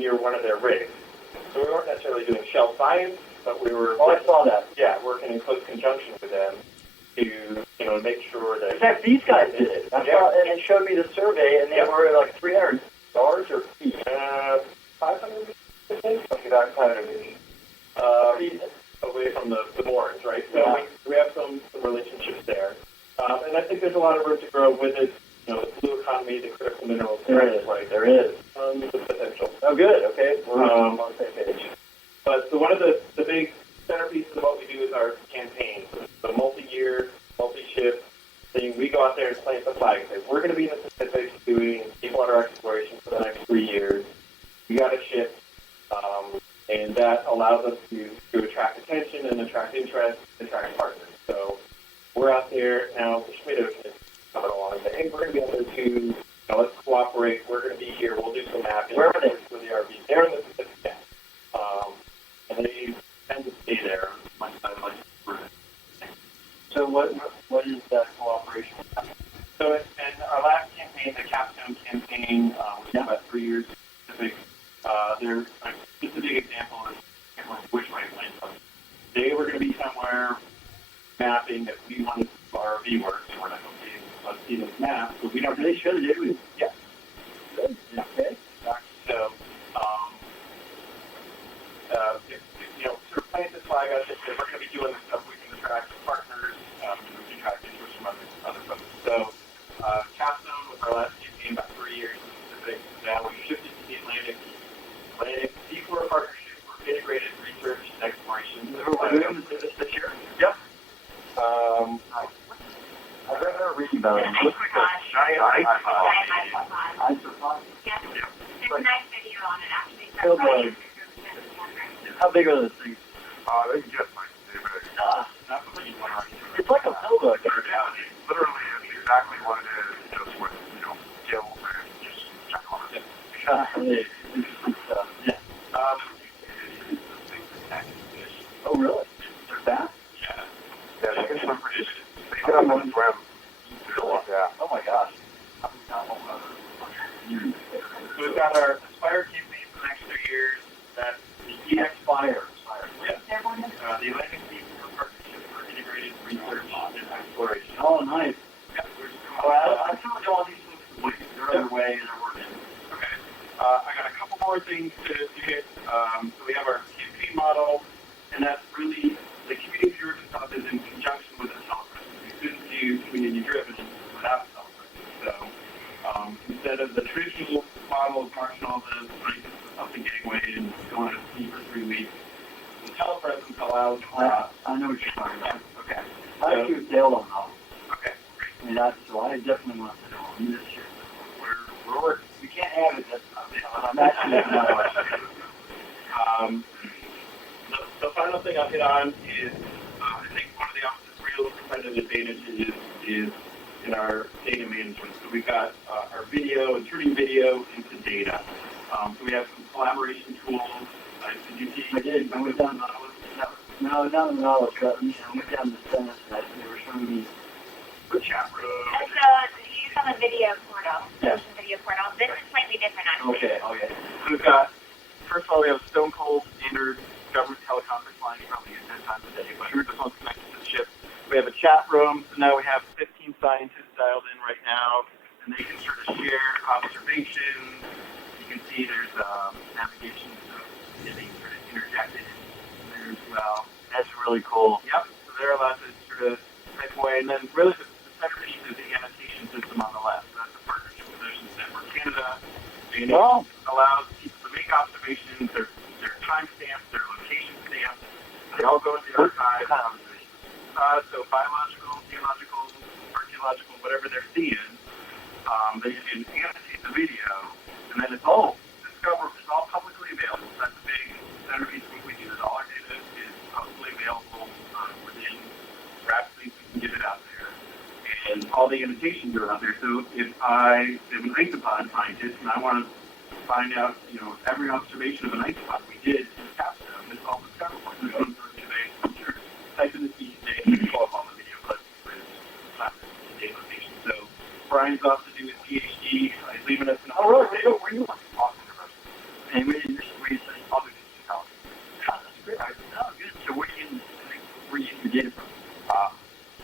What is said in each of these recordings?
near one of their rigs. So we weren't necessarily doing shell science, but we were I saw that. working in close conjunction with them to make sure that. In fact, these guys did it. I saw, and they showed me the survey, and they were like 300 yards or feet. 500 feet, something like 500 feet. Away from the moorings, right? So we have some relationships there. And I think there's a lot of room to grow with it. The blue economy, the critical minerals. There is. The potential. Oh, good. Okay. We're on the same page. But so one of the big centerpieces of what we do is our campaign. The multi-year, multi-ship thing. We go out there and plant the flag and say, we're going to be in the Pacific doing deep water exploration for the next 3 years. We got a ship. And that allows us to attract attention and attract interest and attract partners. So we're out there now. The Schmidt Ocean is coming along and saying, hey, we're going to be out there too. Let's cooperate. We're going to be here. We'll do some mapping. Where are they? With the RV. They're in the Pacific. And they tend to stay there. So what is that cooperation? So in our last campaign, the Capstone campaign, which was about 3 years Pacific, just a big example is which way it went. They were going to be somewhere mapping that we wanted to do our RV work, so we're not going to let's see those maps, but we don't really show it, did we? Yeah. Good. Okay. So, sort of plant this flag out that we're going to be doing this stuff, we can attract partners, we can attract interest from other folks. So, Capstone was our last campaign, about 3 years in the Pacific. Now we shifted to the Atlantic. Deep-water partnership for integrated research and exploration. We're doing this year? Yep. I've never read about it. Looks like a giant ice pod. Yes. There's a nice video on it, actually. How big are those things? They can get like It's like a billbook. literally, it's exactly what it is, just with, gills and just check on it. Interesting stuff. Yeah. Oh, really? They're fast? Yeah, they can swim pretty. They can have one swim. Yeah. Oh my gosh. So we've got our Aspire campaign for the next 3 years. That's the Expire. Yeah. The Atlantic Deep Partnership for Integrated Research and Exploration. Oh, nice. Yeah. I feel like all these things they're underway and they're working. Okay. I got a couple more things to hit. So we have our campaign model, and that's really the community-driven stuff is in conjunction with the self-presence. We couldn't do community-driven without self-presence. So instead of the traditional model of marching all the scientists up the gateway and going to sea for 3 weeks, the telepresence allows. I know what you're talking about. Okay. I actually was Dale on that. Okay. Great. So I definitely want to know this year. We're working. We can't have it this time. I'm actually not The final thing I'll hit on is I think one of the office's real competitive advantages is in our data management. So we've got our video and turning video into data. So we have some collaboration tools. Did you see? I did. I went down the No, not in knowledge, but I went down to the Senate and they were showing me the chat room. So you use on the video portal. Yes. Video portal. This is slightly different, actually. Okay. So we've got, first of all, we have a stone cold standard government teleconference line. You probably use 10 times a day, but this one's connected to the ship. We have a chat room, so now we have 15 scientists dialed in right now, and they can sort of share observations. You can see there's navigation getting sort of interjected in there as well. That's really cool. Yep, so they're allowed to sort of type away, and then really the centerpiece is the annotation system on the left. So that's a partnership with Oceans Network Canada, and it allows people to make observations, their timestamps, their location stamps. They all go into the archive. So biological, geological, archaeological, whatever they're seeing, they can annotate the video, and then it's all discoverable. It's all publicly available. That's a big centerpiece of what we do. All our data is publicly available within rapidly. We can get it out there, and all the annotations are out there. So if I am an isopod scientist and I want to find out, every observation of an isopod we did in the capstone, it's all discoverable. There's one sort of database. I'm sure type in the species data and pull up on the video clip for the data location. So Brian's off to do his PhD. He's leaving us in really? Where are you? Austin University. And we just public health. That's great. Oh, good. So where you get the data from?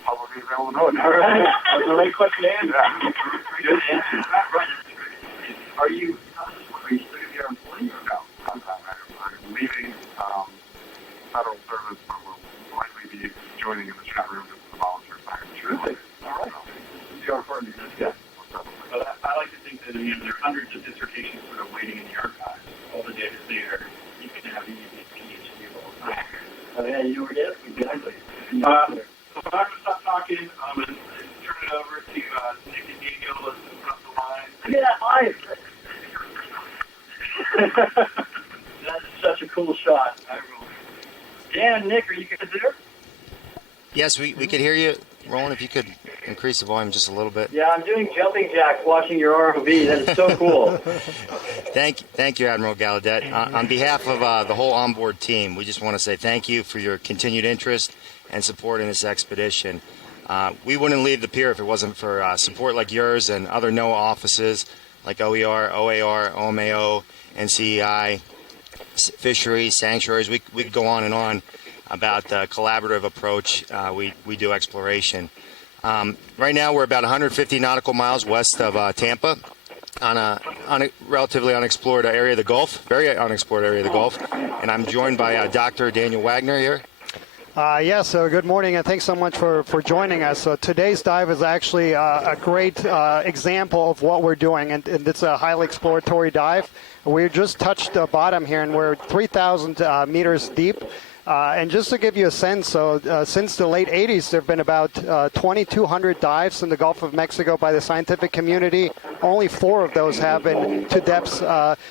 Publicly available knowledge. All right. That's the right question to answer. Good answer. Right, that's great. Are you still going to be our employee or no? I'm leaving federal service, but will likely be joining in the chat room as a volunteer scientist. Terrific. All right. You're our partner. That's good. But I like to think that there are hundreds of dissertations sort of waiting in the archives. All the data's there. You can have an easy PhD all the time. Oh, yeah, you know where it is? Exactly. So I'm going to stop talking and turn it over to Nick and Daniel. Let's put up the line. Look at that live. That's such a cool shot. Dan and Nick, are you guys there? Yes, we could hear you. Roland, if you could increase the volume just a little bit. Yeah, I'm doing jumping jacks watching your ROV. That is so cool. Thank you, Admiral Gallaudet. On behalf of the whole onboard team, we just want to say thank you for your continued interest and support in this expedition. We wouldn't leave the pier if it wasn't for support like yours and other NOAA offices like OER, OAR, OMAO, NCEI, fisheries, sanctuaries. We could go on and on about the collaborative approach we do exploration. Right now we're about 150 nautical miles west of Tampa on a relatively unexplored area of the Gulf, very unexplored area of the Gulf, and I'm joined by Dr. Daniel Wagner here. Yes, good morning, and thanks so much for joining us. So today's dive is actually a great example of what we're doing, and it's a highly exploratory dive. We just touched the bottom here, and we're 3,000 meters deep. And just to give you a sense, so since the late 80s, there have been about 2,200 dives in the Gulf of Mexico by the scientific community. Only 4 of those have been to depths.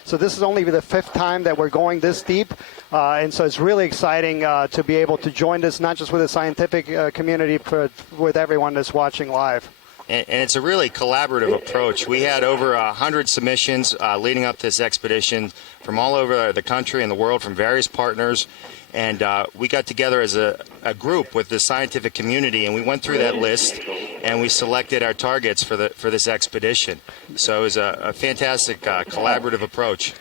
So this is only the 5th time that we're going this deep. And so it's really exciting to be able to join this, not just with the scientific community, but with everyone that's watching live. And it's a really collaborative approach. We had over 100 submissions leading up to this expedition from all over the country and the world, from various partners. And we got together as a group with the scientific community, and we went through that list, and we selected our targets for this expedition. So it was a fantastic collaborative approach.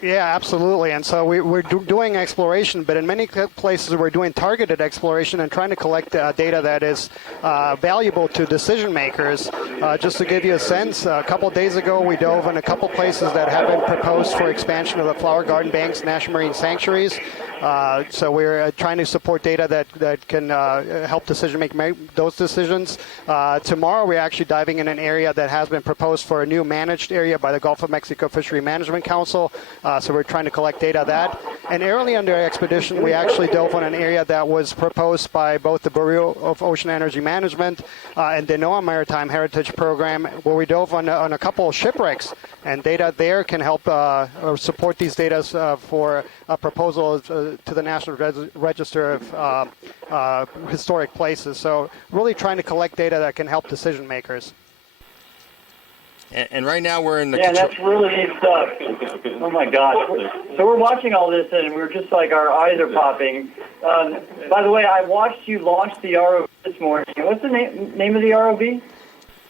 Yeah, absolutely. And so we're doing exploration, but in many places we're doing targeted exploration and trying to collect data that is valuable to decision makers. Just to give you a sense, a couple of days ago we dove in a couple places that have been proposed for expansion of the flower garden banks, national marine sanctuaries. So we're trying to support data that can help decision make those decisions. Tomorrow we're actually diving in an area that has been proposed for a new managed area by the Gulf of Mexico Fishery Management Council. So we're trying to collect data on that. And early in the expedition, we actually dove on an area that was proposed by both the Bureau of Ocean Energy Management and the NOAA Maritime Heritage Program, where we dove on a couple of shipwrecks. And data there can help or support these data for a proposal to the National Register of Historic Places. So really trying to collect data that can help decision makers. And right now we're in the that's really neat stuff. Oh my gosh! So we're watching all this, and we're just like our eyes are popping. By the way, I watched you launch the ROV this morning. What's the name of the ROV?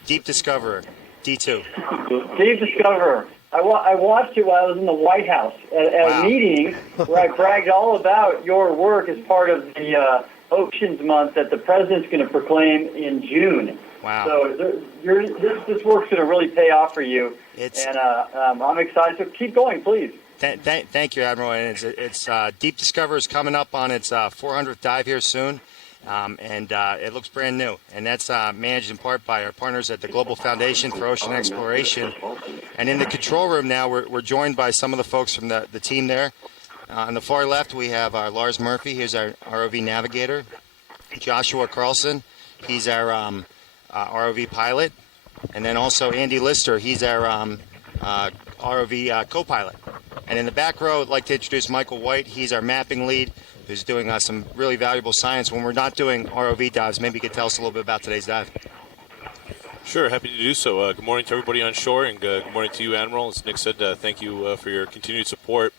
Deep Discoverer, D2. Deep Discoverer. I watched it while I was in the White House at a meeting where I bragged all about your work as part of the Oceans Month that the president's going to proclaim in June. Wow. So this work's going to really pay off for you, and I'm excited. So keep going, please. Thank you, Admiral. And it's Deep Discoverer is coming up on its 400th dive here soon, and it looks brand new. And that's managed in part by our partners at the Global Foundation for Ocean Exploration. And in the control room now, we're joined by some of the folks from the team there. On the far left, we have Lars Murphy. He's our ROV navigator. Joshua Carlson. He's our ROV pilot, and then also Andy Lister, he's our ROV co-pilot. And in the back row, I'd like to introduce Michael White. He's our mapping lead, who's doing some really valuable science. When we're not doing ROV dives, maybe you could tell us a little bit about today's dive. Sure, happy to do so. Good morning to everybody on shore, and good morning to you, Admiral. As Nick said, thank you for your continued support.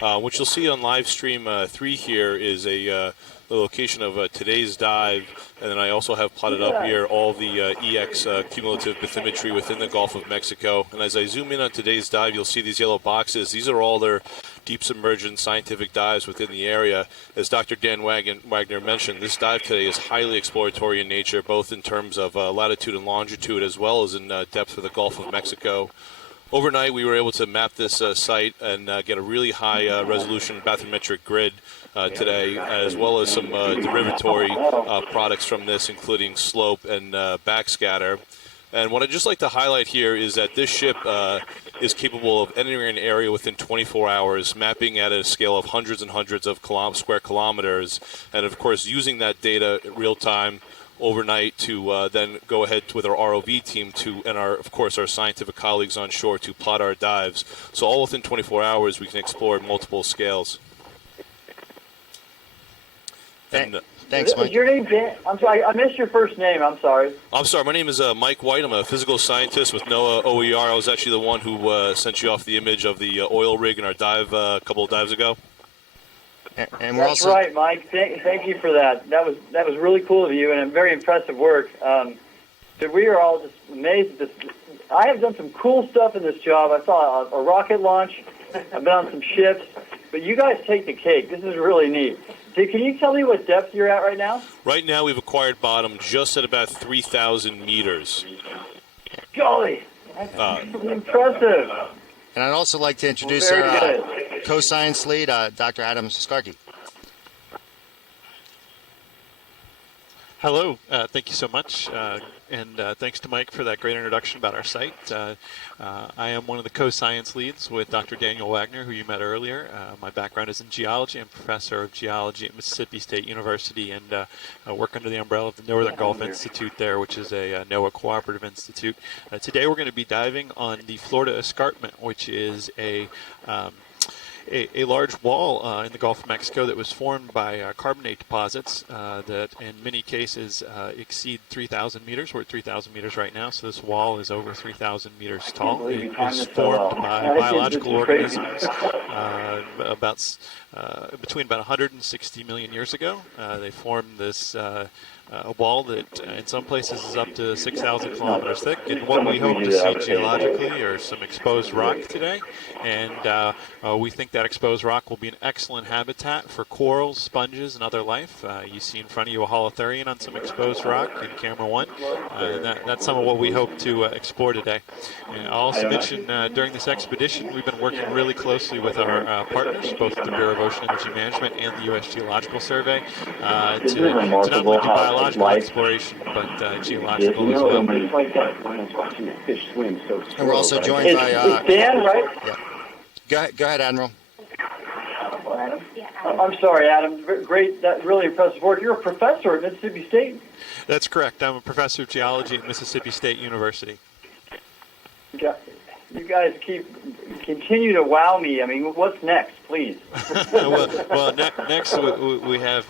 What you'll see on live stream 3 here is the location of today's dive, and then I also have plotted up here all the EX cumulative bathymetry within the Gulf of Mexico. And as I zoom in on today's dive, you'll see these yellow boxes. These are all their deep submergence scientific dives within the area. As Dr. Dan Wagner mentioned, this dive today is highly exploratory in nature, both in terms of latitude and longitude, as well as in depth of the Gulf of Mexico. Overnight, we were able to map this site and get a really high resolution bathymetric grid today, as well as some derivatory products from this, including slope and backscatter. And what I'd just like to highlight here is that this ship is capable of entering an area within 24 hours, mapping at a scale of hundreds and hundreds of square kilometers, and of course using that data in real time overnight to then go ahead with our ROV team and our scientific colleagues on shore to plot our dives. So all within 24 hours we can explore multiple scales. Thanks, Mike. Is your name Dan? I'm sorry, I missed your first name. I'm sorry. I'm sorry, my name is Mike White. I'm a physical scientist with NOAA OER. I was actually the one who sent you off the image of the oil rig in our dive a couple of dives ago. And we're That's right, Mike. Thank you for that. That was really cool of you and very impressive work. So we are all just amazed at this. I have done some cool stuff in this job. I saw a rocket launch. I've been on some ships. But you guys take the cake. This is really neat. So can you tell me what depth you're at right now? Right now we've acquired bottom just at about 3,000 meters. Golly, that's impressive. And I'd also like to introduce our co-science lead, Dr. Adam Skarke. Hello, thank you so much, and thanks to Mike for that great introduction about our site. I am one of the co-science leads with Dr. Daniel Wagner, who you met earlier. My background is in geology. I'm professor of geology at Mississippi State University, and I work under the umbrella of the Northern Gulf Institute there, which is a NOAA cooperative institute. Today we're going to be diving on the Florida Escarpment, which is a large wall in the Gulf of Mexico that was formed by carbonate deposits that in many cases exceed 3,000 meters. We're at 3,000 meters right now, so this wall is over 3,000 meters tall. It was formed by biological organisms between about 160 million years ago. They formed this a wall that in some places is up to 6,000 kilometers thick. And what we hope to see geologically are some exposed rock today. And we think that exposed rock will be an excellent habitat for corals, sponges, and other life. You see in front of you a holothurian on some exposed rock in camera 1. That's some of what we hope to explore today. And I'll also mention during this expedition, we've been working really closely with our partners, both the Bureau of Ocean Energy Management and the U.S. Geological Survey, to not only do biological exploration, but geological as well. And we're also joined by... Dan, right? Yeah. Go ahead, Admiral. I'm sorry, Adam. Great, that really impressive work. You're a professor at Mississippi State? That's correct. I'm a professor of geology at Mississippi State University. You guys continue to wow me. I mean, what's next, please? well, next we have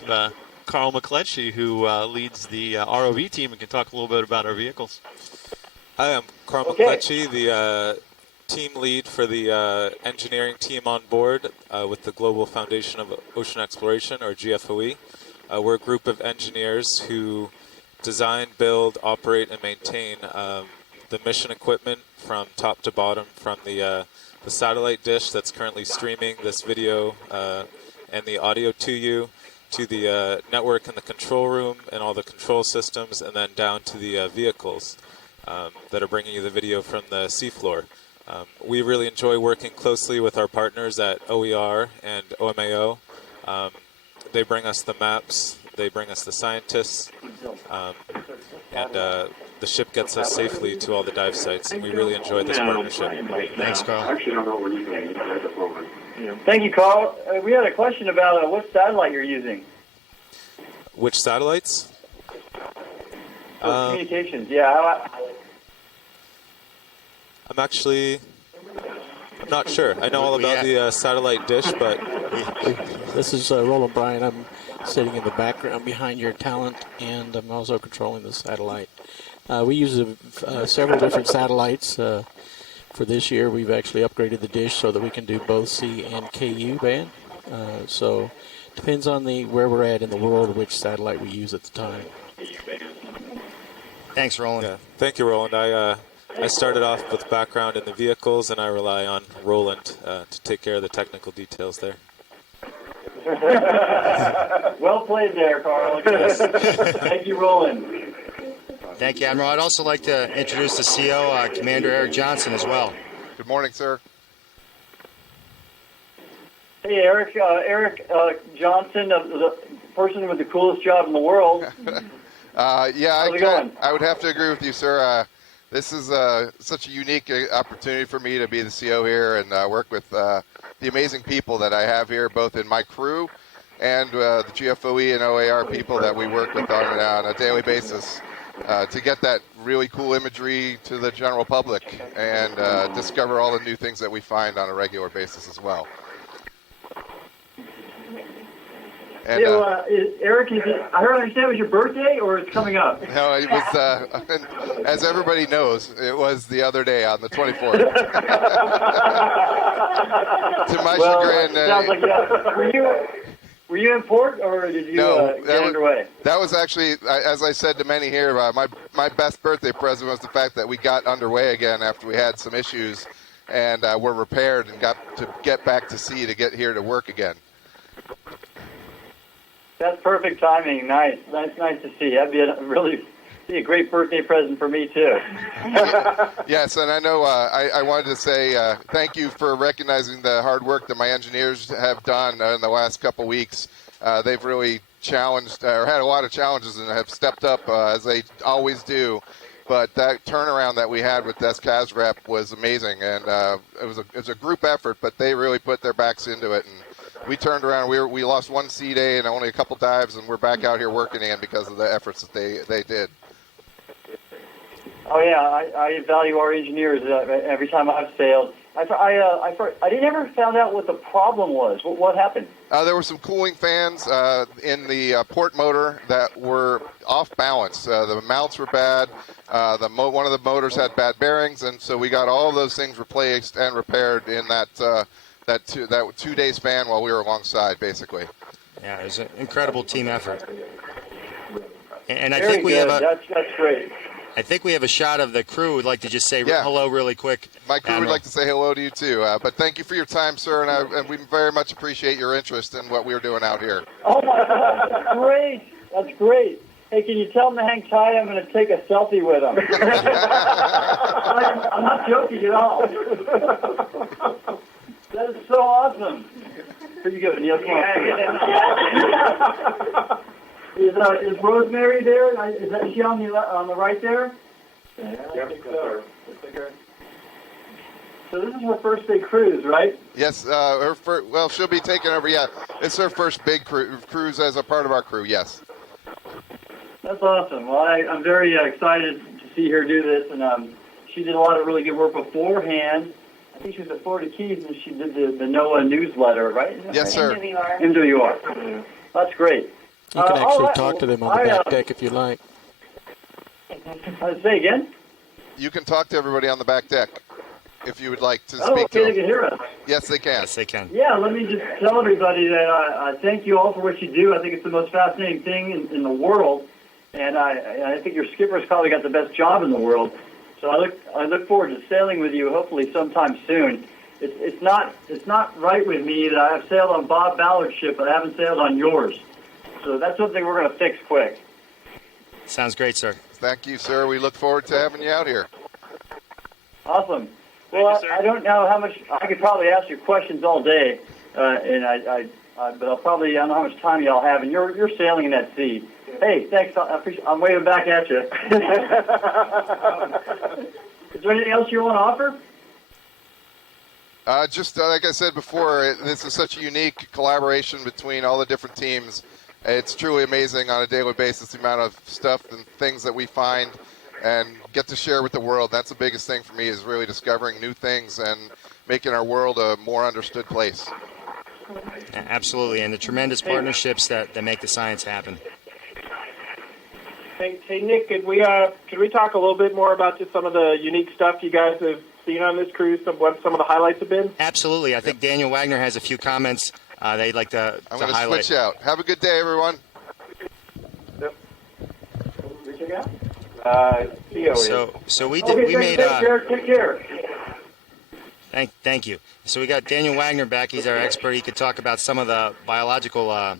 Carl McCletchie, who leads the ROV team and can talk a little bit about our vehicles. Hi, I'm Carl McCletchie, the team lead for the engineering team on board with the Global Foundation of Ocean Exploration, or GFOE. We're a group of engineers who design, build, operate, and maintain the mission equipment from top to bottom, from the satellite dish that's currently streaming this video and the audio to you, to the network in the control room and all the control systems, and then down to the vehicles that are bringing you the video from the seafloor. We really enjoy working closely with our partners at OER and OMAO. They bring us the maps, they bring us the scientists, and the ship gets us safely to all the dive sites, and we really enjoy this partnership. Thanks, Carl. Thank you, Carl. We had a question about what satellite you're using. Which satellites? Communications, yeah. I'm not sure. I know all about the satellite dish, but... This is Roland Bryan. I'm sitting in the background behind your talent, and I'm also controlling the satellite. We use several different satellites. For this year, we've actually upgraded the dish so that we can do both C and KU band. So depends on where we're at in the world, which satellite we use at the time. Thanks, Roland. Yeah, thank you, Roland. I started off with background in the vehicles, and I rely on Roland to take care of the technical details there. Well played there, Carl. Thank you, Roland. Thank you, Admiral. I'd also like to introduce the CO, Commander Eric Johnson, as well. Good morning, sir. Hey, Eric. Eric Johnson, the person with the coolest job in the world. Yeah, I would have to agree with you, sir. This is such a unique opportunity for me to be the CO here and work with the amazing people that I have here, both in my crew and the GFOE and OAR people that we work with on a daily basis to get that really cool imagery to the general public and discover all the new things that we find on a regular basis as well. And, Eric, I understand it was your birthday, or it's coming up? No, it was, as everybody knows, it was the other day on the 24th. To my chagrin. Sounds like, were you in port, or did you get underway? That was actually, as I said to many here, my best birthday present was the fact that we got underway again after we had some issues, and were repaired and got to get back to sea to get here to work again. That's perfect timing. Nice to see. That'd be a great birthday present for me too. Yes, and I know I wanted to say thank you for recognizing the hard work that my engineers have done in the last couple weeks. They've really challenged or had a lot of challenges and have stepped up as they always do. But that turnaround that we had with Escarpment was amazing, and it was a group effort, but they really put their backs into it. And we turned around. We lost one sea day and only a couple dives, and we're back out here working again because of the efforts that they did. Oh yeah, I value our engineers every time I've sailed. I never found out what the problem was. What happened? There were some cooling fans in the port motor that were off balance. The mounts were bad. One of the motors had bad bearings, and so we got all those things replaced and repaired in that 2-day span while we were alongside, basically. Yeah, it was an incredible team effort. And I Very think we good. have That's great. I think we have a shot of the crew. Would like to just say hello really quick. My crew would like to say hello to you too. But thank you for your time, sir, and we very much appreciate your interest in what we're doing out here. Oh my God, that's great. That's great. Hey, can you tell him to hang tight? I'm going to take a selfie with him. I'm not joking at all. That is so awesome. Pretty good, Neil. Come on. Is Rosemary there? Is that she on the right there? Yeah, I think so. So this is her first big cruise, right? Yes, she'll be taking over. Yeah, it's her first big cruise as a part of our crew. Yes. That's awesome. Well, I'm very excited to see her do this, and she did a lot of really good work beforehand. I think she was at Florida Keys, and she did the NOAA newsletter, right? Yes, sir. MWR. That's great. You can actually talk to them on the back deck if you like. Say again? You can talk to everybody on the back deck if you would like to speak to them. They can hear us. Yes, they can. Yes, they can. Yeah, let me just tell everybody that I thank you all for what you do. I think it's the most fascinating thing in the world, and I think your skipper's probably got the best job in the world. So I look forward to sailing with you, hopefully sometime soon. It's not right with me that I've sailed on Bob Ballard's ship, but I haven't sailed on yours. So that's something we're going to fix quick. Sounds great, sir. Thank you, sir. We look forward to having you out here. Awesome. Well, I don't know how much. I could probably ask you questions all day, but I don't know how much time y'all have. And you're sailing in that sea. Hey, thanks. I'm waving back at you. Is there anything else you want to offer? Just like I said before, this is such a unique collaboration between all the different teams. It's truly amazing on a daily basis, the amount of stuff and things that we find and get to share with the world. That's the biggest thing for me, is really discovering new things and making our world a more understood place. Absolutely, and the tremendous partnerships that make the science happen. Hey Nick, could we talk a little bit more about just some of the unique stuff you guys have seen on this cruise, what some of the highlights have been? Absolutely. I think Daniel Wagner has a few comments they'd like to I'm going to highlight. switch out. Have a good day, everyone. Yep. So we Okay, made. take care. Thank you. So we got Daniel Wagner back. He's our expert. He could talk about some of the biological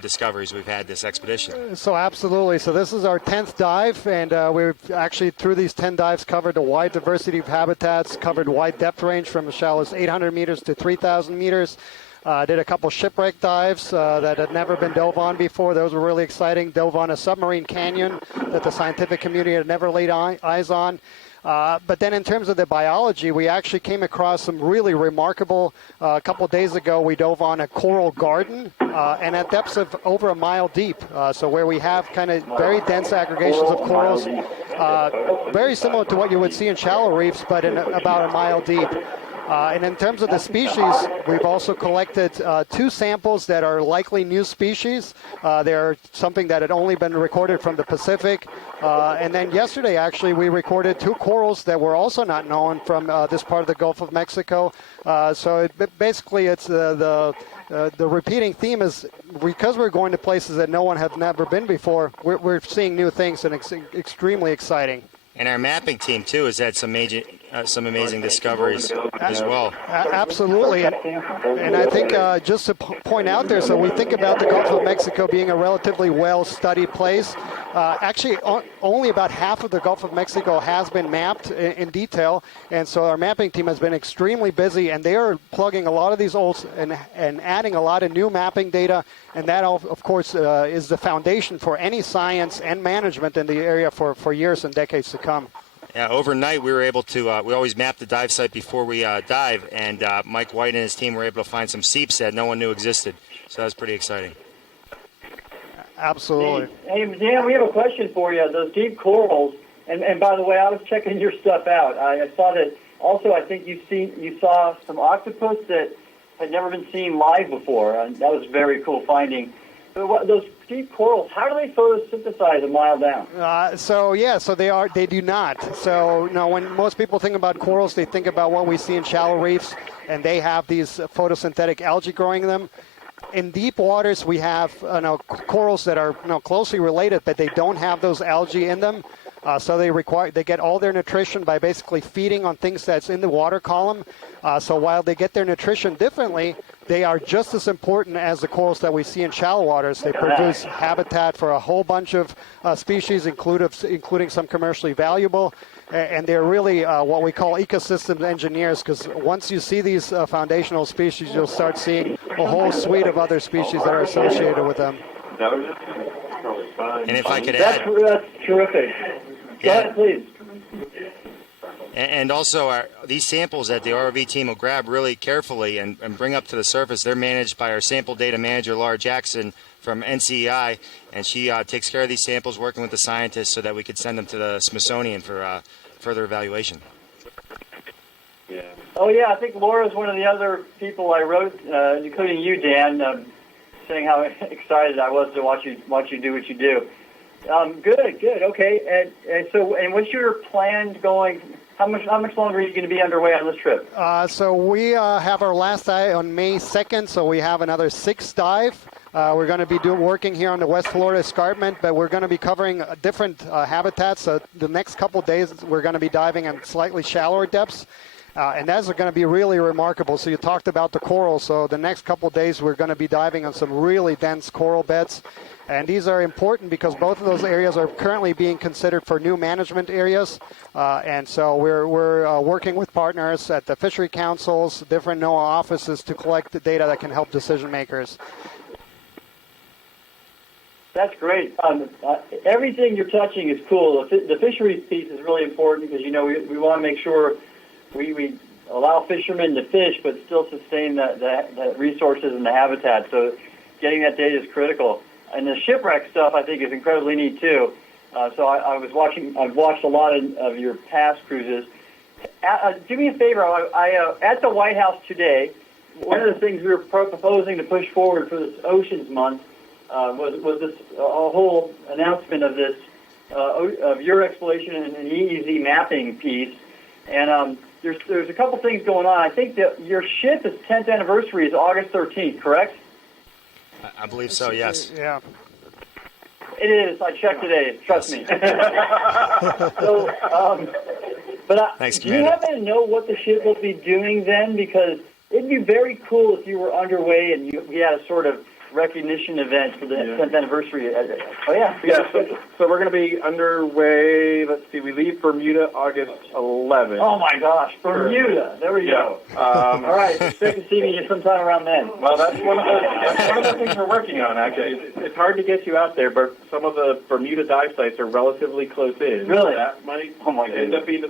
discoveries we've had this expedition. So absolutely. So this is our 10th dive, and we've actually, through these 10 dives, covered a wide diversity of habitats, covered wide depth range from as shallow as 800 meters to 3,000 meters. Did a couple shipwreck dives that had never been dove on before. Those were really exciting. Dove on a submarine canyon that the scientific community had never laid eyes on. But then in terms of the biology, we actually came across some really remarkable, a couple of days ago, we dove on a coral garden, and at depths of over a mile deep. So where we have kind of very dense aggregations of corals, very similar to what you would see in shallow reefs, but in about a mile deep. And in terms of the species, we've also collected 2 samples that are likely new species. They're something that had only been recorded from the Pacific. And then yesterday, actually, we recorded 2 corals that were also not known from this part of the Gulf of Mexico. So basically, it's the repeating theme is because we're going to places that no one has never been before, we're seeing new things, and it's extremely exciting. And our mapping team, too, has had some amazing discoveries as well. Absolutely. And I think just to point out there, so we think about the Gulf of Mexico being a relatively well-studied place. Actually, only about half of the Gulf of Mexico has been mapped in detail. And so our mapping team has been extremely busy, and they are plugging a lot of these holes and adding a lot of new mapping data. And that, of course, is the foundation for any science and management in the area for years and decades to come. Yeah, overnight we were able to, we always map the dive site before we dive, and Mike White and his team were able to find some seeps that no one knew existed. So that was pretty exciting. Absolutely. Hey, Dan, we have a question for you. Those deep corals, and by the way, I was checking your stuff out. I saw that also. I think you saw some octopus that had never been seen live before, and that was a very cool finding. So those deep corals, how do they photosynthesize a mile down? So they do not. So when most people think about corals, they think about what we see in shallow reefs, and they have these photosynthetic algae growing in them. In deep waters, we have corals that are closely related, but they don't have those algae in them. So they get all their nutrition by basically feeding on things that's in the water column. So while they get their nutrition differently, they are just as important as the corals that we see in shallow waters. They produce habitat for a whole bunch of species, including some commercially valuable. And they're really what we call ecosystem engineers, because once you see these foundational species, you'll start seeing a whole suite of other species that are associated with them. And if I could add... That's terrific. Go ahead, please. And also, these samples that the ROV team will grab really carefully and bring up to the surface, they're managed by our sample data manager, Laura Jackson, from NCEI, and she takes care of these samples, working with the scientists so that we could send them to the Smithsonian for further evaluation. Yeah. Oh, yeah, I think Laura's one of the other people I wrote, including you, Dan, saying how excited I was to watch you do what you do. Good, okay. And what's your plan going? How much longer are you going to be underway on this trip? So we have our last dive on May 2nd, so we have another 6th dive. We're going to be working here on the West Florida Escarpment, but we're going to be covering different habitats. So the next couple days, we're going to be diving in slightly shallower depths. And that's going to be really remarkable. So you talked about the coral. So the next couple of days, we're going to be diving on some really dense coral beds. And these are important because both of those areas are currently being considered for new management areas. And so we're working with partners at the fishery councils, different NOAA offices to collect the data that can help decision makers. That's great. Everything you're touching is cool. The fisheries piece is really important because, we want to make sure we allow fishermen to fish but still sustain the resources and the habitat. So getting that data is critical. And the shipwreck stuff, I think, is incredibly neat, too. So I've watched a lot of your past cruises. Do me a favor. At the White House today, one of the things we were proposing to push forward for this Oceans Month was this a whole announcement of this of your exploration and EEZ mapping piece. And there's a couple things going on. I think that your ship, its 10th anniversary, is August 13th, correct? I believe so, yes. Yeah. It is. I checked today. Trust me. So, Thanks, do you Commander. happen to know what the ship will be doing then? Because it'd be very cool if you were underway and we had a sort of recognition event for the 10th anniversary. Oh, yeah. So we're going to be underway. Let's see. We leave Bermuda August 11th. Oh, my gosh. Bermuda. There we go. All right. Expect to see me sometime around then. Well, that's one of the things we're working on, actually. It's hard to get you out there, but some of the Bermuda dive sites are relatively close in. Really? That might goodness. end up being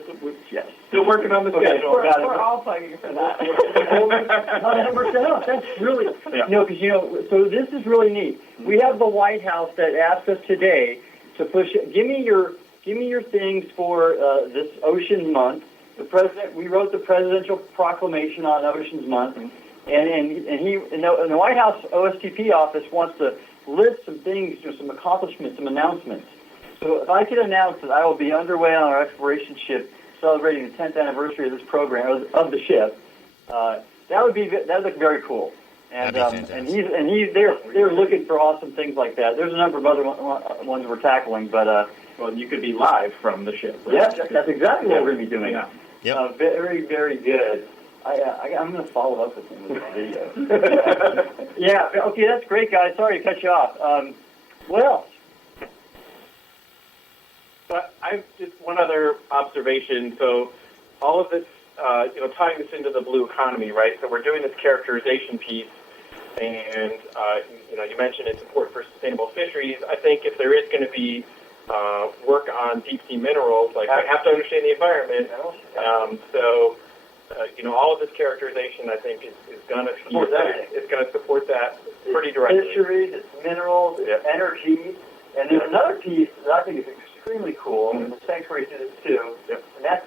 Yes. still working on the schedule. We're all fighting for that. 100%. That's really, because, so this is really neat. We have the White House that asked us today to push, give me your things for this Oceans Month. We wrote the presidential proclamation on Oceans Month, and the White House OSTP office wants to list some things, some accomplishments, some announcements. So if I could announce that I will be underway on our exploration ship celebrating the 10th anniversary of this program, of the ship, that would look very cool. And they're looking for awesome things like that. There's a number of other ones we're tackling, but well, you could be live from the ship. Right? Yeah, that's exactly what we're going to be doing. Yeah. Yep. Very, very good. I'm going to follow up with him with a video. Yeah. Okay, that's great, guys. Sorry to cut you off. What else? But I've just one other observation. So all of this, tying this into the blue economy, right? So we're doing this characterization piece, and you mentioned it's important for sustainable fisheries. I think if there is going to be work on deep sea minerals, like I have to understand the environment. All of this characterization, I think, is going to support that. It's going to support that pretty directly. Fisheries, it's minerals, it's energy, and there's another piece that I think is extremely cool, and the sanctuary did it too. Yep. And that's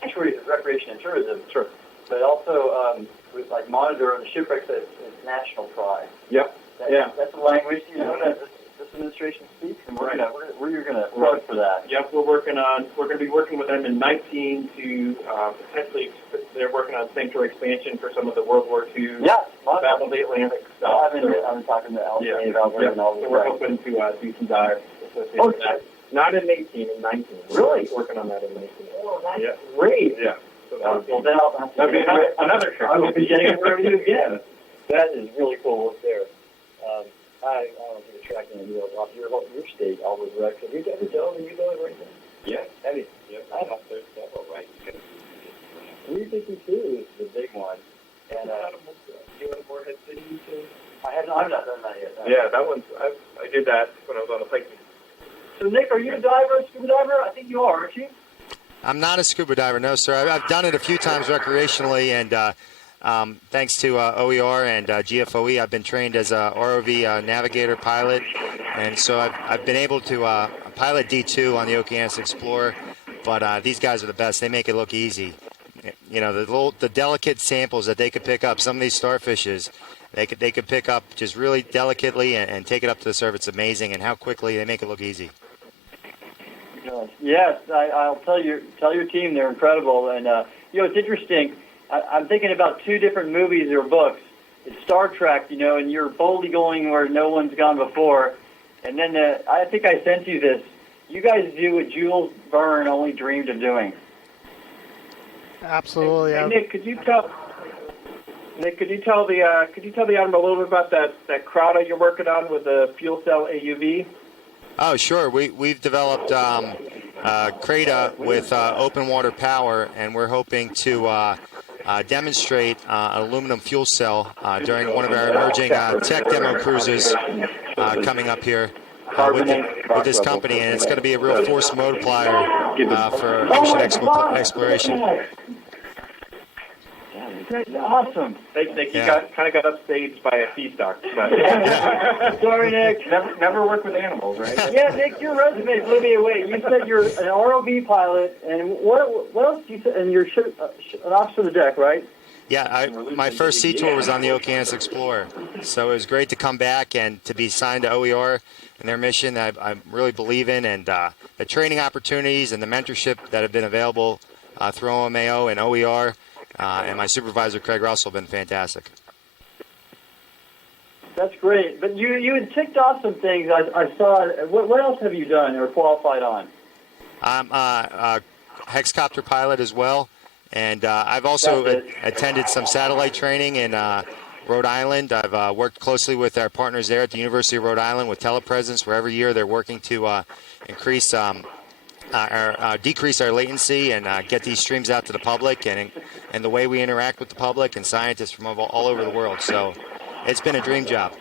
sanctuary is recreation and tourism. Sure. But also with like monitor the shipwrecks, it's national pride. Yep. That's the language that this administration speaks, and we're gonna plug for that. Yep, we're going to be working with them in 19 to potentially. They're working on sanctuary expansion for some of the World War II Battle of the Atlantic stuff. I've been talking to Albany about and all this. So we're hoping to do some dives associated with that. Not in 18, in 19. Really? We're working on that in 19. Oh, that's great. Yeah. So Well, then I'll have to be another trip. I will be getting it from you again. That is really cool work there. I don't think it's tracking any off your state, all those wrecks. Have you ever done any of those or anything? Yeah. Have you? Yeah. I know there's several, right? 352 is the big one. And you want more Head City? I've not done that yet. Yeah, that one's. I did that when I was on the plane. So, Nick, are you a diver, scuba diver? I think you are, aren't you? I'm not a scuba diver, no, sir. I've done it a few times recreationally, and thanks to OER and GFOE, I've been trained as a ROV navigator pilot, and so I've been able to pilot D2 on the Okeanos Explorer, but these guys are the best. They make it look easy. The delicate samples that they could pick up, some of these starfishes, they could pick up just really delicately and take it up to the surface. It's amazing, and how quickly they make it look easy. Yes, I'll tell your team they're incredible, and it's interesting. I'm thinking about two different movies or books. It's Star Trek, and you're boldly going where no one's gone before, and then I think I sent you this. You guys do what Jules Verne only dreamed of doing. Absolutely. Hey, Nick, could you tell the audience a little bit about that Crowda you're working on with the fuel cell AUV? Oh, sure. We've developed CRADA with open water power, and we're hoping to demonstrate an aluminum fuel cell during one of our emerging tech demo cruises coming up here with this company, and it's going to be a real force multiplier for ocean exploration. That's awesome. They kind of got upstaged by a sea stock. Sorry, Nick. Never work with animals, right? Yeah, Nick, your resume blew me away. You said you're an ROV pilot, and what else did you say? And you're an officer of the deck, right? Yeah, my first sea tour was on the Okeanos Explorer, so it was great to come back and to be signed to OER and their mission that I really believe in, and the training opportunities and the mentorship that have been available through OMAO and OER, and my supervisor, Craig Russell, have been fantastic. That's great. But you had ticked off some things. I saw. What else have you done or qualified on? I'm a hexcopter pilot as well, and I've also attended some satellite training in Rhode Island. I've worked closely with our partners there at the University of Rhode Island with telepresence, where every year they're working to increase decrease our latency and get these streams out to the public, and the way we interact with the public and scientists from all over the world. So it's been a dream job.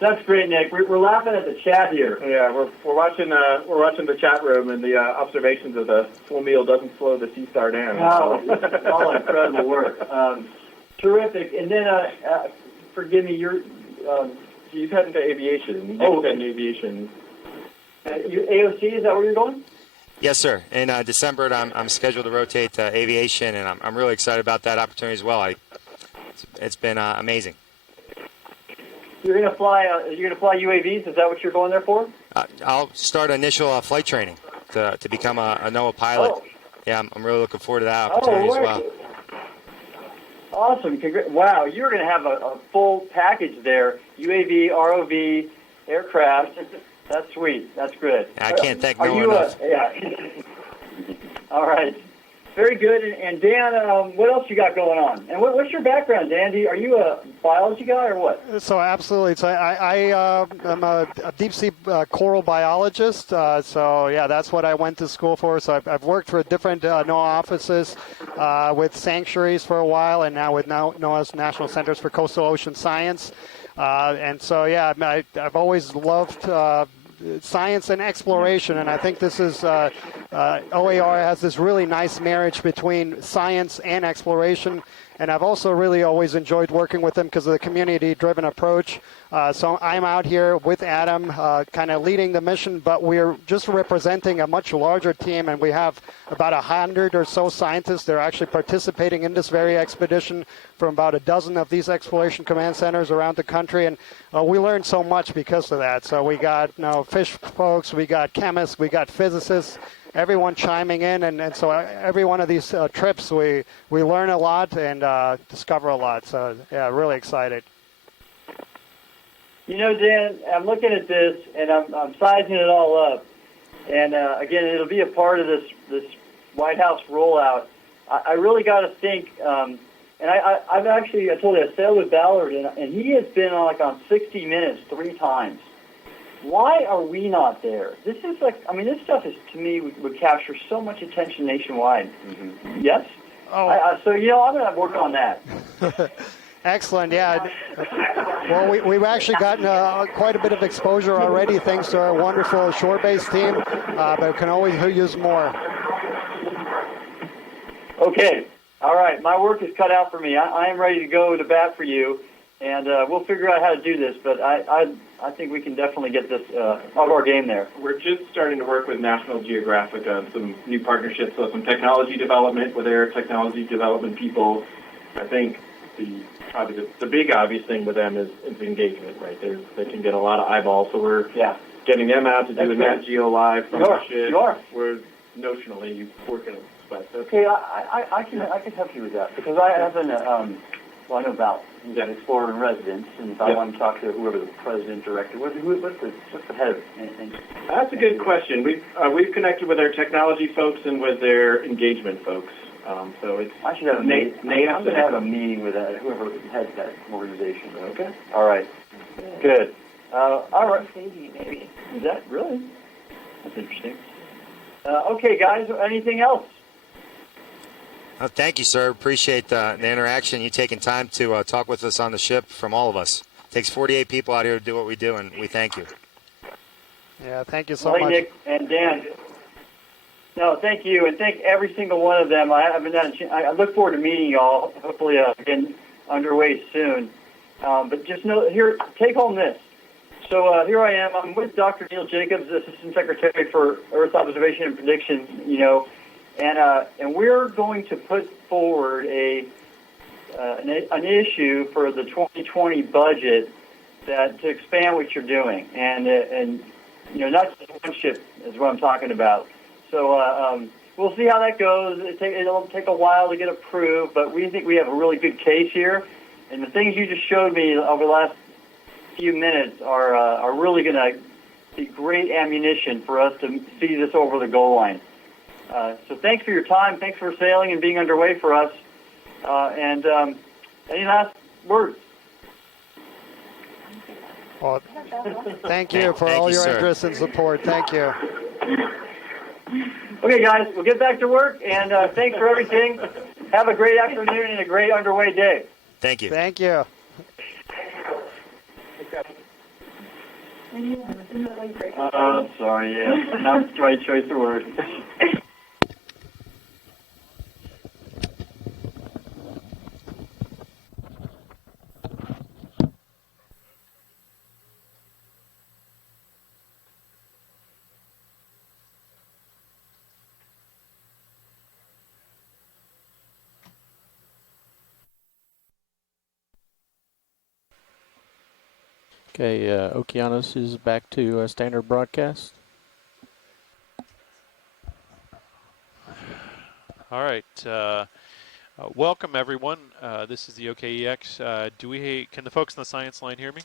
That's great, Nick. We're laughing at the chat here. Yeah, we're watching the chat room, and the observations of the full meal doesn't slow the sea star down. Wow, it's all incredible work. Terrific. And then, forgive me, He's heading to aviation. Okay. Aviation. AOC, is that where you're going? Yes, sir. In December, I'm scheduled to rotate to aviation, and I'm really excited about that opportunity as well. It's been amazing. You're gonna fly UAVs. Is that what you're going there for? I'll start initial flight training to become a NOAA pilot. Oh. Yeah, I'm really looking forward to that opportunity as well. Awesome. Wow, you're going to have a full package there. UAV, ROV, aircraft. That's sweet. That's good. I can't thank no one enough. Yeah. All right. Very good. And Dan, what else you got going on? And what's your background, Dan? Are you a biology guy or what? So absolutely. So I'm a deep sea coral biologist. So yeah, that's what I went to school for. So I've worked for different NOAA offices with sanctuaries for a while, and now with NOAA's National Centers for Coastal Ocean Science. And so yeah, I've always loved science and exploration, and I think this is OER has this really nice marriage between science and exploration, and I've also really always enjoyed working with them because of the community-driven approach. So I'm out here with Adam kind of leading the mission, but we're just representing a much larger team, and we have about 100 or so scientists that are actually participating in this very expedition from about a dozen of these exploration command centers around the country, and we learned so much because of that. So we got fish folks, we got chemists, we got physicists, everyone chiming in, and so every one of these trips we learn a lot and discover a lot. So yeah, really excited. You know, Dan, I'm looking at this and I'm sizing it all up, and again, it'll be a part of this White House rollout. I really got to think. And I told you, I sailed with Ballard, and he has been on 60 Minutes 3 times. Why are we not there? This is this stuff is, to me, would capture so much attention nationwide. Mm-hmm. Yes? Oh. So, I'm going to work on that. Excellent, yeah. Well, we've actually gotten quite a bit of exposure already thanks to our wonderful shore-based team, but can always use more. Okay. All right, my work is cut out for me. I am ready to go to bat for you, and we'll figure out how to do this. But I think we can definitely get this up our game there. We're just starting to work with National Geographic on some new partnerships, so some technology development with their technology development people. I think probably the big obvious thing with them is engagement, right? They can get a lot of eyeballs, so we're getting them out to do the Nat Geo Live from the ship. You are. We're notionally working on. Okay, I can help you with that because I have I know about an explorer in residence, and if I want to talk to whoever the president, director, what's the head of? That's a good question. We've connected with their technology folks and with their engagement folks. So it's I should have I'm going to have a meeting with whoever heads that organization. Okay. All right. Good. All right. Maybe. Is that really? That's interesting. Okay, guys. Anything else? Oh, thank you, sir. Appreciate the interaction. You taking time to talk with us on the ship from all of us. It takes 48 people out here to do what we do, and we thank you. Yeah, thank you so much. Nick and Dan. No, thank you, and thank every single one of them. I look forward to meeting y'all, hopefully again underway soon. But just know, here, take home this. So here I am. I'm with Dr. Neil Jacobs, Assistant Secretary for Earth Observation and Prediction, and we're going to put forward an issue for the 2020 budget to expand what you're doing, and not just one ship is what I'm talking about. So we'll see how that goes. It'll take a while to get approved, but we think we have a really good case here. And the things you just showed me over the last few minutes are really going to be great ammunition for us to see this over the goal line. So thanks for your time. Thanks for sailing and being underway for us. And any last words? Well, thank you for all your interest and support. Thank you. Okay, guys, we'll get back to work, and thanks for everything. Have a great afternoon and a great underway day. Thank you. Thank you. Sorry, yeah. Not the right choice of words. Okay, Okeanos is back to standard broadcast. All right. Welcome, everyone. This is the OKEX. Can the folks on the science line hear me?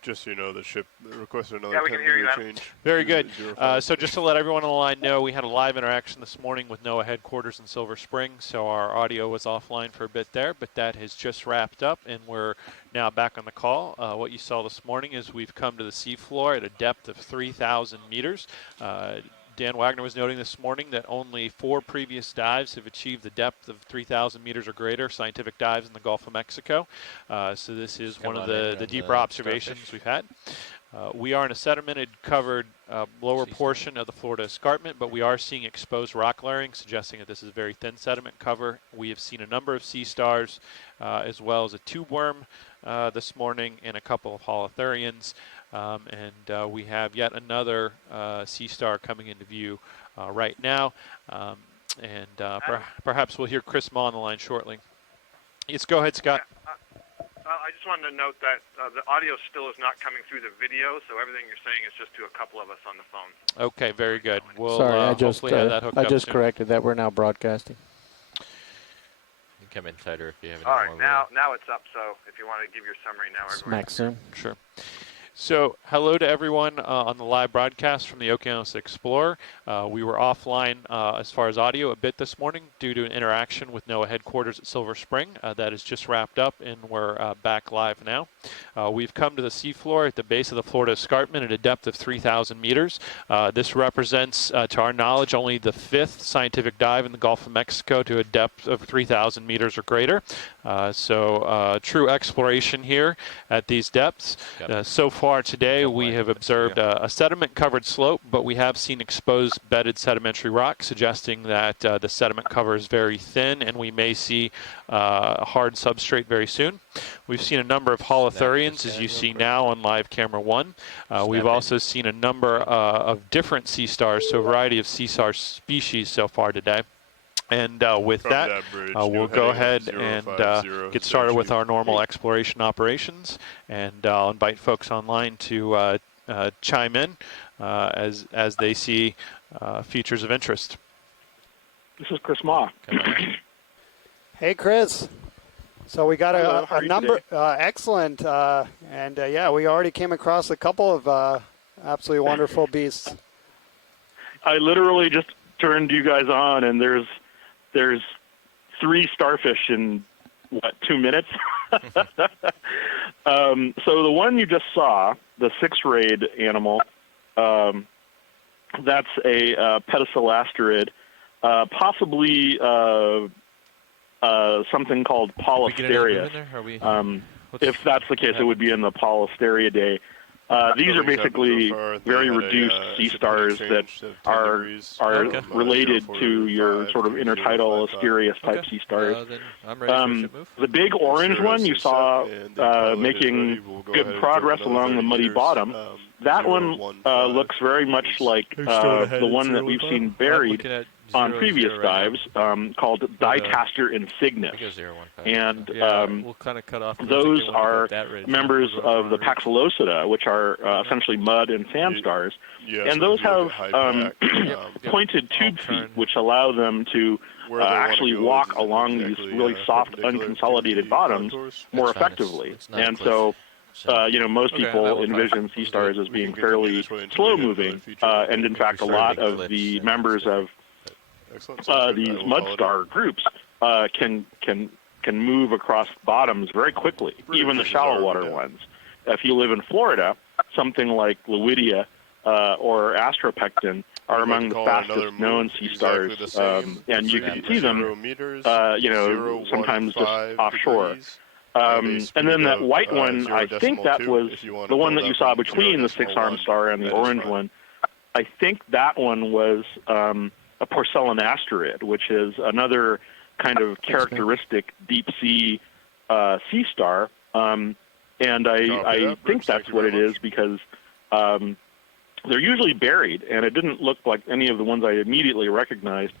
Just so you know, the ship requested another Yeah, we can hear you now. change. Very good. So just to let everyone on the line know, we had a live interaction this morning with NOAA headquarters in Silver Spring, so our audio was offline for a bit there, but that has just wrapped up, and we're now back on the call. What you saw this morning is we've come to the seafloor at a depth of 3,000 meters. Dan Wagner was noting this morning that only 4 previous dives have achieved the depth of 3,000 meters or greater, scientific dives in the Gulf of Mexico. So this is one of the deeper observations we've had. We are in a sedimented covered lower portion of the Florida Escarpment, but we are seeing exposed rock layering, suggesting that this is very thin sediment cover. We have seen a number of sea stars, as well as a tube worm this morning and a couple of holothurians. And we have yet another sea star coming into view right now. Perhaps we'll hear Chris Ma on the line shortly. Yes, go ahead, Scott. I just wanted to note that the audio still is not coming through the video, so everything you're saying is just to a couple of us on the phone. Okay, very good. We'll Sorry, hopefully have that hooked up I just soon. corrected that. We're now broadcasting. You can come in tighter if you have any All more. right, now it's up, so if you want to give your summary now, everyone. Smack soon. Sure. So, hello to everyone on the live broadcast from the Okeanos Explorer. We were offline as far as audio a bit this morning due to an interaction with NOAA headquarters at Silver Spring. That is just wrapped up, and we're back live now. We've come to the seafloor at the base of the Florida Escarpment at a depth of 3,000 meters. This represents, to our knowledge, only the 5th scientific dive in the Gulf of Mexico to a depth of 3,000 meters or greater. So, true exploration here at these depths. So far today, we have observed a sediment-covered slope, but we have seen exposed bedded sedimentary rock, suggesting that the sediment cover is very thin, and we may see a hard substrate very soon. We've seen a number of holothurians, as you see now on live camera 1. We've also seen a number of different sea stars, so a variety of sea star species so far today. And with that, we'll go ahead and get started with our normal exploration operations. And I'll invite folks online to chime in as they see features of interest. This is Chris Ma. Hey, Chris. So we got Hello, a number, excellent. And yeah, we already came across a couple of absolutely wonderful beasts. I literally just turned you guys on, and there's 3 starfish in, 2 minutes? So the one you just saw, the 6-rayed animal, that's a pedicelasterid, possibly something called Polysteria. If that's the case, it would be in the Polysteriidae. These are basically very reduced sea stars that are related to your sort of intertidal Asterias type sea stars. The big orange one you saw making good progress along the muddy bottom. That one looks very much like the one that we've seen buried on previous dives called Dicaster insignis, and we'll kind of cut off. Those are members of the Paxillosida, which are essentially mud and sand stars, and those have pointed tube feet, which allow them to actually walk along these really soft, unconsolidated bottoms more effectively. And so, most people envision sea stars as being fairly slow-moving, and in fact, a lot of the members of these mud star groups can move across bottoms very quickly, even the shallow water ones. If you live in Florida, something like Lewidia or Astropecten are among the fastest known sea stars, and you can see them, sometimes just offshore. And then that white one, I think that was the one that you saw between the six-armed star and the orange one. I think that one was a porcellanasterid, which is another kind of characteristic deep-sea sea star. And I think that's what it is because they're usually buried, and it didn't look like any of the ones I immediately recognized.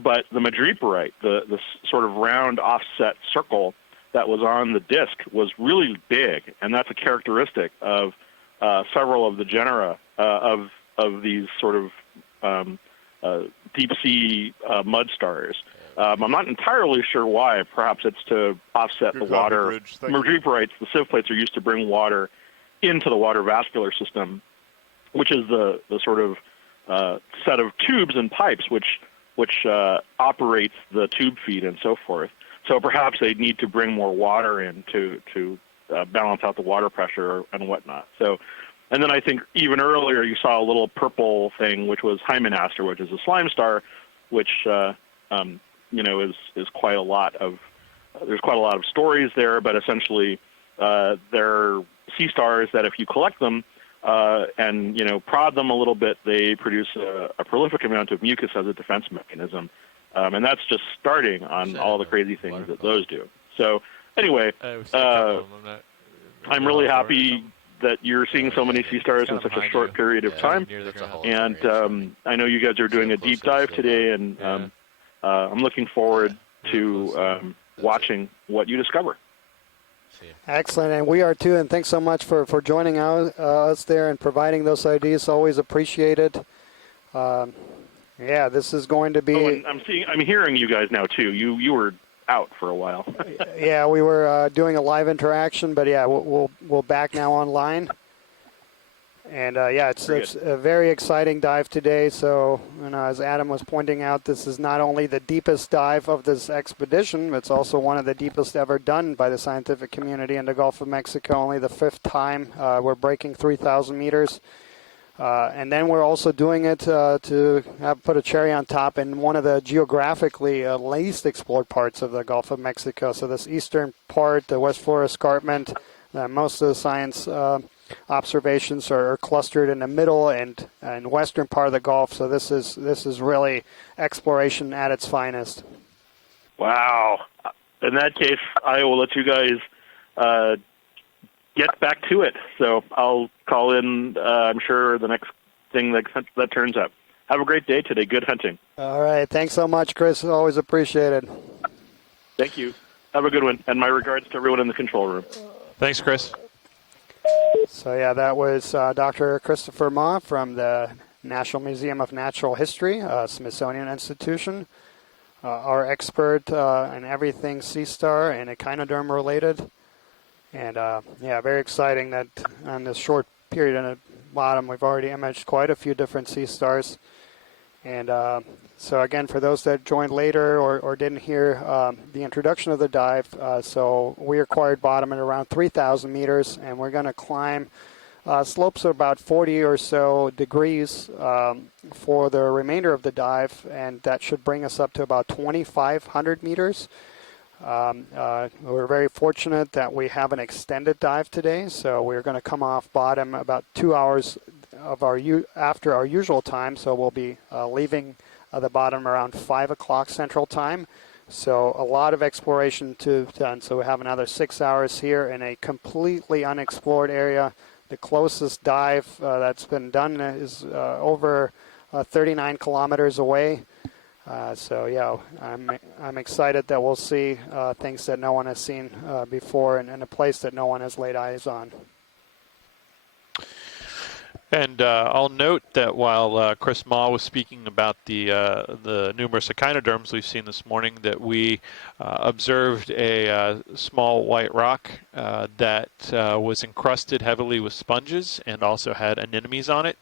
But the madreporite, the sort of round offset circle that was on the disk, was really big, and that's a characteristic of several of the genera of these sort of deep-sea mud stars. I'm not entirely sure why. Perhaps it's to offset the water. Madreporites, the sieve plates, are used to bring water into the water vascular system, which is the sort of set of tubes and pipes which operates the tube feed and so forth. So perhaps they need to bring more water in to balance out the water pressure and whatnot. So, and then I think even earlier you saw a little purple thing, which was Hymenaster, which is a slime star, which is quite a lot of. There's quite a lot of stories there, but essentially they're sea stars that if you collect them and prod them a little bit, they produce a prolific amount of mucus as a defense mechanism. And that's just starting on all the crazy things that those do. So anyway, I'm really happy that you're seeing so many sea stars in such a short period of time. And I know you guys are doing a deep dive today, and I'm looking forward to watching what you discover. Excellent, and we are too, and thanks so much for joining us there and providing those ideas. Always appreciated. Yeah, this is going to be. Oh, and I'm hearing you guys now too. You were out for a while. Yeah, we were doing a live interaction, but yeah, we'll back now online. And yeah, it's a very exciting dive today. So, as Adam was pointing out, this is not only the deepest dive of this expedition, it's also one of the deepest ever done by the scientific community in the Gulf of Mexico. Only the 5th time we're breaking 3,000 meters. And then we're also doing it to put a cherry on top in one of the geographically least explored parts of the Gulf of Mexico. So this eastern part, the West Florida Escarpment, most of the science observations are clustered in the middle and western part of the Gulf. So this is really exploration at its finest. Wow. In that case, I will let you guys get back to it. So I'll call in, I'm sure, the next thing that turns up. Have a great day today. Good hunting. All right. Thanks so much, Chris. Always appreciated. Thank you. Have a good one. And my regards to everyone in the control room. Thanks, Chris. So, yeah, that was Dr. Christopher Ma from the National Museum of Natural History, Smithsonian Institution, our expert in everything sea star and echinoderm related. And, yeah, very exciting that on this short period on the bottom, we've already imaged quite a few different sea stars. And so, again, for those that joined later or didn't hear the introduction of the dive, so we acquired bottom at around 3,000 meters, and we're going to climb slopes of about 40 or so degrees for the remainder of the dive, and that should bring us up to about 2,500 meters. We're very fortunate that we have an extended dive today, so we're going to come off bottom about 2 hours of after our usual time, so we'll be leaving the bottom around 5 o'clock Central Time. So a lot of exploration to done. So we have another 6 hours here in a completely unexplored area. The closest dive that's been done is over 39 kilometers away. So yeah, I'm excited that we'll see things that no one has seen before, and a place that no one has laid eyes on. And I'll note that while Chris Ma was speaking about the numerous echinoderms we've seen this morning, that we observed a small white rock that was encrusted heavily with sponges and also had anemones on it.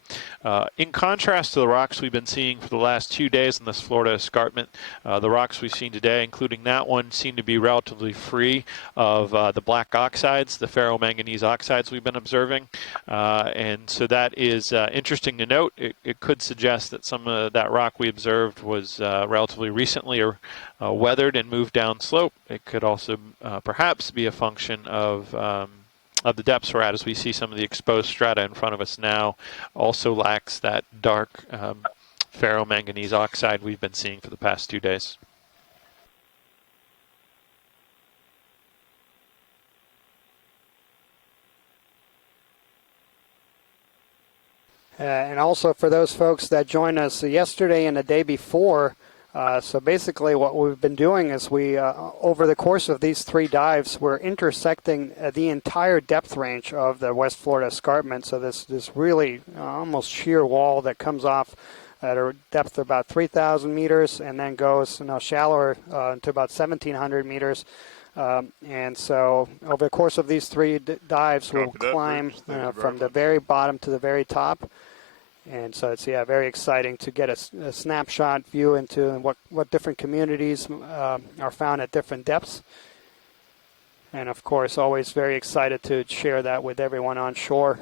In contrast to the rocks we've been seeing for the last 2 days in this Florida escarpment, the rocks we've seen today, including that one, seem to be relatively free of the black oxides, the ferromanganese oxides we've been observing. And so that is interesting to note. It could suggest that some of that rock we observed was relatively recently weathered and moved down slope. It could also perhaps be a function of the depths we're at, as we see some of the exposed strata in front of us now also lacks that dark ferromanganese oxide we've been seeing for the past 2 days. And also for those folks that joined us yesterday and the day before, so basically what we've been doing is we, over the course of these 3 dives, we're intersecting the entire depth range of the West Florida escarpment. So this really almost sheer wall that comes off at a depth of about 3,000 meters and then goes shallower to about 1,700 meters. And so over the course of these 3 dives, we'll climb from the very bottom to the very top. And so it's very exciting to get a snapshot view into what different communities are found at different depths. And of course, always very excited to share that with everyone on shore.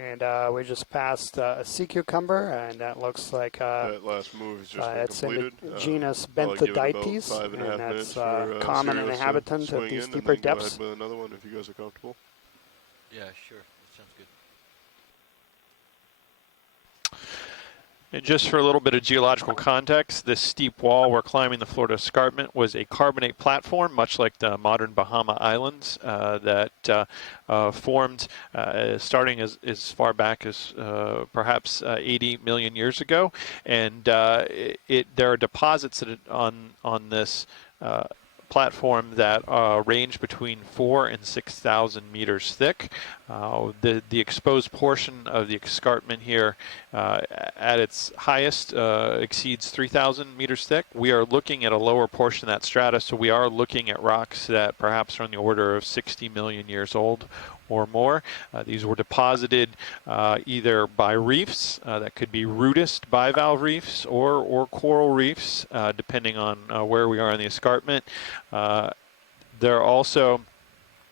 And we just passed a sea cucumber, and that looks like that last move is just it's completed. in the genus Benthodites, and that's a common inhabitant of these deeper depths. Go ahead with another one if you guys are comfortable. Yeah, sure. That sounds good. And just for a little bit of geological context, this steep wall we're climbing, the Florida escarpment, was a carbonate platform, much like the modern Bahama Islands, that formed starting as far back as perhaps 80 million years ago. And there are deposits on this platform that range between 4,000 and 6,000 meters thick. The exposed portion of the escarpment here at its highest exceeds 3,000 meters thick. We are looking at a lower portion of that strata, so we are looking at rocks that perhaps are on the order of 60 million years old or more. These were deposited either by reefs, that could be rudist bivalve reefs or coral reefs, depending on where we are in the escarpment. There are also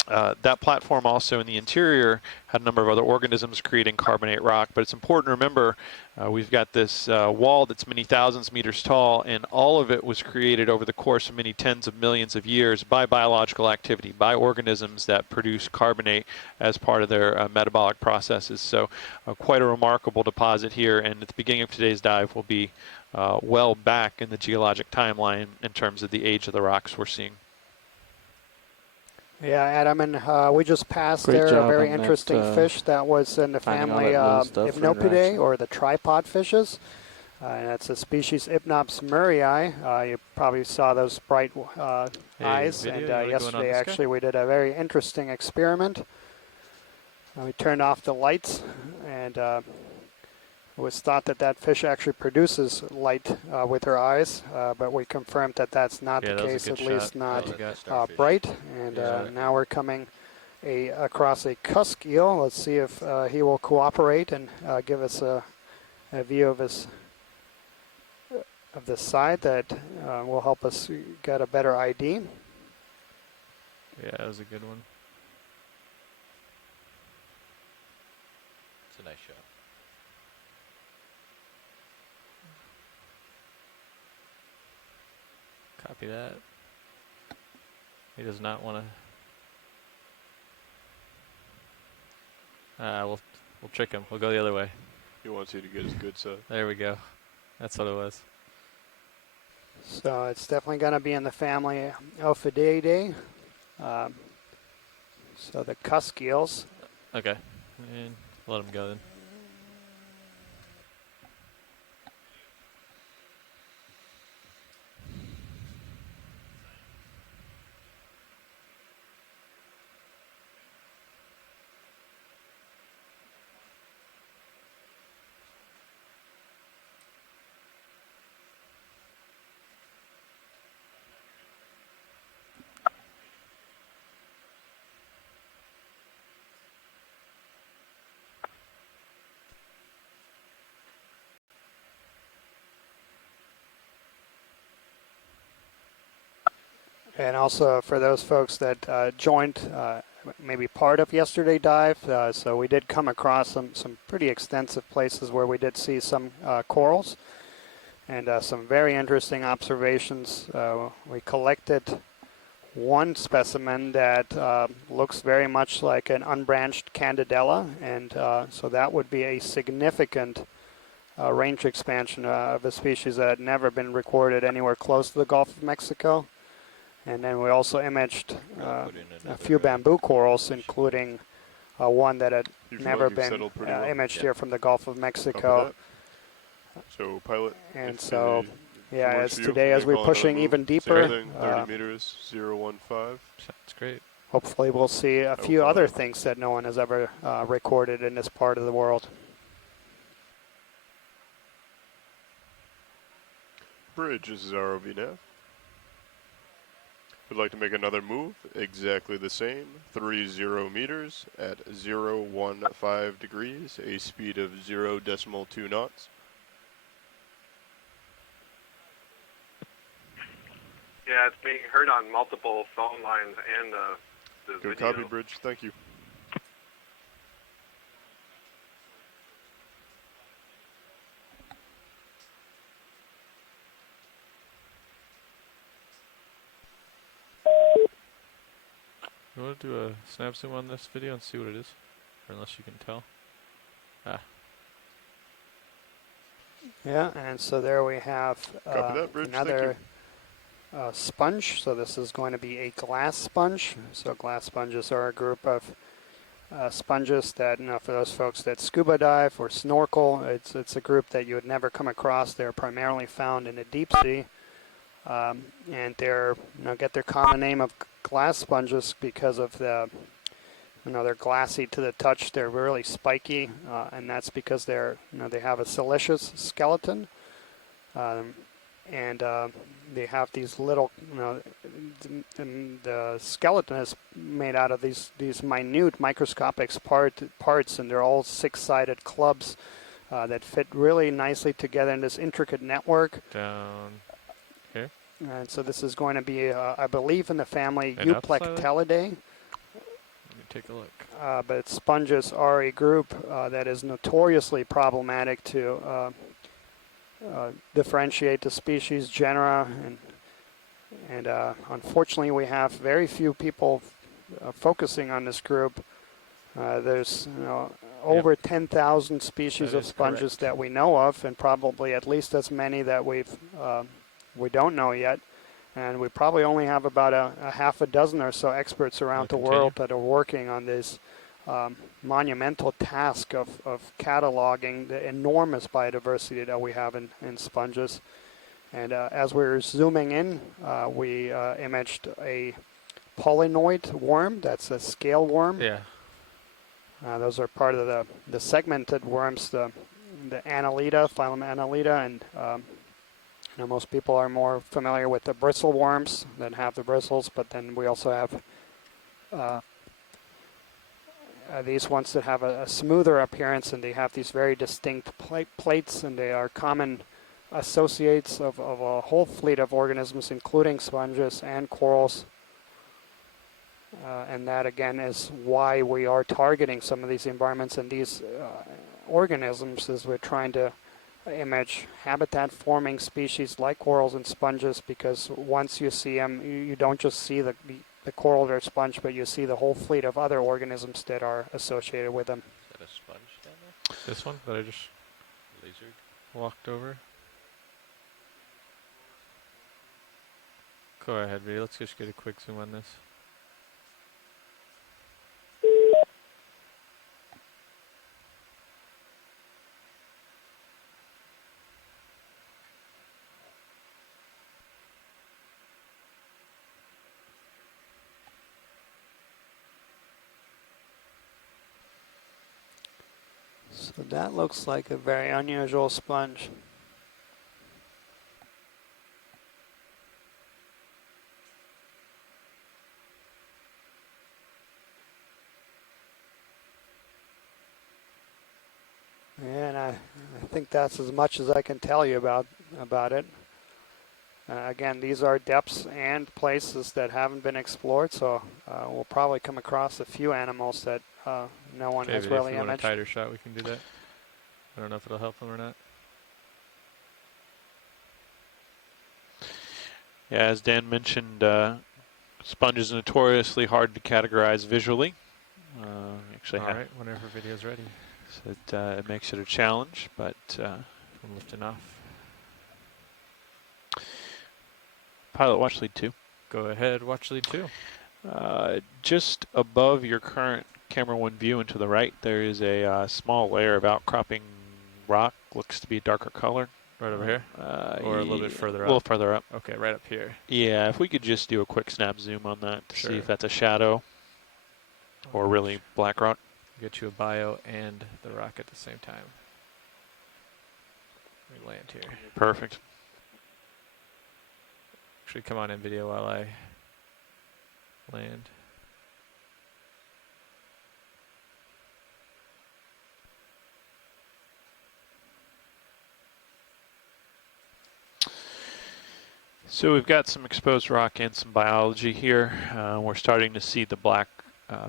that platform also in the interior had a number of other organisms creating carbonate rock, but it's important to remember we've got this wall that's many thousands of meters tall, and all of it was created over the course of many tens of millions of years by biological activity, by organisms that produce carbonate as part of their metabolic processes. So quite a remarkable deposit here, and at the beginning of today's dive we'll be well back in the geologic timeline in terms of the age of the rocks we're seeing. Yeah, Adam, and we just passed there a very interesting fish that was in the family Hypnopidae, or the tripod fishes. And that's a species Hypnops murray. You probably saw those bright eyes. And yesterday, actually, we did a very interesting experiment. We turned off the lights, and it was thought that fish actually produces light with her eyes, but we confirmed that that's not the case, at least not bright. And now we're coming across a cusk eel. Let's see if he will cooperate and give us a view of the side that will help us get a better ID. Yeah, that was a good one. It's a nice shot. Copy that. He does not want to. We'll trick him. We'll go the other way. He wants you to get his good side. There we go. That's what it was. So it's definitely going to be in the family Ophidiidae. So the cusk eels. Okay. And let them go then. And also for those folks that joined maybe part of yesterday dive, so we did come across some pretty extensive places where we did see some corals and some very interesting observations. We collected one specimen that looks very much like an unbranched candidella, and so that would be a significant range expansion of a species that had never been recorded anywhere close to the Gulf of Mexico. And then we also imaged a few bamboo corals, including one that had never been imaged here from the Gulf of Mexico. So pilot. And so, yeah, as today as we're pushing even deeper, 30 meters, 015. That's great. Hopefully we'll see a few other things that no one has ever recorded in this part of the world. Bridge, this is ROV nav. Would like to make another move, exactly the same, 30 meters at 015 degrees, a speed of 0.2 knots. Yeah, it's being heard on multiple phone lines and the Good video. copy, Bridge, thank you. You want to do a snap zoom on this video and see what it is? Or unless you can tell. Ah. Yeah, and so there we have Bridge, another sponge. So this is going to be a glass sponge. So glass sponges are a group of sponges that, for those folks that scuba dive or snorkel, it's a group that you would never come across. They're primarily found in the deep sea. And they're, get their common name of glass sponges because of the, they're glassy to the touch. They're really spiky, and that's because they're, they have a siliceous skeleton, and they have these little, the skeleton is made out of these minute microscopic parts, and they're all six-sided clubs that fit really nicely together in this intricate network. Down here. And so this is going to be, I believe, in the family Euplectellidae. Let me take a look. But sponges are a group that is notoriously problematic to differentiate the species, genera, and unfortunately we have very few people focusing on this group. There's over 10,000 species of sponges that we know of, and probably at least as many that we don't know yet. And we probably only have about a half a dozen or so experts around the world that are working on this monumental task of cataloging the enormous biodiversity that we have in sponges. And as we're zooming in, we imaged a polynoid worm. That's a scale worm. Yeah. Those are part of the segmented worms, the Annelida, phylum Annelida, and most people are more familiar with the bristle worms that have the bristles, but then we also have these ones that have a smoother appearance, and they have these very distinct plates, and they are common associates of a whole fleet of organisms, including sponges and corals. And that, again, is why we are targeting some of these environments and these organisms, as we're trying to image habitat-forming species like corals and sponges, because once you see them, you don't just see the coral or sponge, but you see the whole fleet of other organisms that are associated with them. Is that a sponge down there? This one that I just walked over. Go ahead, V. Let's just get a quick zoom on this. So that looks like a very unusual sponge. And I think that's as much as I can tell you about it. Again, these are depths and places that haven't been explored, so we'll probably come across a few animals that no one has really if you imaged. want a tighter shot, we can do that. I don't know if it'll help them or not. Yeah, as Dan mentioned, sponge is notoriously hard to categorize visually. Actually, all right, whenever video's ready. So it makes it a challenge, but I'm lifting off. Pilot, watch lead 2. Go ahead, watch lead 2. Just above your current camera 1 view and to the right, there is a small layer of outcropping rock. Looks to be a darker color. Right over here? Or a little bit further up? A little further up. Okay, right up here. Yeah, if we could just do a quick snap zoom on that to Sure. see if that's a shadow or really black rock. Get you a bio and the rock at the same time. We land here. Perfect. Actually, come on in video while I land. So we've got some exposed rock and some biology here. We're starting to see the black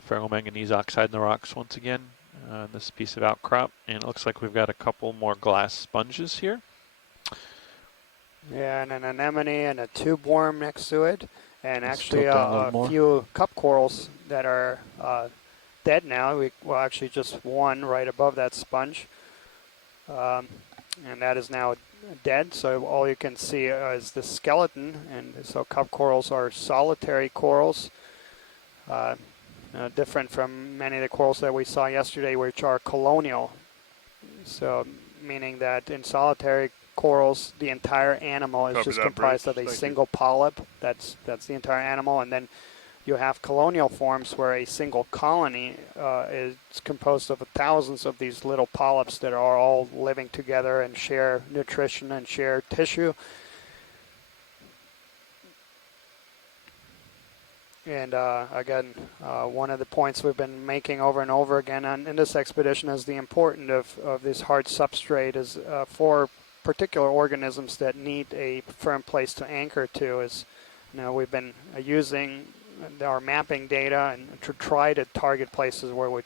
ferromanganese oxide in the rocks once again. This piece of outcrop, and it looks like we've got a couple more glass sponges here. Yeah, and an anemone and a tube worm next to it, and Let's actually tilt down a little a more. few cup corals that are dead now. Well, actually just one right above that sponge, and that is now dead. So all you can see is the skeleton, and so cup corals are solitary corals. Different from many of the corals that we saw yesterday, which are colonial. So meaning that in solitary corals, the entire animal is just comprised of a single polyp. That's the entire animal, and then you have colonial forms where a single colony is composed of thousands of these little polyps that are all living together and share nutrition and share tissue. And again, one of the points we've been making over and over again in this expedition is the importance of this hard substrate is for particular organisms that need a firm place to anchor to. Is, you know, we've been using our mapping data and to try to target places where we're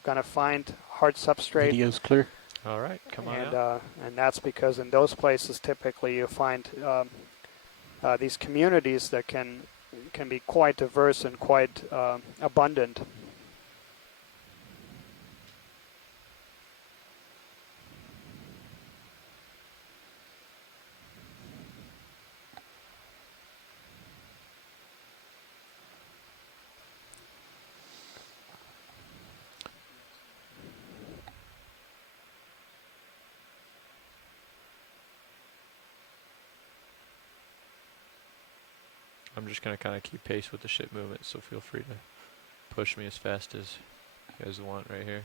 going to find hard substrate. Video's clear. All right, come on out. And that's because in those places typically you find these communities that can be quite diverse and quite abundant. I'm just going to kind of keep pace with the ship movement, so feel free to push me as fast as you guys want right here.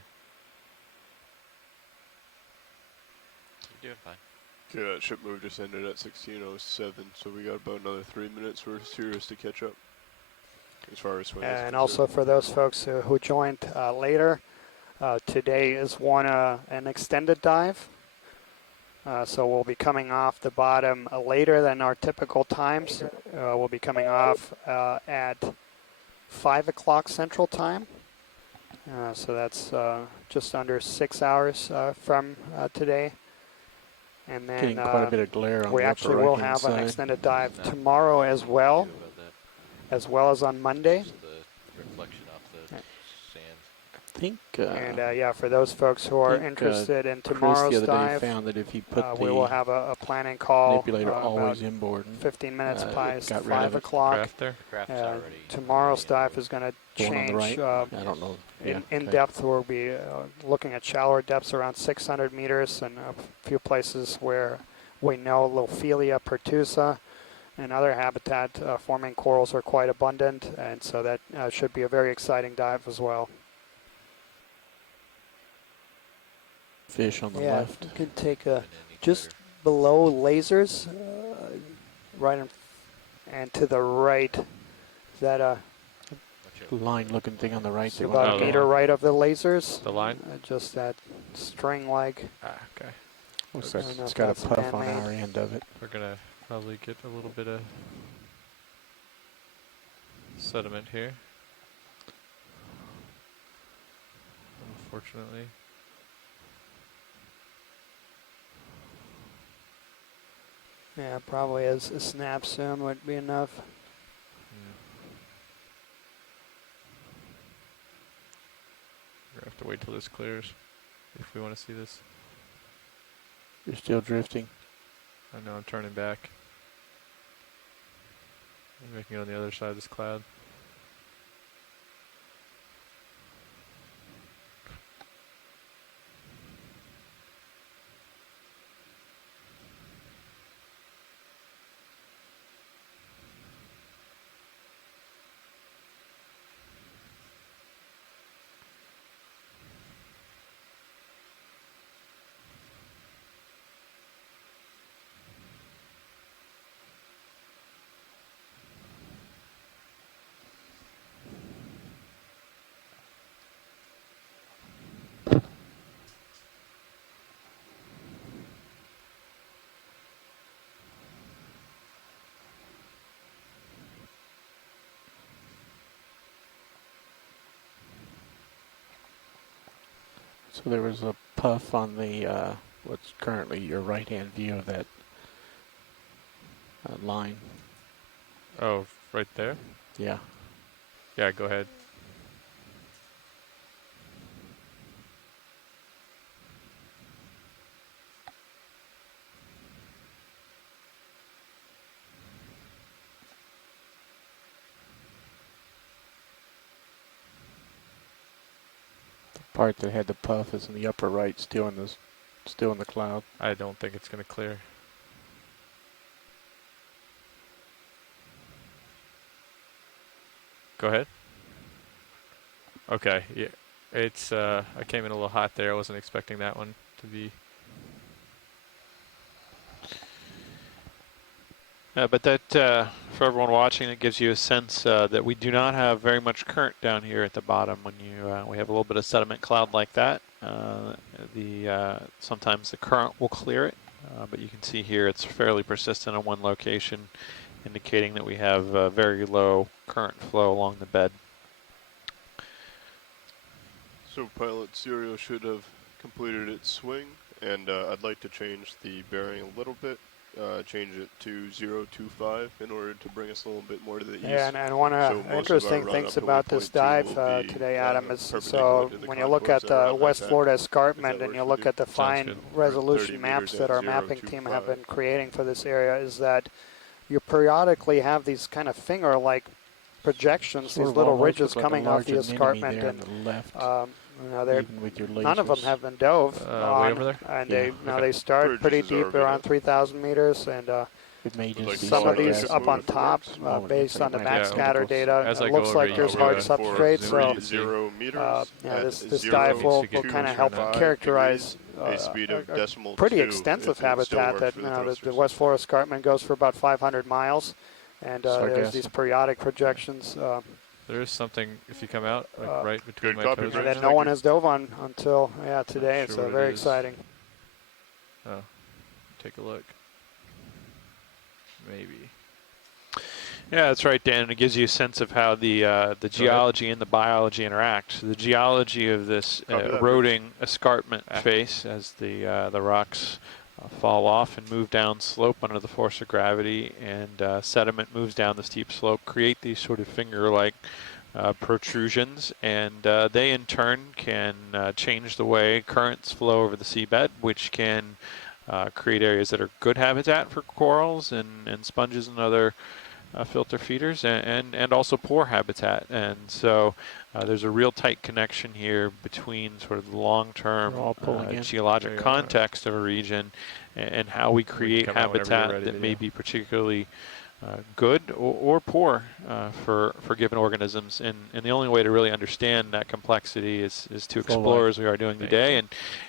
You're doing fine. Okay, that ship move just ended at 16:07, so we got about another 3 minutes for Sirius to catch up. As far as swing is And concerned. also for those folks who joined later, today is an extended dive. So we'll be coming off the bottom later than our typical times. We'll be coming off at 5 o'clock Central Time. So that's just under 6 hours from today. And then Getting quite a bit of glare on we the actually upper will right-hand have an side. extended dive tomorrow as well as on Monday. The reflection off the sand. I think, And yeah, for those folks who are interested in Chris tomorrow's the other dive, day found that if you put we the will have a planning call manipulator always about inboard, 15 minutes it past got rid 5 of it. o'clock. Craft there? The craft's already Tomorrow's dive is going to The one on the change. right? I don't know. Yeah, In okay. depth, we'll be looking at shallower depths around 600 meters and a few places where we know Lophelia pertusa and other habitat forming corals are quite abundant, and so that should be a very exciting dive as well. fish on the Yeah, left. you can take just below lasers, right and to the right. Is that a line-looking thing on the right? see about a meter right of the lasers? The line? Just that string-like. Okay. Looks like it's got a puff on our end of it. We're gonna probably get a little bit of sediment here. Unfortunately. Yeah, probably a snap soon would be enough. We're gonna have to wait till this clears if we want to see this. You're still drifting. I know, I'm turning back. I'm making it on the other side of this cloud. So there was a puff on the what's currently your right-hand view of that line. Oh, right there? Yeah. Yeah, go ahead. Part that had the puff is in the upper right, still in the cloud. I don't think it's going to clear. Go ahead. Okay, yeah. It's I came in a little hot there. I wasn't expecting that one to be. But that, for everyone watching, it gives you a sense that we do not have very much current down here at the bottom. When we have a little bit of sediment cloud like that, sometimes the current will clear it, but you can see here it's fairly persistent in one location, indicating that we have very low current flow along the bed. So pilot Serial should have completed its swing, and I'd like to change the bearing a little bit. Change it to 025 in order to bring us a little bit more to the east. Yeah, and one of the interesting things about this dive today, Adam, is so when you look at the West Florida Escarpment and you look at the fine resolution maps that our mapping team have been creating for this area, is that you periodically have these kind of finger-like projections, these little ridges coming off the escarpment, and you know, none of them have been dove on, over there? and they start pretty deep, around 3,000 meters, and some of these up on top, based on the backscatter data, it looks like there's hard substrate, so this dive will kind of help characterize a pretty extensive habitat that the West Florida Escarpment goes for about 500 miles, and there's these periodic projections. There is something, if you come out, like right between my toes. And that no one has dove on until today. It's very exciting. Oh, take a look. Maybe. Yeah, that's right, Dan. It gives you a sense of how the geology and the biology interact. So the geology of this eroding escarpment face, as the rocks fall off and move down slope under the force of gravity, and sediment moves down the steep slope, create these sort of finger-like protrusions, and they in turn can change the way currents flow over the seabed, which can create areas that are good habitat for corals and sponges and other filter feeders, and also poor habitat. And so there's a real tight connection here between sort of the long-term geologic context of a region and how we create habitat that may be particularly good or poor for given organisms, and the only way to really understand that complexity is to explore as we are doing today,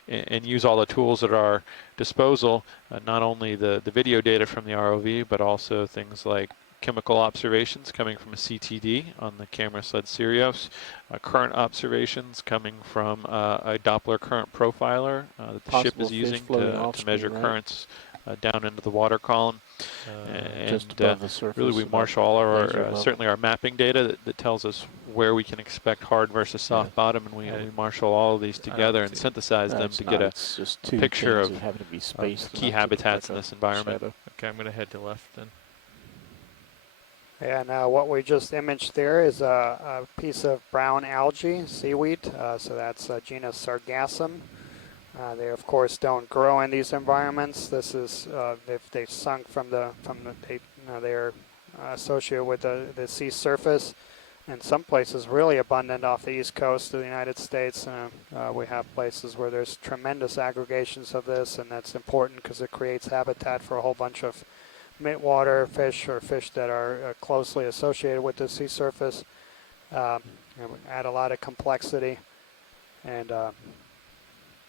and use all the tools at our disposal, not only the video data from the ROV, but also things like chemical observations coming from a CTD on the camera sled Sirius, current observations coming from a Doppler current profiler that the ship is using to measure currents down into the water column. Just above the surface. Really we marshal all our, certainly our mapping data that tells us where we can expect hard versus soft bottom, and we marshal all of these together and synthesize them to get a picture of key habitats in this environment. Okay, I'm going to head to left then. And what we just imaged there is a piece of brown algae, seaweed, so that's genus Sargassum. They of course don't grow in these environments. This is they've sunk they're associated with the sea surface. In some places really abundant off the east coast of the United States. We have places where there's tremendous aggregations of this, and that's important because it creates habitat for a whole bunch of midwater fish or fish that are closely associated with the sea surface. Add a lot of complexity, and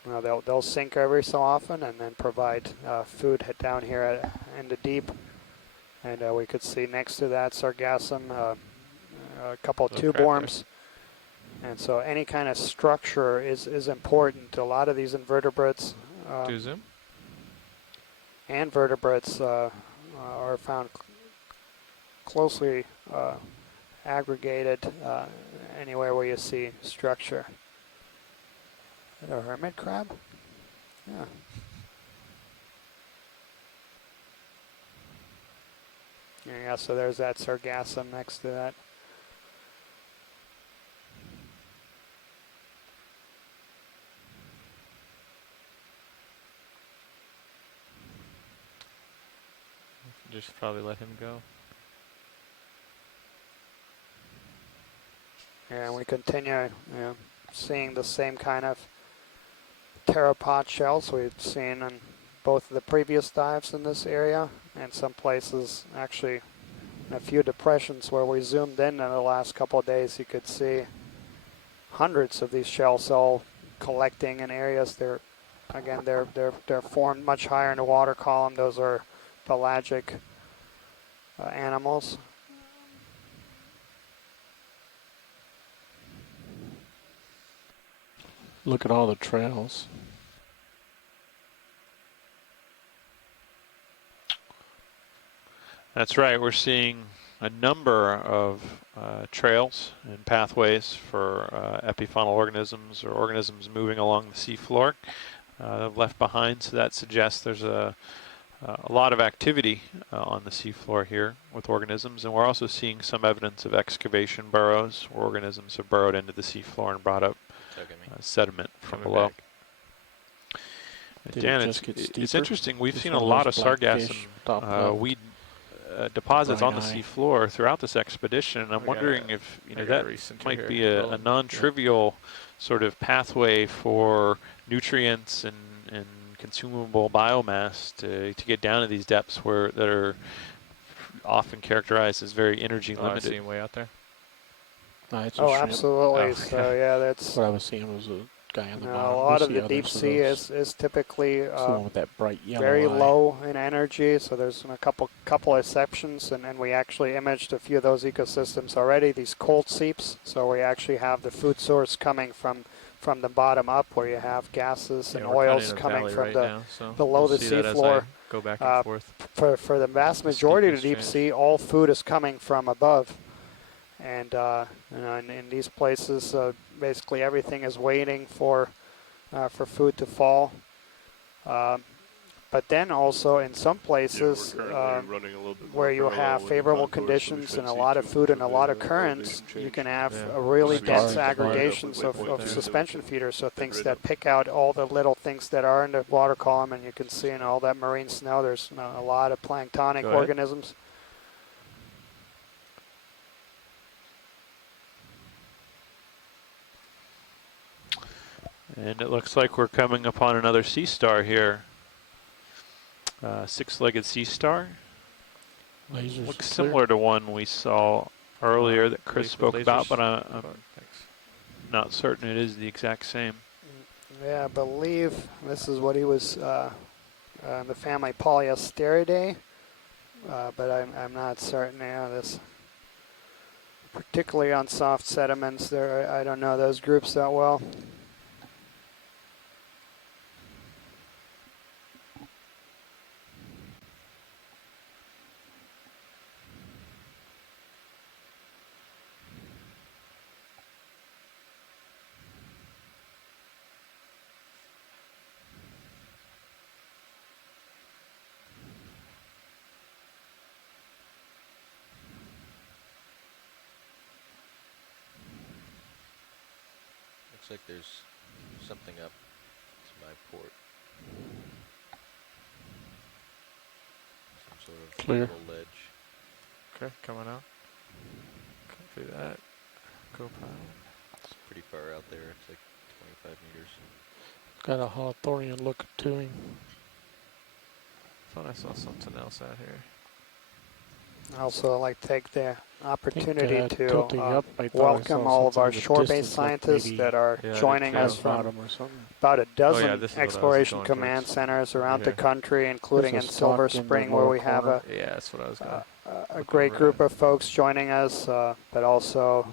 they'll sink every so often and then provide food down here in the deep. And we could see next to that Sargassum a couple of tube worms. And so any kind of structure is important. A lot of these invertebrates and vertebrates are found closely aggregated anywhere where you see structure. Is that a hermit crab? Yeah. Yeah, so there's that Sargassum next to that. Just probably let him go. Yeah, and we continue seeing the same kind of pteropod shells we've seen in both of the previous dives in this area, and some places actually in a few depressions where we zoomed in the last couple of days. You could see hundreds of these shells all collecting in areas. They're formed much higher in the water column. Those are pelagic animals. Look at all the trails. That's right. We're seeing a number of trails and pathways for epifaunal organisms or organisms moving along the seafloor left behind. So that suggests there's a lot of activity on the seafloor here with organisms, and we're also seeing some evidence of excavation burrows where organisms have burrowed into the seafloor and brought up sediment from below. Dan, it's interesting. We've seen a lot of Sargassum weed deposits on the seafloor throughout this expedition, and I'm wondering if that might be a non-trivial sort of pathway for nutrients and consumable biomass to get down to these depths that are often characterized as very energy limited. I see him way out there. Absolutely. So yeah, that's what I was seeing was a guy on the bottom. A lot of the deep sea is typically with that bright yellow very low in energy. So there's a couple exceptions, and we actually imaged a few of those ecosystems already. These cold seeps. So we actually have the food source coming from the bottom up, where you have gases and oils coming from below the seafloor. Go back and forth. For the vast majority of the deep sea, all food is coming from above. And in these places, basically everything is waiting for food to fall. But then also in some places where you have favorable conditions and a lot of food and a lot of currents, you can have really dense aggregations of suspension feeders, so things that pick out all the little things that are in the water column, and you can see in all that marine snow there's a lot of planktonic organisms. And it looks like we're coming upon another sea star here. Six-legged sea star. Looks similar to one we saw earlier that Chris spoke about, but I'm not certain it is the exact same. Yeah, I believe this is what he was, the family Polyasteridae, but I'm not certain. Yeah, this, particularly on soft sediments, there I don't know those groups that well. Looks like there's something up to my port. Some sort of Clear. little ledge. Okay, coming out. Copy that. Go pilot. It's pretty far out there. It's like 25 meters. Got a Hawthornian look to him. Thought I saw something else out here. I also like to take the opportunity tilting to up, I thought I welcome saw all of our something in the shore-based distance, like scientists maybe that are joining us from about a dozen this is what I was exploration going command towards. centers around the Here. country, including in There's a Silver stalk in the Spring, where lower we have corner. Yeah, that's what I was going a great group of folks joining us, but also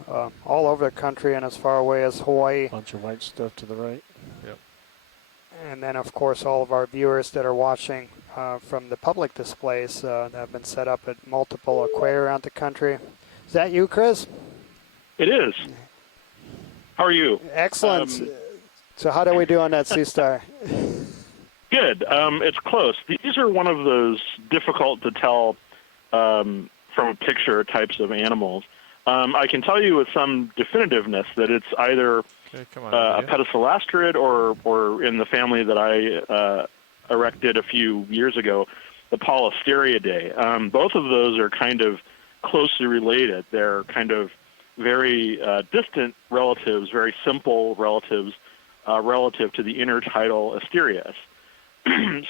all over the country and as far away as Hawaii. Bunch of white stuff to the right. Yep. And then, of course, all of our viewers that are watching from the public displays that have been set up at multiple aquaria around the country. Is that you, Chris? It is. How are you? Excellent. So how do we do on that Sea Star? Good. It's close. These are one of those difficult to tell from a picture types of animals. I can tell you with some definitiveness that it's either a pedicellastrid or in the family that I erected a few years ago, the Polyasteridae. Both of those are kind of closely related. They're kind of very distant relatives, very simple relatives relative to the intertidal Asterias.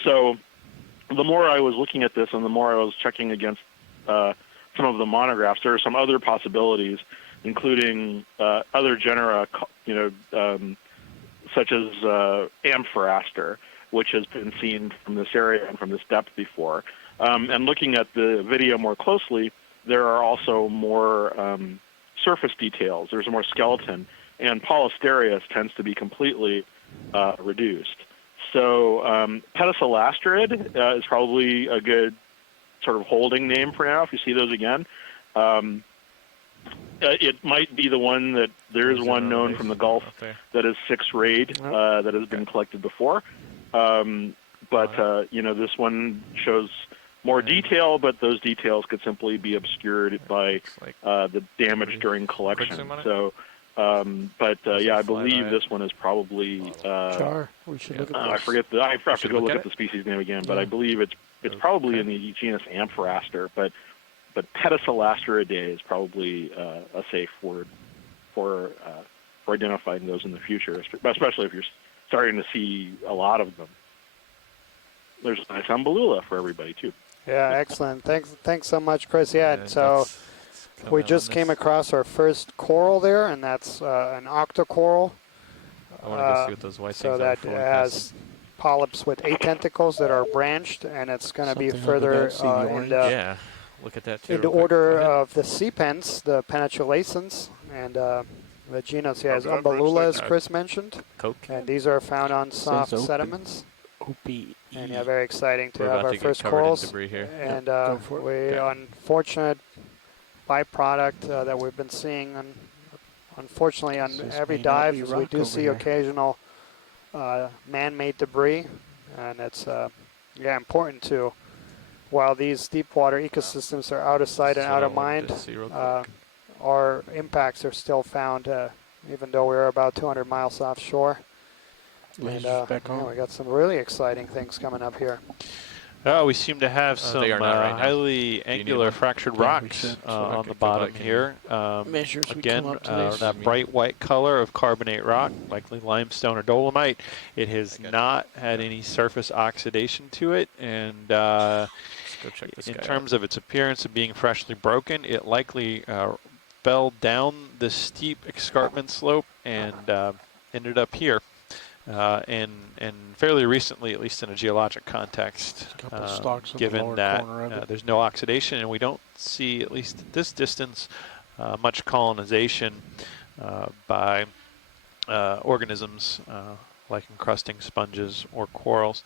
So the more I was looking at this and the more I was checking against some of the monographs, there are some other possibilities, including other genera, such as Amphoraster, which has been seen from this area and from this depth before. And looking at the video more closely, there are also more surface details. There's more skeleton, and Polyasterias tends to be completely reduced. So pedicellastrid is probably a good sort of holding name for now if you see those again. It might be the one that there is one known from the Gulf that is 6-rayed that has been collected before. But this one shows more detail, but those details could simply be obscured by the damage during collection. So, I believe this one is probably. We should look at I forget I have to go look at the species name again, but I believe it's probably in the genus Amphoraster. But Pedicellastaridae is probably a safe word for identifying those in the future, especially if you're starting to see a lot of them. There's a nice Umbellula for everybody too. Yeah, excellent. Thanks so much, Chris. Yeah, so we just came across our first coral there, and that's an octocoral. I want to go see what those white so things that are. has polyps with 8 tentacles that are branched, and it's going to be further yeah, look at that too. in the order of the sepens, the penetrulacens, and the genus is Umbellula, as Chris mentioned. And these are found on soft sediments. And yeah, very exciting to have our first corals. And we unfortunate byproduct that we've been seeing, unfortunately, on every dive, is we do see occasional man-made debris, and it's important to. While these deep water ecosystems are out of sight and out of mind, our impacts are still found, even though we're about 200 miles offshore. And we got some really exciting things coming up here. We seem to have some highly angular fractured rocks on the bottom here. Again, that bright white color of carbonate rock, likely limestone or dolomite. It has not had any surface oxidation to it, and go check this guy out. In terms of its appearance of being freshly broken, it likely fell down this steep escarpment slope and ended up here. And fairly recently, at least in a geologic context, given that there's no oxidation and we don't see, at least at this distance, much colonization by organisms like encrusting sponges or corals.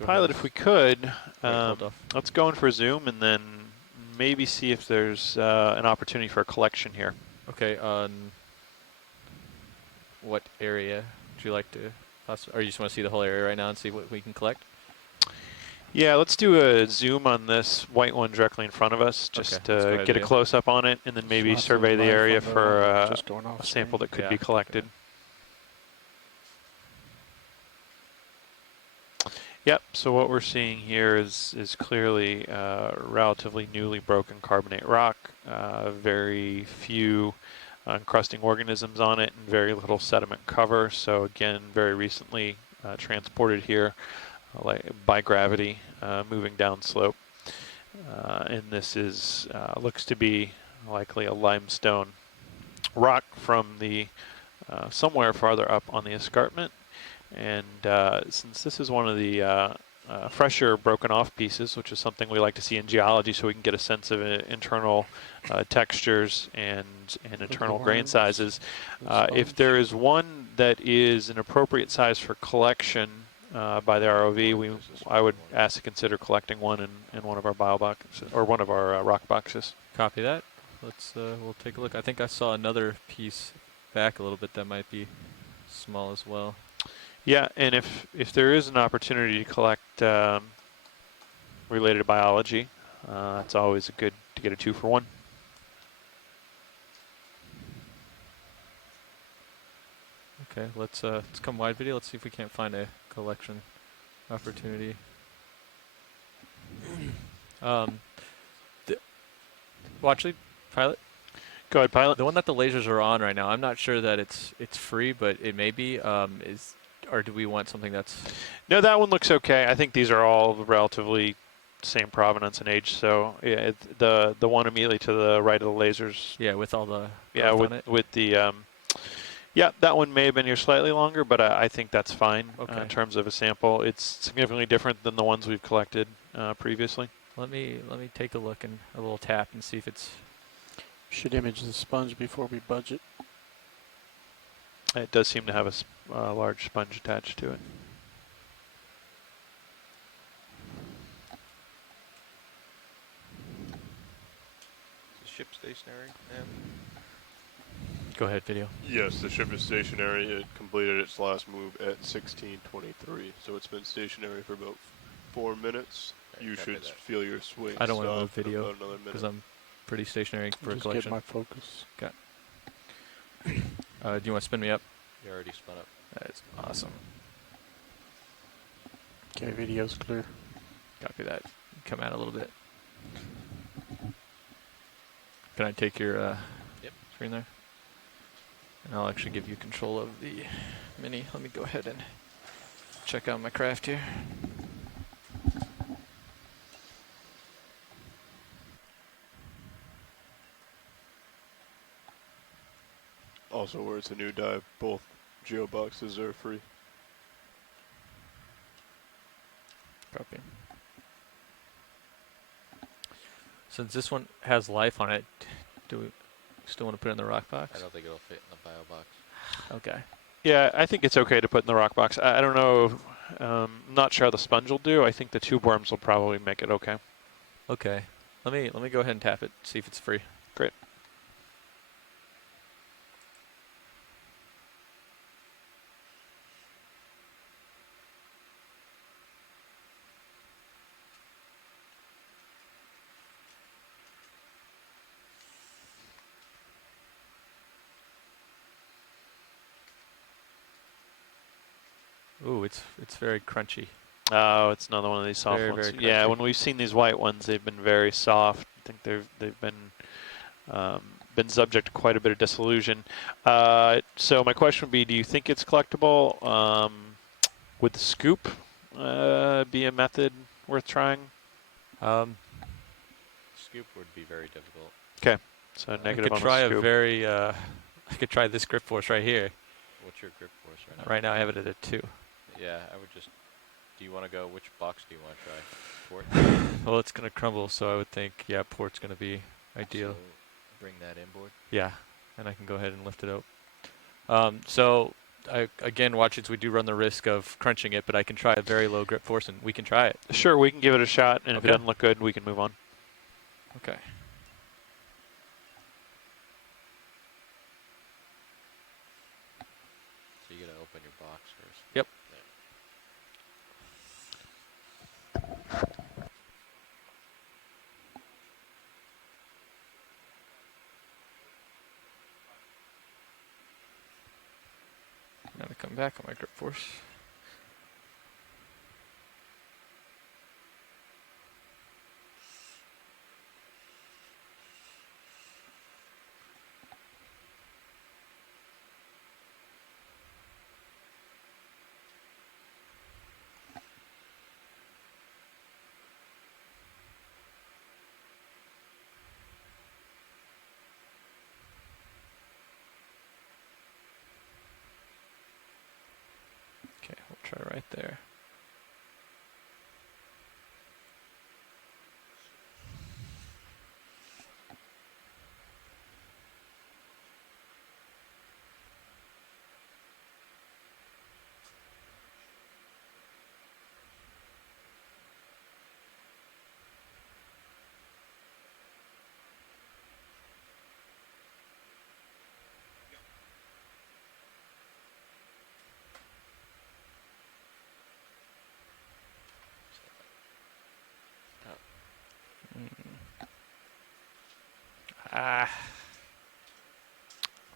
Pilot, if we could, let's go in for a zoom and then maybe see if there's an opportunity for a collection here. Okay, on what area would you like to, or you just want to see the whole area right now and see what we can collect? Yeah, let's do a zoom on this white one directly in front of us, just to get a close-up on it, and then maybe survey the area for a sample that could be collected. Yep, so what we're seeing here is clearly relatively newly broken carbonate rock, very few encrusting organisms on it, and very little sediment cover. So again, very recently transported here by gravity, moving down slope. And this is looks to be likely a limestone rock from the somewhere farther up on the escarpment. And since this is one of the fresher broken off pieces, which is something we like to see in geology so we can get a sense of internal textures and internal grain sizes, if there is one that is an appropriate size for collection by the ROV, I would ask to consider collecting one in one of our bio boxes, or one of our rock boxes. Copy that. Let's we'll take a look. I think I saw another piece back a little bit that might be small as well. Yeah, and if there is an opportunity to collect related to biology, it's always good to get a 2-for-1. Okay, let's come wide video. Let's see if we can't find a collection opportunity. Well, actually, Pilot. Go ahead, Pilot. The one that the lasers are on right now, I'm not sure that it's free, but it may be. Or do we want something that's... No, that one looks okay. I think these are all relatively same provenance and age. So yeah, the one immediately to the right of the lasers. Yeah, with all the... Yeah, with the... yeah, that one may have been here slightly longer, but I think that's fine in terms of a sample. It's significantly different than the ones we've collected previously. Let me take a look and a little tap and see if it's... Should image the sponge before we budget. It does seem to have a large sponge attached to it. Is the ship stationary now? Go ahead, video. Yes, the ship is stationary. It completed its last move at 1623, so it's been stationary for about 4 minutes. Okay, you should feel your swing. I don't want to move video because I'm pretty stationary for a collection. Just get my focus. Okay. Do you want to spin me up? You already spun up. That's awesome. Okay, video's clear. Copy that. Come out a little bit. Can I take your screen there? And I'll actually give you control of the Mini. Let me go ahead and check out my craft here. Also, where it's a new dive, both geo boxes are free. Copy. Since this one has life on it, do we still want to put it in the rock box? I don't think it'll fit in the bio box. Okay. Yeah, I think it's okay to put in the rock box. I don't know. I'm not sure how the sponge will do. I think the tube worms will probably make it okay. Okay. Let me go ahead and tap it, see if it's free. Great. Ooh, it's very crunchy. Oh, it's another one of these soft ones. Very Yeah, when we've seen these white ones, they've been very soft. I think they've been subject to quite a bit of dissolution. So my question would be: do you think it's collectible with the scoop? be a method worth trying? Scoop would be very difficult. Okay, so negative on the try scoop. I could try this grip force right here. What's your grip force right now? Right now I have it at a 2. Yeah, I would just. Do you want to go? Which box do you want to try? Port. Well, it's gonna crumble, so I would think port's gonna be ideal. So bring that inboard. Yeah, and I can go ahead and lift it out. So again, watch it. We do run the risk of crunching it, but I can try a very low grip force, and we can try it. Sure, we can give it a shot, and if it doesn't look good, we can move on. Okay. So you gotta open your box first. Yep. Now to come back on my grip force. Okay, we'll try right there.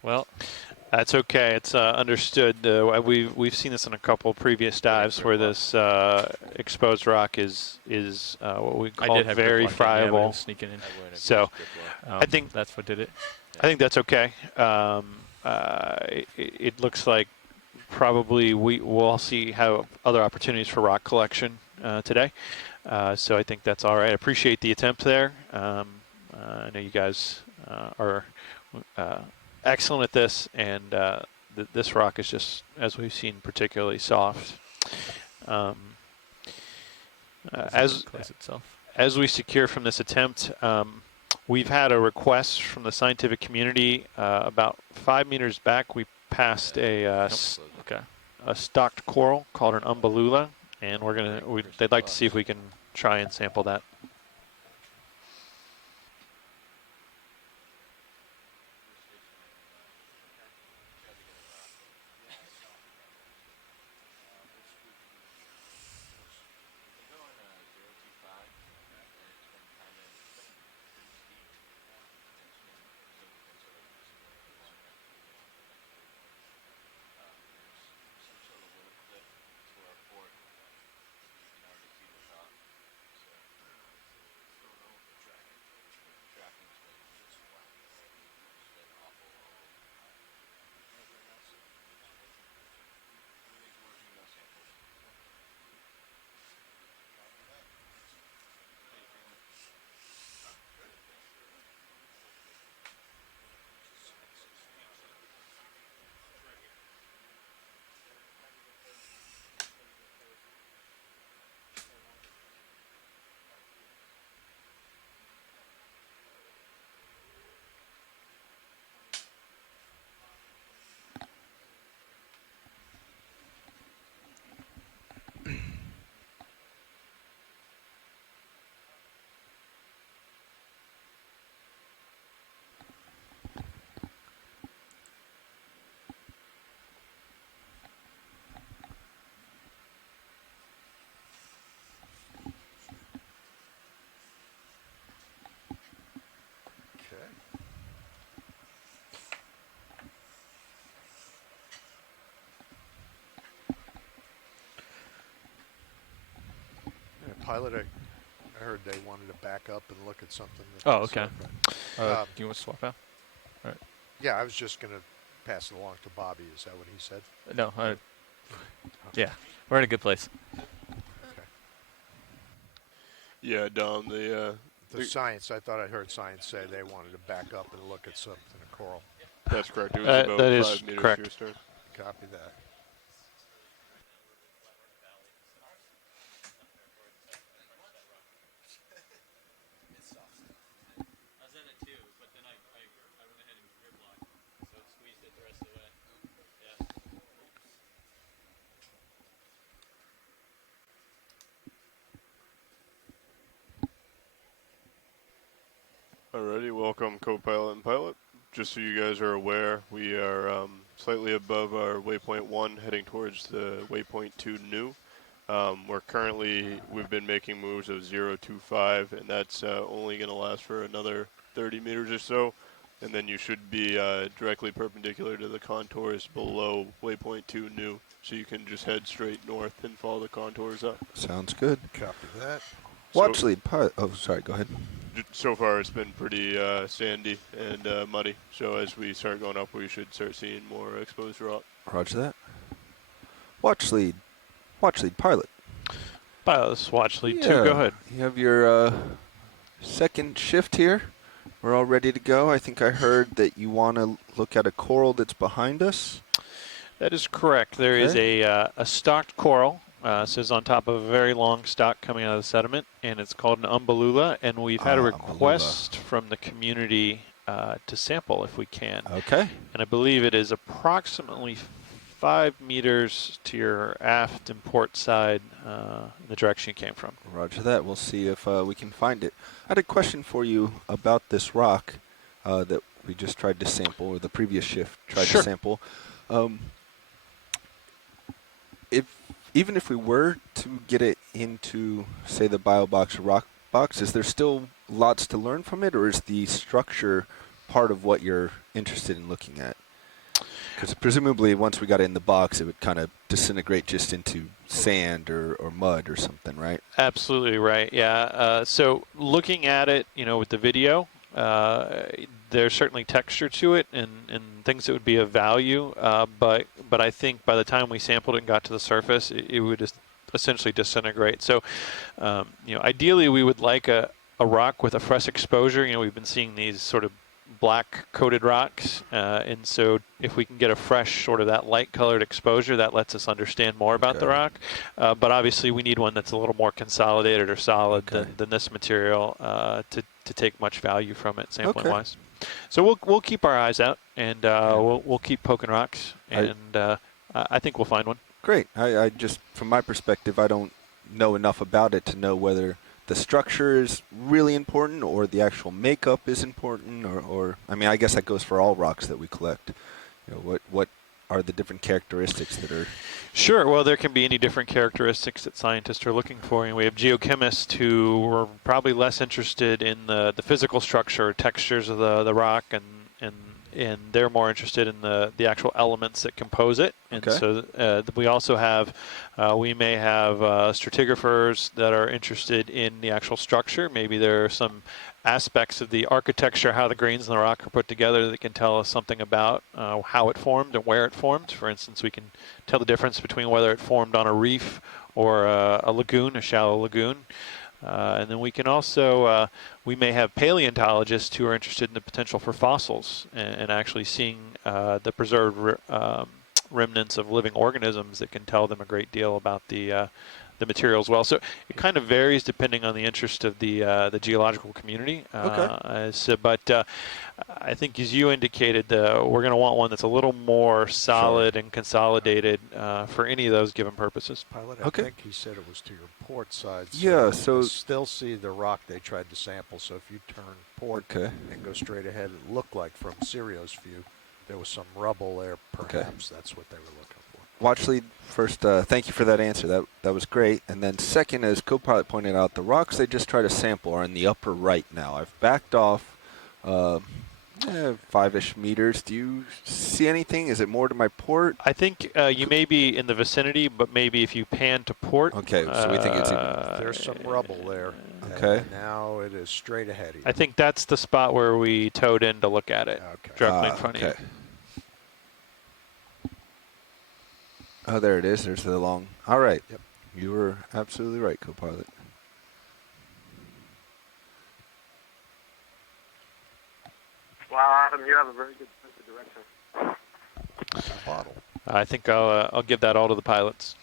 Well, that's okay. It's understood. We've seen this in a couple previous dives where this exposed rock is what we call very friable. So I think that's what did it. I think that's okay. It looks like probably we'll see how other opportunities for rock collection today. So I think that's all right. I appreciate the attempt there. I know you guys are excellent at this, and this rock is just, as we've seen, particularly soft. As we secure from this attempt, we've had a request from the scientific community. About 5 meters back, we passed a stocked coral called an umbellula, and they'd like to see if we can try and sample that. Pilot, I heard they wanted to back up and look at something. Oh, okay. Do you want to swap out? All right. Yeah, I was just going to pass it along to Bobby. Is that what he said? No. Yeah, we're in a good place. Yeah, Dom, The science, I thought I heard science say they wanted to back up and look at something, a coral. That's correct. It was about that 5 is meters correct. to your stern. Copy that. Alrighty, welcome co-pilot and pilot. Just so you guys are aware, we are slightly above our waypoint 1, heading towards the waypoint 2 new. We've been making moves of 025, and that's only going to last for another 30 meters or so. And then you should be directly perpendicular to the contours below waypoint 2 new. So you can just head straight north and follow the contours up. Sounds good. Copy that. Watch lead pilot. Oh, sorry, go ahead. So far, it's been pretty sandy and muddy. So as we start going up, we should start seeing more exposed rock. Roger that. Watch lead pilot. Pilot, this is watch lead 2. Go ahead. You have your second shift here. We're all ready to go. I think I heard that you want to look at a coral that's behind us. That is correct. There is a stalked coral. Says on top of a very long stalk coming out of the sediment, and it's called an umbellula, and we've had a request from the community to sample if we can. Okay. And I believe it is approximately 5 meters to your aft and port side in the direction you came from. Roger that. We'll see if we can find it. I had a question for you about this rock that we just tried to sample, or the previous shift tried to sample. Even if we were to get it into, say, the BioBox or rock box, is there still lots to learn from it, or is the structure part of what you're interested in looking at? Because presumably once we got it in the box, it would kind of disintegrate just into sand or mud or something, right? Absolutely right, yeah. So looking at it, with the video, there's certainly texture to it and things that would be of value, but I think by the time we sampled it and got to the surface, it would just essentially disintegrate. So, ideally we would like a rock with a fresh exposure. We've been seeing these sort of black coated rocks, and so if we can get a fresh sort of that light colored exposure, that lets us understand more about the rock. But obviously we need one that's a little more consolidated or solid than this material to take much value from it sampling wise. So we'll keep our eyes out, and we'll keep poking rocks, and I think we'll find one. Great. I just, from my perspective, I don't know enough about it to know whether the structure is really important or the actual makeup is important, or I mean, I guess that goes for all rocks that we collect. What are the different characteristics that are... Sure. Well, there can be any different characteristics that scientists are looking for. And we have geochemists who are probably less interested in the physical structure or textures of the rock, and they're more interested in the actual elements that compose it. And so we also have, we may have stratigraphers that are interested in the actual structure. Maybe there are some aspects of the architecture, how the grains in the rock are put together, that can tell us something about how it formed and where it formed. For instance, we can tell the difference between whether it formed on a reef or a lagoon, a shallow lagoon. And then we can also, we may have paleontologists who are interested in the potential for fossils and actually seeing the preserved remnants of living organisms that can tell them a great deal about the material as well. So it kind of varies depending on the interest of the geological community. But I think, as you indicated, we're going to want one that's a little more solid and consolidated for any of those given purposes. Pilot, I think he said it was to your port side. Yeah, so... I still see the rock they tried to sample, so if you turn port and go straight ahead, it looked like from Sirio's view there was some rubble there, perhaps. That's what they were looking for. Watch lead, first, thank you for that answer. That was great. And then second, as co-pilot pointed out, the rocks they just try to sample are in the upper right now. I've backed off 5-ish meters. Do you see anything? Is it more to my port? I think you may be in the vicinity, but maybe if you pan to port. Okay, so we think it's even... There's some rubble there. Okay. And now it is straight ahead. I think that's the spot where we towed in to look at it. Directly in front of you. Oh, there it is. There's the long... All right. Yep. You were absolutely right, co-pilot. Well, Adam, you have a very good sense of direction. Bottle. I think I'll give that all to the pilots.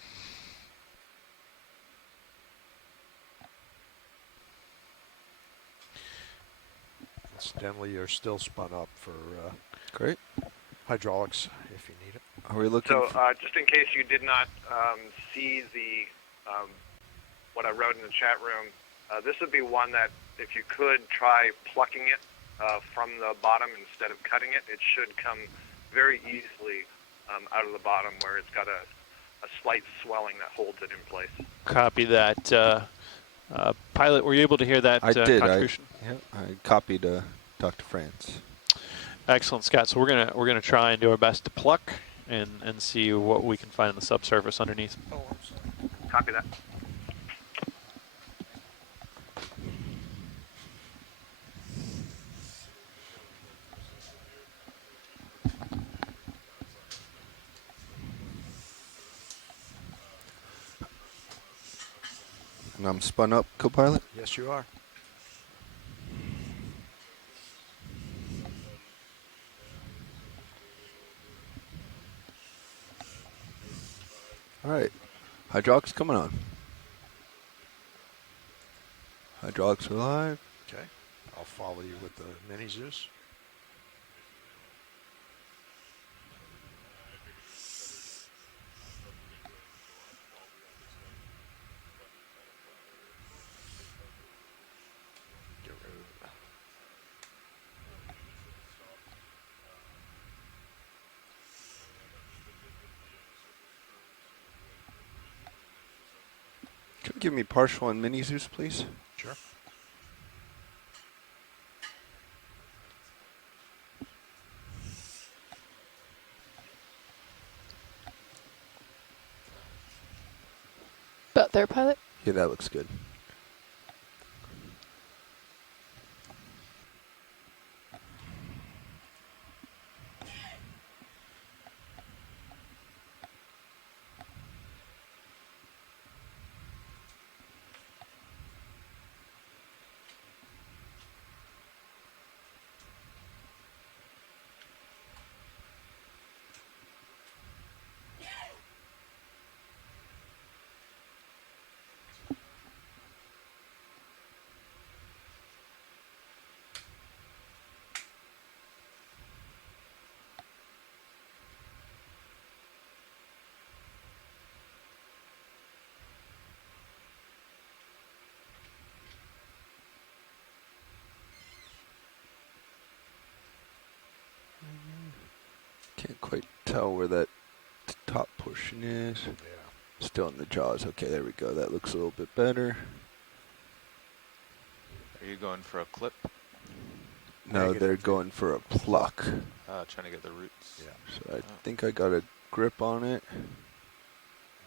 Incidentally, you're still spun up for great hydraulics if you need it. Are we looking? So, just in case you did not see the what I wrote in the chat room, this would be one that if you could try plucking it from the bottom instead of cutting it, it should come very easily out of the bottom where it's got a slight swelling that holds it in place. Copy that. Pilot, were you able to hear that I did. contribution? I copied Dr. France. Excellent, Scott. So we're gonna try and do our best to pluck and see what we can find in the subsurface underneath. Oh, I'm sorry. Copy that. And I'm spun up, co-pilot? Yes, you are. All right. Hydraulics coming on. Hydraulics are live. Okay. I'll follow you with the mini Zeus. Could you give me partial and mini Zeus, please? Sure. About there, pilot? Yeah, that looks good. Can't quite tell where that top portion is. Yeah. Still in the jaws. Okay, there we go. That looks a little bit better. Are you going for a clip? No, they're going for a pluck. Trying to get the roots. Yeah. So I think I got a grip on it.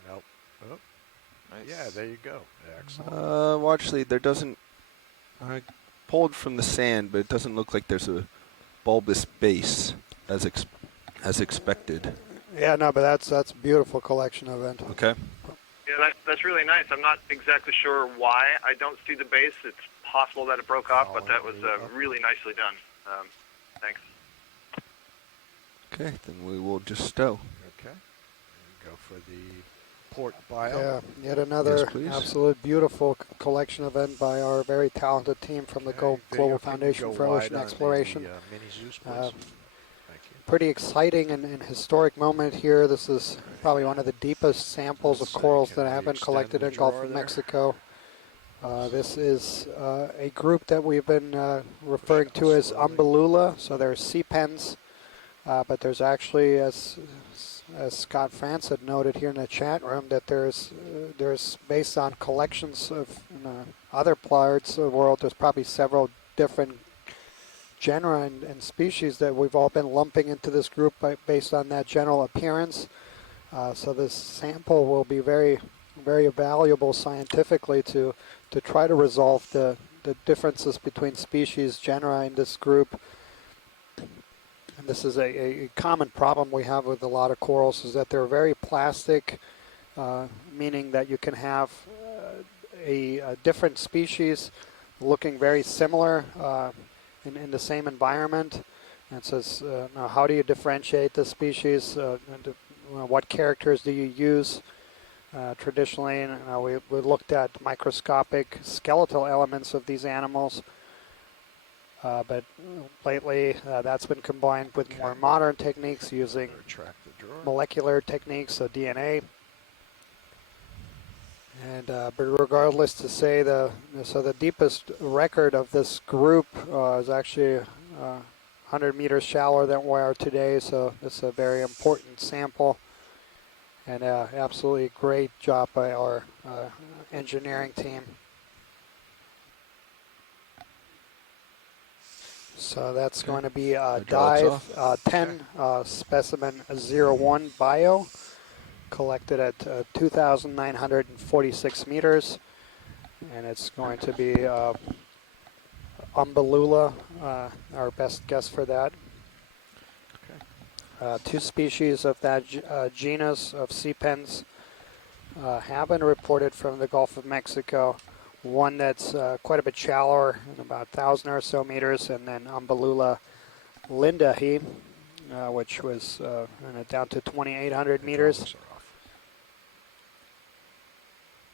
Nope. Oh. Nice. Yeah, there you go. Excellent. Well, actually, there doesn't. I pulled from the sand, but it doesn't look like there's a bulbous base as expected. Yeah, no, but that's a beautiful collection event. Okay. Yeah, that's really nice. I'm not exactly sure why I don't see the base. It's possible that it broke off, but that was really nicely done. Thanks. Okay, then we will just stow. Okay. And go for the port bio. Yeah, yet another absolute beautiful collection event by our very talented team from the Global Foundation for Ocean Exploration. Mini Zeus, please. Pretty exciting and historic moment here. This is probably one of the deepest samples of corals that have been collected in Gulf of Mexico. This is a group that we've been referring to as Umbellula. So there's sea pens, but there's actually, as Scott France had noted here in the chat room, that there's based on collections of other parts of the world, there's probably several different genera and species that we've all been lumping into this group based on that general appearance. So this sample will be very, very valuable scientifically to try to resolve the differences between species, genera in this group. And this is a common problem we have with a lot of corals, is that they're very plastic, meaning that you can have a different species looking very similar in the same environment, It says, now how do you differentiate the species? What characters do you use? Traditionally, we looked at microscopic skeletal elements of these animals, but lately that's been combined with more modern techniques using molecular techniques, so DNA. And but regardless, to say the deepest record of this group is actually 100 meters shallower than we are today. So this is a very important sample, and absolutely great job by our engineering team. So that's going to be dive 10 specimen 01 bio, collected at 2,946 meters, and it's going to be Umbellula, our best guess for that. Two species of that genus of sea pens have been reported from the Gulf of Mexico. One that's quite a bit shallower, about 1,000 or so meters, and then Umbellula lindahi, which was down to 2,800 meters.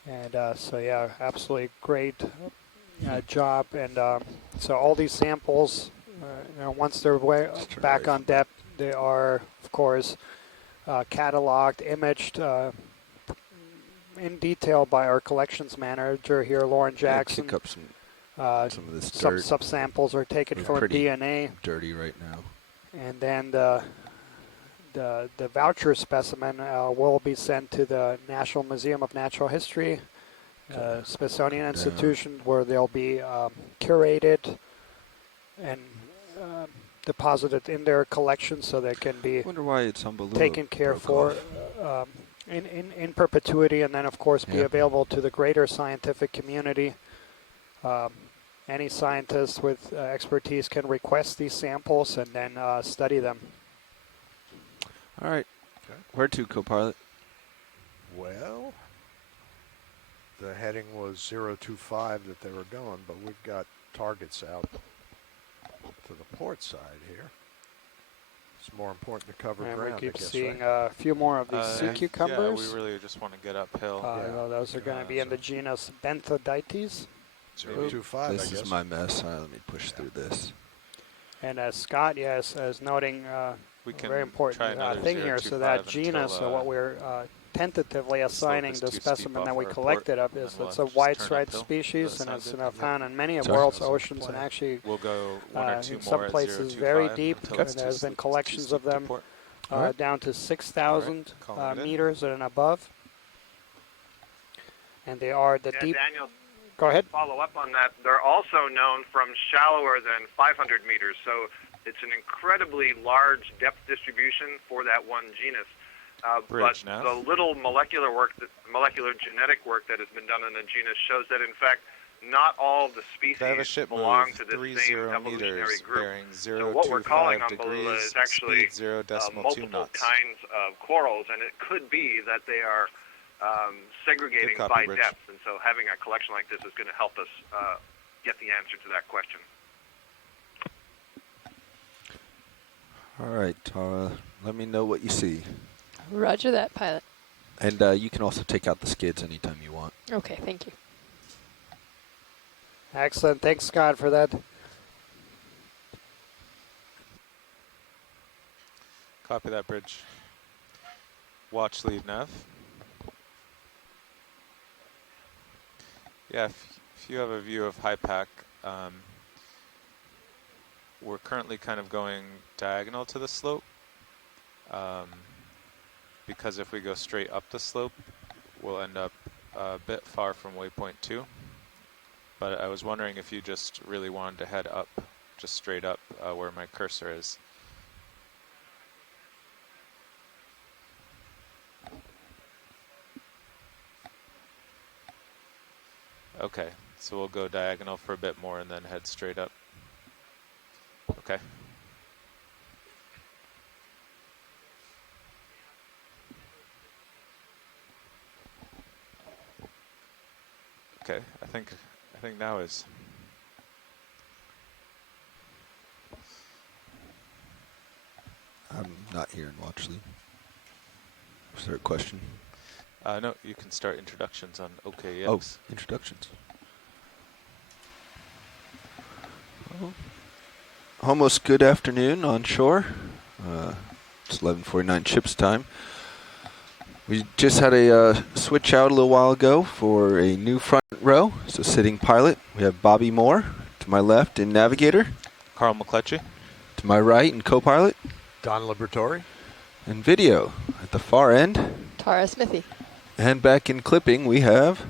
And so yeah, absolutely great job. And so all these samples, once they're back on depth, they are, of course, cataloged, imaged in detail by our collections manager here, Lauren Jackson. Pick up some of this dirt. Some samples are taken for DNA. Dirty right now. And then the voucher specimen will be sent to the National Museum of Natural History, Smithsonian Institution, where they'll be curated and deposited in their collection so they can be taken care for in perpetuity, and then of course be available to the greater scientific community. Any scientist with expertise can request these samples and then study them. All right. Where to, co-pilot? Well, the heading was 025 that they were going, but we've got targets out to the port side here. It's more important to cover ground. We keep seeing a few more of these sea cucumbers. Yeah, we really just want to get uphill. Those are going to be in the genus Benthodites. 025, This is my mess. All right, let me push through this. And Scott, yes, is noting a very important thing here. So that genus, what we're tentatively assigning the specimen that we collected up is it's a wide-striped species, and it's found in many of the world's oceans, and actually we'll go one or two in some places very deep. And there's been collections of them down to 6,000 meters and above. And they are the deep... Daniel, go ahead. Follow up on that. They're also known from shallower than 500 meters, so it's an incredibly large depth distribution for that one genus. But the little molecular genetic work that has been done in the genus shows that, in fact, not all the species belong to the same evolutionary group. So what we're calling Umbellula is actually multiple kinds of corals, and it could be that they are segregating by depth. And so having a collection like this is going to help us get the answer to that question. All right, Tara, let me know what you see. Roger that, pilot. And you can also take out the skids anytime you want. Okay, thank you. Excellent. Thanks, Scott, for that. Copy that, bridge. Watch lead nav. Yeah, if you have a view of HIPAC, we're currently kind of going diagonal to the slope. Because if we go straight up the slope, we'll end up a bit far from waypoint 2. But I was wondering if you just really wanted to head up, just straight up where my cursor is. Okay, so we'll go diagonal for a bit more and then head straight up. Okay. Okay, I think now is. I'm not here in Watchley. Was there a question? No, you can start introductions on OKEX. Oh, introductions. Well, almost good afternoon on shore. It's 11:49 chips time. We just had a switch out a little while ago for a new front row. So sitting pilot, we have Bobby Moore to my left in navigator. Carl McCletchy. To my right in co-pilot. Don Liberatore. And video at the far end. Tara Smithy. And back in clipping, we have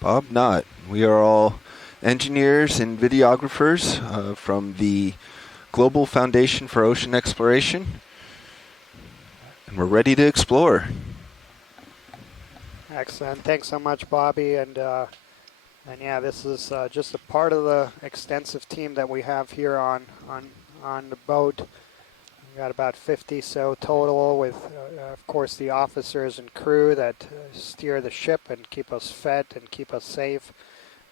Bob Knott. We are all engineers and videographers from the Global Foundation for Ocean Exploration. And we're ready to explore. Excellent. Thanks so much, Bobby. And yeah, this is just a part of the extensive team that we have here on the boat. We've got about 50 so total, with of course the officers and crew that steer the ship and keep us fed and keep us safe.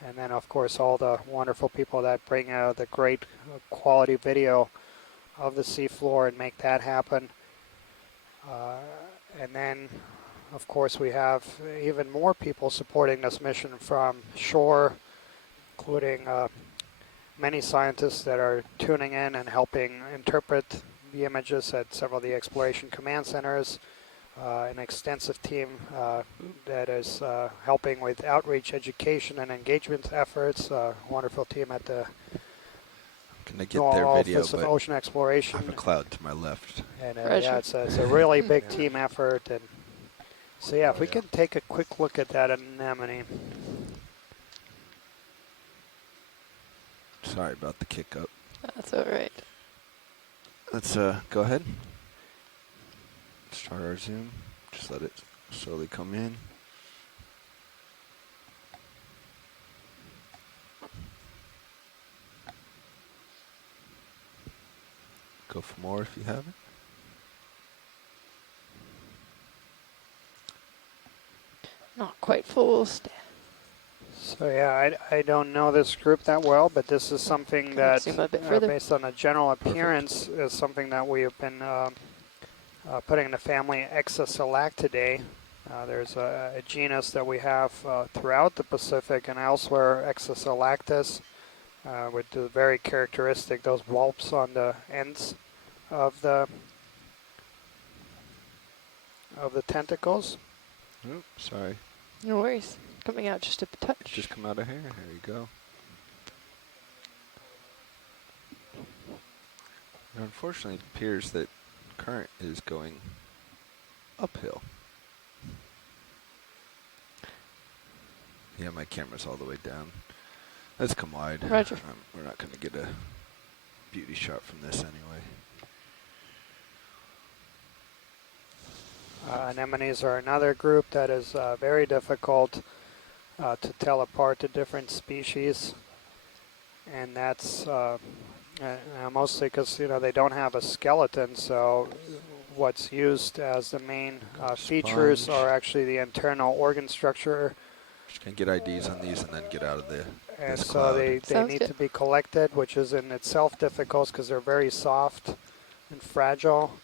And then of course all the wonderful people that bring the great quality video of the seafloor and make that happen. And then of course we have even more people supporting this mission from shore, including many scientists that are tuning in and helping interpret the images at several of the exploration command centers, an extensive team that is helping with outreach, education, and engagement efforts, wonderful team at the Can I get their video, Office of Ocean Exploration. I have a cloud to my left. And yeah, it's a really big team effort. And so yeah, if we can take a quick look at that anemone. Sorry about the kick up. That's all right. Let's go ahead. Start our zoom. Just let it slowly come in. Go for more if you haven't. Not quite full stand. So yeah, I don't know this group that well, but this is something that, zoom a bit further? based on the general appearance, is something that we have been putting in the family Exosalactidae. There's a genus that we have throughout the Pacific and elsewhere, Exosalactus, with the very characteristic, those whelps on the ends of the tentacles. Oops, sorry. No worries. Coming out just a touch. Just come out of here. There you go. Now, unfortunately, it appears that current is going uphill. Yeah, my camera's all the way down. Let's come wide. Roger. We're not going to get a beauty shot from this anyway. Anemones are another group that is very difficult to tell apart the different species, and that's mostly because they don't have a skeleton. So what's used as the main features Sponge. are actually the internal organ structure. Just gonna get IDs on these and then get out of And this so cloud. they need to be collected, which is in itself difficult because they're very soft and fragile.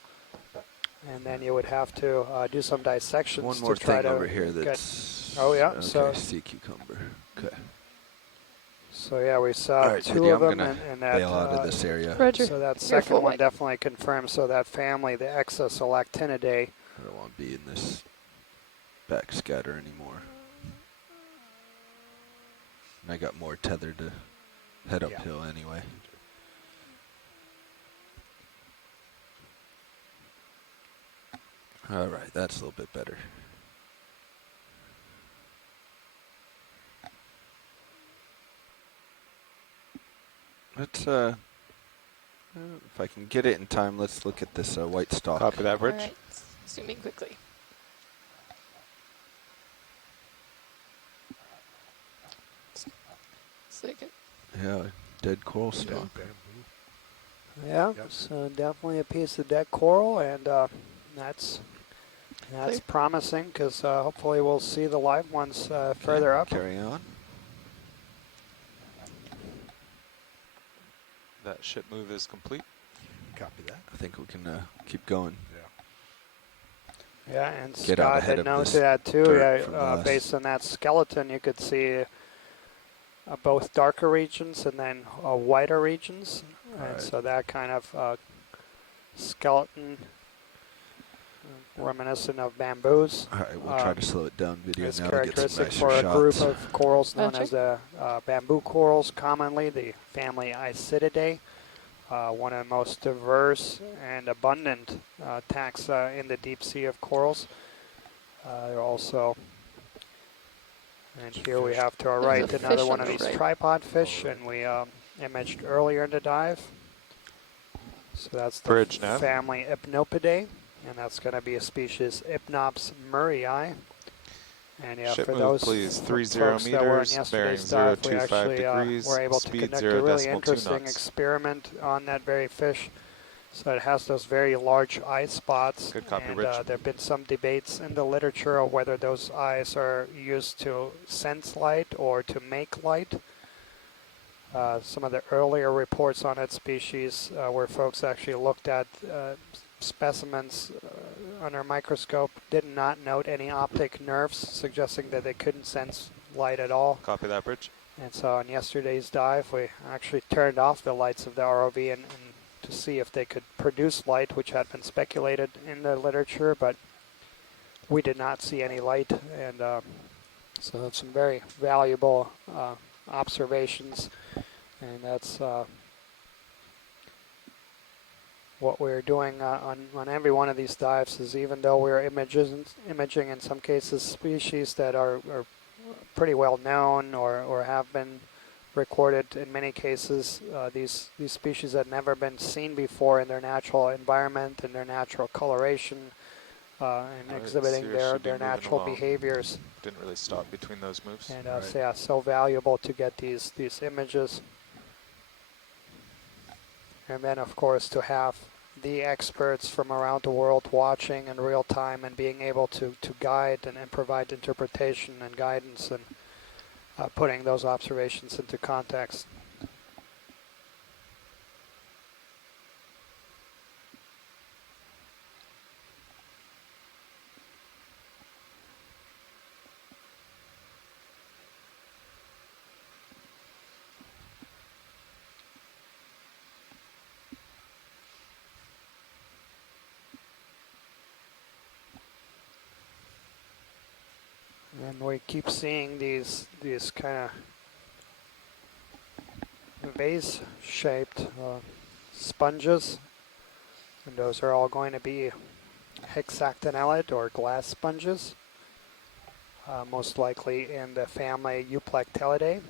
And then you would have to do some dissections One more to try thing to over here get. that's... Oh yeah, okay, so sea cucumber. Okay. So yeah, we saw All right, two Lydia, of I'm them, gonna and that bail out of this area. Roger. So that You're second full one weight. definitely confirmed. So that family, the Exosalactinidae. I don't want to be in this backscatter anymore. And I got more tethered to head uphill anyway. All right, that's a little bit better. Let's, if I can get it in time, let's look at this white stalk. Copy that, Rich. All right. Zooming quickly. Second. Yeah, dead coral stalk. Yeah, so definitely a piece of dead coral, and that's promising because hopefully we'll see the live ones further up. Carry on. That ship move is complete. Copy that. I think we can keep going. Yeah, and Get out Scott ahead had of noted this that too. dirt from Yeah, the based on that skeleton, you could see both darker regions and then whiter regions, and so that kind of skeleton reminiscent of bamboos. All right, we'll try to slow it down video is now to get some characteristic nicer for a group shots. of corals known as the bamboo corals, commonly the family Isididae. One of the most diverse and abundant taxa in the deep sea of corals. They're also, and here we have to our right another one of these tripod fish, and we imaged earlier in the dive. So that's the family Hypnopidae, and that's going to be a species Hypnops murrayi. And yeah, Ship for move, those please. 30 folks that were in meters, bearing yesterday's dive, we 025 actually degrees, were able to speed conduct 0 a really decimal 2 interesting knots. experiment on that very fish. So it has those very large eye spots, Good copy, and Rich. there have been some debates in the literature of whether those eyes are used to sense light or to make light. Some of the earlier reports on that species where folks actually looked at specimens under a microscope did not note any optic nerves, suggesting that they couldn't sense light at all. Copy that, Bridge. And so on yesterday's dive, we actually turned off the lights of the ROV and to see if they could produce light, which had been speculated in the literature, but we did not see any light. And so some very valuable observations, and that's what we're doing on every one of these dives. Is even though we're imaging in some cases species that are pretty well known or have been recorded in many cases, these species had never been seen before in their natural environment and their natural coloration, and exhibiting their natural behaviors. Didn't really stop between those moves. And so, yeah, so valuable to get these images. And then, of course, to have the experts from around the world watching in real time and being able to guide and provide interpretation and guidance and putting those observations into context. And we keep seeing these kind of vase-shaped sponges, and those are all going to be hexactinellid or glass sponges, most likely in the family Euplectellidae.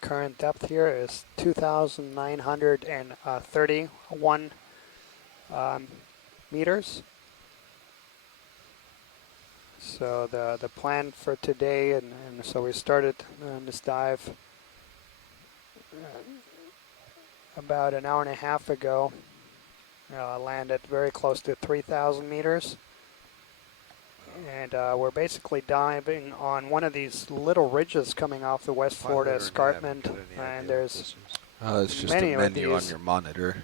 Current depth here is 2,931 meters. So the plan for today, and so we started this dive about an hour and a half ago. Landed very close to 3,000 meters. And we're basically diving on one of these little ridges coming off the West Florida Escarpment, and there's it's just many a menu of on these. your monitor,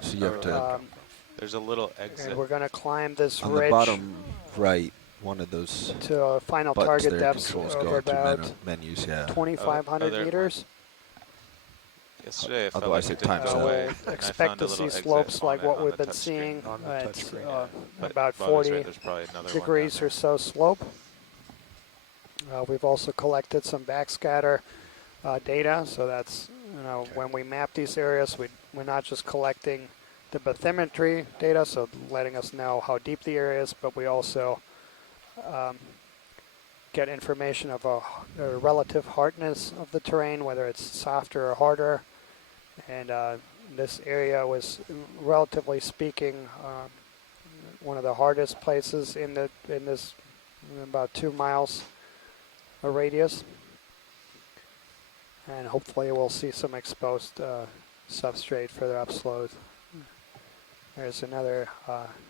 so you have to. There's a little exit. And we're going to climb this on ridge the bottom right, one of those to a final buttons target there depth controls of go into about menus. Yeah. 2,500 meters. Yesterday I felt Otherwise like it times out. away, We'll expect to see slopes like what we've been seeing at about 40 degrees or so slope. We've also collected some backscatter data, so that's, when we map these areas, we're not just collecting the bathymetry data, so letting us know how deep the area is, but we also get information of a relative hardness of the terrain, whether it's softer or harder. And this area was, relatively speaking, one of the hardest places in this about 2 miles a radius. And hopefully we'll see some exposed substrate further upslope. There's another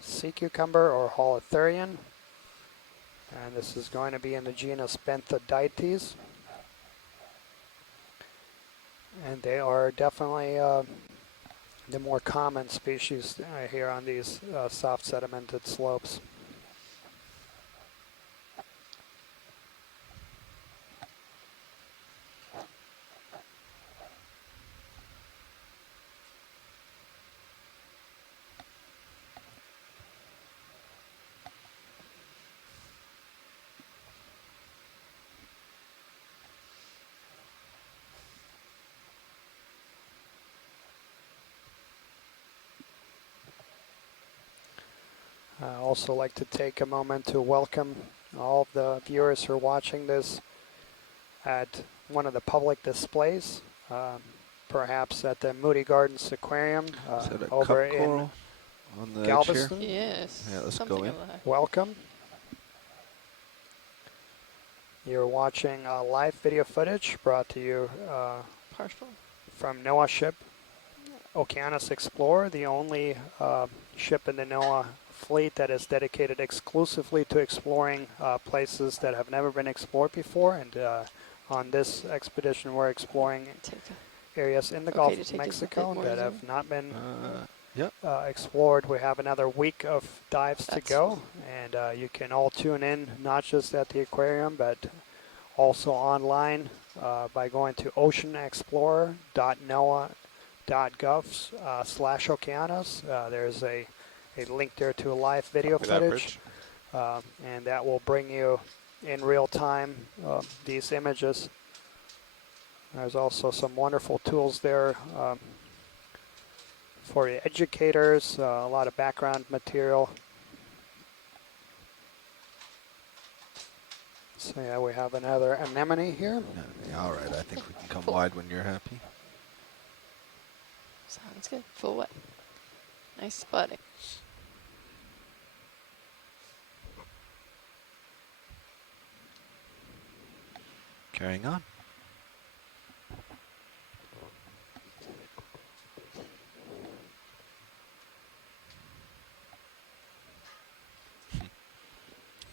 sea cucumber or holothurian. And this is going to be in the genus Benthodites. And they are definitely the more common species here on these soft sedimented slopes. I also like to take a moment to welcome all of the viewers who are watching this at one of the public displays, perhaps at the Moody Gardens Aquarium over in on the Galveston. Yes. Yeah, let's go in. Welcome. You're watching live video footage brought to you partial from NOAA ship Okeanos Explorer, the only ship in the NOAA fleet that is dedicated exclusively to exploring places that have never been explored before. And on this expedition, we're exploring areas in the Gulf of Mexico that have not been explored. We have another week of dives to go, and you can all tune in, not just at the aquarium, but also online by going to oceanexplorer.noaa.gov/Okeanos. There's a link there to live video footage, and that will bring you in real time these images. There's also some wonderful tools there for the educators, a lot of background material. So yeah, we have another anemone here. Yeah, all right, I think we can come wide when you're happy. Sounds good. Full wet. Nice spotting. Carrying on.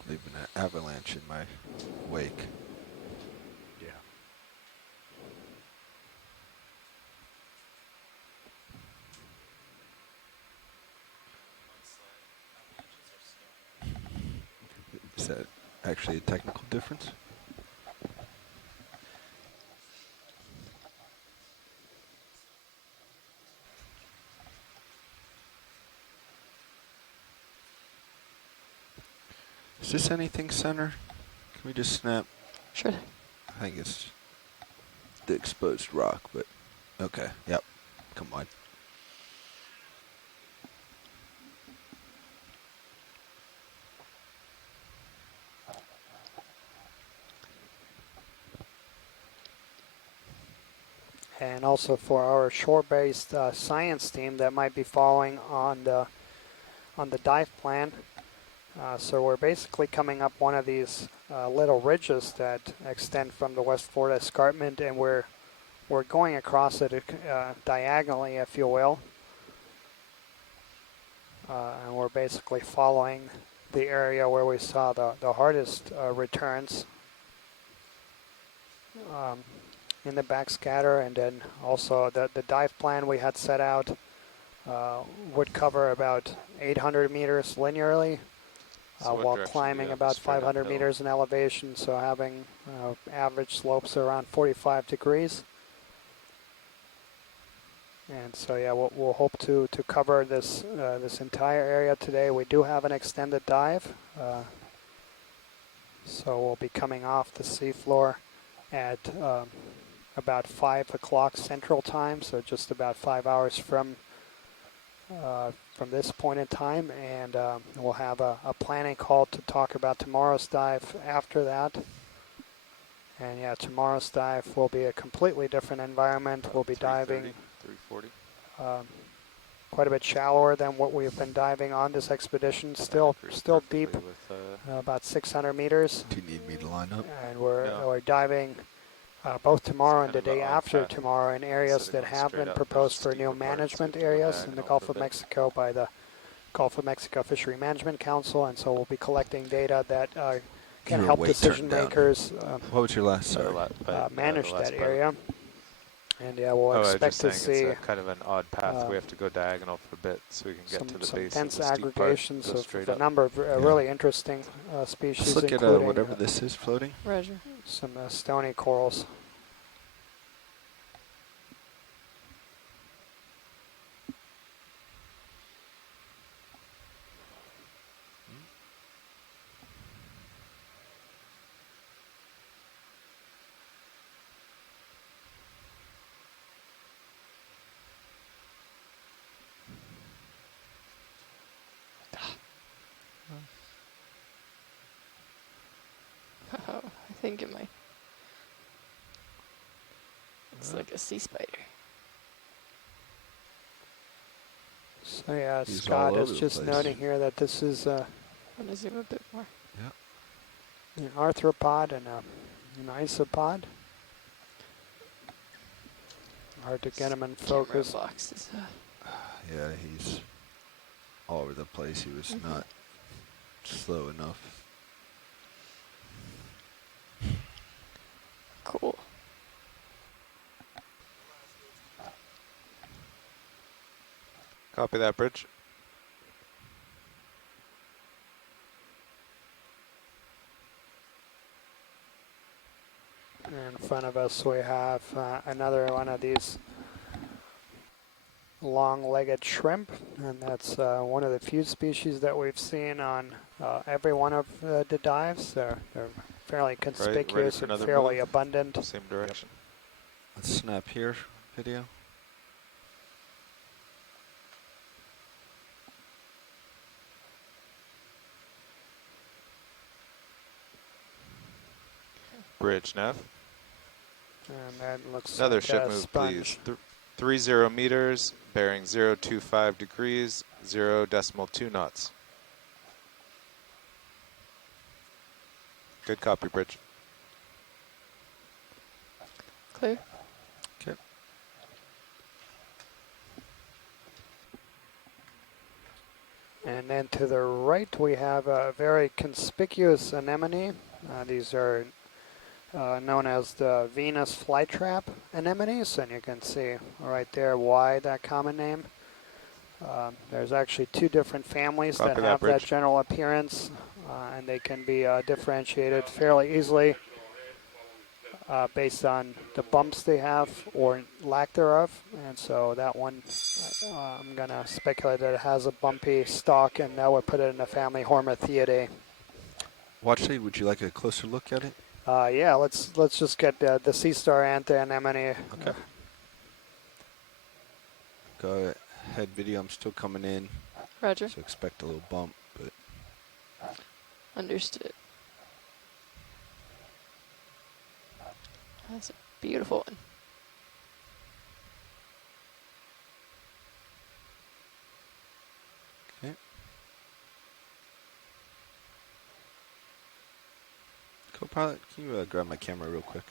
Leaving an avalanche in my wake. Yeah. Is that actually a technical difference? Is this anything center? Can we just snap? Sure. I think it's the exposed rock, but okay. Yep. Come on. And also for our shore-based science team that might be following on the dive plan. So we're basically coming up one of these little ridges that extend from the West Florida Escarpment, and we're going across it diagonally, if you will. And we're basically following the area where we saw the hardest returns in the backscatter, and then also the dive plan we had set out would cover about 800 meters linearly. While climbing about 500 meters in elevation, so having average slopes around 45 degrees. And so yeah, we'll hope to cover this this entire area today. We do have an extended dive, so we'll be coming off the seafloor at about 5 o'clock Central Time, so just about 5 hours from this point in time, and we'll have a planning call to talk about tomorrow's dive after that. And yeah, tomorrow's dive will be a completely different environment. We'll be diving 340. quite a bit shallower than what we've been diving on this expedition. Still deep, about 600 meters. Do you need me to line up? And we're diving both tomorrow and the day after tomorrow in areas that have been proposed for new management areas in the Gulf of Mexico by the Gulf of Mexico Fishery Management Council, and so we'll be collecting data that can help decision makers what was your last manage that area. And yeah, we'll expect to see it's kind of an odd path. We have to go diagonal for a bit so we can get to the some base dense of the steep aggregations part, of a number of really interesting species. Let's look at including, whatever this is floating. Roger. Some stony corals. Oh, I think it might. Looks like a sea spider. So yeah, He's Scott all is over the just place. noting here that this is I'm gonna zoom a bit more. an arthropod and an isopod. Hard to get him in focus. Box is, Yeah, he's all over the place. He was not slow enough. cool. Copy that, Bridge. In front of us we have another one of these long-legged shrimp, and that's one of the few species that we've seen on every one of the dives. They're fairly conspicuous and fairly abundant. Same direction. Let's snap here, video. Bridge, nav. And that looks Another like ship a move, sponge. please. 30 meters, bearing 025 degrees, 0.2 knots. Good copy, Bridge. Clear. Okay. And then to the right we have a very conspicuous anemone. These are known as the Venus flytrap anemones, and you can see right there why that common name. There's actually two different families that have that general appearance, and they can be differentiated fairly easily based on the bumps they have or lack thereof. And so that one, I'm going to speculate that it has a bumpy stalk, and that would put it in the family Hormathiidae. Watchley, would you like a closer look at it? Yeah, let's just get the sea star anti-anemone. Okay. Go ahead, video. I'm still coming in. Roger. So expect a little bump, but Understood. That's a beautiful one. okay. Co-pilot, can you grab my camera real quick?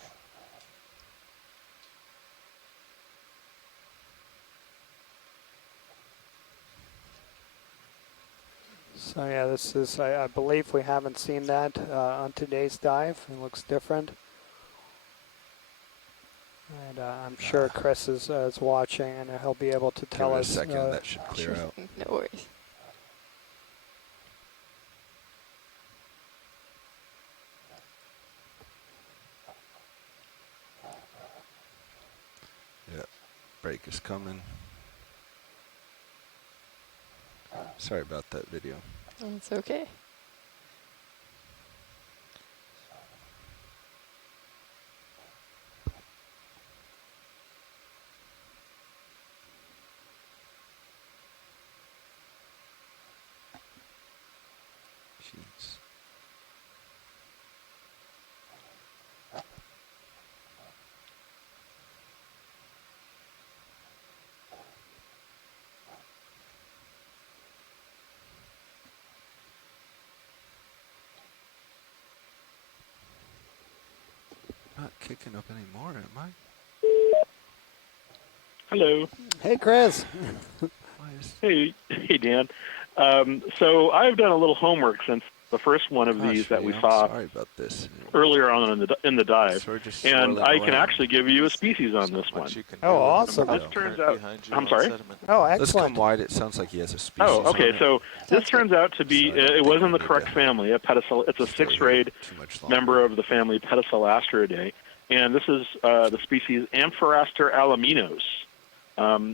So yeah, this is, I believe we haven't seen that on today's dive. It looks different. And I'm sure Chris is watching, and he'll be able to tell us. Give it a second, that should clear out. No worries. Yeah, break is coming. Sorry about that video. It's okay. Jeez. kicking up anymore, am I? Hello. Hey, Chris. Hey, Dan. So I've done a little homework since the first one of these that we saw Sorry about this. earlier on in the dive, So we're just and swirling I can around. actually give you a species on this one. Oh, awesome. This turns out. I'm sorry. Oh, Let's excellent. come wide. It sounds like he has a species. Oh, okay. on it. So this turns out to be it was in the correct family. It's a sixth-grade member of the family Pedicellastreidae, and this is the species Amphoraster alaminos.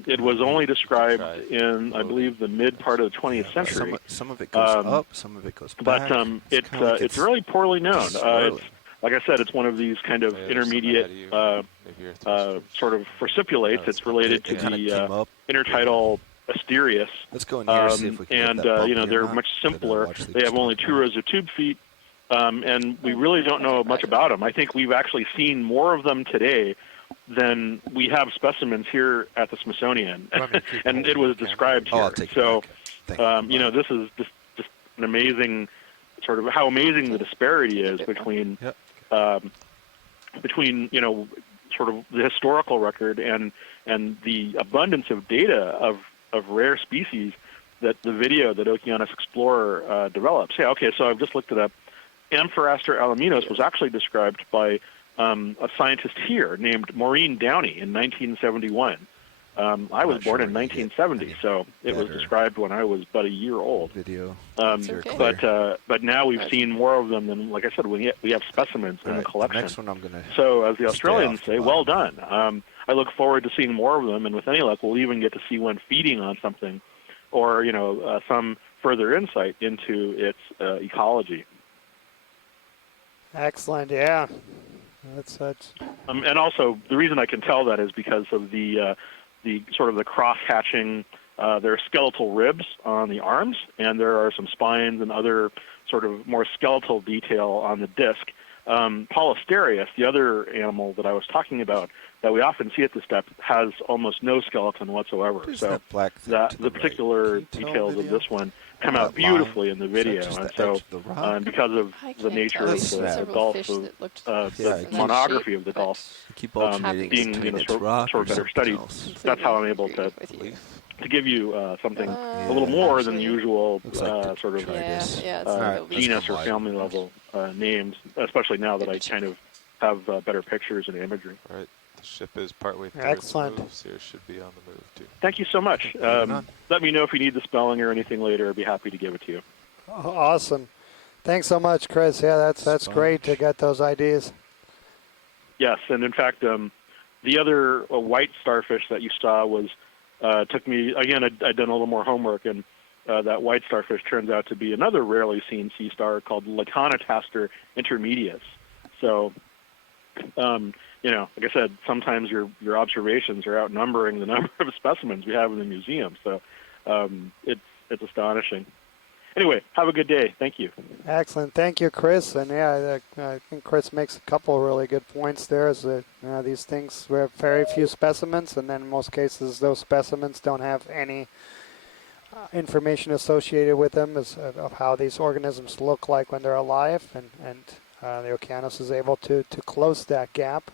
It was only described in, I believe, the mid part of the 20th century. Some of it goes up, some of it goes back. But it's really poorly known. It's, like I said, it's one of these kind of intermediate sort of precipulates. It's related to the intertidal Asterias. Let's go in here and see if we can and get that bump they're here much simpler. They have only 2 rows of tube feet, and we really don't know much about them. I think we've actually seen more of them today than we have specimens here at the Smithsonian, and it was described here. So, this is just an amazing sort of how amazing the disparity is between sort of the historical record and the abundance of data of rare species that the video that Okeanos Explorer develops. Yeah, okay, so I've just looked it up. Amphoraster alaminos was actually described by a scientist here named Maureen Downey in 1971. I was born in 1970, so it was described when I was but a year old. But now we've seen more of them than, like I said, we have specimens in the collection. The next one I'm gonna so as the Australians say, well done. I look forward to seeing more of them, and with any luck, we'll even get to see one feeding on something, or some further insight into its ecology. Excellent. Yeah. That's and also the reason I can tell that is because of the sort of the cross-hatching. There are skeletal ribs on the arms, and there are some spines and other sort of more skeletal detail on the disc. Polisterius, the other animal that I was talking about that we often see at this depth, has almost no skeleton whatsoever. So the particular details of this one come out beautifully in the video, and so because of the nature of the Gulf, the monography of the Gulf being sort of better studied, that's how I'm able to give you something a little more than usual sort of genus or family level names, especially now that I kind of have better pictures and imagery. Right. The ship is partway through Excellent. its move, so it should be on the move too. Thank you so much. Let me know if you need the spelling or anything later. I'd be happy to give it to you. Oh, awesome. Thanks so much, Chris. Yeah, that's great to get those ideas. Yes, and in fact, the other white starfish that you saw was took me again. I'd done a little more homework, and that white starfish turns out to be another rarely seen sea star called Laconitaster intermedius. So, like I said, sometimes your observations are outnumbering the number of specimens we have in the museum. So, it's astonishing. Anyway, have a good day. Thank you. Excellent. Thank you, Chris. And yeah, I think Chris makes a couple of really good points there. Is that these things, we have very few specimens, and then in most cases those specimens don't have any information associated with them of how these organisms look like when they're alive, and the Okeanos is able to close that gap.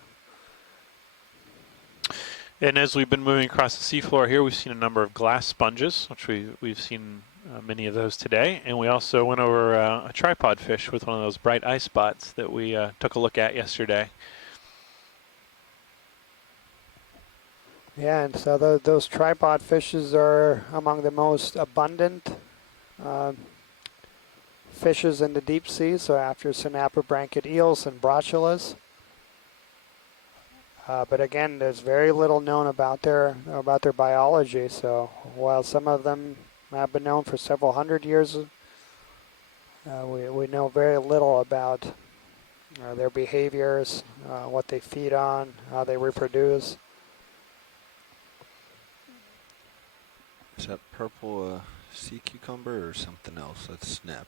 And as we've been moving across the seafloor here, we've seen a number of glass sponges, which we've seen many of those today. And we also went over a tripod fish with one of those bright eye spots that we took a look at yesterday. Yeah, and so those tripod fishes are among the most abundant fishes in the deep sea, so after synapobranchid eels and brachylas. But again, there's very little known about their biology. So while some of them have been known for several hundred years, we know very little about their behaviors, what they feed on, how they reproduce. Is that purple sea cucumber or something else? That's snap.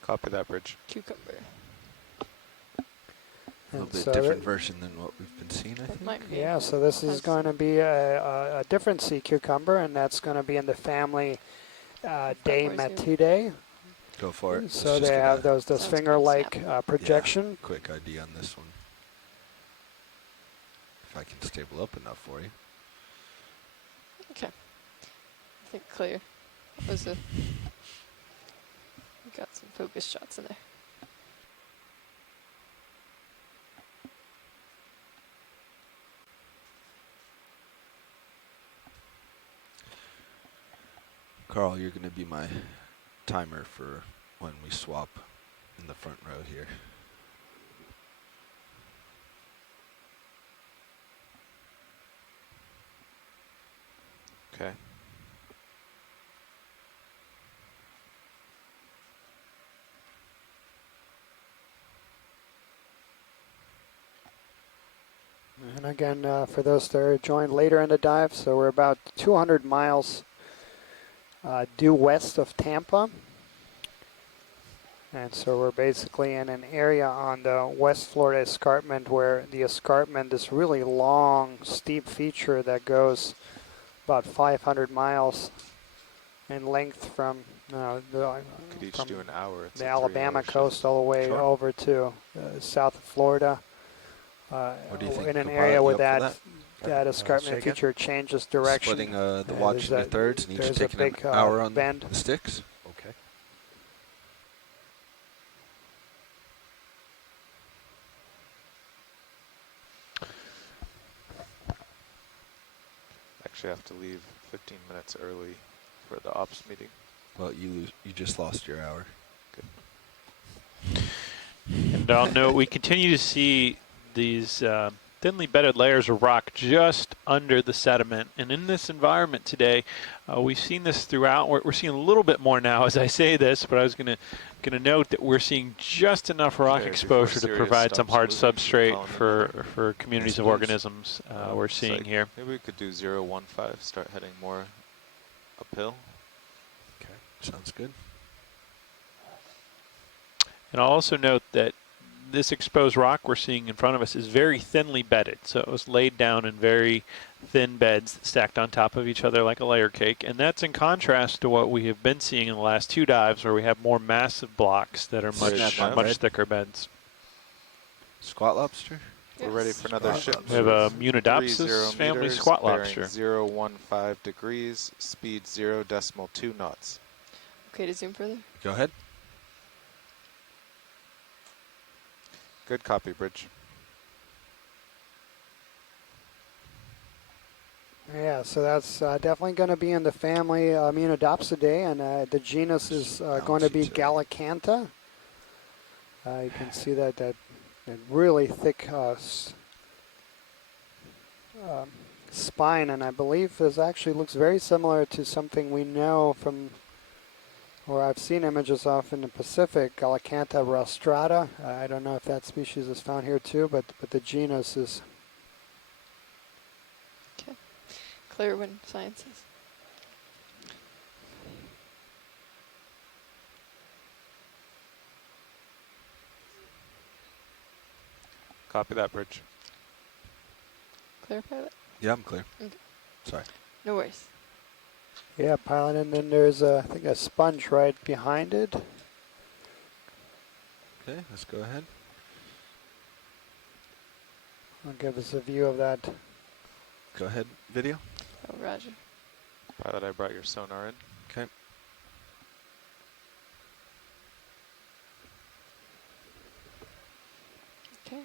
Copy that, Bridge. Cucumber. A little bit different version than what we've been seeing, I think. Yeah, so this is going to be a different sea cucumber, and that's going to be in the family Deimatidae. Go for it. So they have those finger-like projection. Yeah, quick ID on this one. If I can stable up enough for you. Okay. I think clear. That was we got some focus shots in there. Carl, you're going to be my timer for when we swap in the front row here. Okay. And again, for those that are joined later in the dive, so we're about 200 miles due west of Tampa. And so we're basically in an area on the West Florida Escarpment where the escarpment is really long, steep feature that goes about 500 miles in length from Could each do an hour. It's the a Alabama 3-hour coast shift. all the way Sure. over to south of Florida. What do you think? In an Go area pilot, where you up for that escarpment feature changes direction. Splitting the watch into thirds and each there's taking a big, an hour on bend. the sticks. Okay. Actually have to leave 15 minutes early for the ops meeting. Well, you just lost your hour. Good. And I'll note we continue to see these thinly bedded layers of rock just under the sediment. And in this environment today, we've seen this throughout. We're seeing a little bit more now as I say this, but I was going to note that we're seeing just enough rock Okay, exposure to before provide some hard Sirius stops moving, substrate for communities of organisms we're seeing like here. Maybe we could do 015, start heading more uphill. Okay, sounds good. And I'll also note that this exposed rock we're seeing in front of us is very thinly bedded. So it was laid down in very thin beds stacked on top of each other like a layer cake. And that's in contrast to what we have been seeing in the last two dives where we have more massive blocks that are much thicker beds. Squat lobster? We're ready for another ship. We have a Munidopsis family squat lobster. 015 degrees, speed 0.2 knots. Okay to zoom further? Go ahead. Good copy, Bridge. Yeah, so that's definitely going to be in the family Munidopsidae, and the genus is going to be Gallicantha. You can see that really thick spine, and I believe this actually looks very similar to something we know from, or I've seen images of in the Pacific, Gallicantha rostrata. I don't know if that species is found here too, but the genus is. Okay. Clear when sciences. Copy that, Bridge. Clear, pilot? Yeah, I'm clear. Okay. Sorry. No worries. Yeah, pilot, and then there's I think a sponge right behind it. Okay, let's go ahead. I'll give us a view of that. Go ahead, video. Oh, roger. Pilot, I brought your sonar in. Okay. Okay.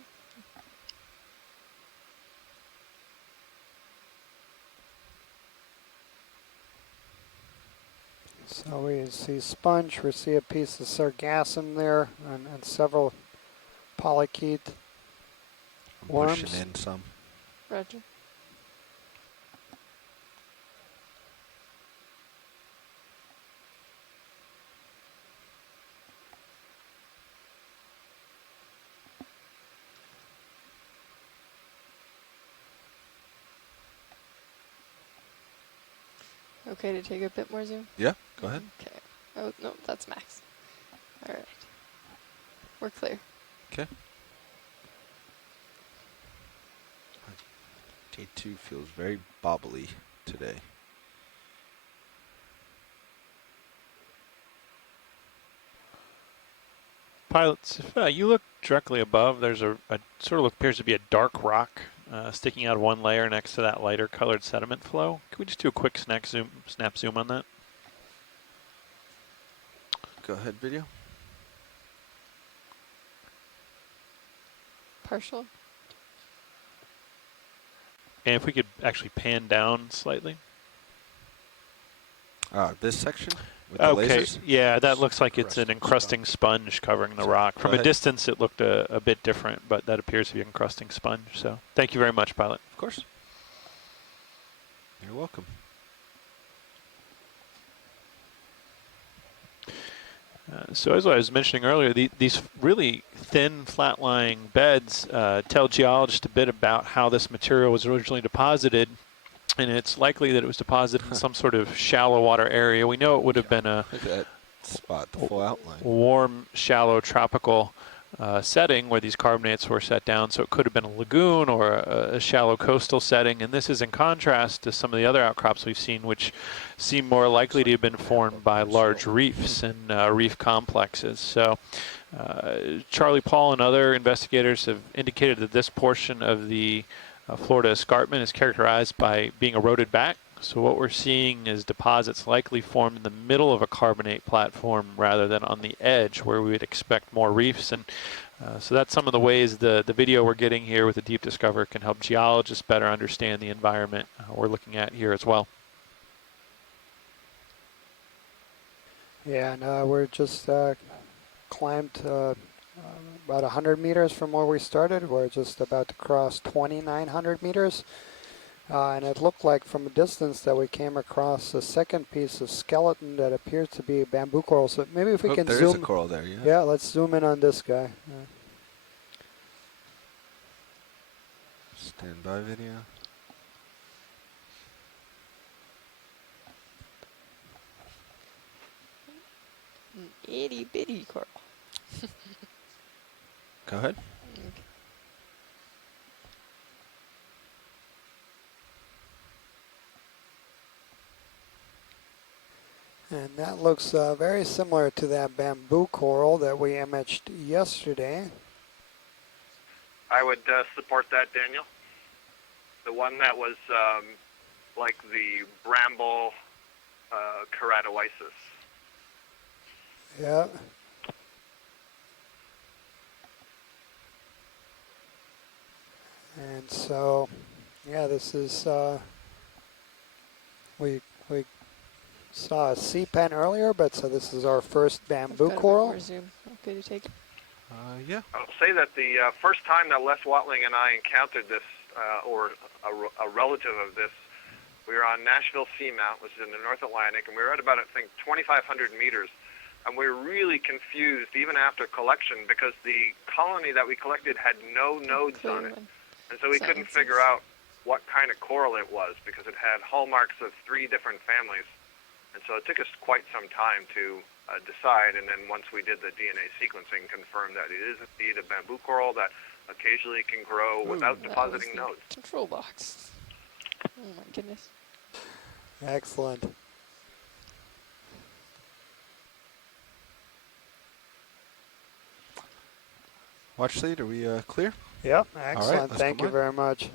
So we see sponge, we see a piece of sargassum there, and several polychaete worms. Pushing in some. Roger. Okay to take a bit more zoom? Yeah, go ahead. Okay. Oh, no, that's max. All right. We're clear. Okay. T2 feels very bobbly today. Pilots, if you look directly above, there's a sort of appears to be a dark rock sticking out of one layer next to that lighter colored sediment flow. Can we just do a quick snap zoom on that? Go ahead, video. Partial. And if we could actually pan down slightly. This section with the Okay, lasers? yeah, that looks like it's an encrusting sponge covering the rock. From a distance, it looked a bit different, but that appears to be an encrusting sponge. So thank you very much, pilot. Of course. You're welcome. So as I was mentioning earlier, these really thin, flat-lying beds tell geologists a bit about how this material was originally deposited, and it's likely that it was deposited in some sort of shallow water area. We know it would have been a Look at that spot, the full outline. warm, shallow, tropical setting where these carbonates were set down, so it could have been a lagoon or a shallow coastal setting, and this is in contrast to some of the other outcrops we've seen, which seem more likely to have been formed by large reefs and reef complexes. So Charlie Paul and other investigators have indicated that this portion of the Florida escarpment is characterized by being eroded back. So what we're seeing is deposits likely formed in the middle of a carbonate platform rather than on the edge where we would expect more reefs. And so that's some of the ways the video we're getting here with the Deep Discover can help geologists better understand the environment we're looking at here as well. Yeah, and we're just climbed about 100 meters from where we started. We're just about to cross 2,900 meters. And it looked like from a distance that we came across a second piece of skeleton that appears to be a bamboo coral. So maybe if we can zoom. There is a coral there, yeah. Yeah, let's zoom in on this guy. Standby video. An itty bitty coral. Go ahead. And that looks very similar to that bamboo coral that we imaged yesterday. I would support that, Daniel. The one that was like the bramble keratoisis. Yeah. And so, yeah, this is, we saw a sea pen earlier, but so this is our first bamboo coral. Resume. Okay, you take it. Yeah. I'll say that the first time that Les Watling and I encountered this, or a relative of this, we were on Nashville Seamount, which is in the North Atlantic, and we were at about, I think, 2,500 meters. And we were really confused, even after collection, because the colony that we collected had no nodes on it. And so we couldn't figure out what kind of coral it was, because it had hallmarks of 3 different families. And so it took us quite some time to decide, and then once we did the DNA sequencing, confirmed that it is indeed a bamboo coral that occasionally can grow without depositing nodes. Control box. Oh my goodness. Excellent. Watch lead, are we clear? Yep, All excellent. right, Thank you very much.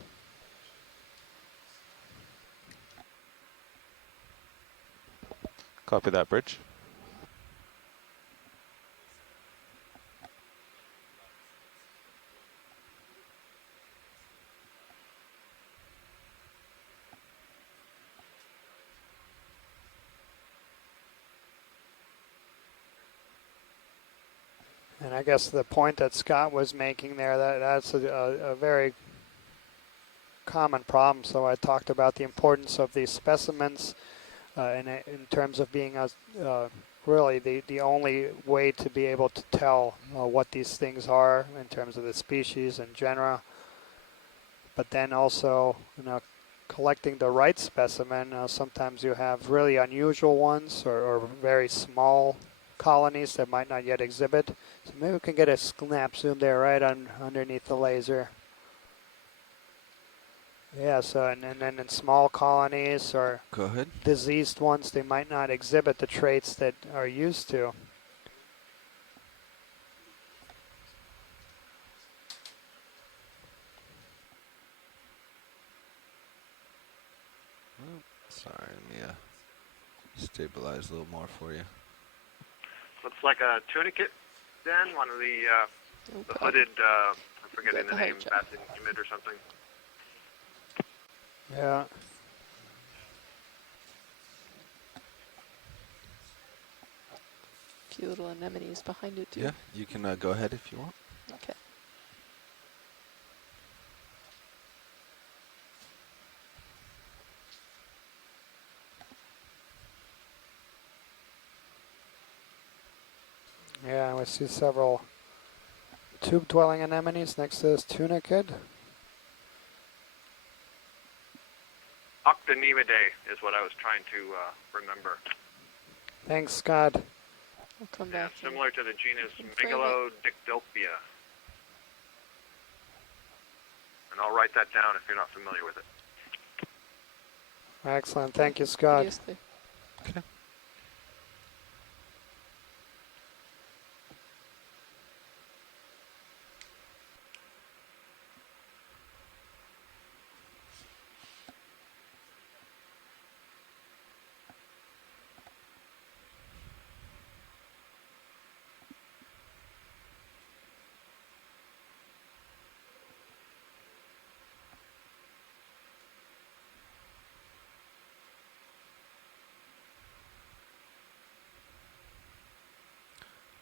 Copy that, Bridge. And I guess the point that Scott was making there, that's a very common problem. So I talked about the importance of these specimens in terms of being really the only way to be able to tell what these things are in terms of the species and genera. But then also, collecting the right specimen, sometimes you have really unusual ones or very small colonies that might not yet exhibit. So maybe we can get a snap zoom there right underneath the laser. Yeah, so and then in small colonies or Go ahead. diseased ones, they might not exhibit the traits that are used to. Sorry, let me stabilize a little more for you. Looks like a tunicate, then one of the hooded. I'm forgetting the name, bathing humid or something. Yeah. Few little anemones behind it too. Yeah, you can go ahead if you want. Okay. Yeah, we see several tube-dwelling anemones next to this tunicate. Octonemidae is what I was trying to remember. Thanks, Scott. We'll come Yeah, back. similar to the genus Megalodictopia. And I'll write that down if you're not familiar with it. Excellent. Thank you, Scott. Okay.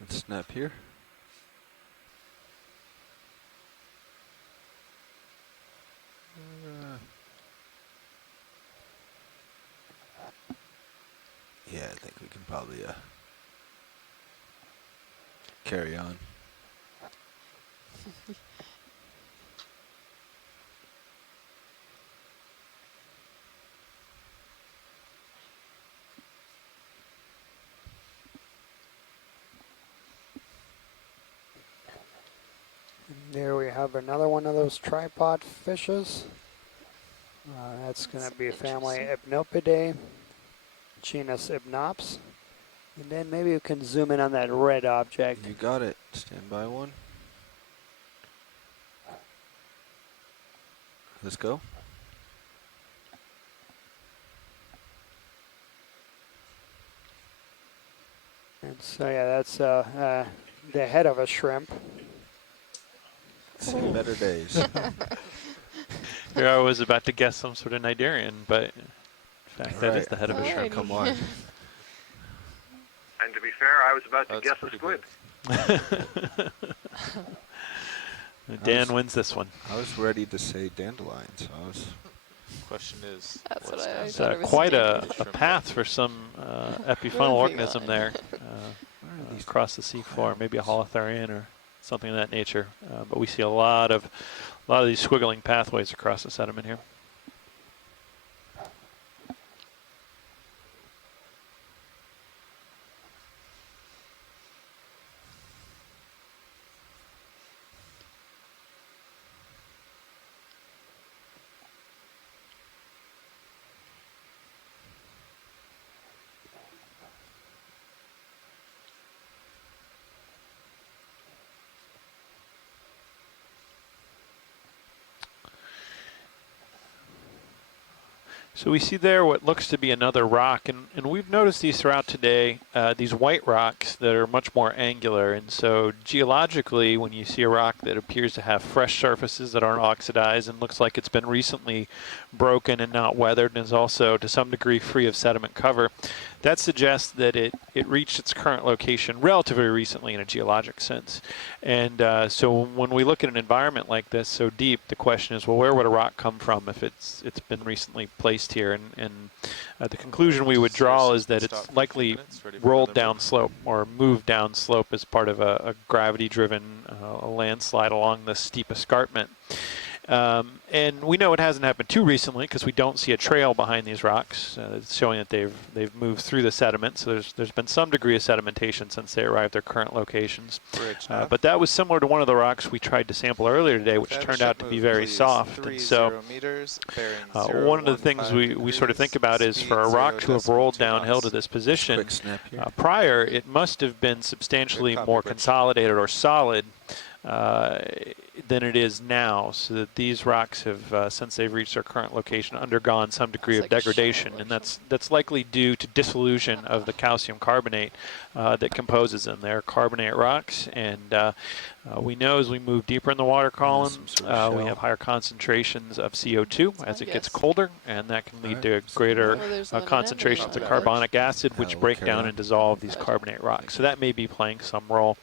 Let's snap here. Yeah, I think we can probably carry on. There we have another one of those tripod fishes. That's going to be family Hypnopidae, genus Hypnops. And then maybe you can zoom in on that red object. You got it. Stand by one. Let's go. And so yeah, that's the head of a shrimp. Seen better days. Here I was about to guess some sort of Cnidarian, but in fact that is the head of a shrimp. Come on. And to be fair, I was about to guess a squid. Dan wins this one. I was ready to say dandelion, so I was... Question is, That's what I It's thought it was quite a shrimp. path for some epifaunal organism there across the seafloor, maybe a holothurian or something of that nature. But we see a lot of these squiggling pathways across the sediment here. So we see there what looks to be another rock, and we've noticed these throughout today, these white rocks that are much more angular. And so geologically, when you see a rock that appears to have fresh surfaces that aren't oxidized and looks like it's been recently broken and not weathered and is also to some degree free of sediment cover, that suggests that it reached its current location relatively recently in a geologic sense. And so when we look at an environment like this so deep, the question is, well, where would a rock come from if it's been recently placed here? And the conclusion we would draw is that it's likely rolled down slope or moved down slope as part of a gravity-driven landslide along the steep escarpment. And we know it hasn't happened too recently because we don't see a trail behind these rocks. It's showing that they've moved through the sediment, so there's been some degree of sedimentation since they arrived at their current locations. But that was similar to one of the rocks we tried to sample earlier today, which turned out to be very soft. And so one of the things we sort of think about is for a rock to have rolled downhill to this position, prior it must have been substantially more consolidated or solid than it is now, so that these rocks have, since they've reached their current location, undergone some degree of degradation, and that's likely due to dissolution of the calcium carbonate that composes them. They're carbonate rocks, and we know as we move deeper in the water column, we have higher concentrations of CO2 as it gets colder, and that can lead to greater concentrations of carbonic acid, which break down and dissolve these carbonate rocks. So that may be playing some role.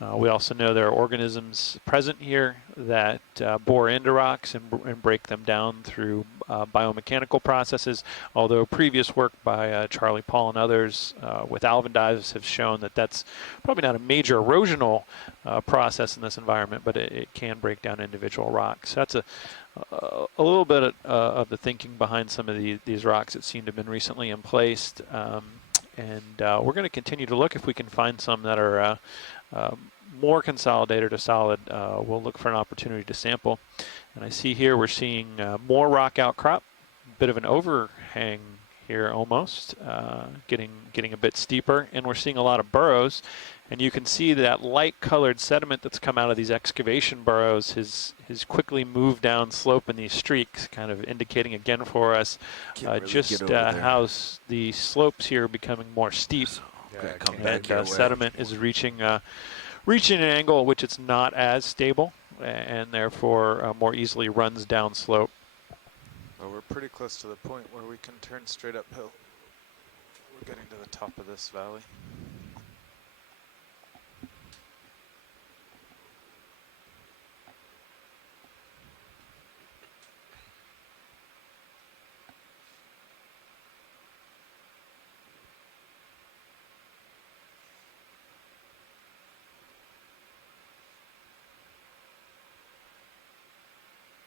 We also know there are organisms present here that bore into rocks and break them down through biomechanical processes, although previous work by Charlie Paul and others with alvin dives have shown that that's probably not a major erosional process in this environment, but it can break down individual rocks. So that's a little bit of the thinking behind some of these rocks that seem to have been recently emplaced. And we're going to continue to look if we can find some that are more consolidated or solid. We'll look for an opportunity to sample. And I see here we're seeing more rock outcrop, a bit of an overhang here almost, getting a bit steeper, and we're seeing a lot of burrows. And you can see that light-colored sediment that's come out of these excavation burrows has quickly moved down slope in these streaks, kind of indicating again for us just how the slopes here are becoming more steep, and sediment is reaching an angle at which it's not as stable, and therefore more easily runs down slope. Well, we're pretty close to the point where we can turn straight uphill. We're getting to the top of this valley.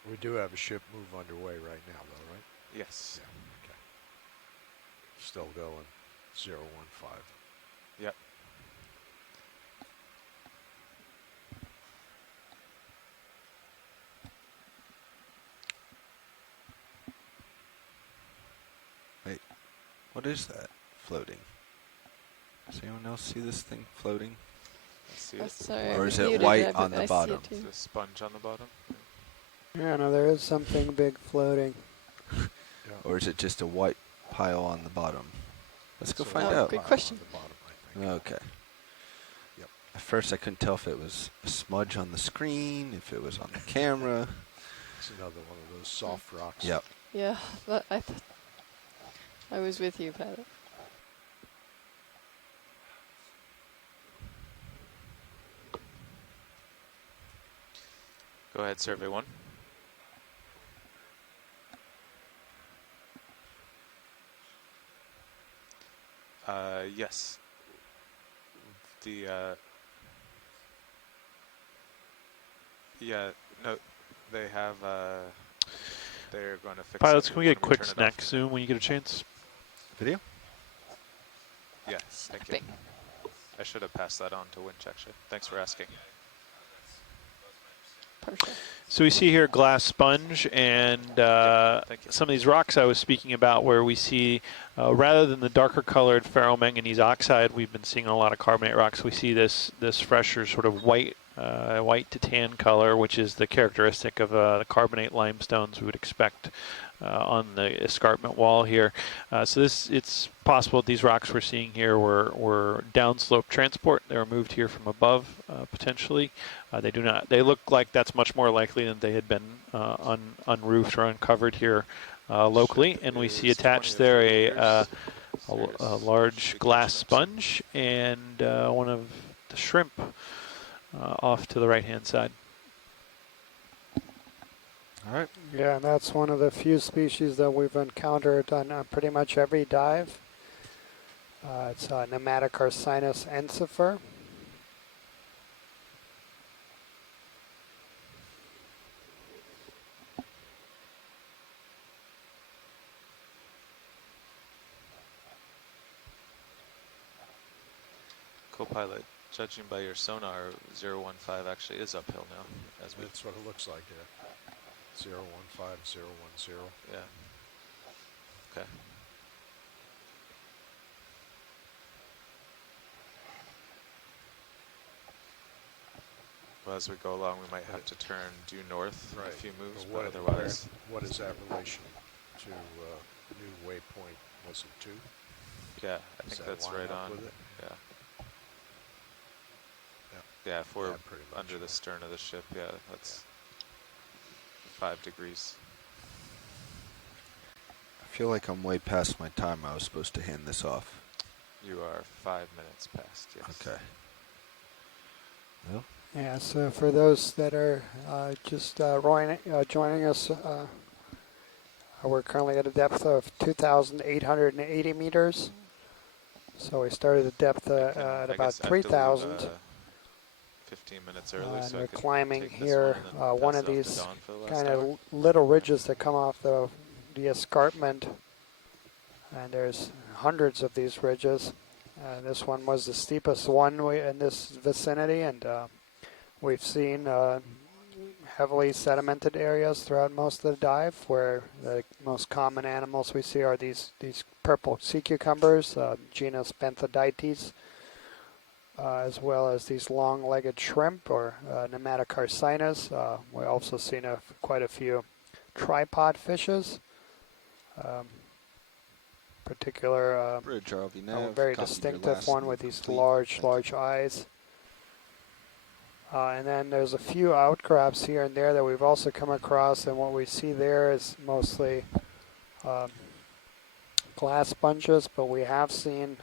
We do have a ship move underway right now, though, right? Yes. Yeah, okay. Still going 015. Yep. Wait, what is that floating? Does anyone else see this thing floating? I see it. Sorry, or is it white on the I bottom? Is there a sponge on the bottom? Yeah, no, there is something big floating. Or is it just a white pile on the bottom? Let's go find out. Good question. Okay. Yep. At first I couldn't tell if it was a smudge on the screen, if it was on the camera. It's another one of those soft rocks. Yep. Yeah, I was with you, Pat. Go ahead, survey one. Yes. No, they have, they're going to fix Pilots, it. can we get a quick turn it snack off. zoom when you get a chance? Video? Yes, thank you. I should have passed that on to Winch, actually. Thanks for asking. So we see here glass sponge and some of these rocks I was speaking about where we see, rather than the darker colored ferromanganese oxide, we've been seeing a lot of carbonate rocks. We see this fresher sort of white to tan color, which is the characteristic of the carbonate limestones we would expect on the escarpment wall here. So it's possible that these rocks we're seeing here were downslope transport. They were moved here from above, potentially. They look like that's much more likely than they had been unroofed or uncovered here locally. And we see attached there a large glass sponge and one of the shrimp off to the right-hand side. All right. Yeah, and that's one of the few species that we've encountered on pretty much every dive. It's Nematocarcinus ensifer. Co-pilot, judging by your sonar, 015 actually is uphill now. That's what it looks like, yeah. 015, 010. Yeah. Okay. Well, as we go along, we might have to turn due north Right. a few moves, But but otherwise. what is that relation to new waypoint? Was it 2? Yeah, I Does think that that's line right up on. with it? Yeah, if we're pretty much, under the stern of the ship, yeah, that's 5 degrees. I feel like I'm way past my time. I was supposed to hand this off. You are 5 minutes past, yes. Okay. Well. Yeah, so for those that are just joining us, we're currently at a depth of 2,880 meters. So we started at depth at about 3,000. 15 minutes early, so we're I could climbing take here this one, one and of then pass it off these to Dawn for the last kind hour. of little ridges that come off the escarpment. And there's hundreds of these ridges. This one was the steepest one in this vicinity, and we've seen heavily sedimented areas throughout most of the dive, where the most common animals we see are these purple sea cucumbers, genus Benthodites, as well as these long-legged shrimp or nematocarcinus. We also seen quite a few tripod fishes. Particular, Bridge RV a nav, very copy your distinctive last one move with these complete. large eyes. And then there's a few outcrops here and there that we've also come across, and what we see there is mostly glass sponges, but we have seen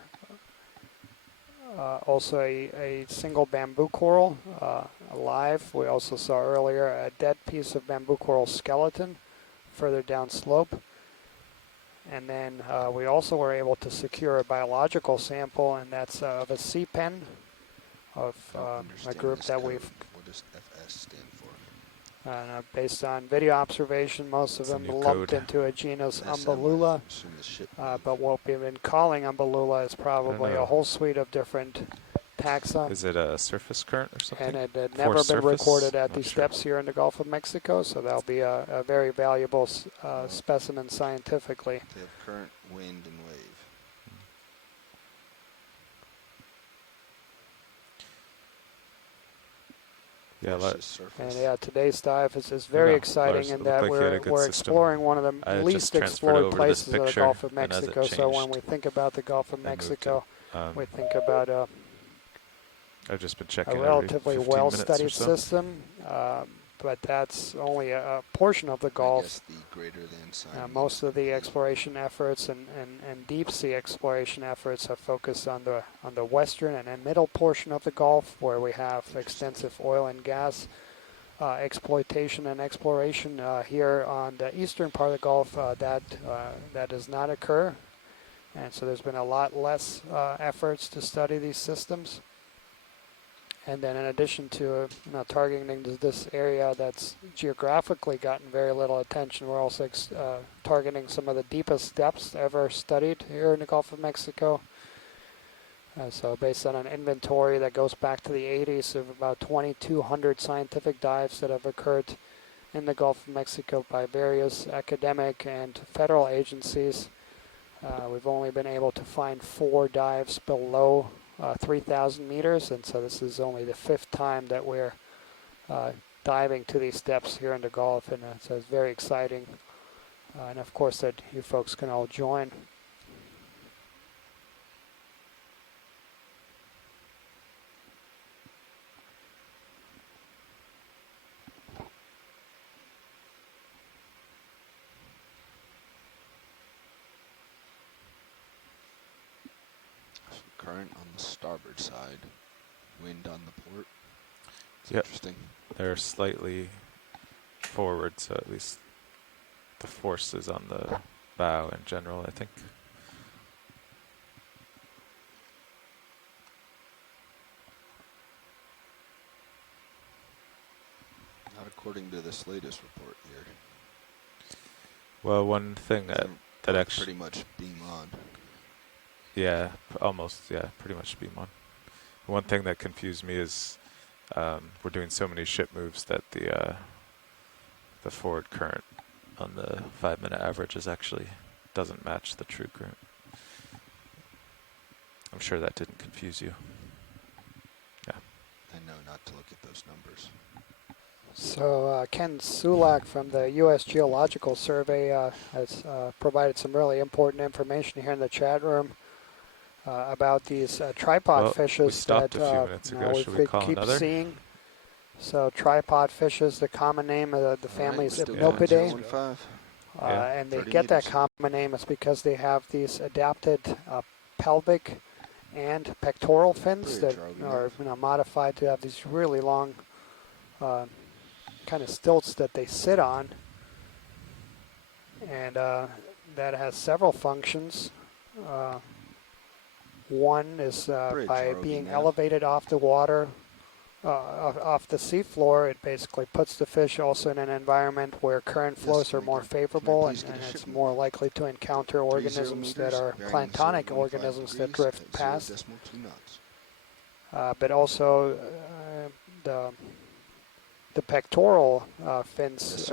also a single bamboo coral alive. We also saw earlier a dead piece of bamboo coral skeleton further down slope. And then we also were able to secure a biological sample, and that's of a sea pen of a group that we've... What does FS stand for? Based on video observation, most of them lumped into a genus Umbellula. But what we've been calling Umbellula is probably a whole suite of different taxa. Is it a surface current or something? And it had never been recorded at these depths here in the Gulf of Mexico, so that'll be a very valuable specimen scientifically. They have current, wind, and wave. Yeah, and yeah, today's dive is very exciting in that we're exploring one of the least explored places of the Gulf of Mexico. So when we think about the Gulf of Mexico, we think about I've just been checking a relatively well-studied system, but that's only a portion of the Gulf. Most of the exploration efforts and deep sea exploration efforts are focused on the western and middle portion of the Gulf, where we have extensive oil and gas exploitation and exploration. Here on the eastern part of the Gulf, that does not occur, and so there's been a lot less efforts to study these systems. And then in addition to targeting this area that's geographically gotten very little attention, we're also targeting some of the deepest depths ever studied here in the Gulf of Mexico. So based on an inventory that goes back to the 80s of about 2,200 scientific dives that have occurred in the Gulf of Mexico by various academic and federal agencies, we've only been able to find 4 dives below 3,000 meters, and so this is only the 5th time that we're diving to these depths here in the Gulf, and so it's very exciting, and of course that you folks can all join. Current on the starboard side, wind on the port. It's Yep. interesting. They're slightly forward, so at least the force is on the bow in general, I think. Not according to this latest report here. Well, one thing that actually pretty much beam on. Yeah, almost. Yeah, pretty much beam on. One thing that confused me is we're doing so many ship moves that the forward current on the 5-minute average actually doesn't match the true current. I'm sure that didn't confuse you. Yeah. I know not to look at those numbers. So Ken Sulak from the U.S. Geological Survey has provided some really important information here in the chat room about these tripod fishes we stopped that a few minutes ago. we Should we call keep another? seeing. So tripod fishes, the common name of the family is still Hypnopidae. And they 30 get that meters. common name is because they have these adapted pelvic and pectoral fins that are modified to have these really long kind of stilts that they sit on, and that has several functions. One is by being elevated off the water, off the seafloor, it basically puts the fish also in an environment where current flows are more favorable, and it's more likely to encounter organisms that are planktonic organisms that drift past. But also the pectoral fins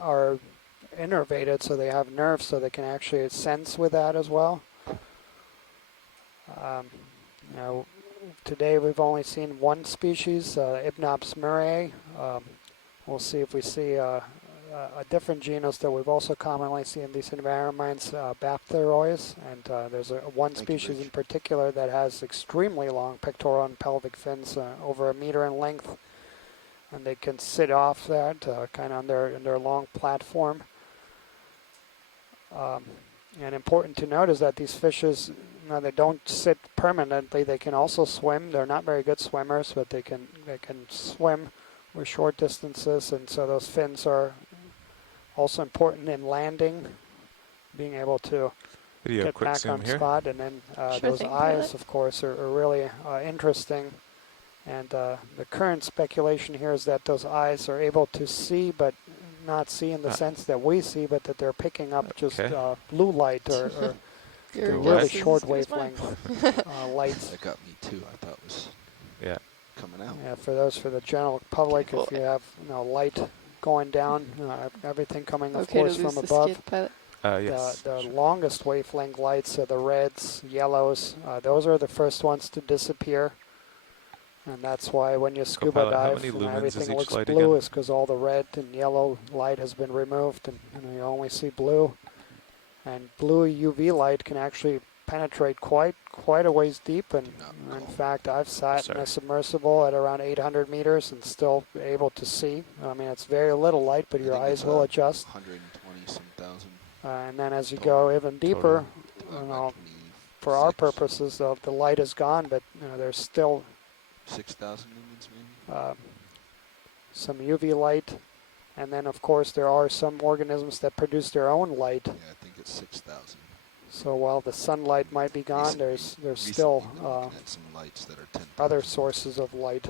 are innervated, so they have nerves, so they can actually sense with that as well. Today we've only seen one species, Ipnops murray. We'll see if we see a different genus that we've also commonly seen in these environments, Bapterois, and there's one species in particular that has extremely long pectoral and pelvic fins, over 1 meter in length, and they can sit off that kind of on their long platform. And important to note is that these fishes, they don't sit permanently. They can also swim. They're not very good swimmers, but they can swim with short distances, and so those fins are also important in landing, being able to get back on spot. And then those eyes, of course, are really interesting. And the current speculation here is that those eyes are able to see, but not see in the sense that we see, but that they're picking up just blue light or really short wavelength lights. That got me too. I thought it was coming out. Yeah, for the general public, if you have light going down, everything coming, of course, from above. Yes. The longest wavelength lights are the reds, yellows. Those are the first ones to disappear. And that's why when you scuba dive, everything looks blue, is because all the red and yellow light has been removed, and you only see blue. And blue UV light can actually penetrate quite a ways deep. And in fact, I've sat in a submersible at around 800 meters and still able to see. I mean, it's very little light, but your eyes will adjust. 120-some thousand. And then as you go even deeper, for our purposes, the light is gone, but there's still 6,000 lumens maybe? Some UV light, and then of course there are some organisms that produce their own light. Yeah, I think it's 6,000. So while the sunlight might be gone, there's still some lights that are 10,000. other sources of light.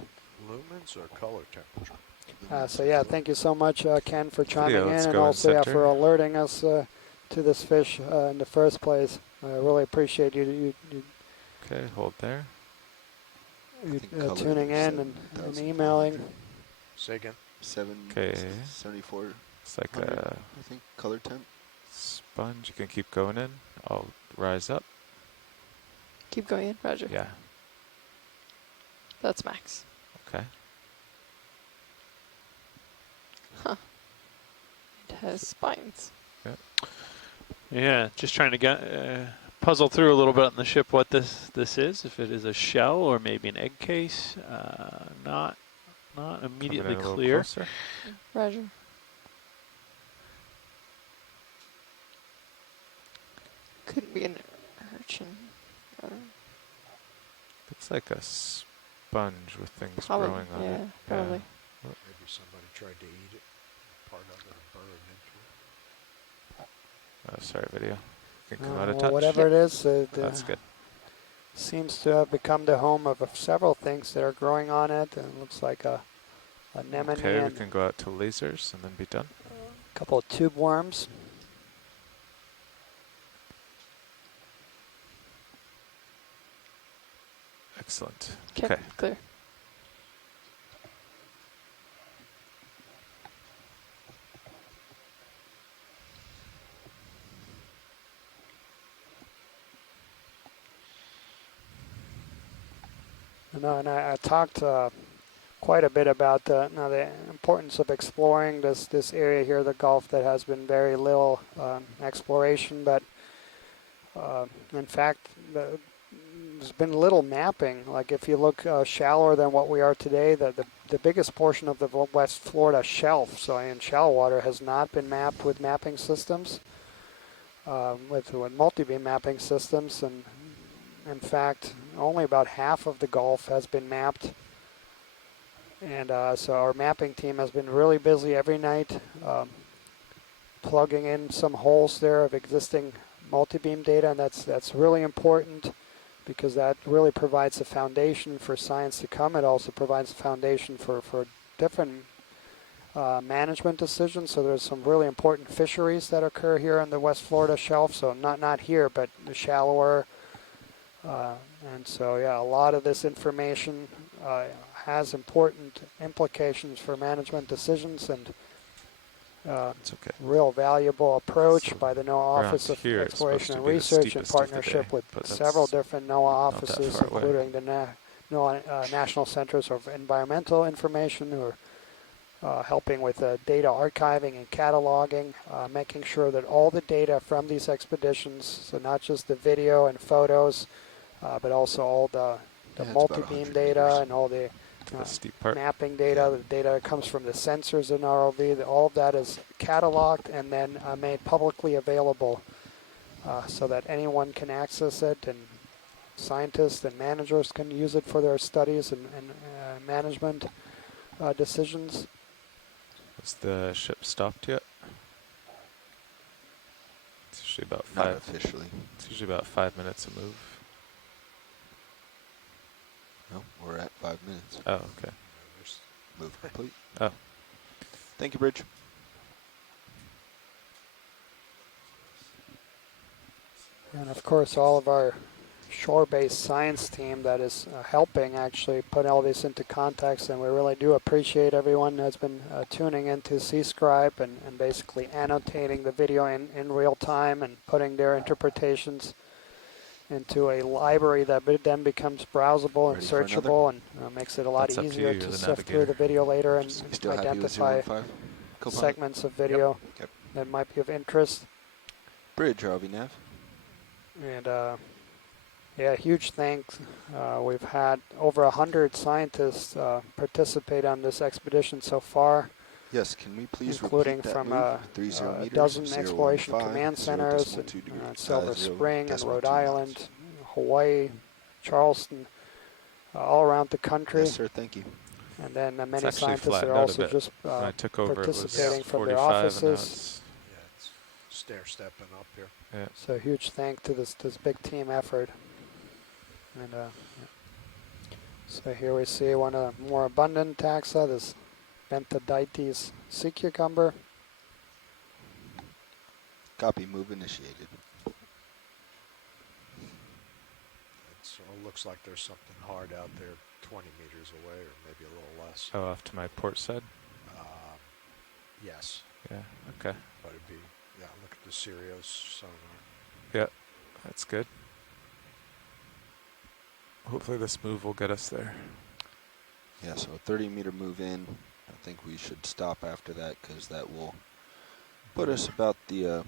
Lumens or color temperature? So yeah, thank you so much, Ken, for chiming in, and go also in for alerting us to this fish in the first place. I really appreciate you Okay, hold there. Tuning in and emailing. Say again. 74. It's like I think color temp. Sponge. You can keep going in. I'll rise up. Keep going in, Roger. Yeah. That's max. Okay. Huh. It has spines. Yeah. Yeah, just trying to get puzzle through a little bit on the ship what this is. If it is a shell or maybe an egg case, not immediately clear. Roger. Could be an urchin. Looks like a sponge with things Probably, growing on it. Probably. Maybe somebody tried to eat it. Part of it burned into it. Oh, sorry, video. Can come out of touch. Whatever it is, that's good. Seems to have become the home of several things that are growing on it, and it looks like a anemone. Okay, we and can go out to lasers and then be done. a couple of tube worms. Excellent. Okay, clear. And I talked quite a bit about the importance of exploring this area here, the Gulf, that has been very little exploration, but in fact, there's been little mapping. Like if you look shallower than what we are today, the biggest portion of the West Florida shelf, so in shallow water, has not been mapped with mapping systems, with multi-beam mapping systems, and in fact, only about half of the Gulf has been mapped. And so our mapping team has been really busy every night plugging in some holes there of existing multi-beam data, and that's really important because that really provides a foundation for science to come. It also provides a foundation for different management decisions. So there's some really important fisheries that occur here on the West Florida shelf, so not here, but the shallower. And so, yeah, a lot of this information has important implications for management decisions, and real valuable approach by the NOAA Office of Exploration and Research in partnership with several different NOAA offices, including the NOAA National Centers of Environmental Information, who are helping with data archiving and cataloging, making sure that all the data from these expeditions, so not just the video and photos, but also all the multi-beam data and all the mapping data, the data that comes from the sensors in ROV, all of that is cataloged and then made publicly available so that anyone can access it, and scientists and managers can use it for their studies and management decisions. Has the ship stopped yet? It's usually about Not officially. It's usually about 5 minutes a move. No, we're at 5 minutes. Oh, okay. Move complete. Oh. Thank you, Bridge. And of course, all of our shore-based science team that is helping actually put all this into context, and we really do appreciate everyone that's been tuning into Seascribe and basically annotating the video in real time and putting their interpretations into a library that then becomes browsable and searchable, and makes it a lot easier to sift through the video later and identify segments of video that might be of interest. Bridge, RV Nav. And yeah, huge thanks. We've had over 100 scientists participate on this expedition so far. Yes, can we please including repeat that from move? 30 a meters, dozen 015, exploration command centers in Silver Spring and Rhode Island, Hawaii, Charleston, all around the country. Yes, sir, thank you. And then many It's actually scientists are flattened out a also bit. just When I took over, it was participating from their 45, and now offices. Yeah, it's stair-stepping up here. Yeah. So huge thank to this big team effort. And yeah. So here we see one of the more abundant taxa, this Bentodites sea cucumber. Copy, move initiated. It looks like there's something hard out there 20 meters away, or maybe a little less. Oh, off to my port side? Yes. Yeah, okay. But it'd be, yeah, look at the Sirius sonar. Yeah, that's good. Hopefully this move will get us there. Yeah, so a 30-meter move in. I think we should stop after that because that will put us about the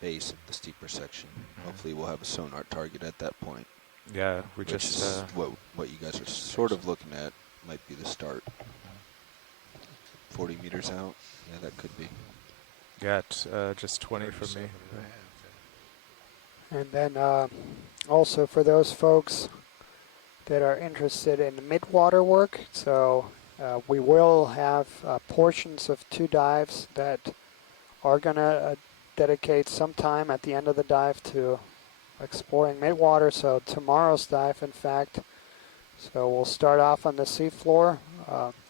base of the steeper section. Hopefully we'll have a sonar target at that point. Yeah, we which just... is what you guys are sort of looking at might be the start. 40 meters out. Yeah, that could be. Yeah, it's just 20 from me. And then also for those folks that are interested in midwater work, so we will have portions of 2 dives that are going to dedicate some time at the end of the dive to exploring midwater. So tomorrow's dive, in fact, so we'll start off on the seafloor.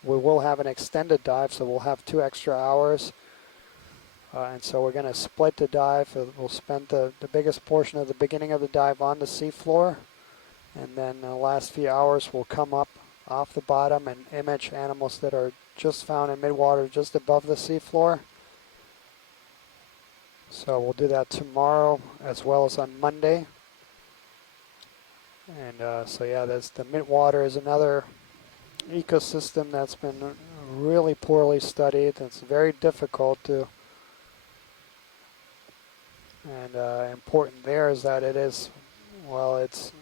We will have an extended dive, so we'll have 2 extra hours. And so we're going to split the dive. We'll spend the biggest portion of the beginning of the dive on the seafloor. And then the last few hours we'll come up off the bottom and image animals that are just found in midwater just above the seafloor. So we'll do that tomorrow as well as on Monday. And so yeah, the midwater is another ecosystem that's been really poorly studied. It's very difficult to, and important there is that it is, well, it's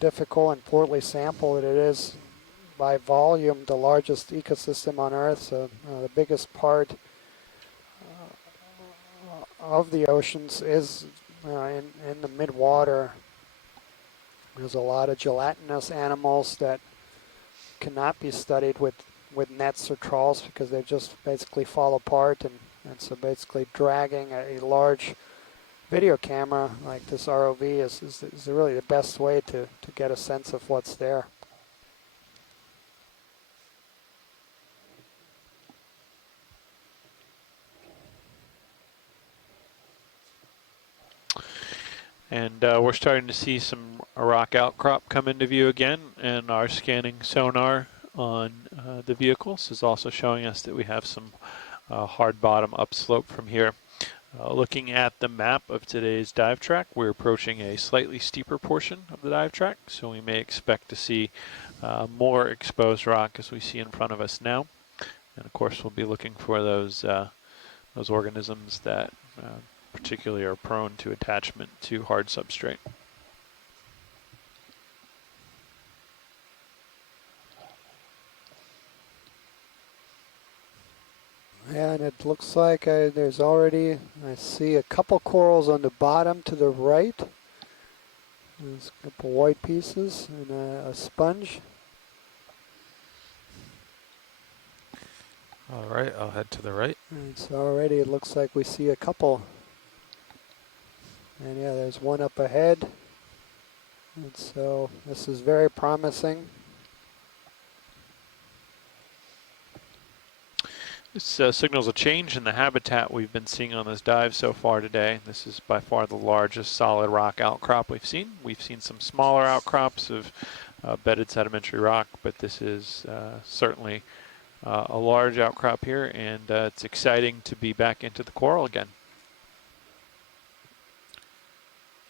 difficult and poorly sampled. It is by volume the largest ecosystem on Earth, so the biggest part of the oceans is in the midwater. There's a lot of gelatinous animals that cannot be studied with nets or trawls because they just basically fall apart, and so basically dragging a large video camera like this ROV is really the best way to get a sense of what's there. And we're starting to see some rock outcrop come into view again, and our scanning sonar on the vehicles is also showing us that we have some hard bottom upslope from here. Looking at the map of today's dive track, we're approaching a slightly steeper portion of the dive track, so we may expect to see more exposed rock as we see in front of us now. And of course, we'll be looking for those organisms that particularly are prone to attachment to hard substrate. And it looks like there's already, I see a couple corals on the bottom to the right. There's a couple white pieces and a sponge. All right, I'll head to the right. And so already it looks like we see a couple. And yeah, there's one up ahead. And so this is very promising. This signals a change in the habitat we've been seeing on this dive so far today. This is by far the largest solid rock outcrop we've seen. We've seen some smaller outcrops of bedded sedimentary rock, but this is certainly a large outcrop here, and it's exciting to be back into the coral again.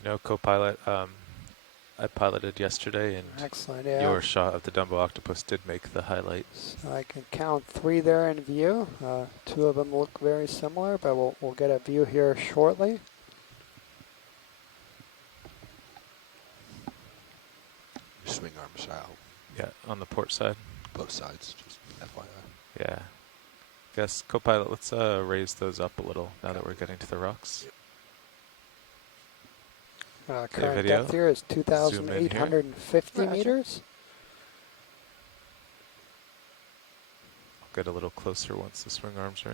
You know, co-pilot, I piloted yesterday, and excellent, yeah. Your shot of the Dumbo octopus did make the highlights. So I can count 3 there in view. 2 of them look very similar, but we'll get a view here shortly. Swing arms out. Yeah, on the port side. Both sides, just FYI. Yeah. Guess, co-pilot, let's raise those up a little now that we're getting to the rocks. Current depth here is 2,850 meters. I'll get a little closer once the swing arms are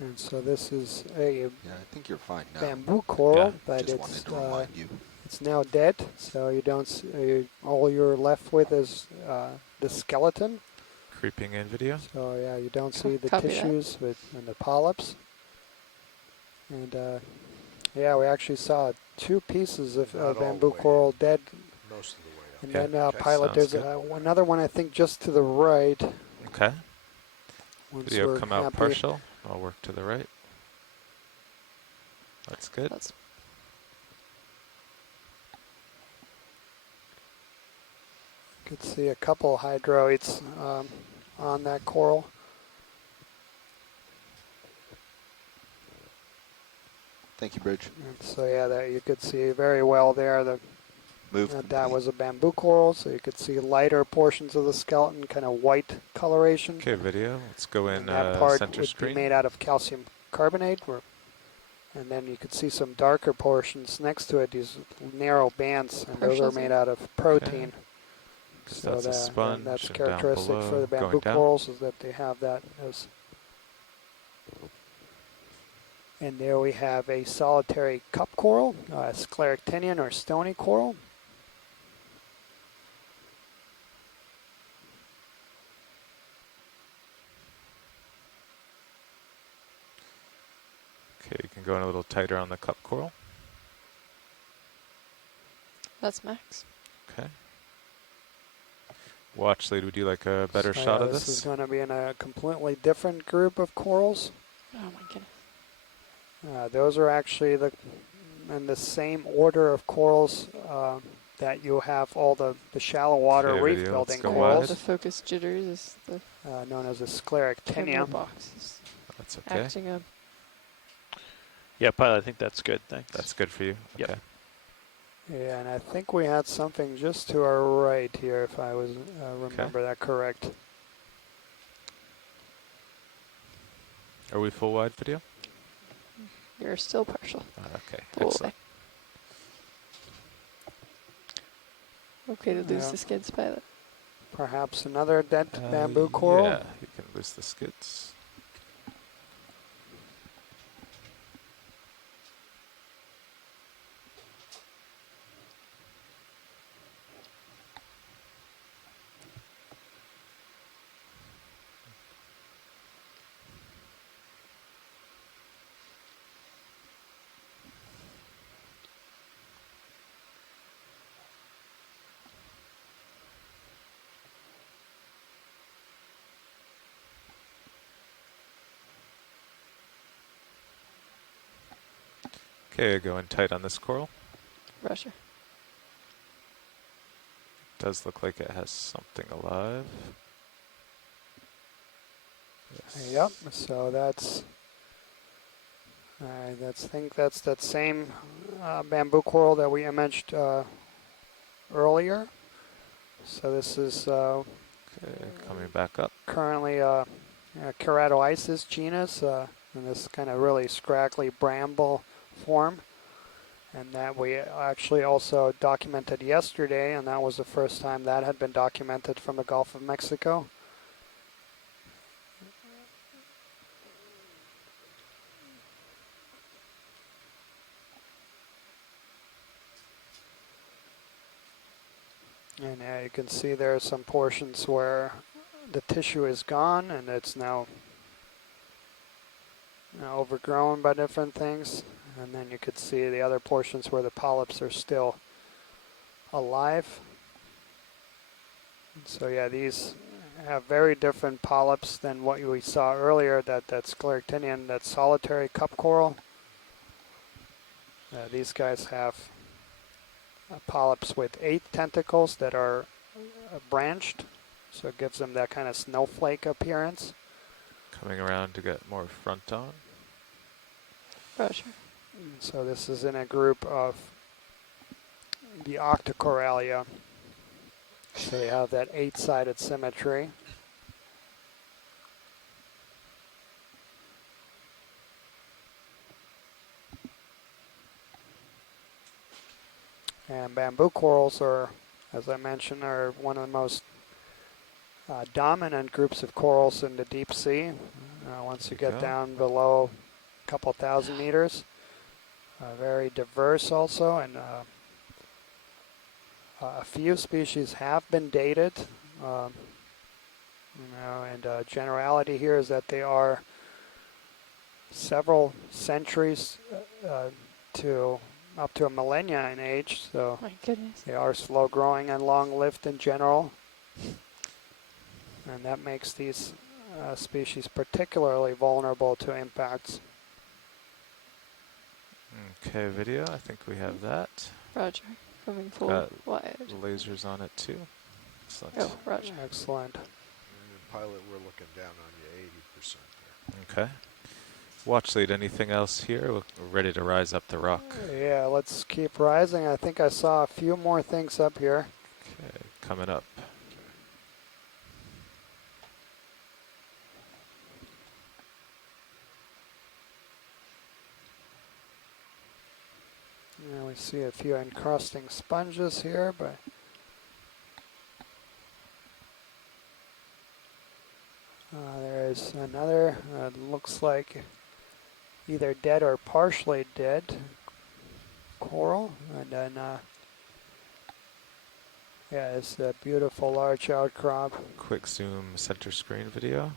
in. And so this is a I think you're fine now. bamboo coral, Yeah, but just wanted to remind you. it's now dead. So you don't see, all you're left with is the skeleton. Creeping in video. So yeah, you don't see the Copy tissues and the polyps. And yeah, we actually saw 2 pieces of bamboo coral dead. Most of the way up. And Okay. then Okay, pilot, there's another one I think just to the right. Okay. Once Video we're come out happy. partial. I'll work to the right. That's good. You could see a couple hydroids on that coral. Thank you, Bridge. And so yeah, that you could see very well there. That was a bamboo coral, so you could see lighter portions of the skeleton, kind of white coloration. Okay, video. Let's go in And that part center would screen. be made out of calcium carbonate, and then you could see some darker portions next to it, these narrow bands, and those are made out of protein. So that's a sponge. That's and down characteristic for the below, bamboo going down. corals, is that they have that. And there we have a solitary cup coral, scleractinian or stony coral. Okay, you can go in a little tighter on the cup coral. That's max. Okay. Watch lead, would you like a better So, shot yeah, of this is this? going to be in a completely different group of corals. Oh my goodness. Those are actually in the same order of corals that you have all the shallow water Okay, reef video, building let's go corals. The focus jitters is the known as a camera Escarpment. box is That's okay. acting up. Yeah, pilot, I think that's good. Thanks. That's good for you. Yep. Okay. Yeah, and I think we had something just to our right here, if I was remember that correct. Are we full wide video? You're still partial. Okay, Full excellent. Okay to lose Yeah. the skids, pilot. Perhaps another dead bamboo coral. Yeah, you can lose the skids. Okay, going tight on this coral. Roger. Does look like it has something alive. Yes. Yep. So that's. I think that's that same bamboo coral that we imaged earlier. So this is okay, coming back up. Currently Keratoisis genus in this kind of really scraggly bramble form. And that we actually also documented yesterday, and that was the first time that had been documented from the Gulf of Mexico. And you can see there are some portions where the tissue is gone and it's now overgrown by different things. And then you could see the other portions where the polyps are still alive. And so yeah, these have very different polyps than what we saw earlier, that's Scleractinian, that solitary cup coral. These guys have polyps with 8 tentacles that are branched, so it gives them that kind of snowflake appearance. Coming around to get more front on. Roger. So this is in a group of the Octocoralia. So you have that 8-sided symmetry. And bamboo corals are, as I mentioned, are one of the most dominant groups of corals in the deep sea. Once you get down below a couple thousand meters. Very diverse also, and a few species have been dated. And generality here is that they are several centuries to up to a millennia in age, so my goodness. They are slow growing and long-lived in general, and that makes these species particularly vulnerable to impacts. Okay, video, I think we have that. Roger, coming full wide. Lasers on it too. Excellent. Oh, Roger. Excellent. Pilot, we're looking down on you 80% there. Okay. Watch lead, anything else here? We're ready to rise up the rock. Yeah, let's keep rising. I think I saw a few more things up here. Okay, coming up. Yeah, we see a few encrusting sponges here, but there's another, looks like either dead or partially dead coral, and then yeah, it's a beautiful large outcrop. Quick zoom center screen video.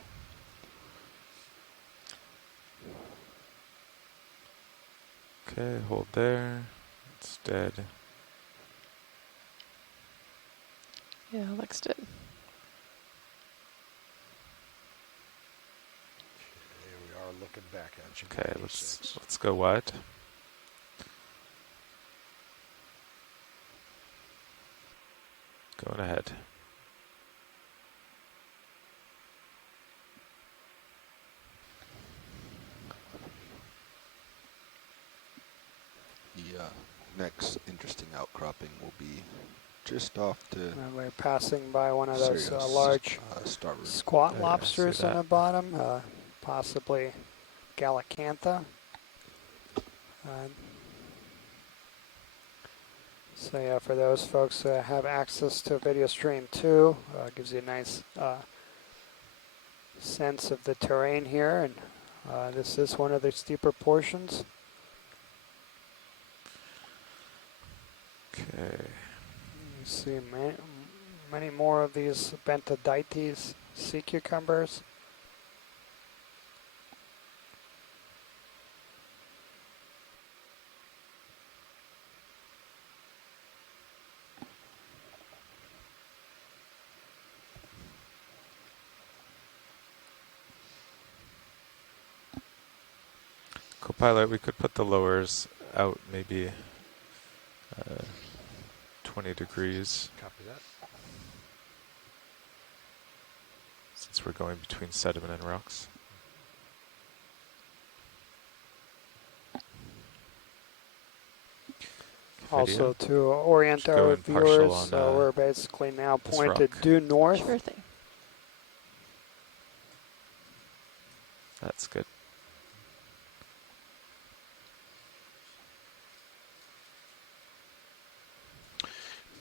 Okay, hold there. It's dead. Yeah, looks dead. Here we are looking back at you. Okay, let's go wide. Going ahead. The next interesting outcropping will be just off to. And we're passing by one of those Sirius, large starboard. squat Yeah, I lobsters see on that. the bottom, possibly Gallicantha. So yeah, for those folks that have access to video stream 2, gives you a nice sense of the terrain here, and this is one of the steeper portions. Okay. You see many more of these Bentodites sea cucumbers. Copilot, we could put the lowers out maybe 20 degrees. Copy that. Since we're going between sediment and rocks. Also to orient Just go our in partial viewers, on, so we're basically now this pointed rock. due north. Sure thing. That's good.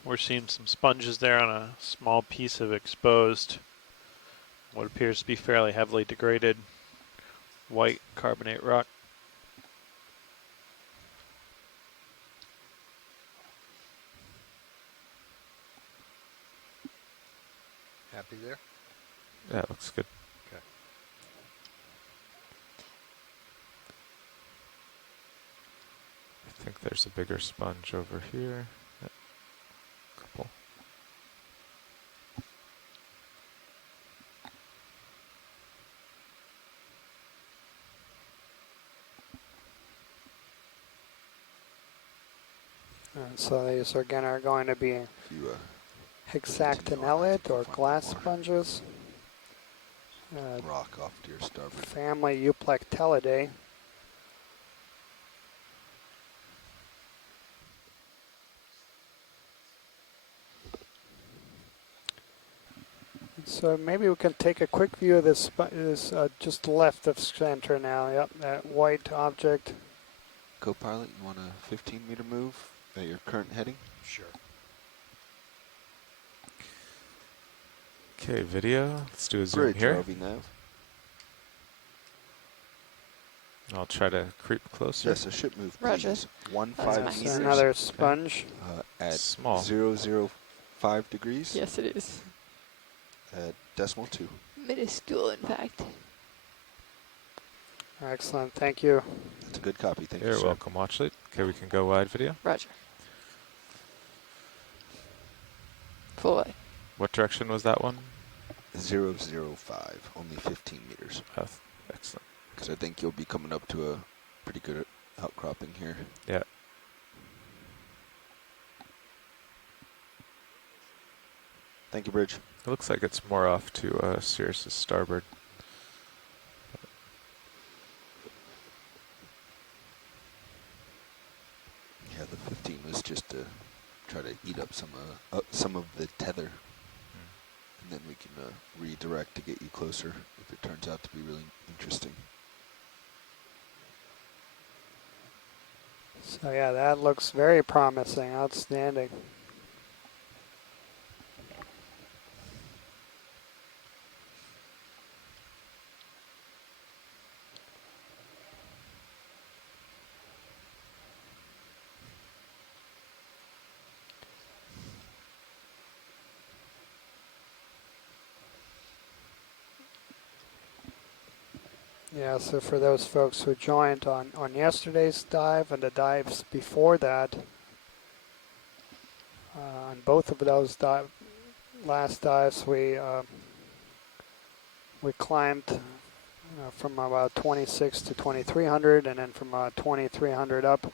We're seeing some sponges there on a small piece of exposed, what appears to be fairly heavily degraded white carbonate rock. Happy there? Yeah, looks good. Okay. I think there's a bigger sponge over here. Yep. Couple. So these again are going to be hexactinellate or glass sponges. Rock off to your starboard. Family Euplectellidae. So maybe we can take a quick view of this, just left of center now. Yep, that white object. Copilot, you want a 15-meter move at your current heading? Sure. Okay, video. Let's do a zoom Bridge, here. RV nav. I'll try to creep closer. Yes, a ship move, Roger. please. 15 That's meters. another sponge. At Small. 005 degrees. Yes, it is. At decimal 2. Minuscule, in fact. Excellent, thank you. That's a good copy, thank you, You're sir. welcome, Watchlet. Okay, we can go wide video. Roger. Full way. What direction was that one? 005, only 15 meters. Oh, excellent. Because I think you'll be coming up to a pretty good outcropping here. Yeah. Thank you, Bridge. It looks like it's more off to Sirius's starboard. Yeah, the 15 was just to try to eat up some of the tether. And then we can redirect to get you closer if it turns out to be really interesting. So yeah, that looks very promising, outstanding. Yeah, so for those folks who joined on yesterday's dive and the dives before that, on both of those last dives, we climbed from about 26 to 2300, and then from 2300 up,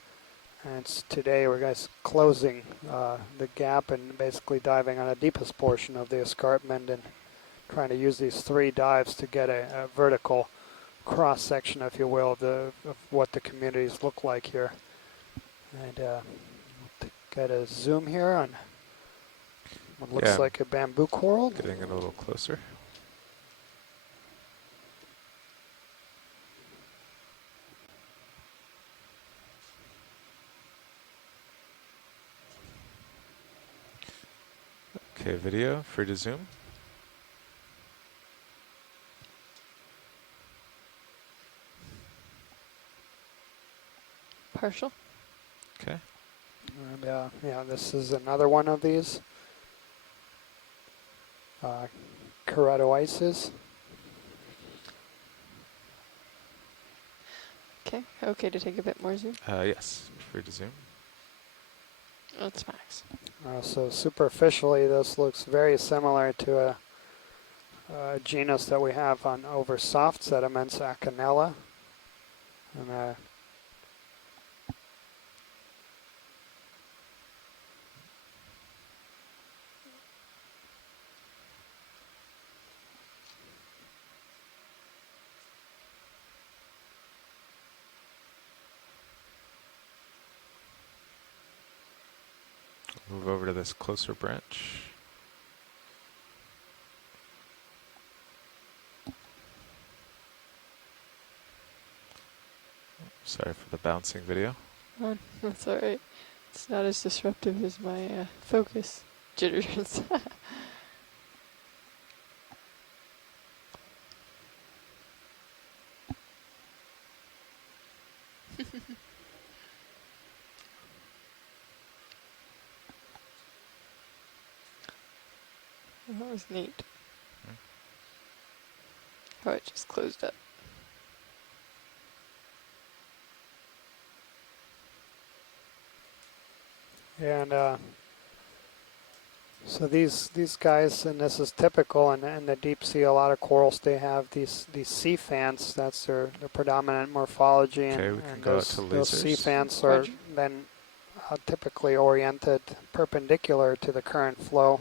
And today we're guys closing the gap and basically diving on the deepest portion of the escarpment and trying to use these 3 dives to get a vertical cross section, if you will, of what the communities look like here. And get a zoom here on what looks like a bamboo coral. Getting it a little closer. Okay, video, free to zoom. Partial. Okay. And yeah, this is another one of these keratoises. Okay. Okay to take a bit more zoom. Yes, free to zoom. That's max. So superficially, this looks very similar to a genus that we have on over soft sediments, Acanella. And Move over to this closer branch. Sorry for the bouncing video. Oh, that's all right. It's not as disruptive as my focus jitters. That was neat. Oh, it just closed up. And so these guys, and this is typical in the deep sea, a lot of corals, they have these sea fans. That's their predominant morphology. Okay, and, we can and go those, out to those sea lasers. fans are then typically oriented perpendicular to the current flow.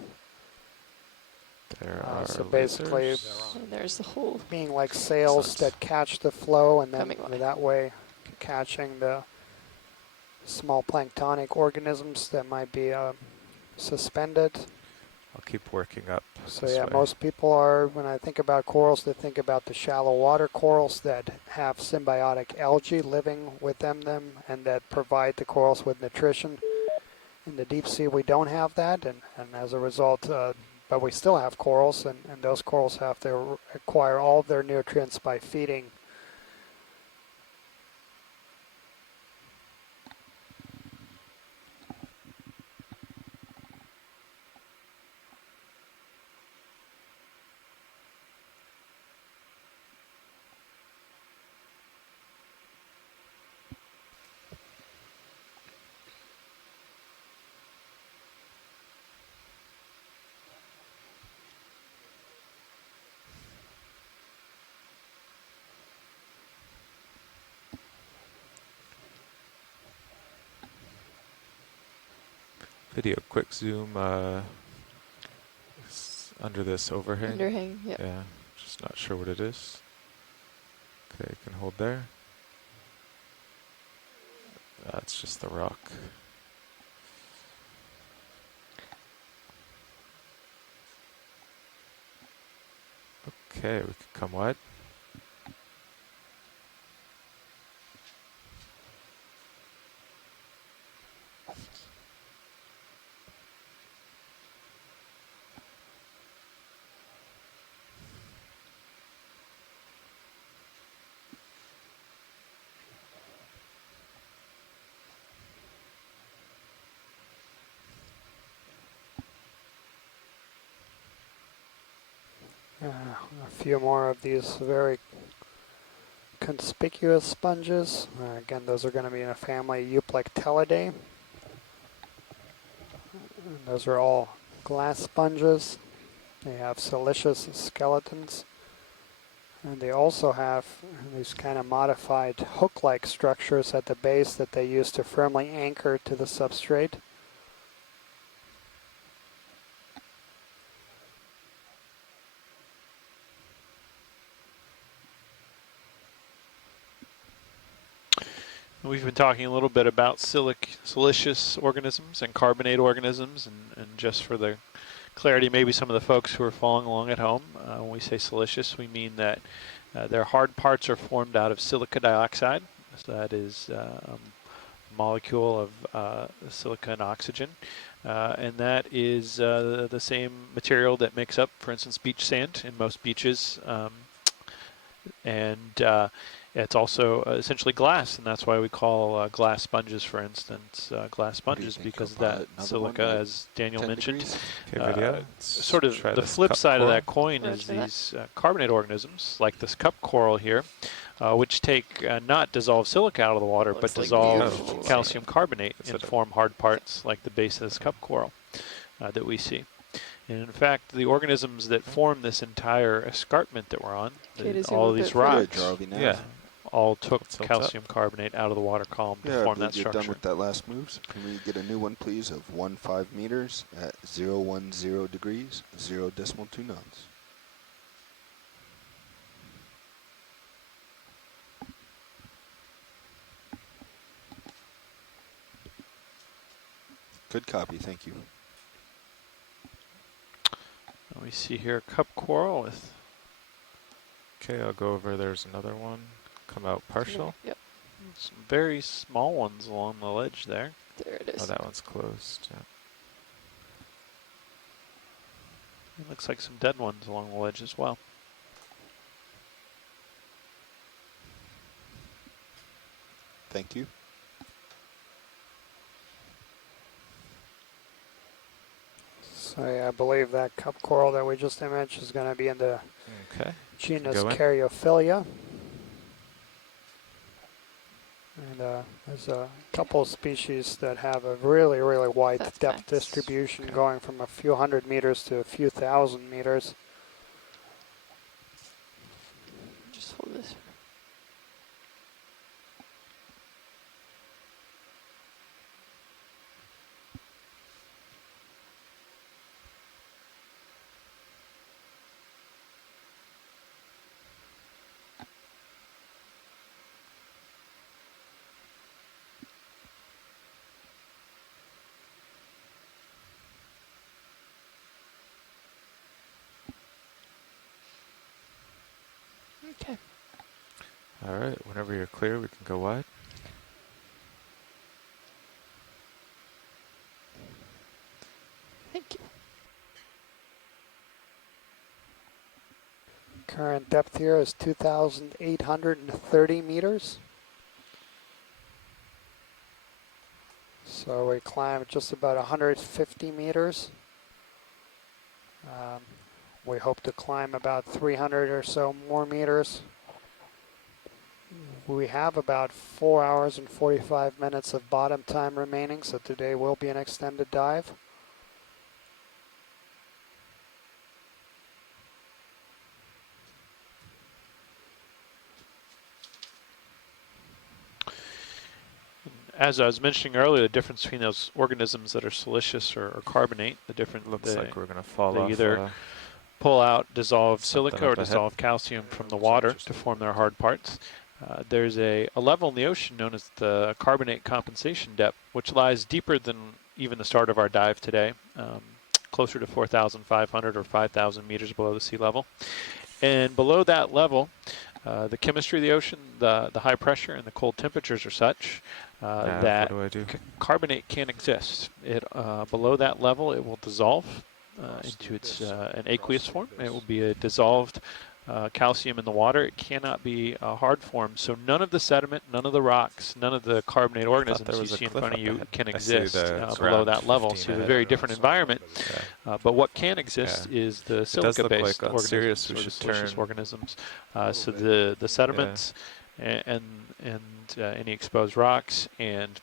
There are so basically, there's the whole being like sails that catch the flow, and then Coming that way catching the small planktonic organisms that might be suspended. I'll keep working up. So this yeah, way. most people are, when I think about corals, they think about the shallow water corals that have symbiotic algae living within them and that provide the corals with nutrition. In the deep sea, we don't have that, and as a result, but we still have corals, and those corals have to acquire all of their nutrients by feeding. Video, quick zoom under this overhang. Underhang, yep. Yeah, just not sure what it is. Okay, you can hold there. That's just the rock. Okay, we could come wide. A few more of these very conspicuous sponges. Again, those are going to be in a family Euplectellidae. And those are all glass sponges. They have siliceous skeletons. And they also have these kind of modified hook-like structures at the base that they use to firmly anchor to the substrate. We've been talking a little bit about siliceous organisms and carbonate organisms, and just for the clarity, maybe some of the folks who are following along at home, when we say siliceous, we mean that their hard parts are formed out of silica dioxide. So that is a molecule of silica and oxygen, and that is the same material that makes up, for instance, beach sand in most beaches, and it's also essentially glass, and that's why we call glass sponges, for instance, glass sponges, because of that silica, as Daniel mentioned. Sort of the flip side of that coin is these carbonate organisms, like this cup coral here, which take not dissolved silica out of the water, but dissolved calcium carbonate and form hard parts like the base of this cup coral that we see. And in fact, the organisms that form this entire escarpment that we're on, all of these rocks, all took calcium carbonate out of the water column to form that structure. Done with that last move. So can we get a new one, please, of 15 meters at 010 degrees, 0.2 knots? Good copy, thank you. We see here cup coral with. Okay, I'll go over. There's another one. Come out partial. Yep. Some very small ones along the ledge there. There it is. Oh, that one's closed. Yeah. It looks like some dead ones along the ledge as well. Thank you. So yeah, I believe that cup coral that we just imaged is going to be in the genus Caryophylla. And there's a couple species that have a really, really wide depth distribution, going from a few hundred meters to a few thousand meters. Just hold this. Okay. All right, whenever you're clear, we can go wide. Thank you. Current depth here is 2,830 meters. So we climbed just about 150 meters. We hope to climb about 300 or so more meters. We have about 4 hours and 45 minutes of bottom time remaining, so today will be an extended dive. As I was mentioning earlier, the difference between those organisms that are siliceous or carbonate, the different looks like we're going to fall off. They either pull out dissolved silica or dissolved calcium from the water to form their hard parts. There's a level in the ocean known as the carbonate compensation depth, which lies deeper than even the start of our dive today, closer to 4,500 or 5,000 meters below the sea level. And below that level, the chemistry of the ocean, the high pressure and the cold temperatures are such that carbonate can't exist. Below that level, it will dissolve into an aqueous form. It will be a dissolved calcium in the water. It cannot be a hard form. So none of the sediment, none of the rocks, none of the carbonate organisms you see in front of you can exist below that level. So it's a very different environment. But what can exist is the silica-based organisms, or the siliceous organisms. So the sediments and any exposed rocks and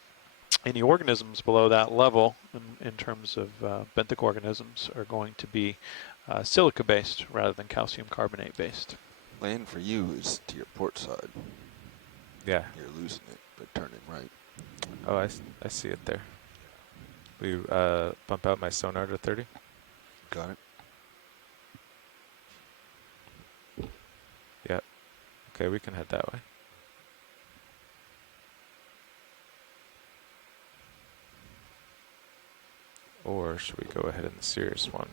any organisms below that level in terms of benthic organisms are going to be silica-based rather than calcium carbonate-based. Land for you is to your port side. Yeah. You're losing it, but turning right. Oh, I see it there. Will you bump out my sonar to 30? Got it. Yep. Okay, we can head that way. Or should we go ahead in the Sirius one?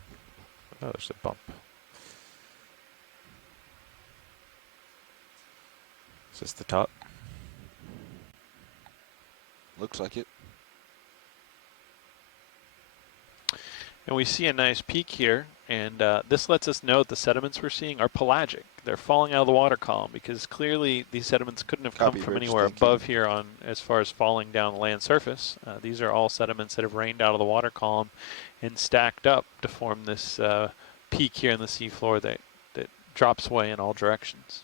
Oh, there's a bump. Is this the top? Looks like it. And we see a nice peak here, and this lets us know that the sediments we're seeing are pelagic. They're falling out of the water column because clearly these sediments couldn't have come from Rich, anywhere above here on as far as falling down the land surface. These are all sediments that have rained out of the water column and stacked up to form this peak here in the seafloor that drops away in all directions.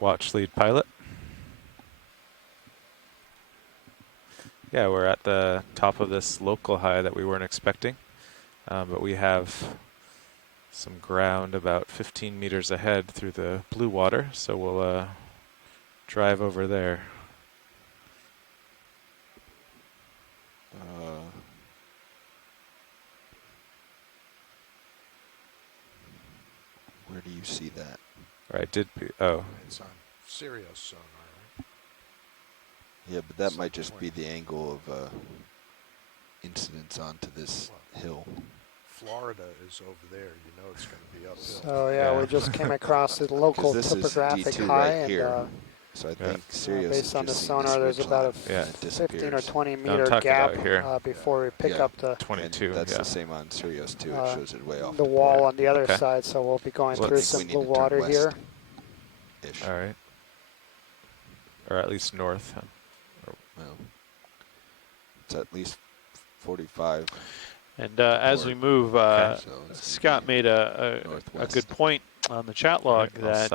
Watch lead pilot. Yeah, we're at the top of this local high that we weren't expecting, but we have some ground about 15 meters ahead through the blue water, so we'll drive over there. Where do you see that? Right, oh. It's on Sirius sonar, right? Yeah, but that might just be the angle of incidence onto this hill. Florida is over there. You know it's going to be uphill. So yeah, we just came across the local topographic high, right here. and so I think Sirius based on the just sonar, there's about a 15 or 20 meter gap before we pick up the 22. And that's the same on Sirius too. It shows it way off the wall on the other side. So we'll be going through some blue water here. All right, or at least north. Well, it's at least 45. And as we move, Scott made a good point on the chat log that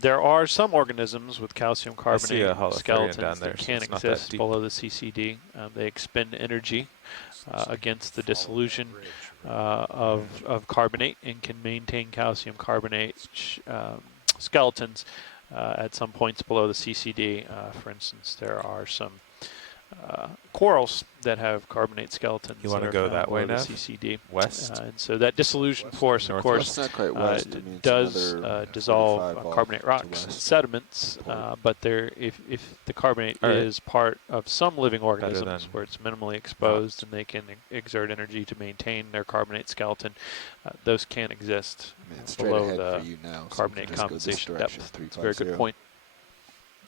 there are some organisms with calcium carbonate skeletons that can exist below the CCD. They expend energy against the dissolution of carbonate and can maintain calcium carbonate skeletons at some points below the CCD. For instance, there are some corals that have carbonate skeletons. You want to go that way now? CCD. West? And so that dissolution force, of course, does dissolve carbonate rocks and sediments, but if the carbonate is part of some living organisms where it's minimally exposed and they can exert energy to maintain their carbonate skeleton, those can exist below the carbonate compensation depth. It's a very good point.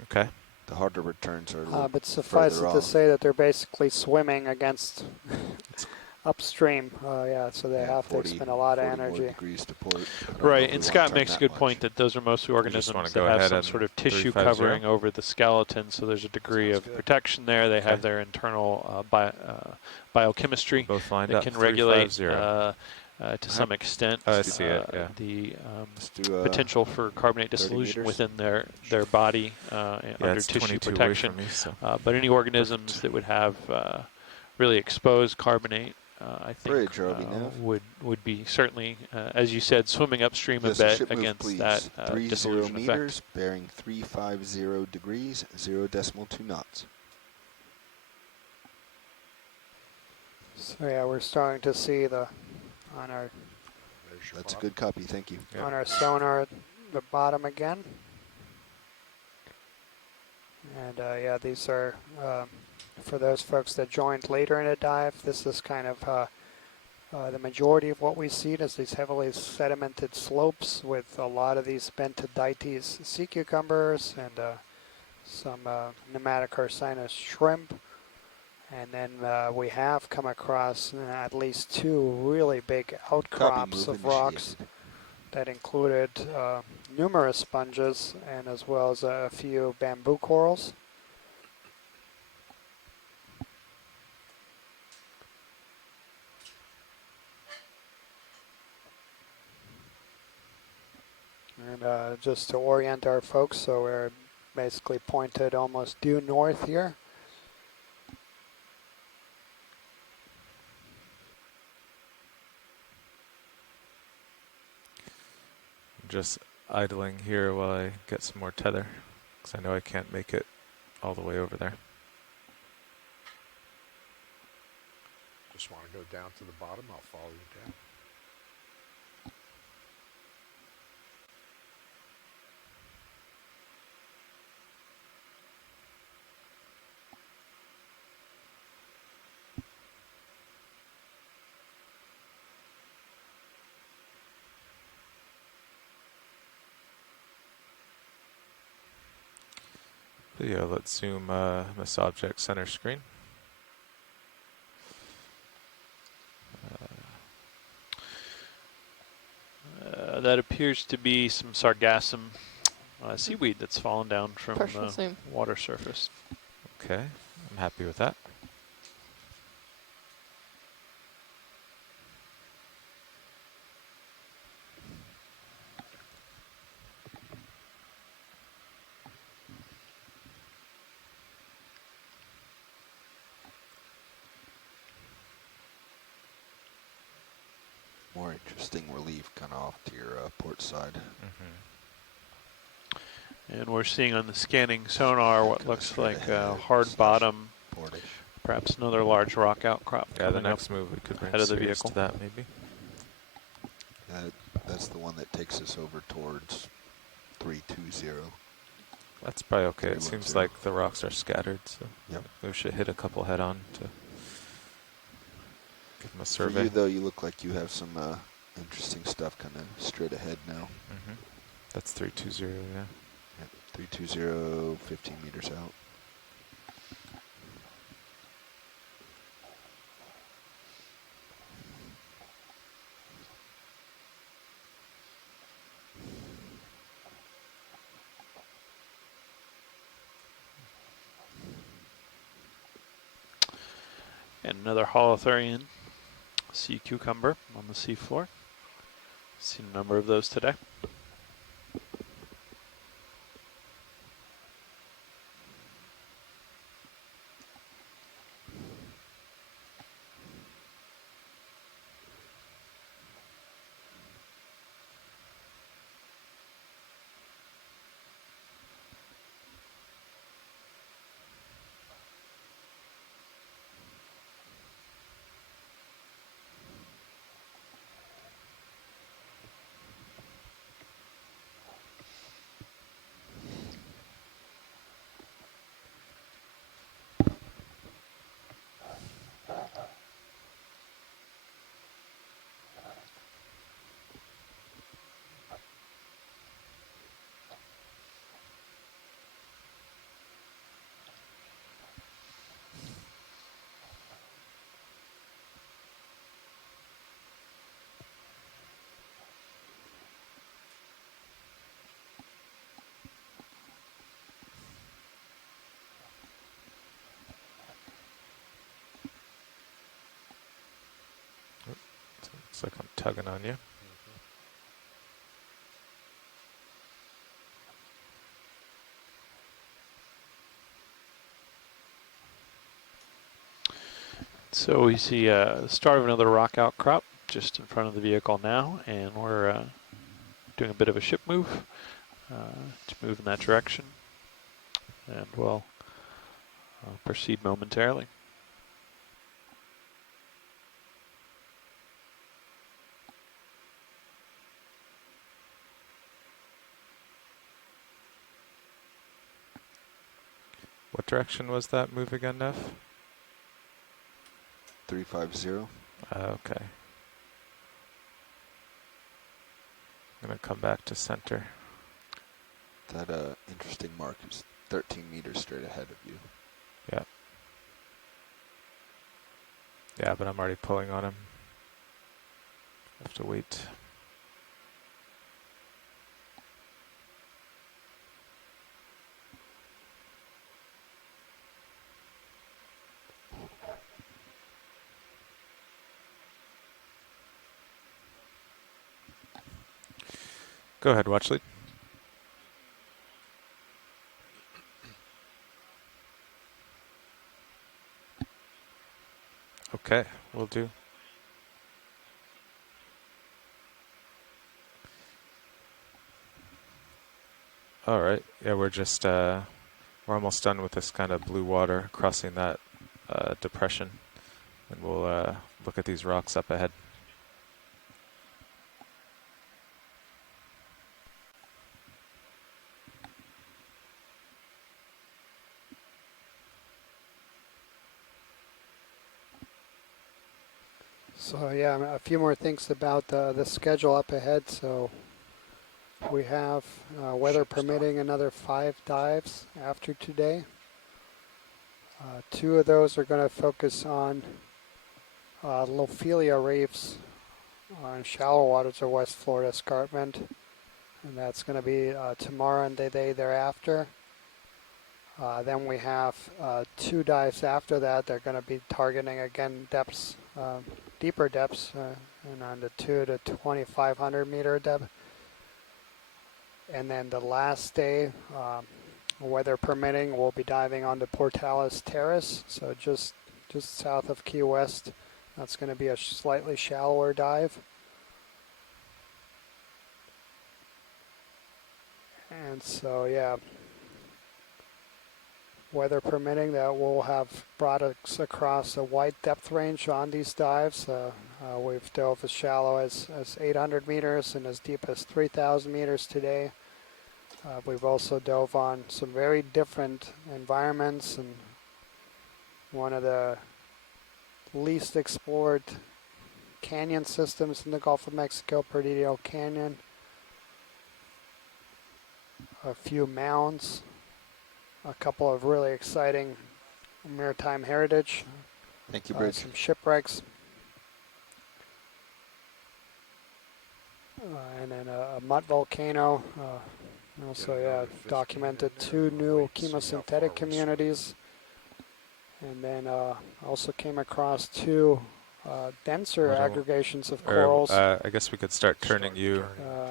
Okay. The harder returns are but suffice it to say that they're basically swimming against upstream. So they have to expend a lot of energy. Right, and Scott makes a good point that those are mostly organisms that have some sort of tissue covering over the skeleton, so there's a degree of protection there. They have their internal biochemistry that can regulate to some extent the potential for carbonate dissolution within their body under tissue protection. But any organisms that would have really exposed carbonate, I think, would be certainly, as you said, swimming upstream a bit against that dissolution meters, effect. bearing 350 degrees, 0.2 knots. So yeah, we're starting to see on our. That's a good copy, thank you. On our sonar at the bottom again. And these are, for those folks that joined later in the dive, this is kind of the majority of what we see is these heavily sedimented slopes with a lot of these bentodites sea cucumbers and some pneumatic arsinus shrimp. And then we have come across at least two really big outcrops of rocks that included numerous sponges and as well as a few bamboo corals. And just to orient our folks, so we're basically pointed almost due north here. Just idling here while I get some more tether, because I know I can't make it all the way over there. Just want to go down to the bottom. I'll follow you down. But yeah, let's zoom this object center screen. That appears to be some sargassum seaweed that's fallen down from the water surface. Okay, I'm happy with that. More interesting relief kind of off to your port side. And we're seeing on the scanning sonar what looks like a hard bottom, perhaps another large rock outcrop. Yeah, the next move we could bring ahead of the Sirius vehicle. to that maybe. That's the one that takes us over towards 320. That's probably okay. It seems like the rocks are scattered, so we should hit a couple head on to give them a survey. For you, though, you look like you have some interesting stuff kind of straight ahead now. That's 320, yeah. 320, 15 meters out. And another holothurian sea cucumber on the seafloor. Seen a number of those today. Looks like I'm tugging on you. So we see the start of another rock outcrop just in front of the vehicle now, and we're doing a bit of a ship move to move in that direction, and we'll proceed momentarily. What direction was that move again, Neff? 350. Okay. I'm going to come back to center. That interesting mark is 13 meters straight ahead of you. Yeah. Yeah, but I'm already pulling on him. I have to wait. Go ahead, watch lead. Okay, will do. All right. Yeah, we're just we're almost done with this kind of blue water crossing that depression, and we'll look at these rocks up ahead. So yeah, a few more things about the schedule up ahead. So we have, weather permitting, another 5 dives after today. 2 of those are going to focus on Lophelia reefs on shallow waters of West Florida Escarpment, and that's going to be tomorrow and the day thereafter. Then we have 2 dives after that. They're going to be targeting again depths, deeper depths, and on the 2 to 2,500 meter depth. And then the last day, weather permitting, we'll be diving on the Portales Terrace, so just south of Key West. That's going to be a slightly shallower dive. And so, yeah, weather permitting, that will have brought us across a wide depth range on these dives. We've dove as shallow as 800 meters and as deep as 3,000 meters today. We've also dove on some very different environments, and one of the least explored canyon systems in the Gulf of Mexico, Perdido Canyon. A few mounds, a couple of really exciting maritime heritage. Thank you, Bridge. Some shipwrecks. And then a mud volcano. Also, yeah, documented 2 new chemosynthetic communities. And then also came across 2 denser aggregations of corals. I guess we could start turning you.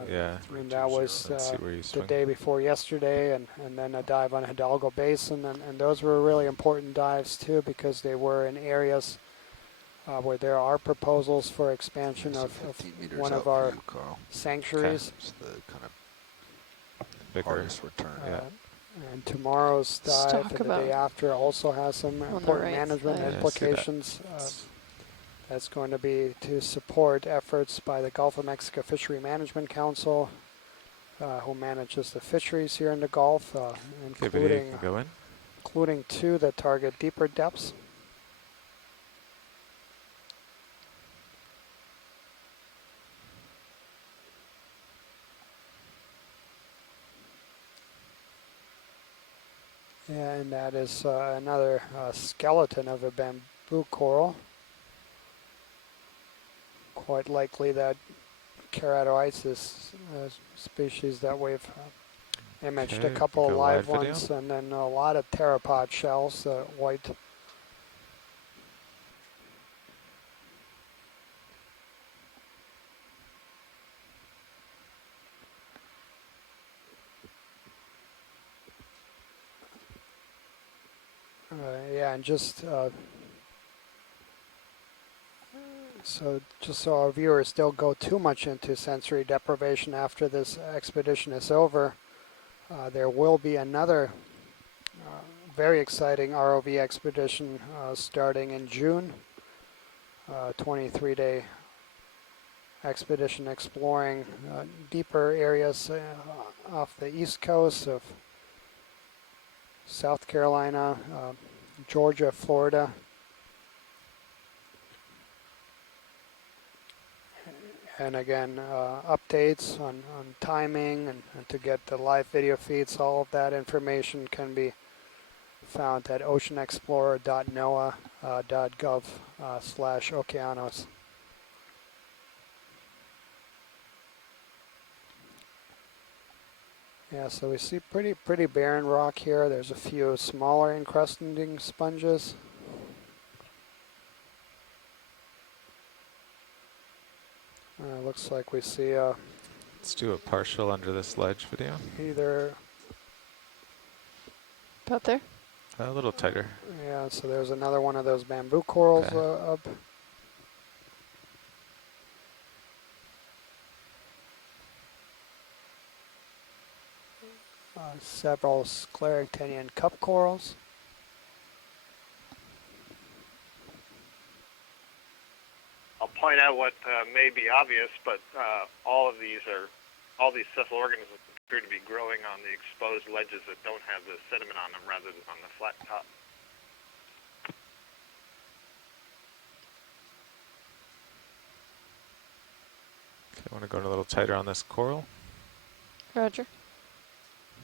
Yeah. And that was the swing. day before yesterday, and then a dive on Hidalgo Basin. And those were really important dives, too, because they were in areas where there are proposals for expansion of one of our sanctuaries. It's the kind of bigger hardest return. Yeah. And tomorrow's dive and the day after also has some important management implications. That's going to be to support efforts by the Gulf of Mexico Fishery Management Council, who manages the fisheries here in the Gulf, including 2 that target deeper depths. And that is another skeleton of a bamboo coral. Quite likely that Keratoisis species that we've imaged a couple of live ones, and then a lot of pteropod shells, white. Yeah, and just so our viewers don't go too much into sensory deprivation after this expedition is over, there will be another very exciting ROV expedition starting in June, 23-day expedition exploring deeper areas off the east coast of South Carolina, Georgia, Florida. And again, updates on timing and to get the live video feeds, all of that information can be found at oceanexplorer.noaa.gov/Okeanos. Yeah, so we see pretty barren rock here. There's a few smaller encrusting sponges. Looks like we see Let's do a partial under this ledge video. Either about there. A little tighter. Yeah, so there's another one of those bamboo corals up. several scleractinian cup corals. I'll point out what may be obvious, but all these cephaloorganisms appear to be growing on the exposed ledges that don't have the sediment on them rather than on the flat top. Okay, I want to go a little tighter on this coral. Roger.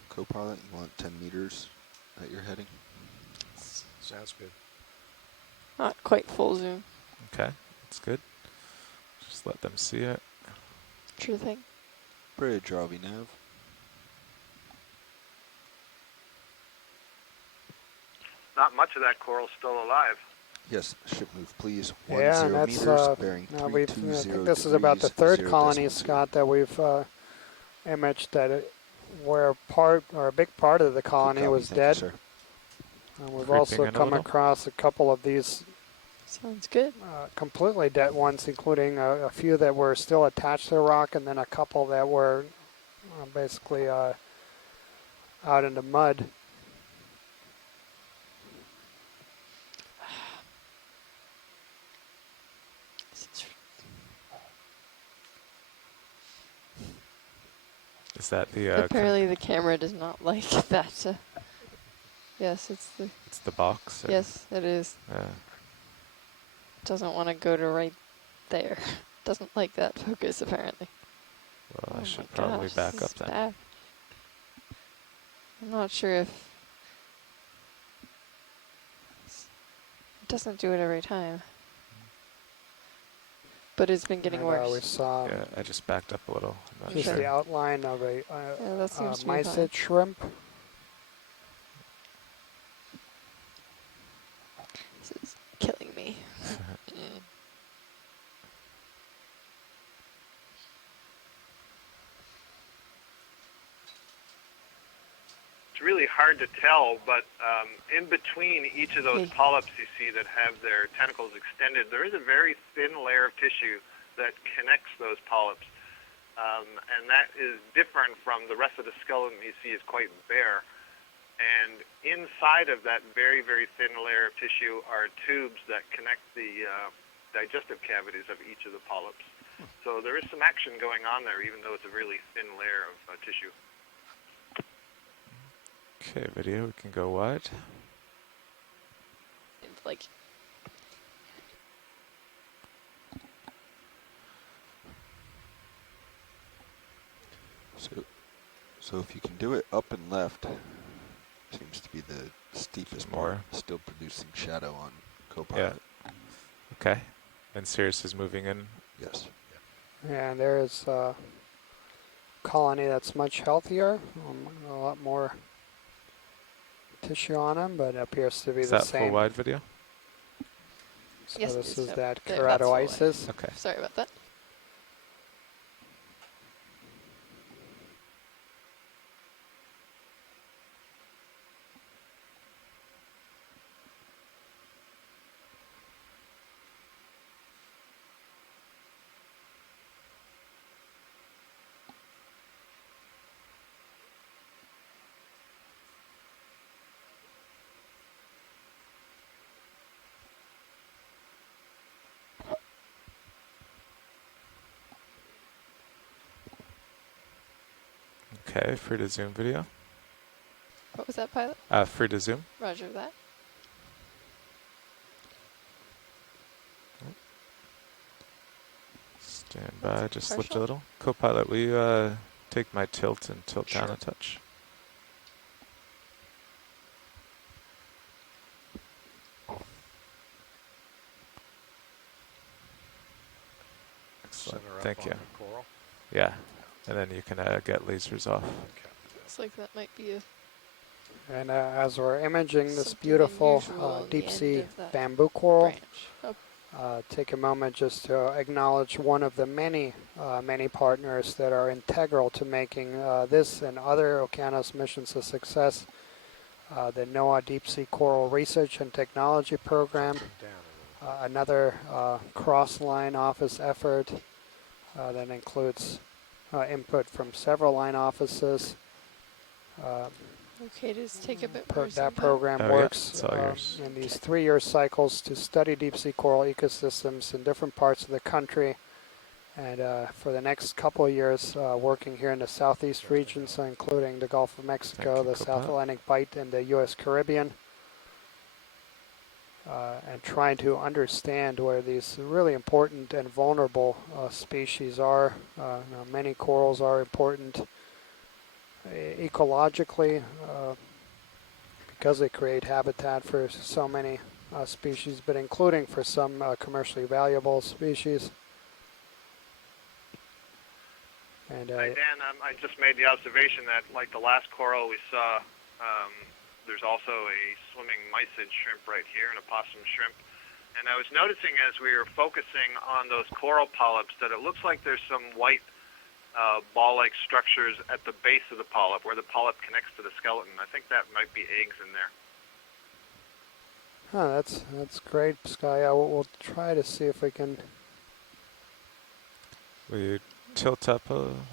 Co-pilot, you want 10 meters at your heading? Sounds good. Not quite full zoom. Okay, that's good. Just let them see it. Sure thing. Bridge, RV nav. Not much of that coral still alive. Yes, ship move, please. Yeah, 10 and that's meters, bearing now 320 I think this is about the third degrees, colony, 0.0. Scott, that we've imaged that where a big part of the colony copy, was thank you, dead. sir. And we've Creeping also in a come little. across a couple of these Sounds good. completely dead ones, including a few that were still attached to the rock, and then a couple that were basically out in the mud. Is that the? Apparently, the camera does not like that. Yes, it's the. It's the box. Yes, it is. Yeah. Doesn't want to go to right there. Doesn't like that focus apparently. Well, Oh I should my probably gosh, back this up is then. bad. I'm not sure if it doesn't do it every time, but it's been getting And, worse. we saw Yeah, I just backed up a little. I'm not just sure. the outline of a Yeah, that seems to be fine. mysid shrimp. This is killing me. It's really hard to tell, but in between each of those polyps you see that have their tentacles extended, there is a very thin layer of tissue that connects those polyps. And that is different from the rest of the skeleton you see is quite bare. And inside of that very, very thin layer of tissue are tubes that connect the digestive cavities of each of the polyps. So there is some action going on there, even though it's a really thin layer of tissue. Okay, video. We can go wide. It's like So if you can do it up and left, seems to be the steepest part. Still producing shadow on Copilot. Yeah. Okay. And Sirius is moving in. Yes. Yeah, and there is a colony that's much healthier, a lot more tissue on them, but it appears to be Is the that same. full wide video? So yes, this it is no, that there, that's full wide. keratoisis. Okay. Sorry about that. Okay, free to zoom video. What was that, pilot? Free to zoom. Roger that. Stand by, just lift a partial? little. Copilot, will you take my tilt and tilt down Sure. a touch? Excellent, Center up thank on you. the coral. Yeah, and then you can get lasers off. Looks like that might be a And as we're imaging this something beautiful unusual on the deep end sea of that bamboo coral, branch. Oh, take a moment just to acknowledge one of the many partners that are integral to making this and other Okeanos missions a success. The NOAA Deep Sea Coral Research and Technology Program, another cross-line office effort that includes input from several line offices. Okay, just take a bit more. That program works in these 3-year cycles to study deep sea coral ecosystems in different parts of the country. And for the next couple of years, working here in the southeast region, so including the Gulf of Mexico, the South Atlantic Bight, and the U.S. Caribbean, and trying to understand where these really important and vulnerable species are. Many corals are important ecologically because they create habitat for so many species, but including for some commercially valuable species. And Dan, I just made the observation that, like the last coral we saw, there's also a swimming mysid shrimp right here, an opossum shrimp. And I was noticing as we were focusing on those coral polyps that it looks like there's some white ball-like structures at the base of the polyp, where the polyp connects to the skeleton. I think that might be eggs in there. That's great, Sky. We'll try to see if we can. Will you tilt up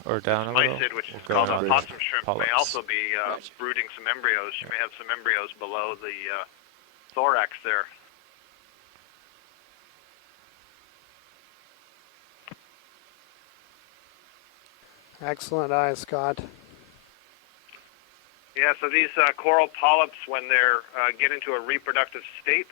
or down a little? Mysid, which is called a opossum shrimp, may also be brooding some embryos. You may have some embryos below the thorax there. Excellent eye, Scott. Yeah, so these coral polyps, when they're get into a reproductive state,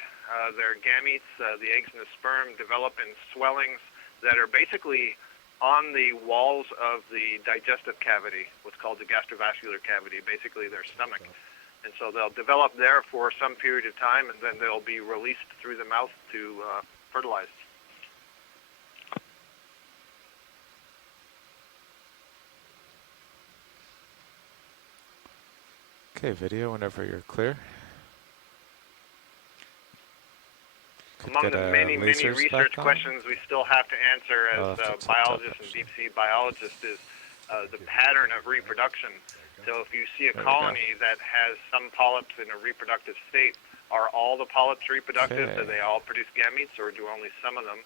their gametes, the eggs and the sperm, develop in swellings that are basically on the walls of the digestive cavity, what's called the gastrovascular cavity, basically their stomach. And so they'll develop there for some period of time, and then they'll be released through the mouth to fertilize. Okay, video whenever you're clear. Among the many research questions we still have to answer as biologists and deep sea biologists is the pattern of reproduction. So if you see a colony that has some polyps in a reproductive state, are all the polyps reproductive? Okay. Do they all produce gametes, or do only some of them?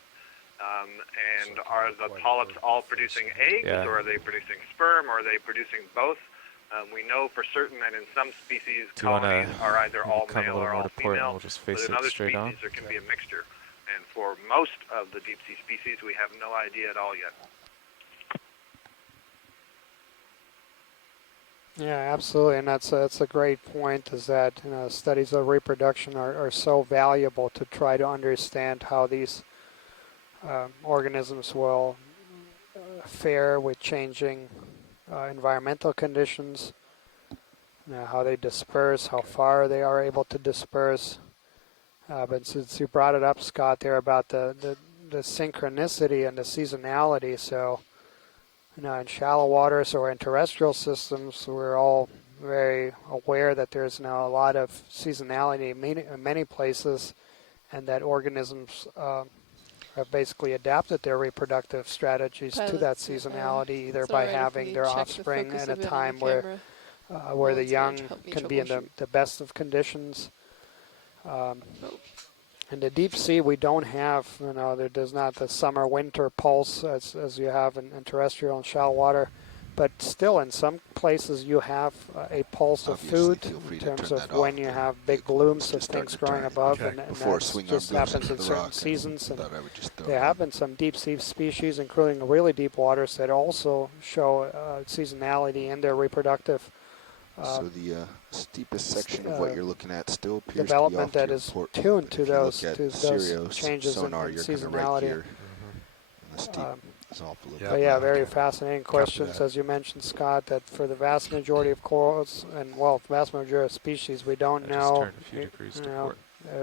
And are the polyps all producing eggs, or are they producing sperm, or are they producing both? We know for certain that in some species, colonies are either all male or all female, but in other species there can be a mixture. And for most of the deep sea species, we have no idea at all yet. Yeah, absolutely, and that's a great point, is that studies of reproduction are so valuable to try to understand how these organisms will fare with changing environmental conditions, how they disperse, how far they are able to disperse. But since you brought it up, Scott, there about the synchronicity and the seasonality, so in shallow waters or in terrestrial systems, we're all very aware that there's now a lot of seasonality in many places, and that organisms have basically adapted their reproductive strategies to that seasonality, either by having their offspring at a time where the young can be in the best of conditions. In the deep sea, we don't have, there's not the summer-winter pulse as you have in terrestrial and shallow water. But still, in some places, you have a pulse of food in terms of when you have big blooms of things growing above, and that just happens in certain seasons. And there have been some deep sea species, including really deep waters, that also show seasonality in their reproductive so the steepest section of what you're looking at still appears development to be off that is port tuned to those Sirius changes sonar, in you're seasonality. right here. And the steep is off a little But yeah, very fascinating questions, as you mentioned, Scott, that for the vast majority of corals and, vast majority of species, we don't know,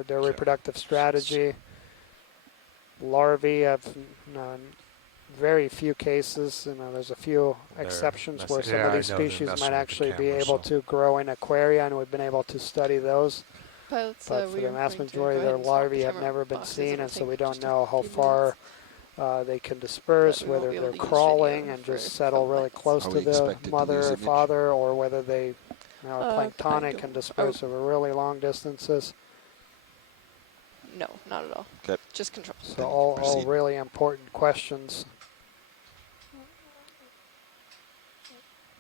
their reproductive strategy. Larvae have very few cases. There's a few exceptions where some of these species might actually be able to grow in aquaria, and we've been able to study those. But for the vast majority, their larvae have never been seen, and so we don't know how far they can disperse, whether they're crawling and just settle really close to the mother or father, or whether they are planktonic and disperse over really long distances. No, not at all. Okay. Just control. So all really important questions.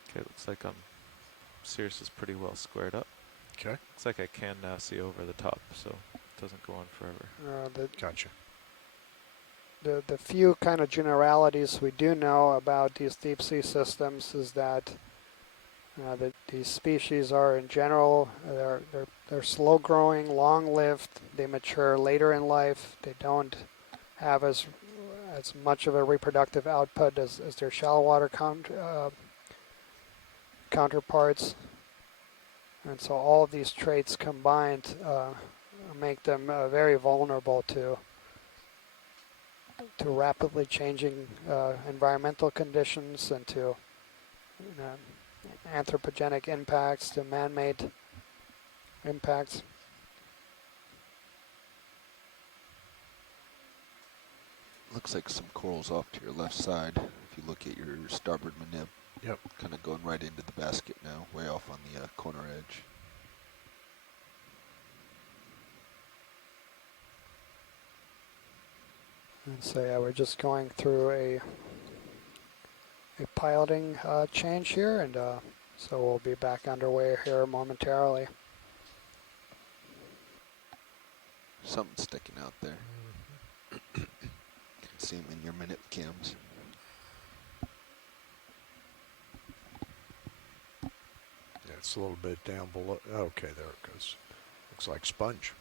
Okay, looks like I'm Cirrus is pretty well squared up. Okay. Looks like I can now see over the top, so it doesn't go on forever. Gotcha. The few kind of generalities we do know about these deep sea systems is that these species are in general they're slow growing, long lived. They mature later in life. They don't have as much of a reproductive output as their shallow water counterparts. And so all of these traits combined make them very vulnerable to rapidly changing environmental conditions and to anthropogenic impacts, to man-made impacts. Looks like some corals off to your left side. If you look at your starboard manip. Yep. Kind of going right into the basket now, way off on the corner edge. And so yeah, we're just going through a piloting change here, and so we'll be back underway here momentarily. Something sticking out there. Can see them in your minute cams. Yeah, it's a little bit down below. Okay, there it goes. Looks like sponge.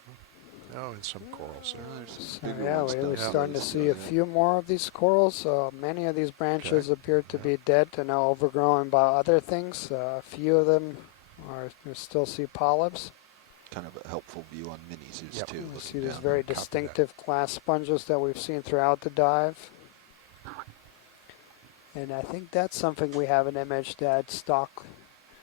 Oh, and some corals there. So yeah, we're starting to see a few more of these corals. Many of these branches appear to be dead and now overgrown by other things. A few of them we still see polyps. Kind of a helpful view on mini-zoos too. You see these very distinctive glass sponges that we've seen throughout the dive. And I think that's something we have an image that stock.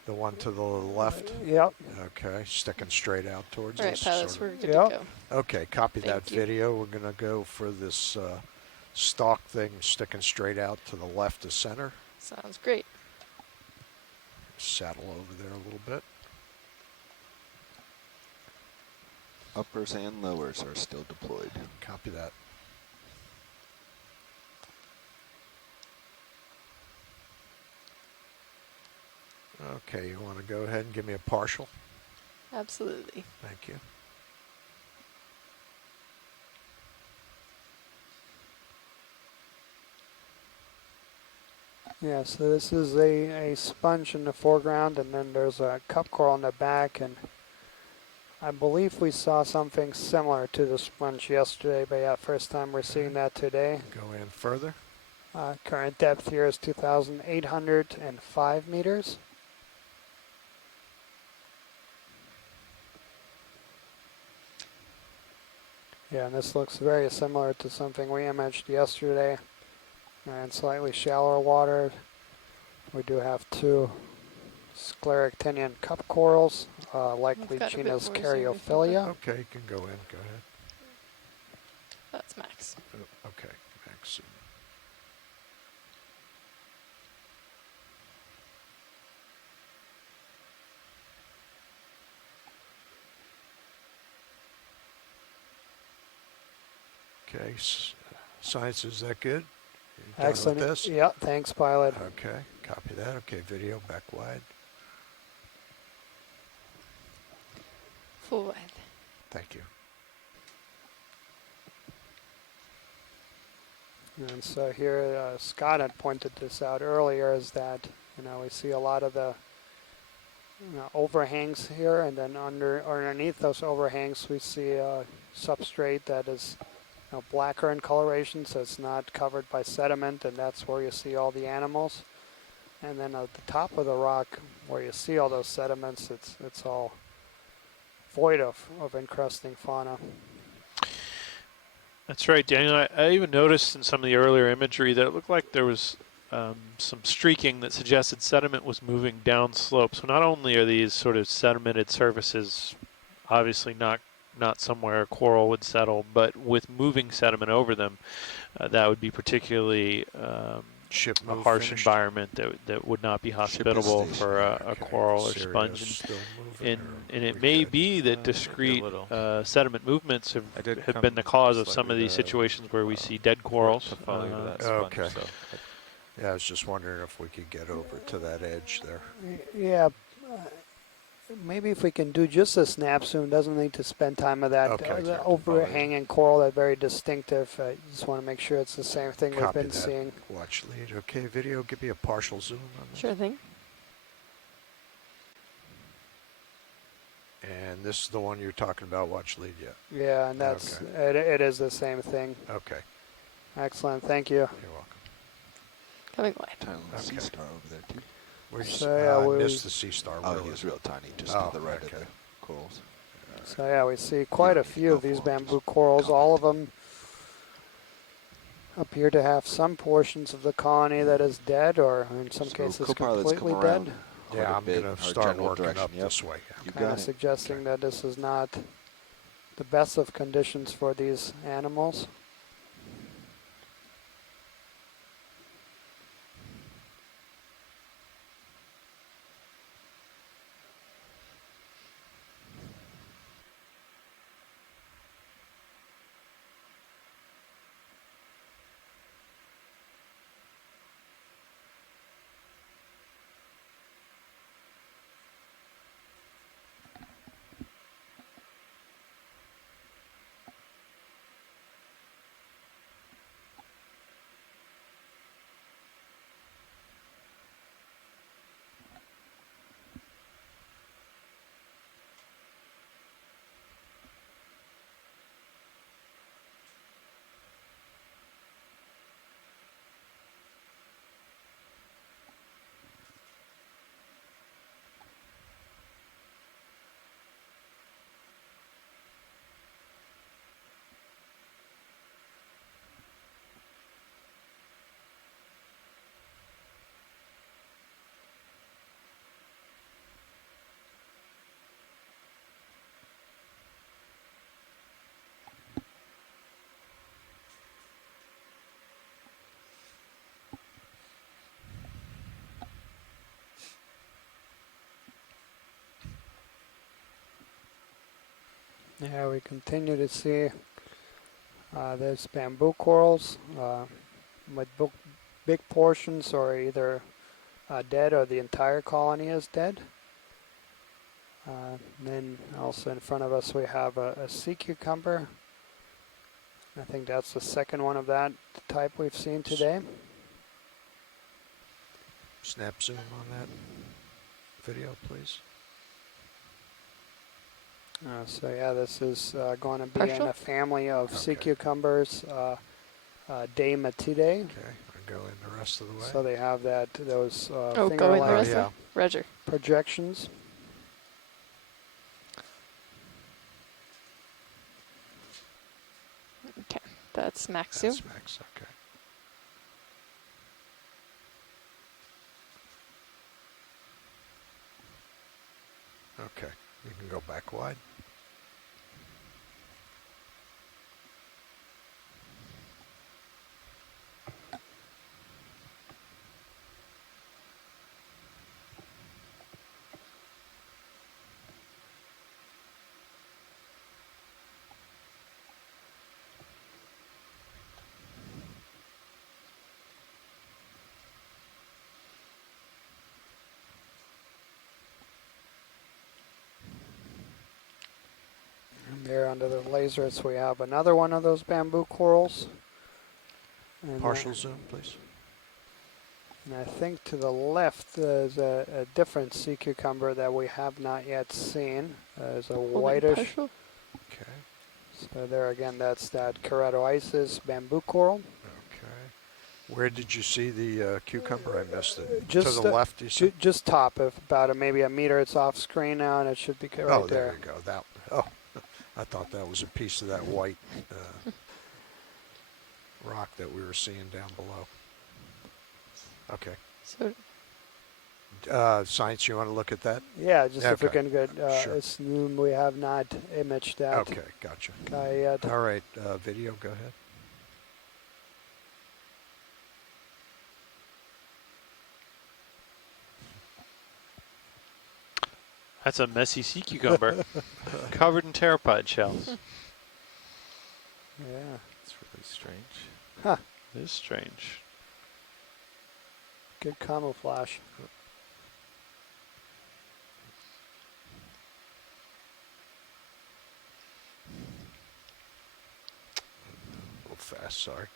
The one to the left? Yep. Okay, sticking straight out towards All right, us. pilots, we're good to go. Okay, copy Thank that you. video. We're going to go for this stalk thing sticking straight out to the left of center. Sounds great. Saddle over there a little bit. Uppers and lowers are still deployed. Copy that. Okay, you want to go ahead and give me a partial? Absolutely. Thank you. Yeah, so this is a sponge in the foreground, and then there's a cup coral in the back, and I believe we saw something similar to the sponge yesterday, but yeah, first time we're seeing that today. Go in further. Current depth here is 2,805 meters. Yeah, and this looks very similar to something we imaged yesterday. And slightly shallower water. We do have two scleractinian cup corals, likely genus Caryophilia. Okay, you can go in. Go ahead. That's Max. Okay, Max. Okay, science, is that good? You done Excellent. with this? Yeah, thanks, pilot. Okay, copy that. Okay, video back wide. Full wide. Thank you. And so here, Scott had pointed this out earlier, is that we see a lot of the overhangs here, and then underneath those overhangs we see a substrate that is blacker in coloration, so it's not covered by sediment, and that's where you see all the animals. And then at the top of the rock, where you see all those sediments, it's all void of encrusting fauna. That's right, Daniel. I even noticed in some of the earlier imagery that it looked like there was some streaking that suggested sediment was moving down slope. So not only are these sort of sedimented surfaces obviously not somewhere a coral would settle, but with moving sediment over them, that would be particularly a harsh environment that would not be hospitable for a coral or sponge. And it may be that discrete sediment movements have been the cause of some of these situations where we see dead corals. Okay. Yeah, I was just wondering if we could get over to that edge there. Yeah, Maybe if we can do just a snap zoom, doesn't need to spend time with that Okay, the Captain overhanging coral, that very distinctive. I just want to make sure it's the same thing we've Copy been that. seeing. Watch lead. Okay, video, give me a partial zoom on this. Sure thing. And this is the one you're talking about, watch lead yet? Yeah, and that's it is the same thing. Okay. Excellent, thank you. You're welcome. Coming wide. Tiny little sea star over there too. Where's So, yeah, I we- missed the sea star. Oh, Where he was was real tiny, just to the right of the corals. So yeah, we see quite a few of these bamboo corals. All of them appear to have some portions of the colony that is dead, or in some cases co-pilots completely come dead. around quite Yeah, a I'm bit, going to our start general working direction. up Yep. this way. You Kind got of it. suggesting that this is not the best of conditions for these animals. Yeah, we continue to see there's bamboo corals with big portions or either dead or the entire colony is dead. Then also in front of us we have a sea cucumber. I think that's the second one of that type we've seen today. Snap zoom on that video, please. So yeah, this is going to be Partial? in a family of sea cucumbers, Daematidae. Okay, I go in the rest of the way. So they have those Go in the finger-like rest of it? Roger. projections. Okay, that's max zoom. That's max, okay. Okay, you can go back wide. And there under the lasers we have another one of those bamboo corals. And Partial zoom, please. And I think to the left there's a different sea cucumber that we have not yet seen. There's a whitish. Partial? Okay. So there again, that's that keratoisis bamboo coral. Okay. Where did you see the cucumber? I missed it. Just to the left, you said? just top of about maybe a meter. It's off screen now, and it should be right oh, there you go. That. Oh, I thought that was a piece of that white rock that we were seeing down below. Okay. So. Science, you want to look at that? Yeah, just if we Okay. can get Sure. assume we have not imaged that. Okay, gotcha. Guy yet. All right, video, go ahead. That's a messy sea cucumber covered in pteropod shells. Yeah. It's really strange. Huh. It is strange. Good camouflage. fast, sorry.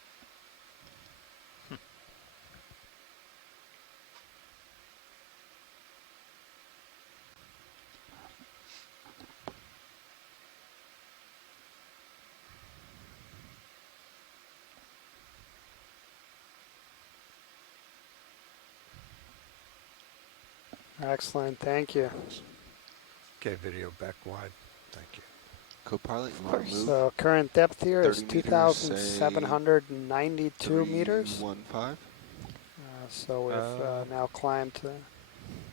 Excellent, thank you. Okay, video back wide. Thank you. Co-pilot, you want to move? So current depth here is 30 meters, 2,792 meters. 315. So we've now climbed to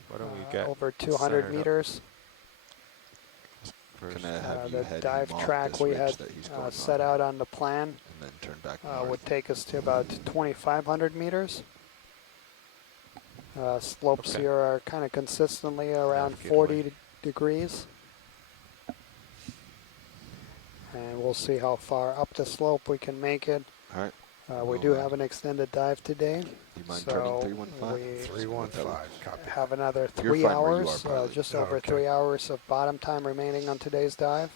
what do we get over 200 meters. Gonna have you The head dive him off track this we ridge had that he's going set on, out on the plan and then turn back north. would take us to about 2,500 meters. Slopes here are kind of consistently around 40 degrees. And we'll see how far up the slope we can make it. All right. We do have an extended dive today. Do you mind turning 315? 315, copy. Have another You're 3 fine where you hours, are, pilot. just over 3 hours of bottom time remaining on today's dive.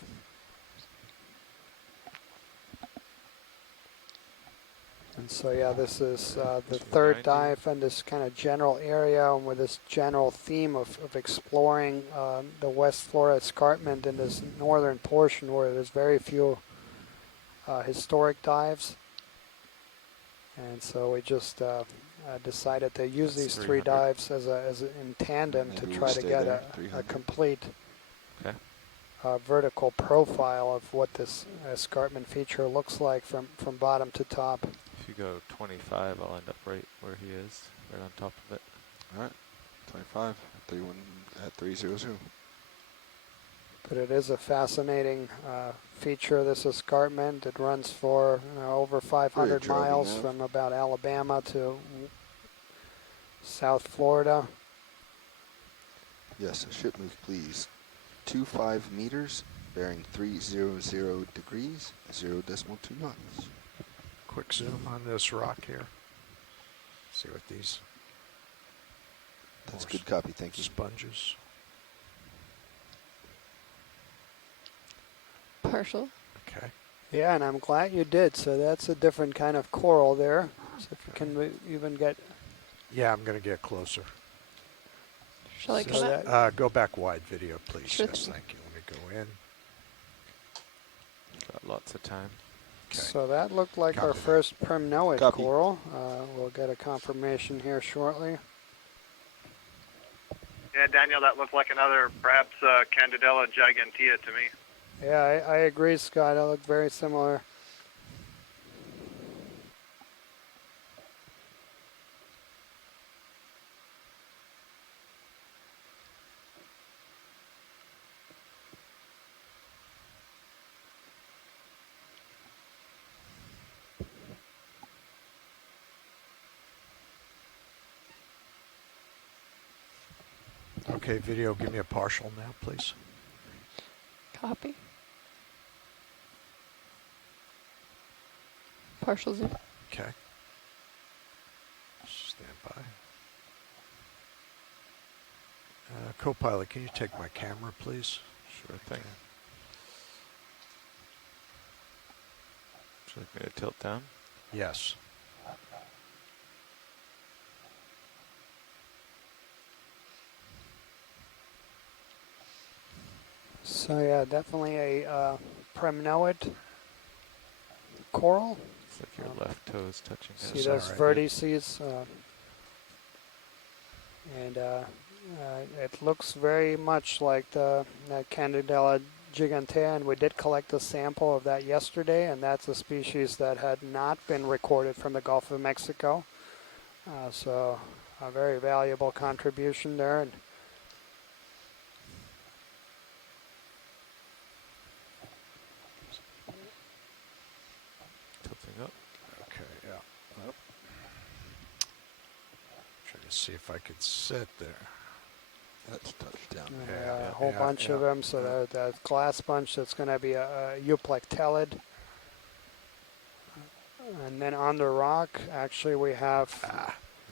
And so yeah, this is the third dive in this kind of general area and with this general theme of exploring the West Florida Escarpment in this northern portion where there's very few historic dives. And so we just decided to use these 3 dives as in tandem to try to get a complete vertical profile of what this escarpment feature looks like from bottom to top. If you go 25, I'll end up right where he is, right on top of it. All right, 25, 31 at 300. But it is a fascinating feature, this escarpment. It runs for over 500 miles from about Alabama to South Florida. Yes, a ship move, please. 25 meters, bearing 300 degrees, 0.2 knots. Quick zoom on this rock here. See what these. That's good copy, thank you. Sponges. Partial. Okay. Yeah, and I'm glad you did. So that's a different kind of coral there. So if you can even get. Yeah, I'm going to get closer. Shall I come back? Go back wide video, please. Sure Yes, thing. thank you. Let me go in. Got lots of time. Okay. So that looked like our first primnoid coral. We'll get a confirmation here shortly. Yeah, Daniel, that looked like another, perhaps Candidella gigantea to me. Yeah, I agree, Scott. That looked very similar. Okay, video, give me a partial now, please. Copy. Partial zoom. Okay. Stand by. Co-pilot, can you take my camera, please? Sure thing. Would you like me to tilt down? Yes. So yeah, definitely a primnoid coral. Looks like your left toe is touching it. See those vertices, and it looks very much like the Candidella gigantea, and we did collect a sample of that yesterday, and that's a species that had not been recorded from the Gulf of Mexico. So a very valuable contribution there. And tilting up. Okay, yeah. Up. Try to see if I could sit there. That's touchdown. A whole bunch of them. So that glass bunch, that's going to be a euplectellid. And then on the rock, actually, we have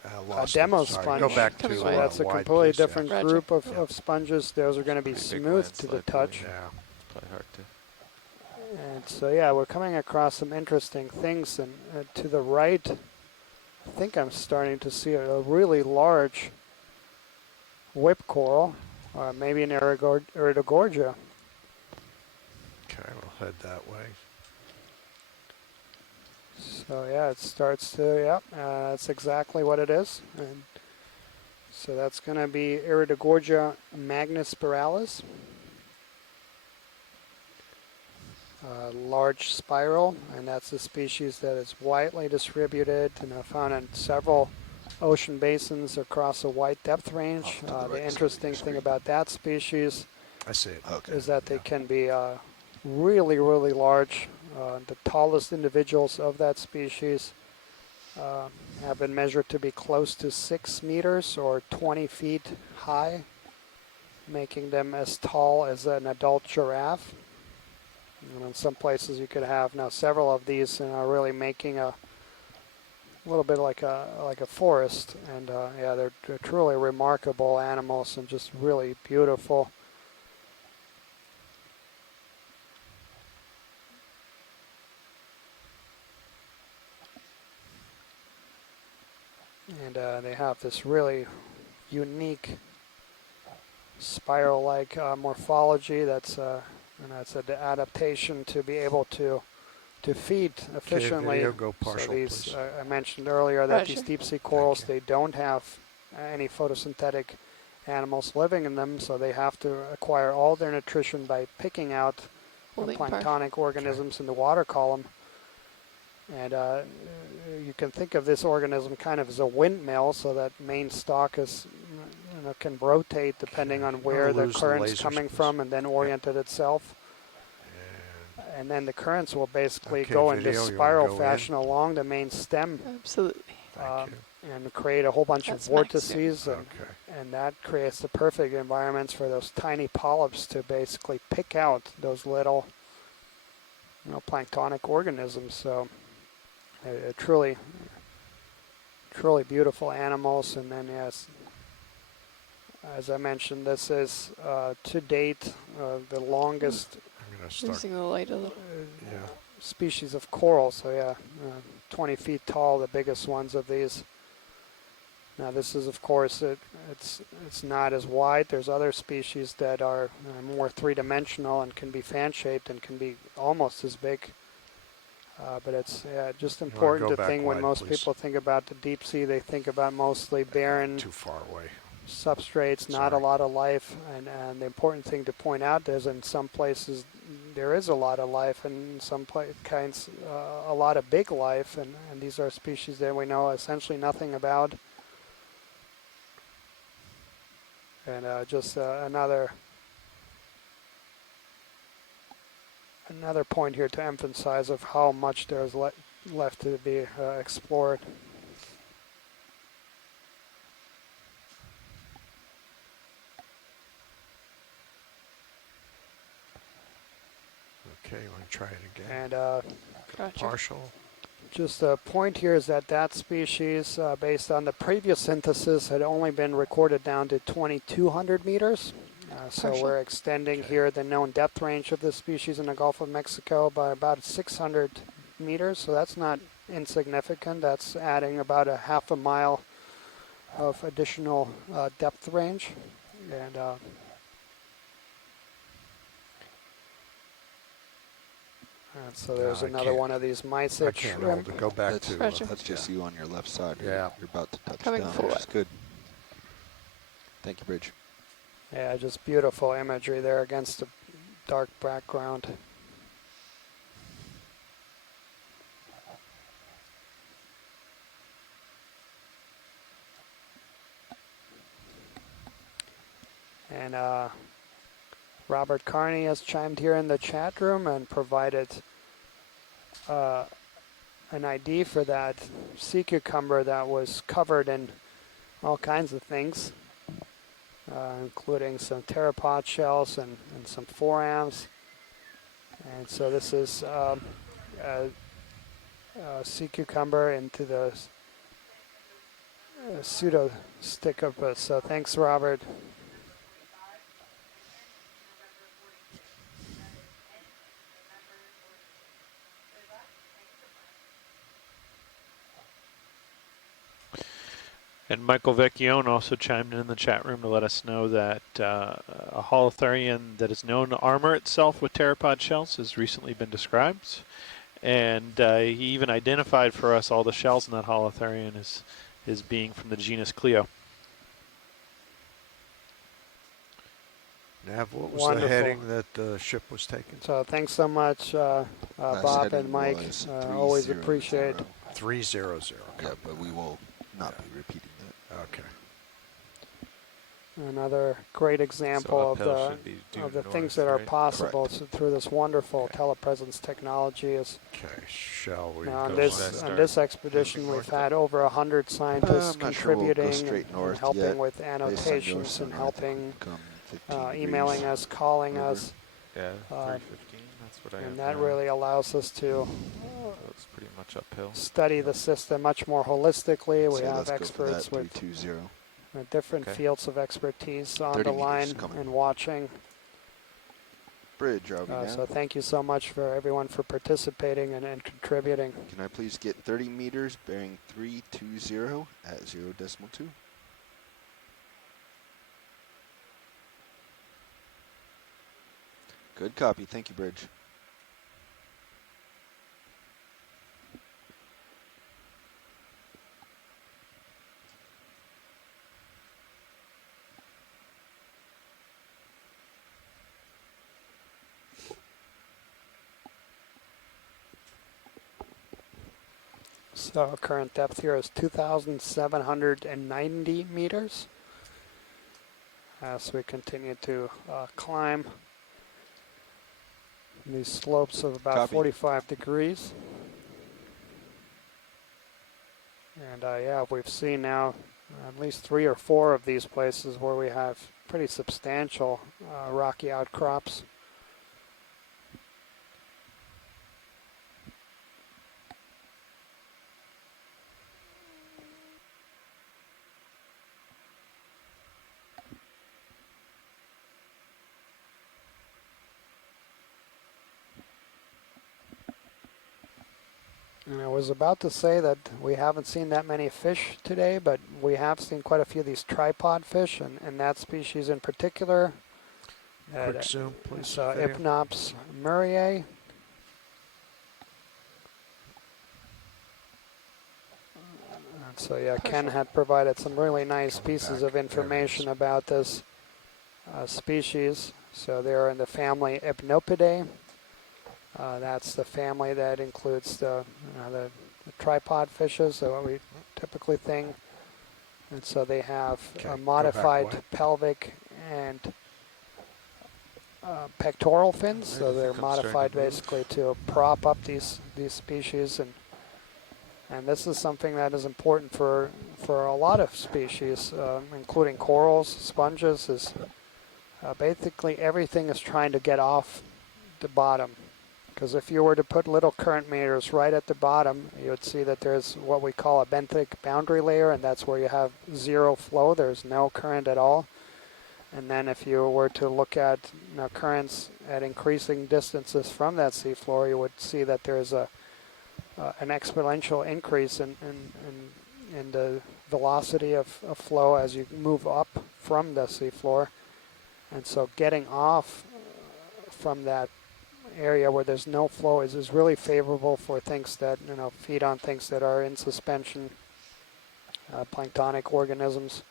a demo sponge. Go back to so that's a wide, completely please, different group of sponges. Those are going to be Pretty big smooth to the landslide touch. going. It's probably hard And so, yeah, we're coming across some interesting things. And to the right, I think I'm starting to see a really large whip coral, or maybe an Iridogorgia. Okay, we'll head that way. So, yeah, it starts to, yeah, that's exactly what it is. And so that's going to be Iridogorgia magnispiralis. Large spiral, and that's a species that is widely distributed and found in several ocean basins across a wide depth range. The interesting thing about that species is that they can be really, really large. The tallest individuals of that species have been measured to be close to 6 meters or 20 feet high, making them as tall as an adult giraffe. And in some places you could have now several of these and are really making a little bit like a forest. And yeah, they're truly remarkable animals and just really beautiful. And they have this really unique spiral-like morphology that's an adaptation to be able to feed efficiently. Video, go partial, so these, please. I mentioned earlier that these deep sea corals, they don't have any photosynthetic animals living in them, so they have to acquire all their nutrition by picking out planktonic organisms in the water column. And you can think of this organism kind of as a windmill, so that main stalk is, can rotate depending on where the current's coming from, and then orient it itself. And then the currents will basically go in this spiral fashion along the main stem. Absolutely. And create a whole bunch of vortices, and that creates the perfect environments for those tiny polyps to basically pick out those little, planktonic organisms. So truly, truly beautiful animals. And then, yes, as I mentioned, this is to date the longest losing the light a little. Species of coral. So yeah, 20 feet tall, the biggest ones of these. Now this is, of course, it's not as wide. There's other species that are more three-dimensional and can be fan-shaped and can be almost as big. But it's just important to think when most people think about the deep sea, they think about mostly barren, too far away substrates, not a lot of life. And the important thing to point out is in some places there is a lot of life, and in some kinds a lot of big life. And these are species that we know essentially nothing about. And just another point here to emphasize of how much there's left to be explored. Okay, you want to try it again? And gotcha. Partial. Just a point here is that species, based on the previous synthesis, had only been recorded down to 2,200 meters. So we're extending here the known depth range of this species in the Gulf of Mexico by about 600 meters. So that's not insignificant. That's adding about a half a mile of additional depth range. And so there's another one of these mysid shrimp. Go back that's, to that's just you on your left side. Yeah. You're about to touch Coming down, forward. which is good. Thank you, Bridge. Yeah, just beautiful imagery there against the dark background. And Robert Carney has chimed here in the chat room and provided an ID for that sea cucumber that was covered in all kinds of things, including some pteropod shells and some forams. And so this is a sea cucumber into the pseudo-stichopus. So thanks, Robert. And Michael Vecchione also chimed in the chat room to let us know that a holothurian that is known to armor itself with pteropod shells has recently been described. And he even identified for us all the shells in that holothurian as being from the genus Clio. Nav, what was Wonderful. the heading that the ship was taking? So thanks so much, Bob and Mike. Always appreciate. 300. Yeah, but we will not be repeating that. Okay. Another great example of the things that are possible through this wonderful telepresence technology. Is shall we? Now on this expedition, we've had over 100 scientists contributing and helping with annotations and helping, emailing us, calling us. Yeah, 315. That's what I have. And that really allows us to it's pretty much uphill. Study the system much more holistically. We have experts with different fields of expertise on the line and watching. Bridge, are we now? So thank you so much for everyone for participating and contributing. Can I please get 30 meters bearing 320 at 0.2? Good copy. Thank you, Bridge. So current depth here is 2,790 meters. As we continue to climb these slopes of about 45 degrees. And yeah, we've seen now at least 3 or 4 of these places where we have pretty substantial rocky outcrops. And I was about to say that we haven't seen that many fish today, but we have seen quite a few of these tripod fish, and that species in particular. Quick zoom, please. Hypnops murray. So yeah, Ken had provided some really nice pieces of information about this species. So they're in the family Hypnopidae. That's the family that includes the tripod fishes, so what we typically think. And so they have modified pelvic and pectoral fins, so they're modified basically to prop up these species, and this is something that is important for a lot of species, including corals, sponges. Is basically everything is trying to get off the bottom. Because if you were to put little current meters right at the bottom, you would see that there's what we call a benthic boundary layer, and that's where you have zero flow. There's no current at all. And then if you were to look at currents at increasing distances from that seafloor, you would see that there's an exponential increase in the velocity of flow as you move up from the seafloor. And so getting off from that area where there's no flow is really favorable for things that feed on things that are in suspension, planktonic organisms.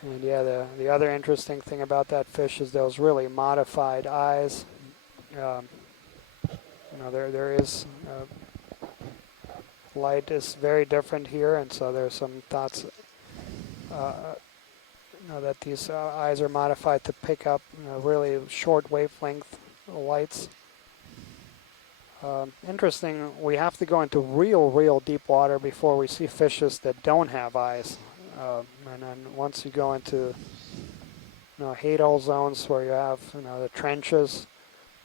And yeah, the other interesting thing about that fish is those really modified eyes. There is light is very different here, and so there's some thoughts. That these eyes are modified to pick up really short wavelength lights. Interesting, we have to go into real deep water before we see fishes that don't have eyes. And then once you go into hadal zones where you have the trenches,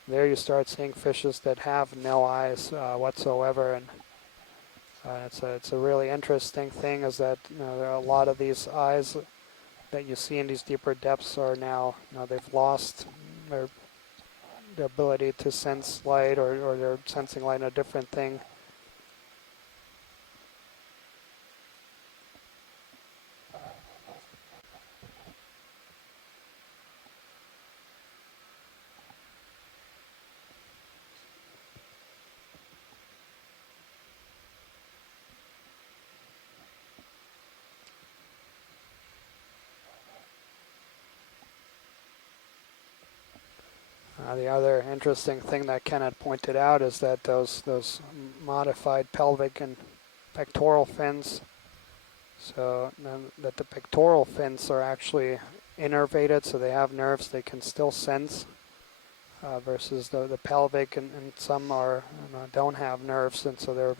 there you start seeing fishes that have no eyes whatsoever. And it's a really interesting thing is that there are a lot of these eyes that you see in these deeper depths are now they've lost their ability to sense light, or they're sensing light in a different thing. The other interesting thing that Ken had pointed out is that those modified pelvic and pectoral fins, so that the pectoral fins are actually innervated, so they have nerves they can still sense, versus the pelvic and some are don't have nerves, and so they're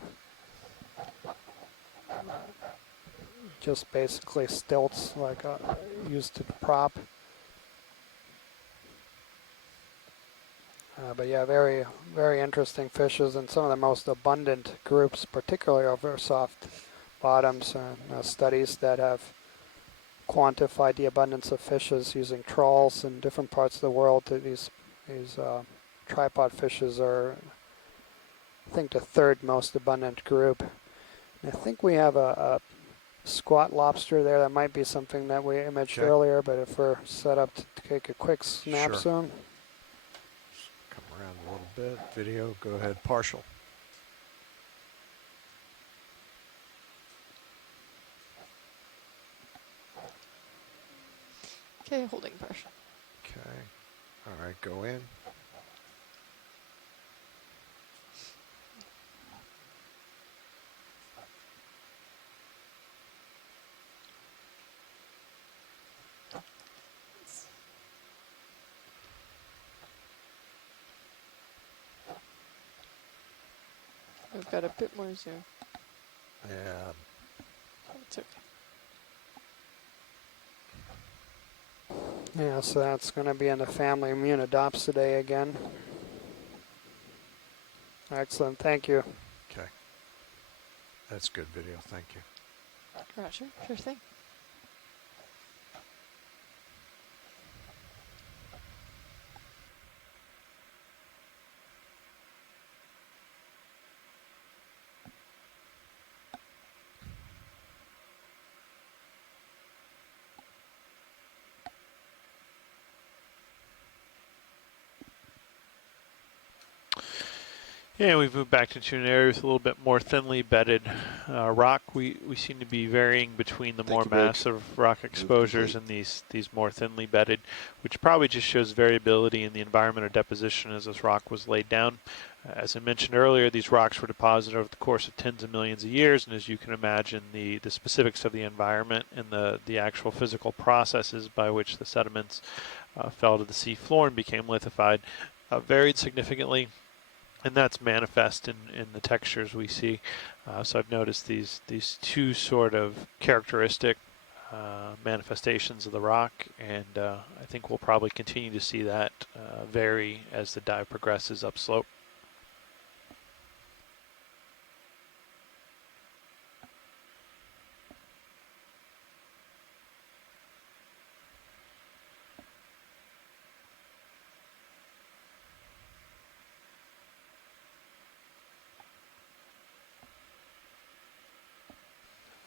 just basically stilts like used to prop. But yeah, very, very interesting fishes, and some of the most abundant groups, particularly over soft bottoms. Studies that have quantified the abundance of fishes using trawls in different parts of the world. These tripod fishes are, I think, the third most abundant group. And I think we have a squat lobster there. That might be something that we imaged earlier, but if we're set up to take a quick snap soon. Come around a little bit. Video, go ahead, partial. Okay, holding partial. Okay. All right, go in. I've got a bit more zoom. Yeah. It's okay. Yeah, so that's going to be in the family Immunodopsidae again. Excellent, thank you. Okay. That's good video, thank you. Roger, sure thing. Yeah, we've moved back into an area with a little bit more thinly bedded rock. We seem to be varying between the more massive rock exposures and these more thinly bedded, which probably just shows variability in the environment or deposition as this rock was laid down. As I mentioned earlier, these rocks were deposited over the course of tens of millions of years, and as you can imagine, the specifics of the environment and the actual physical processes by which the sediments fell to the sea floor and became lithified varied significantly. And that's manifest in the textures we see. So I've noticed these two sort of characteristic manifestations of the rock, and I think we'll probably continue to see that vary as the dive progresses upslope.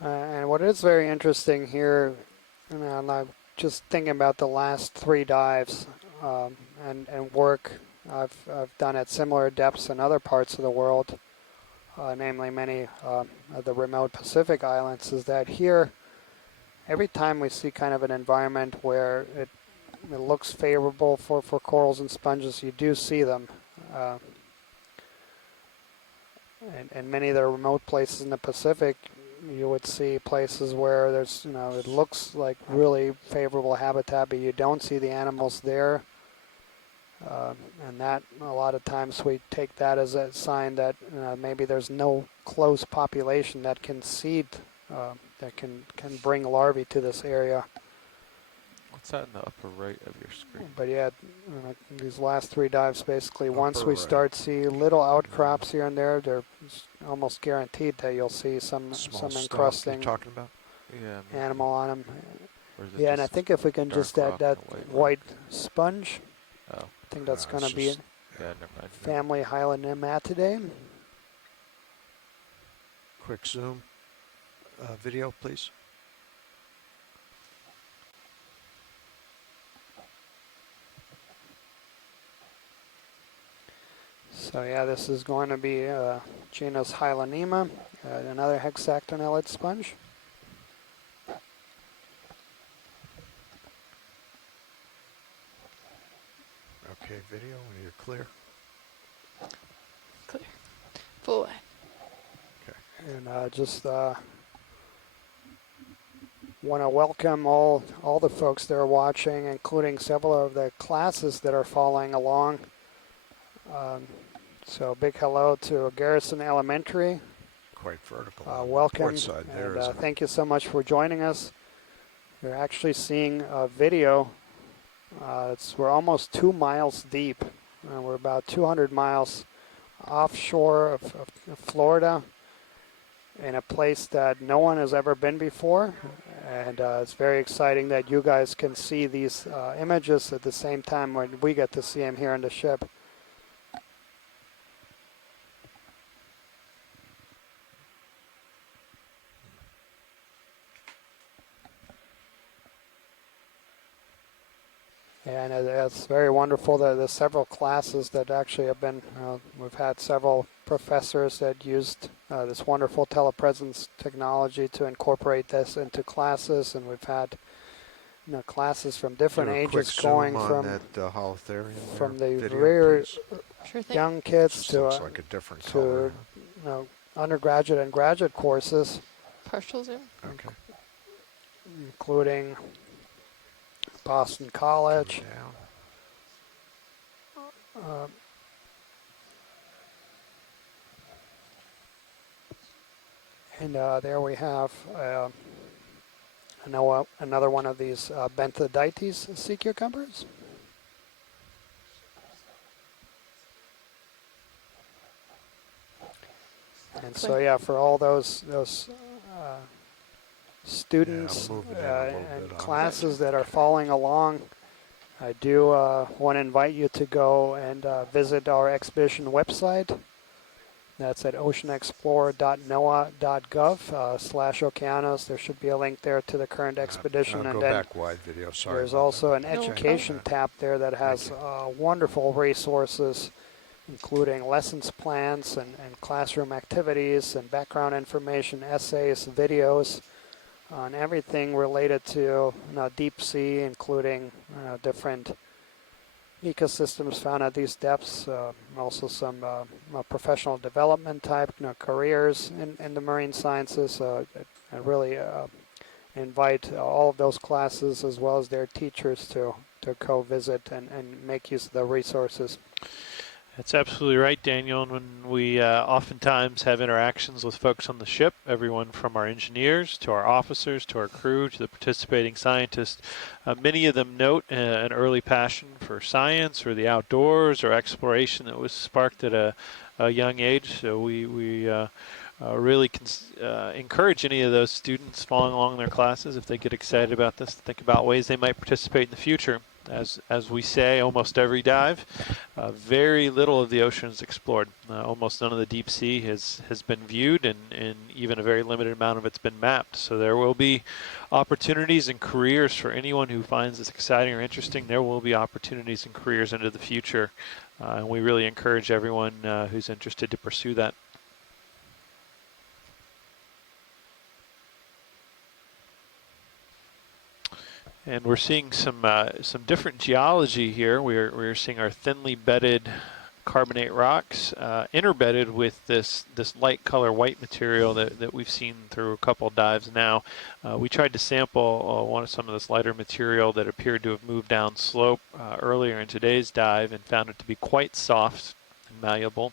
And what is very interesting here, and I'm just thinking about the last 3 dives and work I've done at similar depths in other parts of the world, namely many of the remote Pacific islands, is that here, every time we see kind of an environment where it looks favorable for corals and sponges, you do see them. And many of the remote places in the Pacific, you would see places where there's, it looks like really favorable habitat, but you don't see the animals there. And that, a lot of times we take that as a sign that maybe there's no close population that can seed, that can bring larvae to this area. What's that in the upper right of your screen? But yeah, these last 3 dives, basically, once we start see little outcrops here and there, they're almost guaranteed that you'll see some encrusting talking about? Yeah, animal on them. Yeah, and I think if we can just add that white sponge, I think that's going to be family Hylonematidae. Quick zoom video, please. So yeah, this is going to be genus Hylonema, another hexactinellid sponge. Okay, video, you're clear. Clear. Full line. Okay. And just want to welcome all the folks that are watching, including several of the classes that are following along. So big hello to Garrison Elementary. Quite vertical. Welcome, Side there, and thank you so much for joining us. You're actually seeing a video. We're almost 2 miles deep. We're about 200 miles offshore of Florida, in a place that no one has ever been before. And it's very exciting that you guys can see these images at the same time when we get to see them here on the ship. And it's very wonderful that there's several classes that actually have been, we've had several professors that used this wonderful telepresence technology to incorporate this into classes, and we've had classes from different ages going from that, from the video, very Sure thing. young kids Just to looks like a different color. undergraduate and graduate courses, Partial zoom. Okay. including Boston College. And there we have another one of these benthidites sea cucumbers. And so yeah, for all those students and classes that are following along, I do want to invite you to go and visit our expedition website. That's at oceanexplorer.noaa.gov/Okeanos. There should be a link there to the current expedition. I'll and go then back wide video. Sorry. there's also an education tab there that has wonderful resources, including lessons plans and classroom activities and background information, essays, videos, on everything related to deep sea, including different ecosystems found at these depths, also some professional development type careers in the marine sciences. I really invite all of those classes as well as their teachers to co-visit and make use of the resources. That's absolutely right, Daniel. And when we oftentimes have interactions with folks on the ship, everyone from our engineers to our officers to our crew to the participating scientists, many of them note an early passion for science or the outdoors or exploration that was sparked at a young age. So we really encourage any of those students following along in their classes, if they get excited about this, to think about ways they might participate in the future. As we say, almost every dive, very little of the ocean is explored. Almost none of the deep sea has been viewed, and even a very limited amount of it's been mapped. So there will be opportunities and careers for anyone who finds this exciting or interesting. There will be opportunities and careers into the future, and we really encourage everyone who's interested to pursue that. And we're seeing some different geology here. We're seeing our thinly bedded carbonate rocks interbedded with this light color white material that we've seen through a couple dives now. We tried to sample some of this lighter material that appeared to have moved down slope earlier in today's dive and found it to be quite soft and malleable.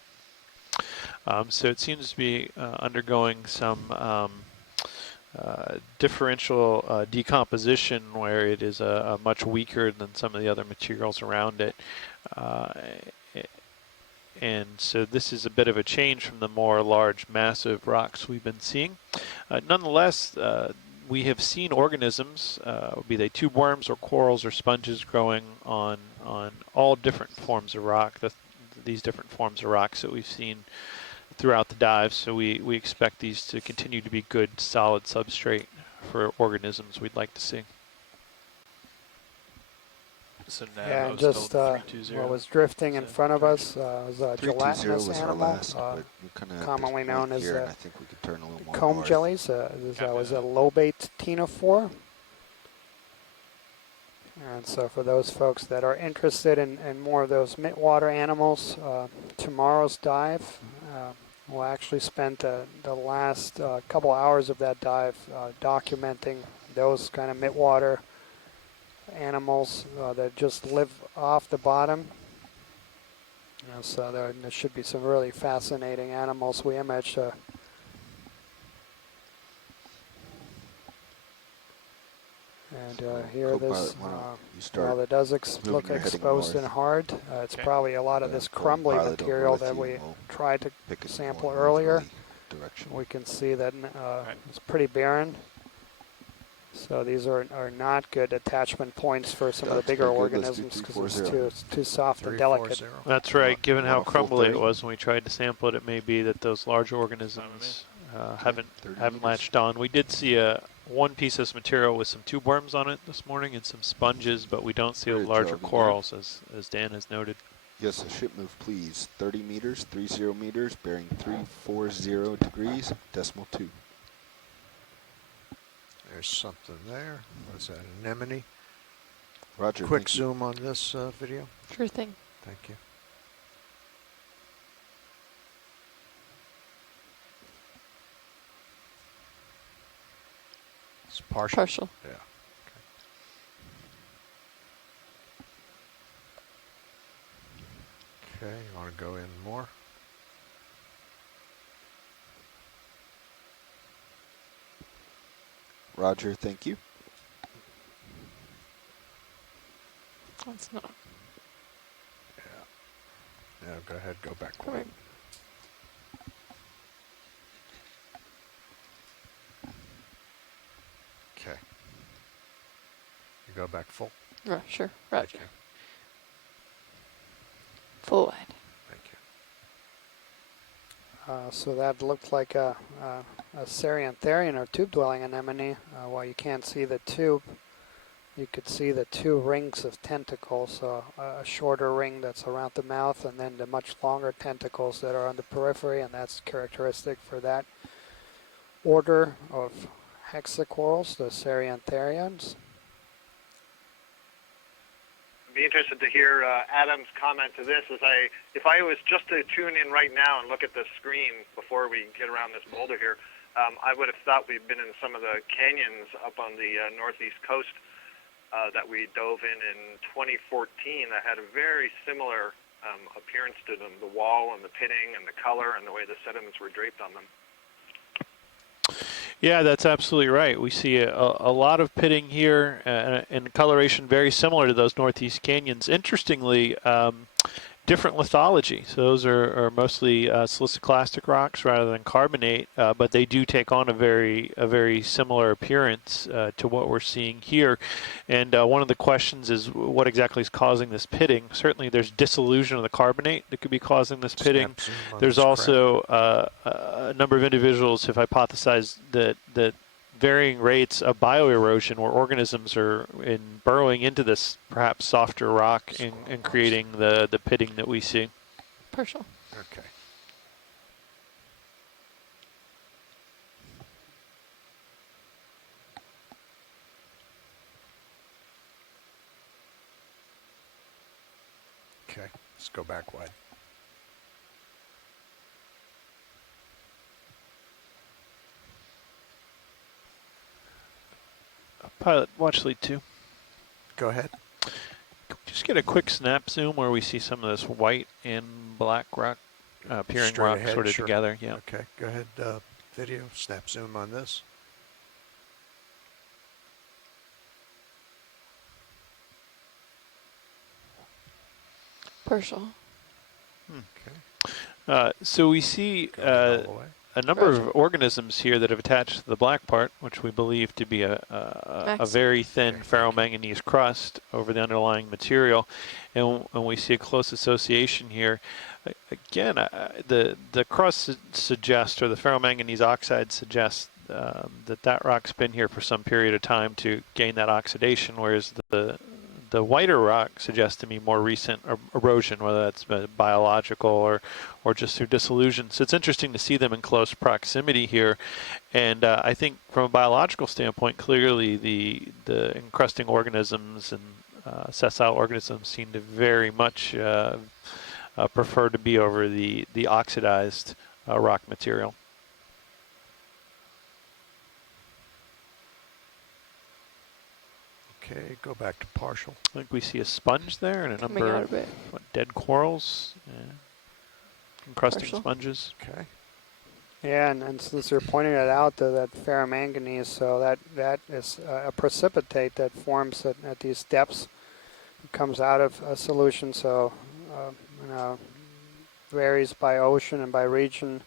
So it seems to be undergoing some differential decomposition, where it is much weaker than some of the other materials around it. And so this is a bit of a change from the more large, massive rocks we've been seeing. Nonetheless, we have seen organisms, be they tube worms or corals or sponges, growing on all different forms of rock, these different forms of rocks that we've seen throughout the dive. So we expect these to continue to be good, solid substrate for organisms we'd like to see. So Yeah, and just what was drifting in front of us was a gelatinous animal, commonly known as comb jellies. This was a lobate ctenophore. And so for those folks that are interested in more of those midwater animals, tomorrow's dive, we'll actually spend the last couple hours of that dive documenting those kind of midwater animals that just live off the bottom. So there should be some really fascinating animals we imaged. And here this, while it does look exposed and hard, it's probably a lot of this crumbly material that we tried to sample earlier. We can see that it's pretty barren. So these are not good attachment points for some of the bigger organisms because it's too soft and delicate. That's right. Given how crumbly it was when we tried to sample it, it may be that those larger organisms haven't latched on. We did see one piece of this material with some tube worms on it this morning and some sponges, but we don't see larger corals, as Dan has noted. Yes, a ship move, please. 30 meters, 30 meters, bearing 340 degrees, decimal 2. There's something there. What's that, anemone? Roger. Quick zoom on this video. Sure thing. Thank you. It's partial. Partial. Yeah. Okay, you want to go in more? Roger, thank you. That's not. Yeah. Now go ahead, go back. Right. Okay. You go back full? Sure, Roger. Full wide. Thank you. So that looked like a Cerantherian or tube-dwelling anemone. While you can't see the tube, you could see the two rings of tentacles, a shorter ring that's around the mouth and then the much longer tentacles that are on the periphery, and that's characteristic for that order of hexacorals, the Cerantherians. Be interested to hear Adam's comment to this. If I was just to tune in right now and look at the screen before we get around this boulder here, I would have thought we'd been in some of the canyons up on the northeast coast that we dove in 2014 that had a very similar appearance to them, the wall and the pitting and the color and the way the sediments were draped on them. Yeah, that's absolutely right. We see a lot of pitting here and coloration very similar to those northeast canyons. Interestingly, different lithology. So those are mostly siliciclastic rocks rather than carbonate, but they do take on a very similar appearance to what we're seeing here. And one of the questions is what exactly is causing this pitting? Certainly there's dissolution of the carbonate that could be causing this pitting. There's also a number of individuals have hypothesized that varying rates of bioerosion where organisms are burrowing into this perhaps softer rock and creating the pitting that we see. Partial. Okay. Okay, let's go back wide. Pilot, watch lead 2. Go ahead. Can we just get a quick snap zoom where we see some of this white and black rock, appearing Straight rock ahead, sort of sure. together? Yeah. Okay, go ahead, video, snap zoom on this. Partial. Okay. So we see a number of organisms here that have attached to the black part, which we believe to be a very thin ferromanganese crust over the underlying material. And we see a close association here. Again, the crust suggests, or the ferromanganese oxide suggests, that rock's been here for some period of time to gain that oxidation, whereas the the whiter rock suggests to me more recent erosion, whether that's biological or just through dissolution. So it's interesting to see them in close proximity here. And I think from a biological standpoint, clearly the encrusting organisms and sessile organisms seem to very much prefer to be over the oxidized rock material. Okay, go back to partial. I think we see a sponge there and a number of dead corals, encrusting Partial. sponges. Okay. Yeah, and since you're pointing it out, that ferromanganese, so that is a precipitate that forms at these depths. It comes out of a solution, so varies by ocean and by region,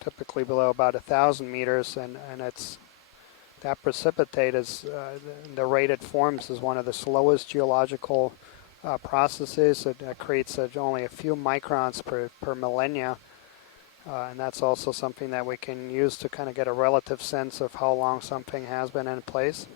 typically below about 1,000 meters, and it's that precipitate is the rate it forms is one of the slowest geological processes. It creates only a few microns per millennia, and that's also something that we can use to kind of get a relative sense of how long something has been in place.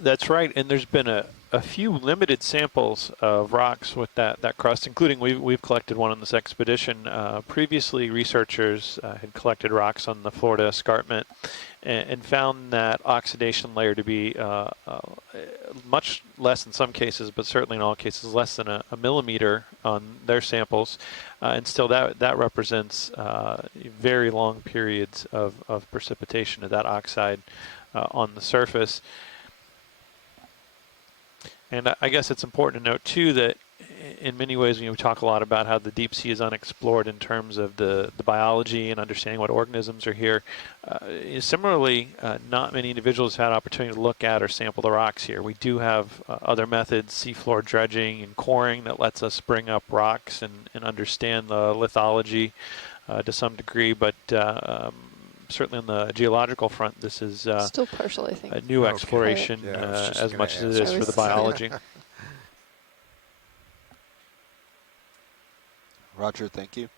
That's right, and there's been a few limited samples of rocks with that crust, including we've collected one on this expedition. Previously, researchers had collected rocks on the Florida Escarpment and found that oxidation layer to be much less in some cases, but certainly in all cases less than a millimeter on their samples. And still that represents very long periods of precipitation of that oxide on the surface. And I guess it's important to note, too, that in many ways, we talk a lot about how the deep sea is unexplored in terms of the biology and understanding what organisms are here. Similarly, not many individuals have had opportunity to look at or sample the rocks here. We do have other methods, seafloor dredging and coring, that lets us bring up rocks and understand the lithology to some degree, but certainly on the geological front, this is still partial, I think. A new exploration as much as it is for the biology. Roger, thank you.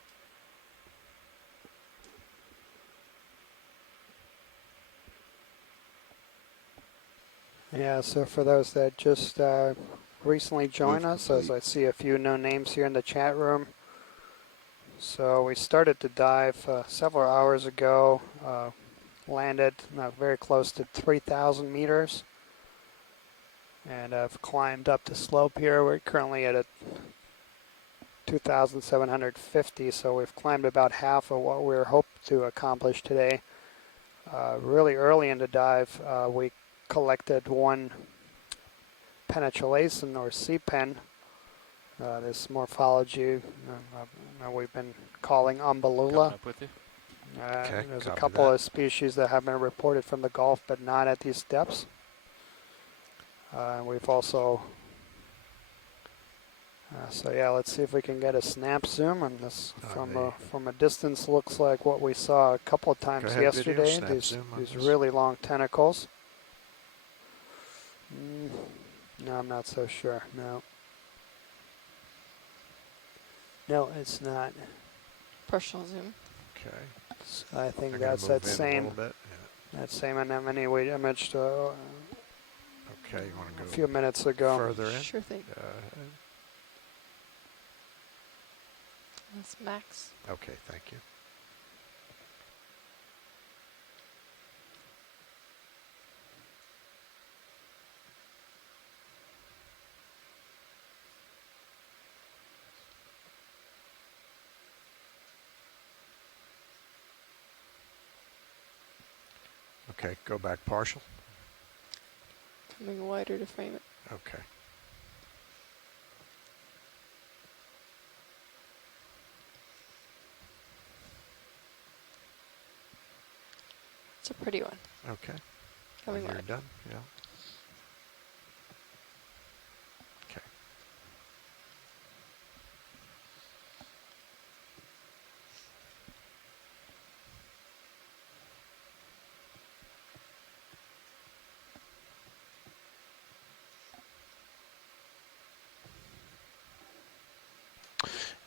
Yeah, so for those that just recently joined us, as I see a few known names here in the chat room. So we started to dive several hours ago, landed very close to 3,000 meters, and I've climbed up the slope here. We're currently at 2,750, so we've climbed about half of what we were hoping to accomplish today. Really early in the dive, we collected one penetrulation or sea pen. This morphology we've been calling umbellula. There's a couple of species that have been reported from the Gulf, but not at these depths. We've also, so yeah, let's see if we can get a snap zoom on this from a distance. Looks like what we saw a couple of times yesterday. These really long tentacles. No, I'm not so sure. No, it's not. Partial zoom. Okay. So I think that's that same anemone we imaged okay, you want to go a few minutes ago. Further in? Sure thing. That's Max. Okay, thank you. Okay, go back partial. Coming wider to frame it. Okay. It's a pretty one. Okay. Coming You're wide. done? Yeah. Okay.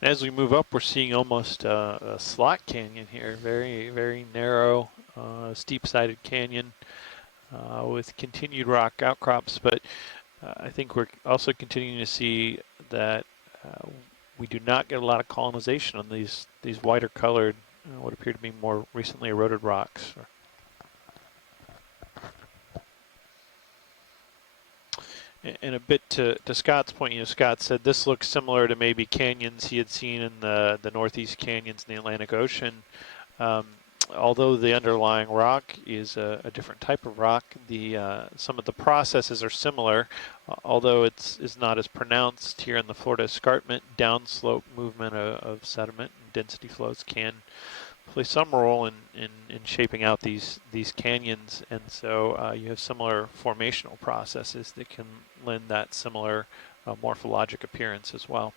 As we move up, we're seeing almost a slot canyon here. Very, very narrow, steep-sided canyon with continued rock outcrops. But I think we're also continuing to see that we do not get a lot of colonization on these whiter colored, what appear to be more recently eroded rocks. And a bit to Scott's point, Scott said this looks similar to maybe canyons he had seen in the northeast canyons in the Atlantic Ocean. Although the underlying rock is a different type of rock, some of the processes are similar, although it's not as pronounced here in the Florida Escarpment. Downslope movement of sediment and density flows can play some role in shaping out these canyons, and so you have similar formational processes that can lend that similar morphologic appearance as well.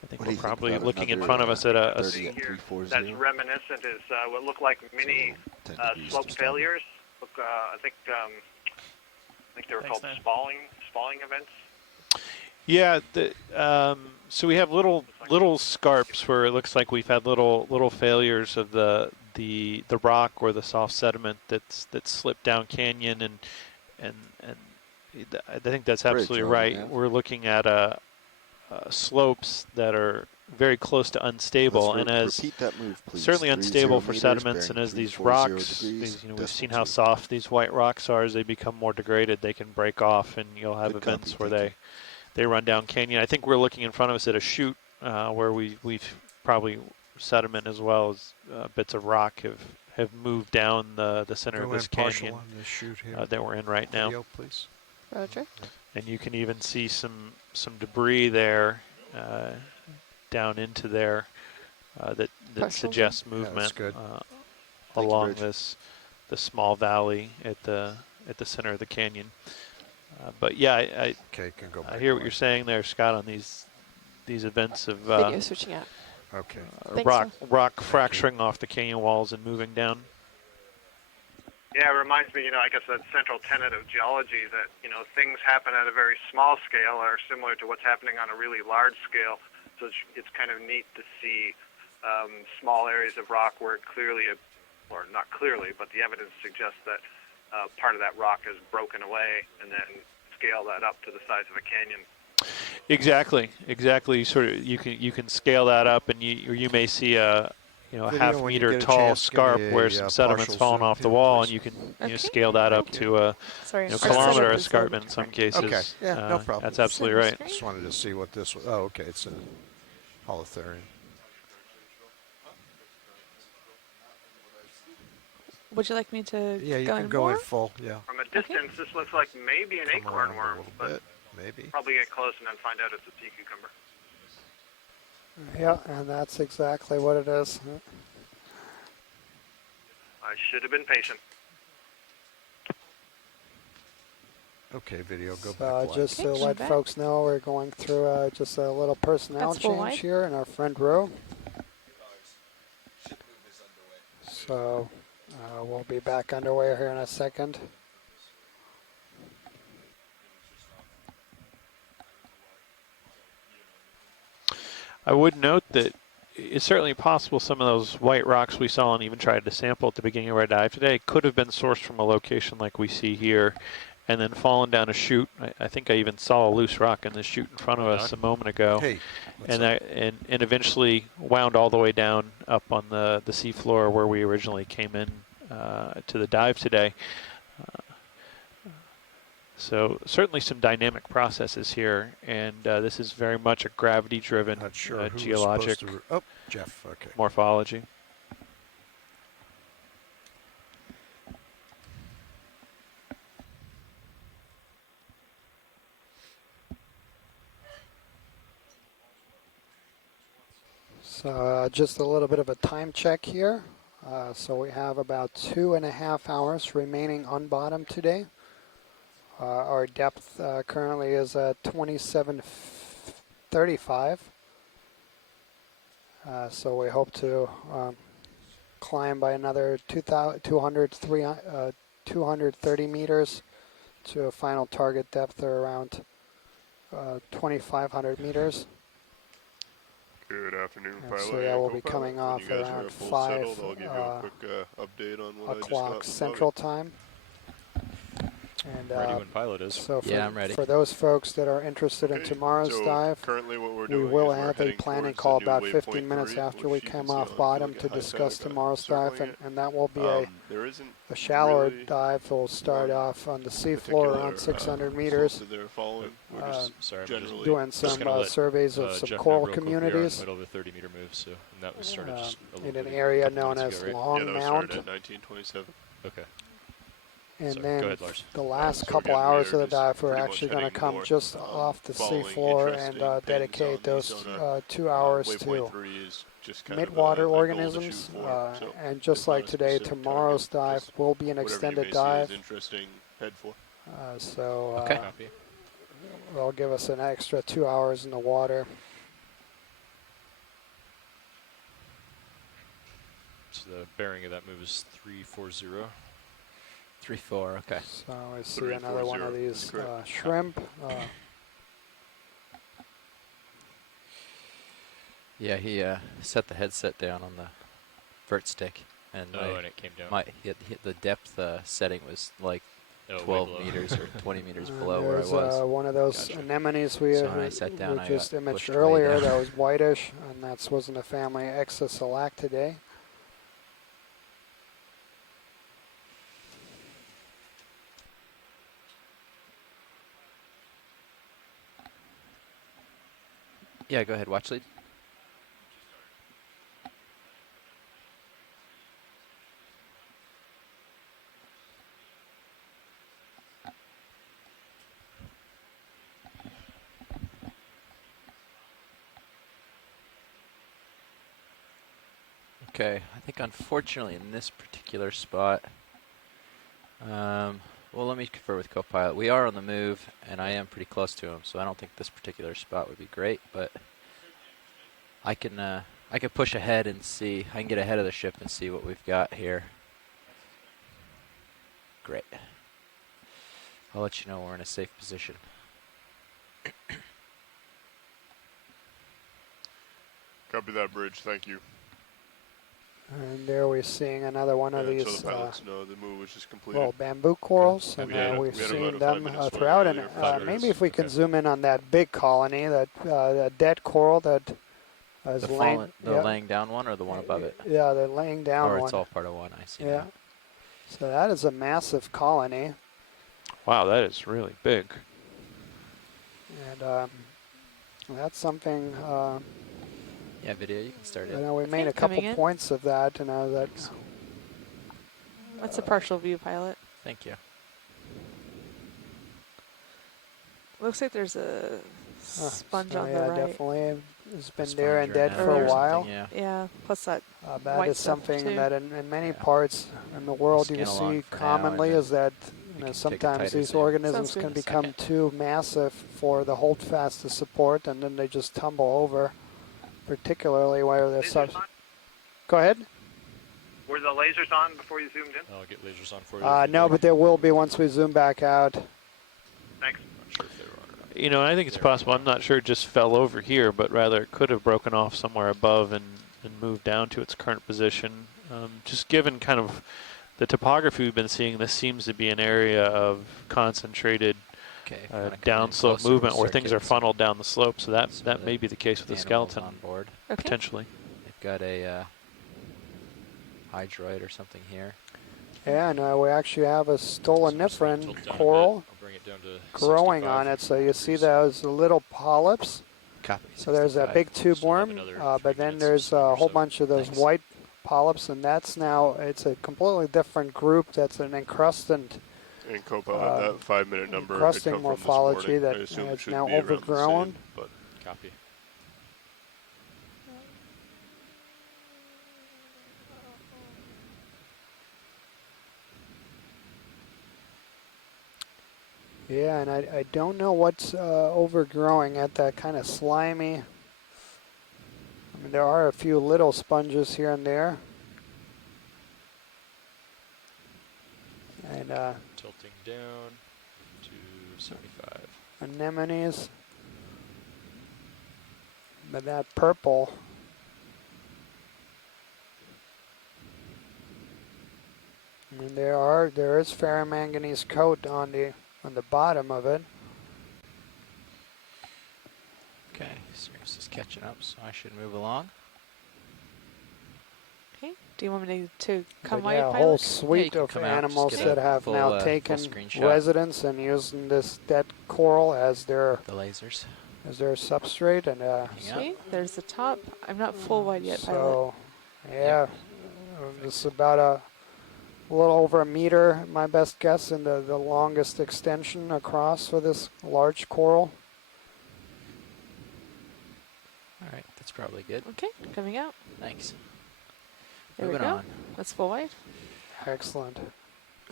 I think we're probably looking in front of us at a that's reminiscent is what look like mini slope failures. Look, I think they were called spalling events. Yeah, so we have little scarps where it looks like we've had little failures of the rock or the soft sediment that's slipped down canyon, and I think that's absolutely right. Yeah. We're looking at slopes that are very close to unstable, and as repeat that move, please. Certainly unstable for sediments, and as these rocks, we've seen how soft these white rocks are. As they become more degraded, they can break off, and you'll have events where they run down canyon. I think we're looking in front of us at a chute where we've probably sediment as well as bits of rock have moved down the center of this canyon that we're in right now. Video, please. Roger. And you can even see some debris there down into there that suggests movement along the small valley at the center of the canyon. But yeah, I hear what you're saying there, Scott, on these events of video switching out. Okay. Rock fracturing off the canyon walls and moving down. Yeah, it reminds me, I guess that central tenet of geology that, things happen at a very small scale are similar to what's happening on a really large scale. So it's kind of neat to see small areas of rock where clearly, or not clearly, but the evidence suggests that part of that rock is broken away, and then scale that up to the size of a canyon. Exactly. Sort of, you can scale that up, and you may see a half-meter tall scarp where some sediment's fallen off the wall, and you can scale that up to a kilometer escarpment in some cases. Okay, yeah, no problem. That's absolutely right. Just wanted to see what this was. Oh, okay, it's a holothurian. Would you like me to you can go in full, yeah. From a distance, this looks like maybe an acorn worm, but maybe. Probably get close and then find out it's a sea cucumber. Yeah, and that's exactly what it is. I should have been patient. Okay, video, go back. Just to let folks know, we're going through just a little personnel change here in our front row. So we'll be back underway here in a second. I would note that it's certainly possible some of those white rocks we saw and even tried to sample at the beginning of our dive today could have been sourced from a location like we see here and then fallen down a chute. I think I even saw a loose rock in the chute in front of us a moment ago. Hey, and eventually wound all the way down up on the seafloor where we originally came in to the dive today. So certainly some dynamic processes here, and this is very much a gravity-driven geologic morphology. So just a little bit of a time check here. So we have about 2.5 hours remaining on bottom today. Our depth currently is 2735. So we hope to climb by another 230 meters to a final target depth of around 2,500 meters. Good afternoon, pilot. So yeah, we'll be coming off around 5 I'll give you a quick update on what o'clock Central Time. And, Ready when pilot is. So for, Yeah, I'm ready. For those folks that are interested in tomorrow's dive, currently what we're we doing will is we're have a heading planning towards call the new about waypoint 15 minutes 3, after which we you come can see off on bottom Gilligan to High discuss Side. I got tomorrow's dive, circling and that will be there isn't a shallower really dive. We'll start off on the seafloor around 600 meters. slope that they're following. We're just Sorry, I'm generally doing some surveys of some Jeff coral know real quick. We are in communities the middle of a 30-meter move, so and that was started just a little in an bit area a couple known minutes as ago, right? Long yeah, that was Mount. started at 1927. Okay. And Sorry, then go ahead, Lars. the last So couple again, we hours are of the just dive, we're pretty much actually going to heading come north, just off the following seafloor and interesting pins dedicate on the those sonar. 2 hours Waypoint to 3 is just kind of midwater a goal to organisms. shoot for, so and just it's like not a today, specific tomorrow's target, dive will be an whatever you extended may dive. See as interesting, head for. So they'll give us an extra 2 hours in the water. So the bearing of that move is 340. 3-4, okay. So I see another one of these shrimp. Yeah, he set the headset down on the vert stick, and and it came down. The depth setting was like 12 meters or 20 meters below where I There's was. one of those anemones we, So when I sat down, we I just got imaged pushed way earlier down. that was whitish, and that was in the family Exosalactidae. Yeah, go ahead, watch lead. Okay, I think unfortunately in this particular spot, well, let me confer with Copilot. We are on the move, and I am pretty close to him, so I don't think this particular spot would be great, but I can push ahead and see. I can get ahead of the ship and see what we've got here. Great. I'll let you know we're in a safe position. Copy that, bridge. Thank you. And there we're seeing another one of these So the pilots know the move was just completed. little bamboo corals, Okay. and we've we had seen about a them 5-minute swing throughout. earlier, And maybe if we can zoom in on that big colony, that dead coral that is The laying down one or the one above it? Yeah, the laying down one. Or it's all part of one, I see. Yeah. Now. So that is a massive colony. Wow, that is really big. And that's something. Yeah, video, you can start it. I know we made a couple points of that. That's. That's a partial view, pilot. Thank you. Looks like there's a sponge on the yeah, right. definitely. It's been there and dead for a while. Yeah, plus that that white is stuff something too. that in many parts in the world you see commonly is that sometimes these organisms can become too massive for the holdfast to support, and then they just tumble over, particularly where they're Go ahead. Were the lasers on before you zoomed in? I'll get lasers on for you. No, but there will be once we zoom back out. Thanks. You know, I think it's possible. I'm not sure it just fell over here, but rather it could have broken off somewhere above and moved down to its current position. Just given kind of the topography we've been seeing, this seems to be an area of concentrated downslope movement where things are funneled down the slope. So that may be the case with the skeleton, on board. Potentially. They've got a hydroid or something here. Yeah, and we actually have a stoloniferen coral growing on it. So you see those little polyps. So there's a big tube worm, but then there's a whole bunch of those white polyps, and that's now, it's a completely different group. That's an encrustant. And Copilot, that 5-minute number encrusting morphology that is now overgrown. Copy. Yeah, and I don't know what's overgrowing at that kind of slimy. I mean, there are a few little sponges here and there. And tilting down to 75. Anemones. But that purple. And there is ferromanganese coat on the bottom of it. Okay, Sirius is catching up, so I should move along. Okay. Do you want me to come But wide, yeah, a pilot? whole suite Yeah, of come out, animals just get that a have full, now full taken screenshot. residence and using this dead coral as their the lasers as their substrate. And See, there's the top. I'm not full wide yet, pilot. so yeah, this is about a little over a meter, my best guess, in the longest extension across for this large coral. All right, that's probably good. Okay, coming out. Thanks. There Moving we go. on. That's full wide. Excellent.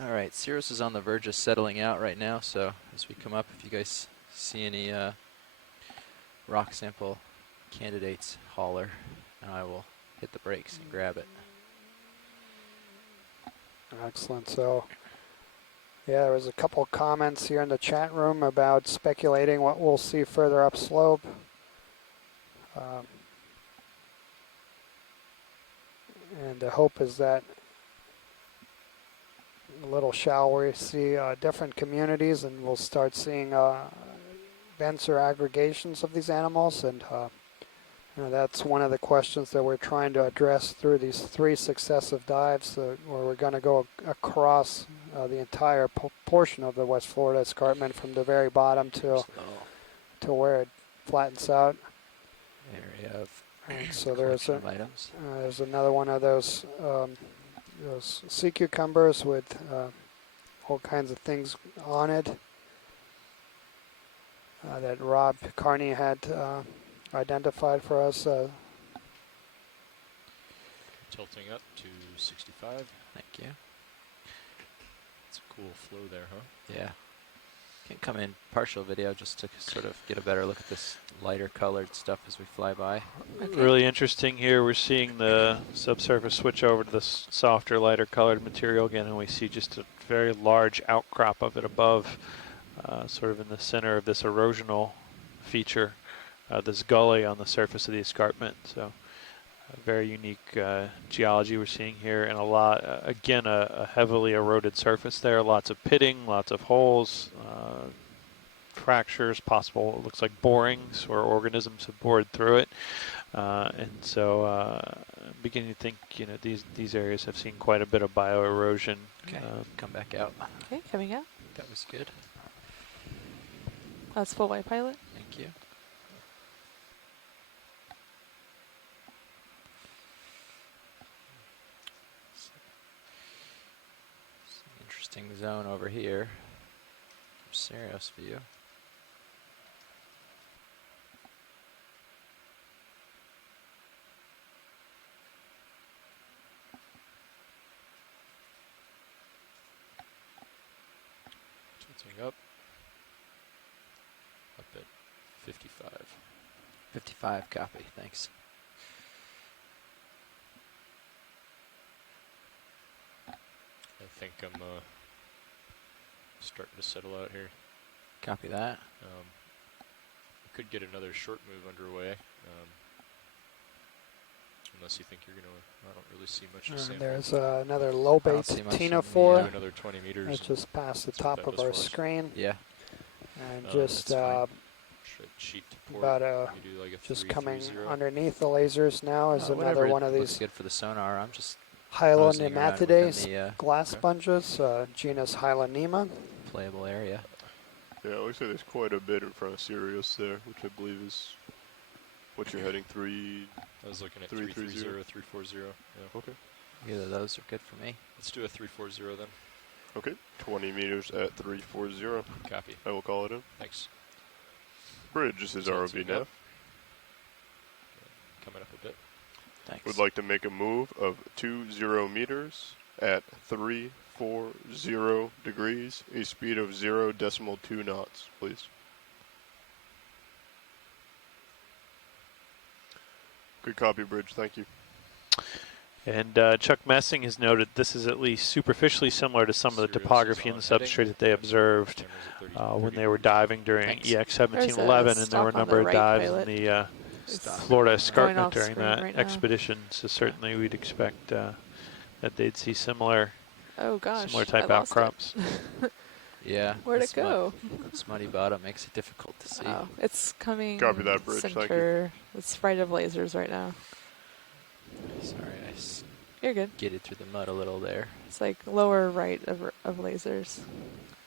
All right, Sirius is on the verge of settling out right now, so as we come up, if you guys see any rock sample candidates, holler, and I will hit the brakes and grab it. Excellent. So, yeah, there was a couple comments here in the chat room about speculating what we'll see further upslope. And the hope is that a little shall we see different communities, and we'll start seeing denser aggregations of these animals. And that's one of the questions that we're trying to address through these 3 successive dives, where we're going to go across the entire portion of the West Florida escarpment from the very bottom to where it flattens out. Area of and so there's items. There's another one of those sea cucumbers with all kinds of things on it that Rob Carney had identified for us. Tilting up to 65. Thank you. It's a cool flow there, huh? Yeah. Can come in partial video just to sort of get a better look at this lighter colored stuff as we fly by. Okay. Really interesting here. We're seeing the subsurface switch over to this softer, lighter colored material again, and we see just a very large outcrop of it above, sort of in the center of this erosional feature, this gully on the surface of the escarpment. So a very unique geology we're seeing here, and a lot, again, a heavily eroded surface there. Lots of pitting, lots of holes, fractures, possible, it looks like borings where organisms have bored through it. And so I'm beginning to think, these areas have seen quite a bit of bioerosion. Okay, come back out. Okay, coming out. That was good. That's full wide, pilot. Thank you. Interesting zone over here. Sirius view. Tilting up at 55. 55, copy, thanks. I think I'm starting to settle out here. Copy that. I could get another short move underway, unless you think you're going to. I don't really see much to sample. There's another lobate ctenophore. Another 20 meters. It's just past the top of our screen. Yeah. And just about just coming underneath the lasers now is another one of these. Looks good for the sonar. I'm just Hylonemathidae glass sponges, genus Hylonemma. Playable area. Yeah, it looks like there's quite a bit in front of Sirius there, which I believe is what you're heading 3. I was looking at 330, 340. Yeah. Okay. Either of those are good for me. Let's do a 340 then. Okay. 20 meters at 340. Copy. I will call it in. Thanks. Bridge, this is ROV nav. Coming up a bit. Thanks. Would like to make a move of 20 meters at 340 degrees, a speed of 0.2 knots, please. Good copy, Bridge. Thank you. And Chuck Messing has noted this is at least superficially similar to some of the topography and the substrate that they observed when they were diving during EX1711, and there were a number of dives in the Florida escarpment during that expedition. So certainly we'd expect that they'd see similar Oh gosh. Similar type I lost outcrops. it. Yeah. Where'd the it go? Smutty bottom makes it difficult to see. Oh, it's coming Copy that, Bridge. Thank you. center. It's right of lasers right now. Sorry, You're good. Gated through the mud a little there. It's like lower right of lasers.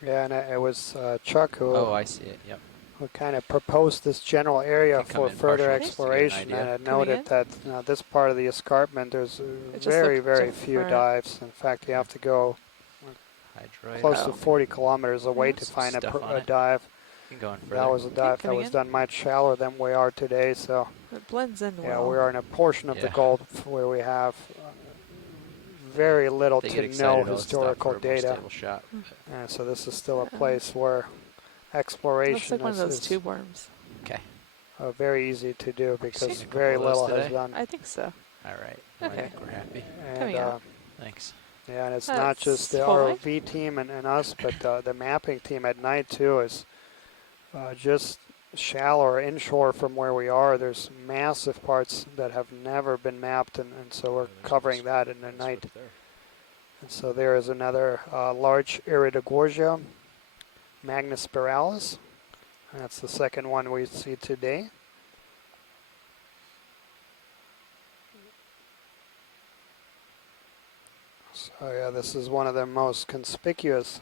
Yeah, and it was Chuck who. Oh, I see it. Yep. Who kind of proposed this general area Can come for in further partial just to get an exploration, idea. and it Coming noted in? that this part of the escarpment there's It just very, looked very few different. dives. In fact, you have to go Hydroid. close to 40 kilometers away to Some find stuff on a it. dive. You can go in That further. was a dive that coming was in. done much shallower than we are today. So It blends in yeah, well. we are in a portion of the Yeah. Gulf where we have very little They to get no excited, I'll stop historical for a more data. stable shot. So this is still a Yeah. place where exploration Looks like one of those is tube worms. Okay. very easy to do because Seen a couple very of those little has today. done. I think so. All right. Okay. I think we're happy. And, Coming out. Thanks. yeah, and it's That's not just the full ROV team and us, but the mapping team at night too is just shallow or inshore from where we are. There's massive parts that have never been mapped, and so we're covering that in the night. And so there is another large Iridogorgia, Magnispiralis. That's the second one we see today. So yeah, this is one of the most conspicuous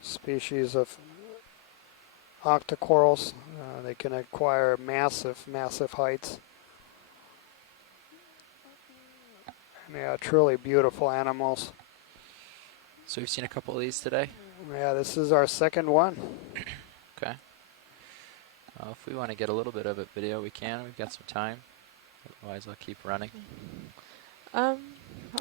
species of octocorals. They can acquire massive, massive heights. And yeah, truly beautiful animals. So we've seen a couple of these today. Yeah, this is our second one. Okay. If we want to get a little bit of it video, we can. We've got some time. Otherwise, I'll keep running.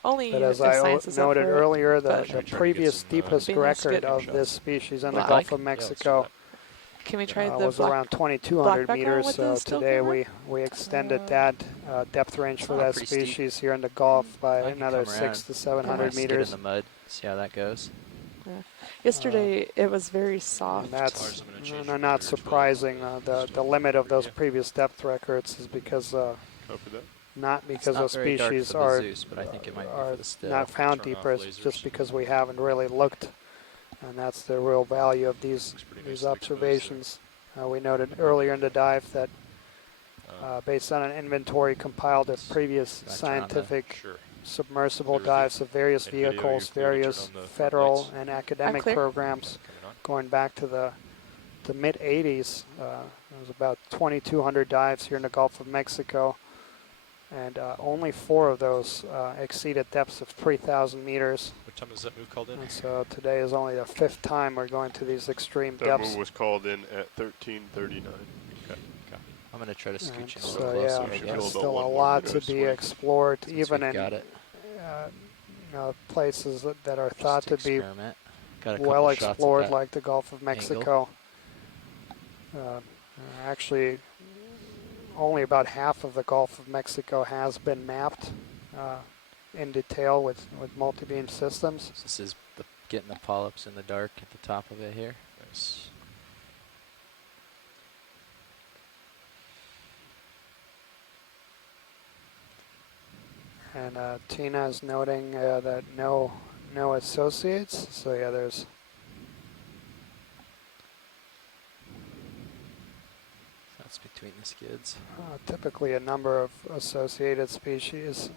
Only But as if I science is up noted for it, earlier, but the previous deepest Be nice to record get of shots. this species in the Black? Gulf of Mexico Can we try the was black, around 2,200 black meters. background So with the still today camera? we extended that depth range for that pretty steep. species here in the Gulf by I can another come 600 to 700 Skid meters. in the mud. See how that goes. Yeah. Yesterday it was very soft. And that's not surprising. The limit of those previous depth records is because not because not those very dark species for the are Zeus, but I think it might be are for the still. not found Turn off deeper. It's lasers. just because we haven't really looked, and that's the real value of these observations. We noted earlier in the dive that based on an inventory compiled of previous scientific submersible dives of various vehicles, various federal and academic programs, going back to the mid-'80s. There was about 2,200 dives here in the Gulf of Mexico, and only 4 of those exceeded depths of 3,000 meters. What time is that move called in? And so today is only the 5th time we're going to these extreme That depths. move was called in at 13:39. Okay. I'm going to try to scooch in a So little yeah, closer. I there's guess. still a lot to be explored, Since even we've in got it. places that are thought to be experiment. Got a couple well shots at explored, that like the Gulf of Mexico. Actually, only about half of the Gulf of Mexico has been mapped in detail with multi-beam systems. This is getting the polyps in the dark at the top of it here. Nice. And Tina is noting that no associates. So yeah, there's That's between the skids. typically a number of associated species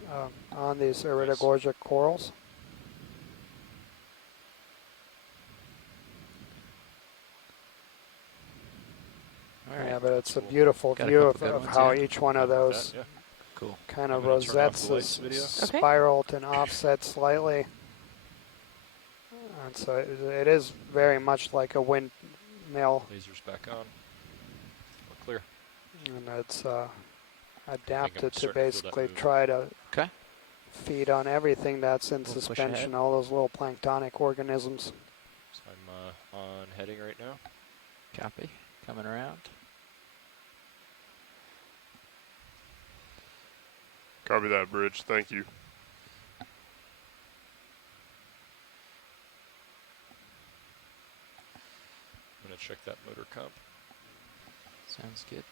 on these Iridogorgia corals. Yeah, but it's a beautiful Got a view couple of, good of ones how here. each one of those Cool. kind of I'm gonna turn off rosettes the lights is video. Okay. spiraled and offset slightly. And so it is very much like a windmill, Lasers back on. We're clear. and it's adapted to starting to feel that basically move. try to Okay. feed on everything that's in We'll push suspension, ahead. all those little planktonic organisms. So I'm on heading right now. Copy. Coming around. Copy that, Bridge. Thank you. I'm going to check that motor comp. Sounds good.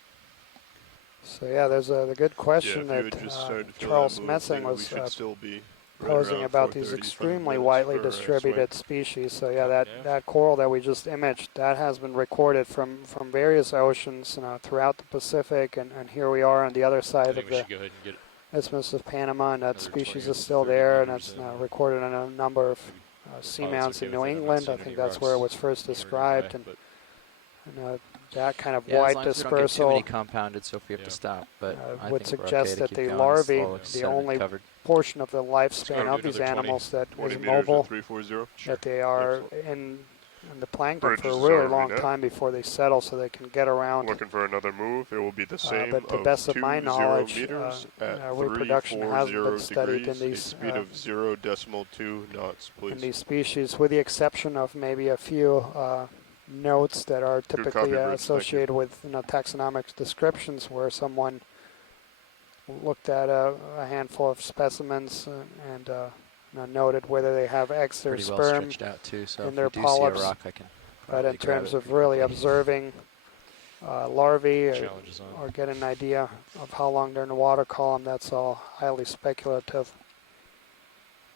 So yeah, there's the good question Yeah, if you that had just started to feel Charles that move, Messing then was we should still be proposing around about 4:30, these 5 extremely minutes widely for, distributed species. So yeah, that coral that we just imaged, that has been recorded from various oceans, throughout the Pacific, and here we are on the other side of we the should go ahead and get Isthmus of Panama, and that another species 20 or is still 30 there, and meters it's in. recorded on a number of seamounts okay in with New it. I'm not England. I seeing think any that's where it rocks was first anywhere described, nearby, and that kind of Yeah, as wide long as we don't get too many dispersal compounded, so if we have to stop. But I would think we're suggest okay to that keep the going. larvae, It's all the sediment only covered. portion of the go lifespan do of these animals that 20 is meters at mobile, 340. that they are in the plankton Bridge for a is really already long net. time before they settle, so they can get around. Looking for another move. It will be the same But to of best of 2 my 0 knowledge, meters at reproduction hasn't 340 been studied in degrees, these a speed of 0.2 knots, in please. these species, with the exception of maybe a few notes that are copy, typically Bridge. Thank you. associated with taxonomic descriptions, where someone looked at a handful of specimens and noted whether they have eggs or Pretty well sperm stretched out too, so in if their we do see a polyps. rock, I can But in probably grab terms it of pretty really quickly. observing larvae Challenges on. or get an idea of how long they're in the water column, that's all highly speculative.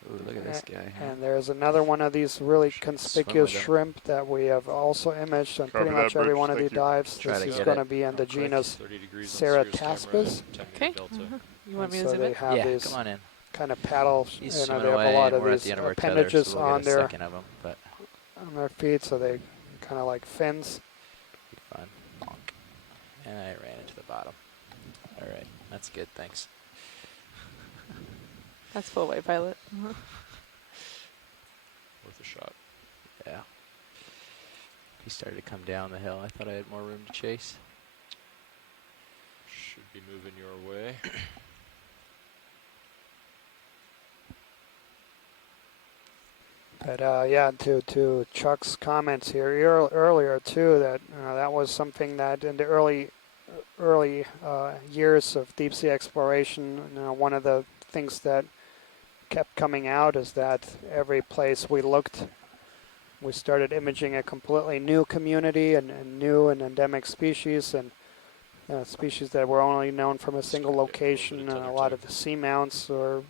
Ooh, look at this guy. Huh? And there's another one of these really conspicuous with them. shrimp that we have also imaged on Copy pretty that, much every Bridge. one of the Thank you. dives. Try This to is get going to it be in the quick. genus 30 degrees on Sirius camera, Cerataspis. 10 Okay. meter delta. You want me to So zoom they in? have Yeah, these come on in. kind of paddles. He's They swimming have a away, lot and of we're at these the end of our tether, appendages so we'll on get a their second of them, but feet, so they kind of like fins. be fun. And I ran into the bottom. All right, that's good. Thanks. That's full white pilot. Worth a shot. Yeah. He started to come down the hill. I thought I had more room to chase. Should be moving your way. But yeah, to Chuck's comments here earlier too, that that was something that in the early years of deep sea exploration, one of the things that kept coming out is that every place we looked, we started imaging a completely new community and new and endemic species, and species that were only known from a single location. A lot of the seamounts were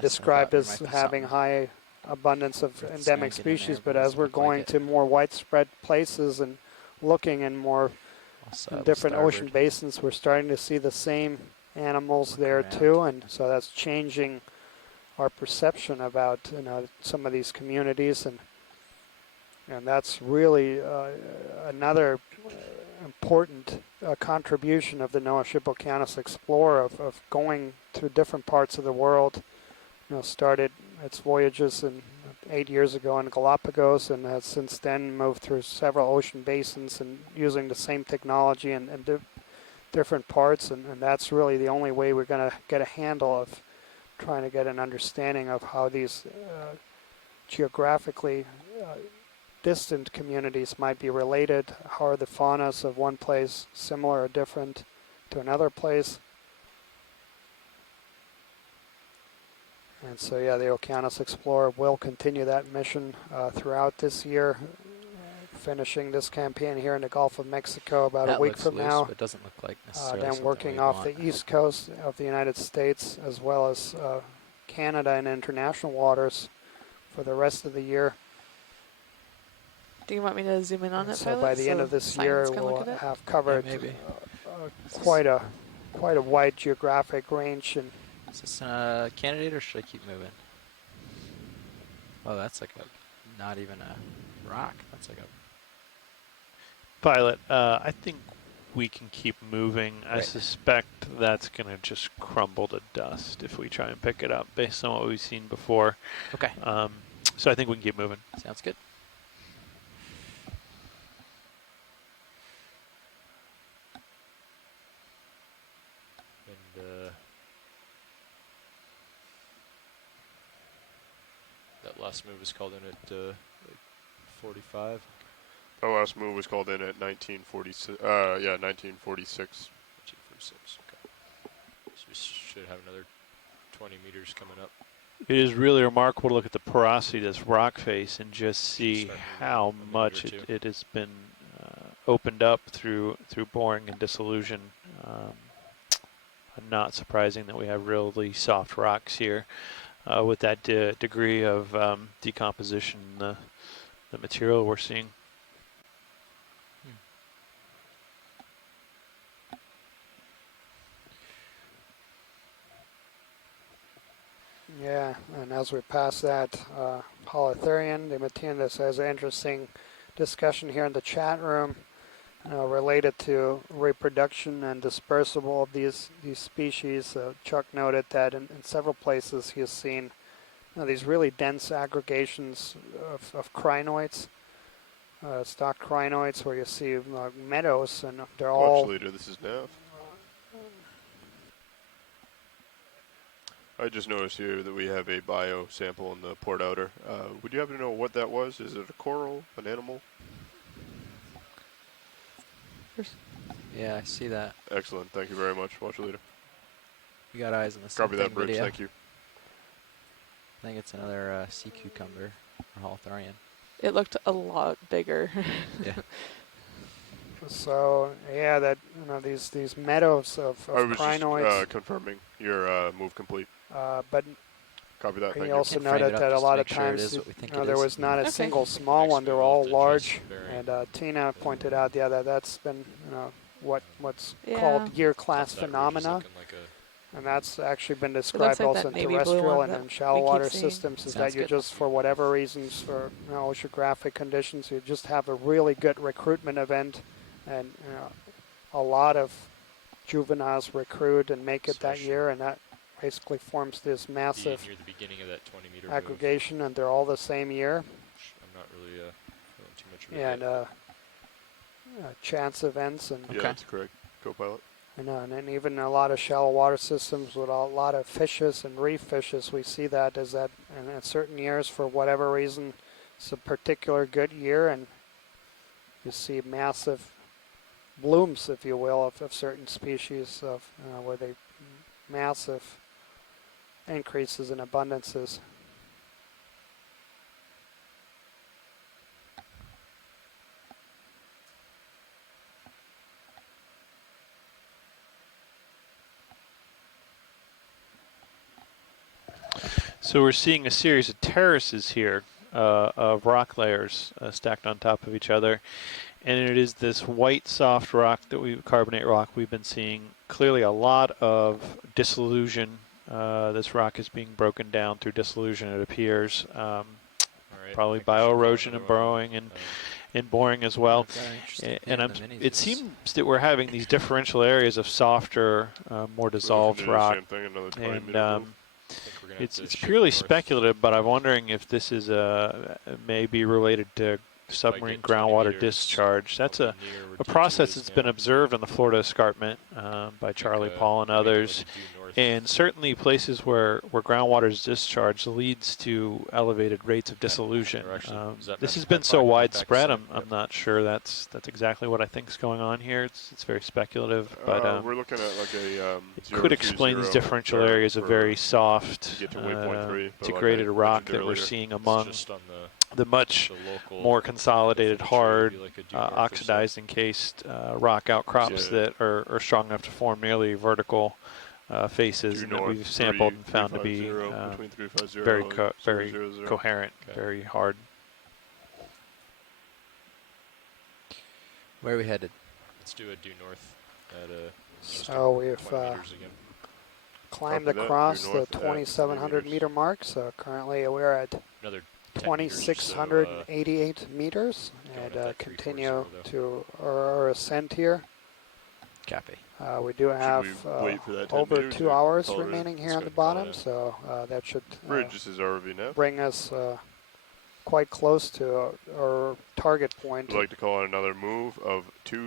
described as having high abundance of endemic species, but as we're going to more widespread places and looking in more different ocean basins, we're starting to see the same animals there too, and so that's changing our perception about some of these communities, and that's really another important contribution of the NOAA Ship Okeanos Explorer of going to different parts of the world. Started its voyages 8 years ago in Galapagos, and has since then moved through several ocean basins and using the same technology and different parts, and that's really the only way we're going to get a handle of trying to get an understanding of how these geographically distant communities might be related. How are the faunas of one place similar or different to another place? And so yeah, the Okeanos Explorer will continue that mission throughout this year, finishing this campaign here in the Gulf of Mexico about a week from now. It doesn't look like necessarily Then something working we'd off want. the east coast of the United States, as well as Canada and international waters for the rest of the year. Do you want me to zoom in on it, So pilot? by the end of this year, science can look we'll at it? have covered maybe. quite a wide geographic range. And is this a candidate, or should I keep moving? Oh, that's like a, not even a rock. That's like a... Pilot, I think we can keep moving. I Right. suspect that's going to just crumble to dust if we try and pick it up based on what we've seen before. Okay. So I think we can keep moving. Sounds good. And that last move is called in at like 45. The last move was called in at 1946. Yeah, 1946. 1946. Okay. So we should have another 20 meters coming up. It is really remarkable to look at the porosity of this rock face and just see how much it has been opened up through boring and dissolution. not surprising that we have really soft rocks here with that degree of decomposition in the material we're seeing. Yeah, and as we pass that polytherian, they maintain this as an interesting discussion here in the chat room related to reproduction and dispersible of these species. Chuck noted that in several places he has seen these really dense aggregations of crinoids, stock crinoids, where you see meadows, and they're all... Watch leader, this is Nav. I just noticed here that we have a bio sample in the port outer. Would you happen to know what that was? Is it a coral, an animal? Yeah, I see that. Excellent. Thank you very much. Watch leader. You got eyes on the same Copy that bridge. video. Thank you. I think it's another sea cucumber or holothurian. It looked a lot bigger. Yeah. So yeah, that these meadows of I was crinoids. just confirming your move complete. But copy that. Thank he you. also noted that a lot of times there was not a single small one; they're all large. And Tina pointed out, that's been what's called year class phenomena. And that's actually been described also in terrestrial and in shallow water systems, is that you just, for whatever reasons, for oceanographic conditions, you just have a really good recruitment event, and a lot of juveniles recruit and make it that year, and that basically forms this massive near the beginning of that 20-meter aggregation, and they're all the same year. I'm not really feeling too much of it. And chance events. And yeah, that's correct. Co-pilot. And then even a lot of shallow water systems with a lot of fishes and reef fishes, we see that as that, and in certain years, for whatever reason, it's a particular good year, and you see massive blooms, if you will, of certain species of where they massive increases in abundances. So we're seeing a series of terraces here of rock layers stacked on top of each other, and it is this white soft rock carbonate rock we've been seeing. Clearly a lot of dissolution. This rock is being broken down through dissolution, it appears. Probably bioerosion and burrowing and boring as well. And it seems that we're having these differential areas of softer, more dissolved rock. And it's purely speculative, but I'm wondering if this is maybe related to submarine groundwater discharge. That's a process that's been observed on the Florida Escarpment by Charlie Paul and others. And certainly places where groundwater is discharged leads to elevated rates of dissolution. This has been so widespread, I'm not sure that's exactly what I think is going on here. It's very speculative, but we're looking at like a it could explain these differential areas of very soft, degraded rock that we're seeing among the much more consolidated, hard, oxidized, encased rock outcrops that are strong enough to form nearly vertical faces, and that we've sampled and found to be very coherent, very hard. Where are we headed? Let's do a due north at so we've climbed across the 2,700 meter mark. So currently we're at 2,688 meters, and continue to our ascent here. Copy. We do have over 2 hours remaining here on the bottom, so that should bring us quite close to our target point. I'd like to call it another move of 20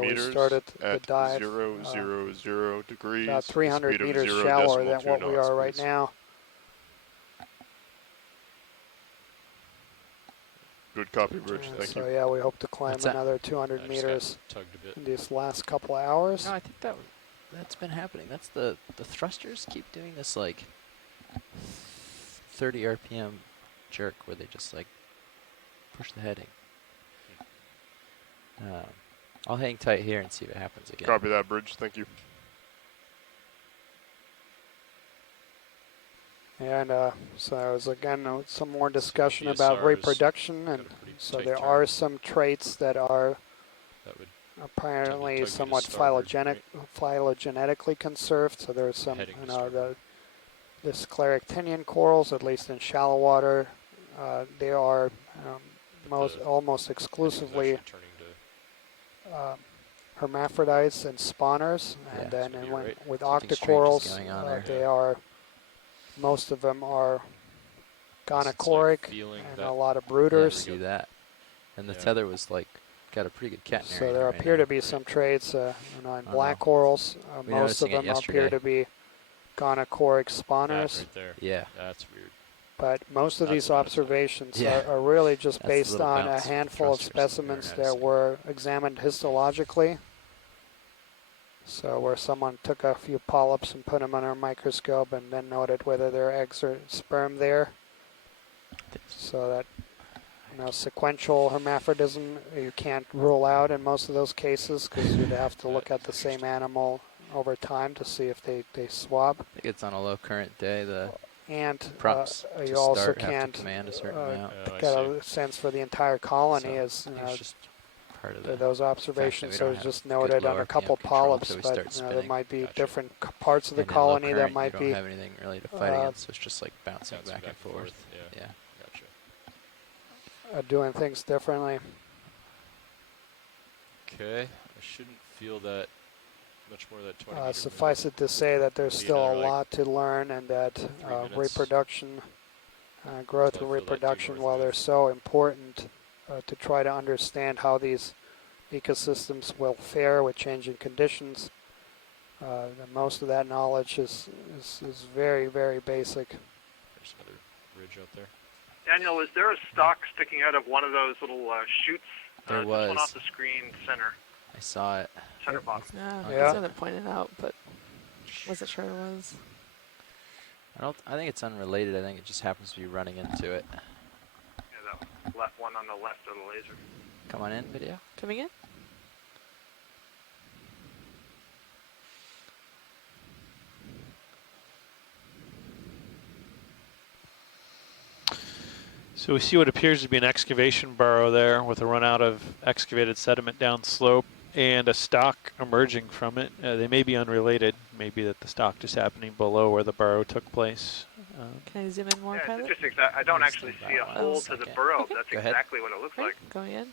meters we started at the dive 000 degrees. About 300 meters shallower than what we are right now. Good copy, Bridge. Thank you. So yeah, we hope to climb another 200 meters in these last couple of hours. No, I think that's been happening. That's the thrusters keep doing this like 30 RPM jerk where they just like push the heading. I'll hang tight here and see what happens again. Copy that, Bridge. Thank you. And so there was, again, some more discussion DSR about has reproduction. And got a pretty so tight there turn. are some traits that are That would apparently tug you to somewhat starboard, phylogenetically conserved. So there's some, Heading to you know, the scleractinian corals, at least in shallow water, they are almost exclusively hermaphrodites and spawners. Yeah, And then right. with Something strange is octocorals, going on there. they are, most of them are gonochoric and a lot of brooders. Yeah, I see that. And the tether was like got a pretty good catenary. So there appear to be some traits, you know, in black corals. Most of them appear to be gonochoric spawners. Right there. Yeah. That's weird. But most of these observations are really just based on a handful of specimens that were examined histologically. So where someone took a few polyps and put them under a microscope and then noted whether there are eggs or sperm there. So that, you know, sequential hermaphrodism you can't rule out in most of those cases because you'd have to look at the same animal over time to see if they swap. I think it's on a low current day. And props you to also start have can't to command a certain amount. get a sense for the entire colony So, as, you know, it's just part of those observations we don't are have just good noted on low a couple RPM control polyps, until we but start you know, there spinning. might be different parts of the And in low colony that current, might you be don't have anything really to fight against, so it's just like bouncing back and forth. Yeah. Gotcha. doing things differently. Okay. I shouldn't feel that much more of that 20 meter Suffice it to say that there's still a lot to learn, and that reproduction, growth and reproduction, while they're so important to try to understand how these ecosystems will fare with changing conditions, most of that knowledge is very, very basic. There's another ridge out there. Daniel, is there a stalk sticking out of one of those little chutes? There Just was. one off the screen center. I saw it. Center bottom. Yeah, I pointed out, but wasn't sure it was. I think it's unrelated. I think it just happens to be running into it. Yeah, the left one on the left of the laser. Come on in, video. Coming in? So we see what appears to be an excavation burrow there with a run out of excavated sediment down slope and a stock emerging from it. They may be unrelated. Maybe that the stock just happening below where the burrow took place. Can I zoom in more, Yeah, pilot? it's interesting. I don't actually see a hole to the burrow. Okay. That's Go ahead. exactly what it looks like. Going in.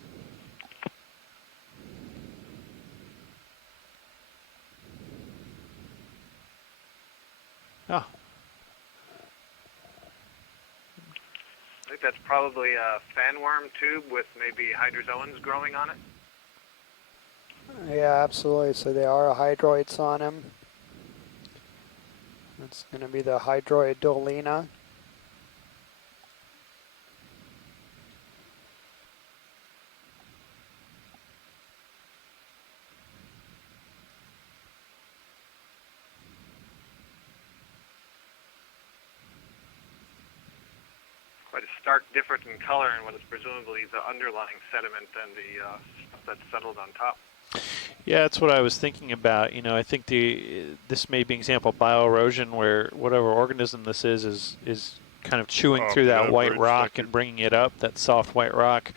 Oh. I think that's probably a fanworm tube with maybe hydrozoans growing on it. Yeah, absolutely. So there are hydroids on him. That's going to be the hydroid dolina. Quite a stark difference in color in what is presumably the underlying sediment and the stuff that's settled on top. Yeah, that's what I was thinking about. You know, I think this may be an example of bioerosion where whatever organism this is kind of chewing through that white rock and bringing it up, that soft white rock.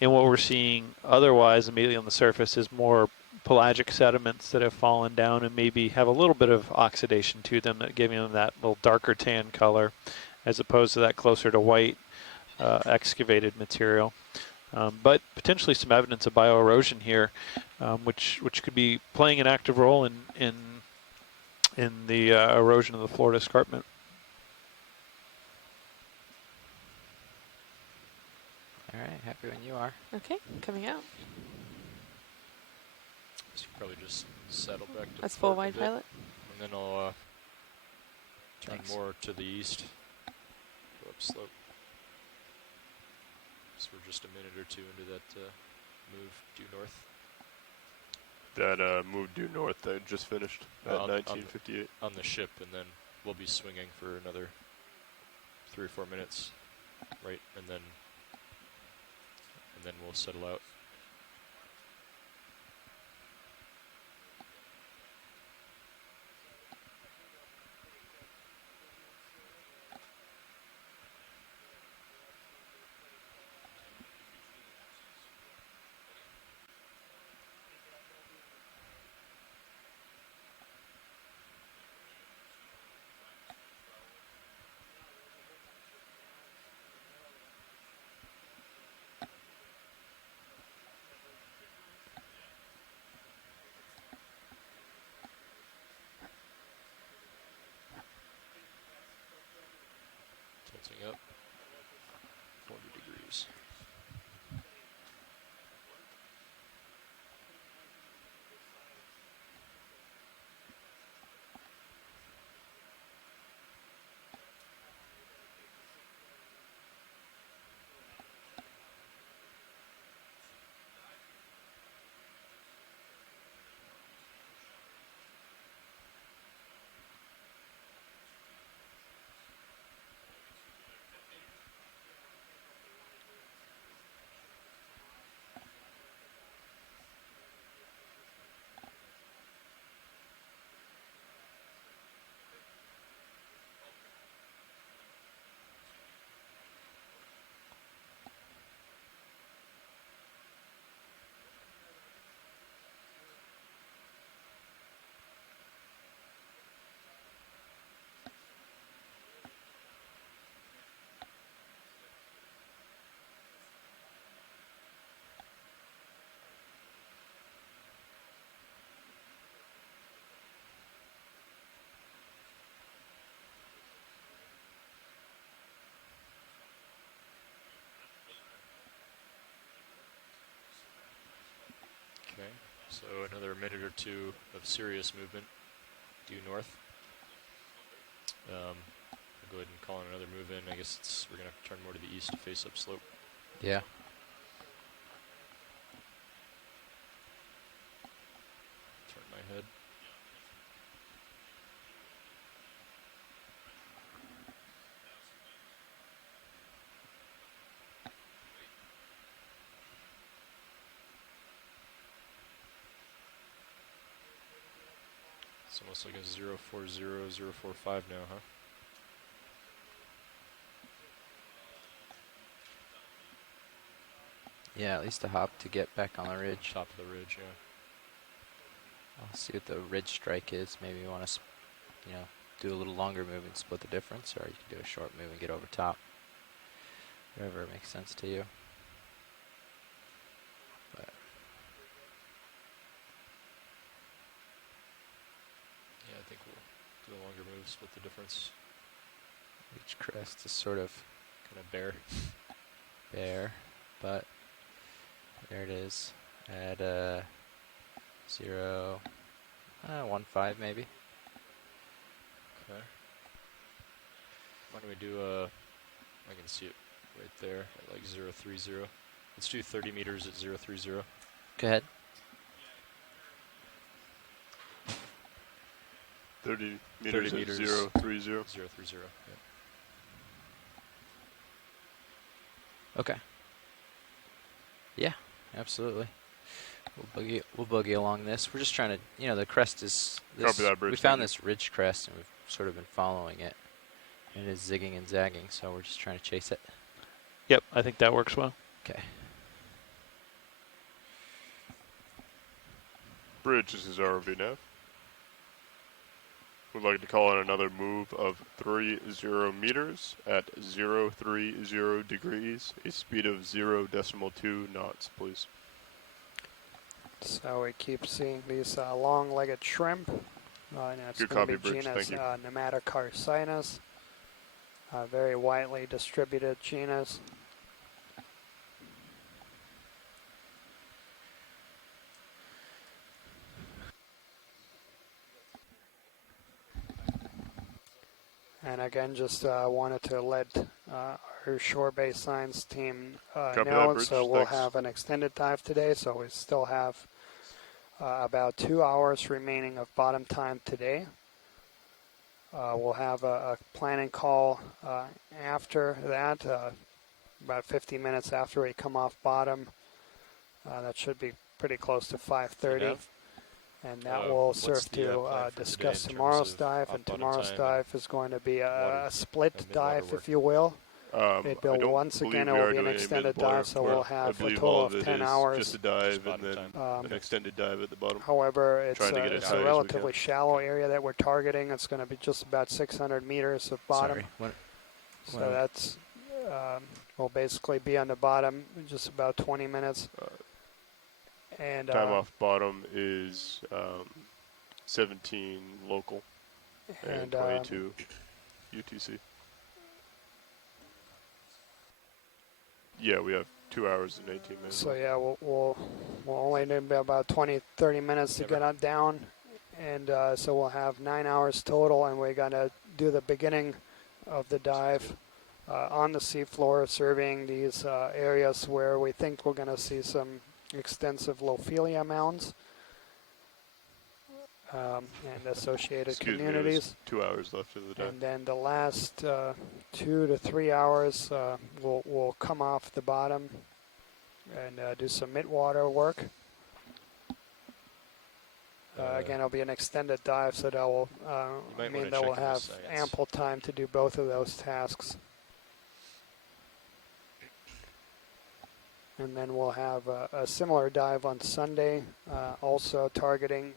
And what we're seeing otherwise immediately on the surface is more pelagic sediments that have fallen down and maybe have a little bit of oxidation to them, that giving them that little darker tan color as opposed to that closer to white excavated material. But potentially some evidence of bioerosion here, which could be playing an active role in the erosion of the Florida escarpment. All right, happy when you are. Okay, coming out. So probably just settle back to That's full port a wide bit, pilot. And then I'll turn more to the east, go up slope. So we're just a minute or two into that move due north. That move due north that just finished at 1958. On the ship, and then we'll be swinging for another 3 or 4 minutes, right, and then we'll settle out. tilting up 40 degrees. Okay, so another minute or two of serious movement due north. I'll go ahead and call in another move in. I guess we're going to turn more to the east to face up slope. Yeah. Turn my head. It's almost like a 040, 045 now, huh? Yeah, at least a hop to get back on the ridge. Top of the ridge, yeah. I'll see what the ridge strike is. Maybe you want to, do a little longer move and split the difference, or you can do a short move and get over top. Whatever makes sense to you. But yeah, I think we'll do a longer move, split the difference. Ridge crest is sort of kind of bare. Bare, but there it is at 0.15 maybe. Okay. Why don't we do I can see it right there at like 030. Let's do 30 meters at 030. Go ahead. 30 meters, 30 meters at 030. 030, yeah. Okay. Yeah, absolutely. We'll boogie along this. We're just trying to, the crest is. Copy that, bridge. We found this ridge crest, and we've sort of been following it. And it is zigging and zagging, so we're just trying to chase it. Yep, I think that works well. Okay. Bridge, this is ROV Nav. We'd like to call in another move of 30 meters at 030 degrees, a speed of 0.2 knots, please. So we keep seeing these long-legged shrimp. And it's Good going to copy, be Bridge. genus Thank you. Nematocarcinus. Very widely distributed genus. And again, just wanted to let our shore-based science team know. So we'll have an extended dive today. So we still have about 2 hours remaining of bottom time today. We'll have a planning call after that, about 50 minutes after we come off bottom. That should be pretty close to 5:30. And that will serve to discuss tomorrow's dive. And tomorrow's dive is going to be a split dive, if you will. It will once again it will be an extended dive, so we'll have a total of 10 hours. Just a dive and then an extended dive at the bottom. However, it's a relatively shallow area that we're targeting. It's going to be just about 600 meters of bottom. So that's we'll basically be on the bottom in just about 20 minutes. And time off bottom is 17 local and 22 UTC. Yeah, we have 2 hours and 18 minutes. So yeah, we'll only need about 20-30 minutes to get down, and so we'll have 9 hours total, and we're gonna do the beginning of the dive on the seafloor, surveying these areas where we think we're gonna see some extensive Lophelia mounds and associated communities. 2 hours left of the day. And then the last 2 to 3 hours, we'll come off the bottom and do some mid-water work. Again, it'll be an extended dive, so that will mean that we'll have ample time to do both of those tasks. And then we'll have a similar dive on Sunday, also targeting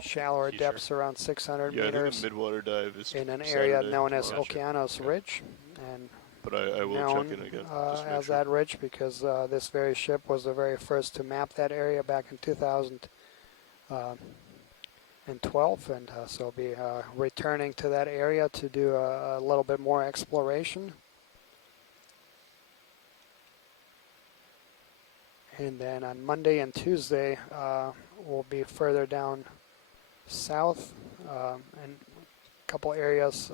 shallower depths around 600 meters. Yeah, I think the mid-water dive is in an Saturday. area known as Okeanos Ridge, and but I will known check in again. as that ridge because this very ship was the very first to map that area back in 2012, and so I'll be returning to that area to do a little bit more exploration. And then on Monday and Tuesday, we'll be further down south and a couple areas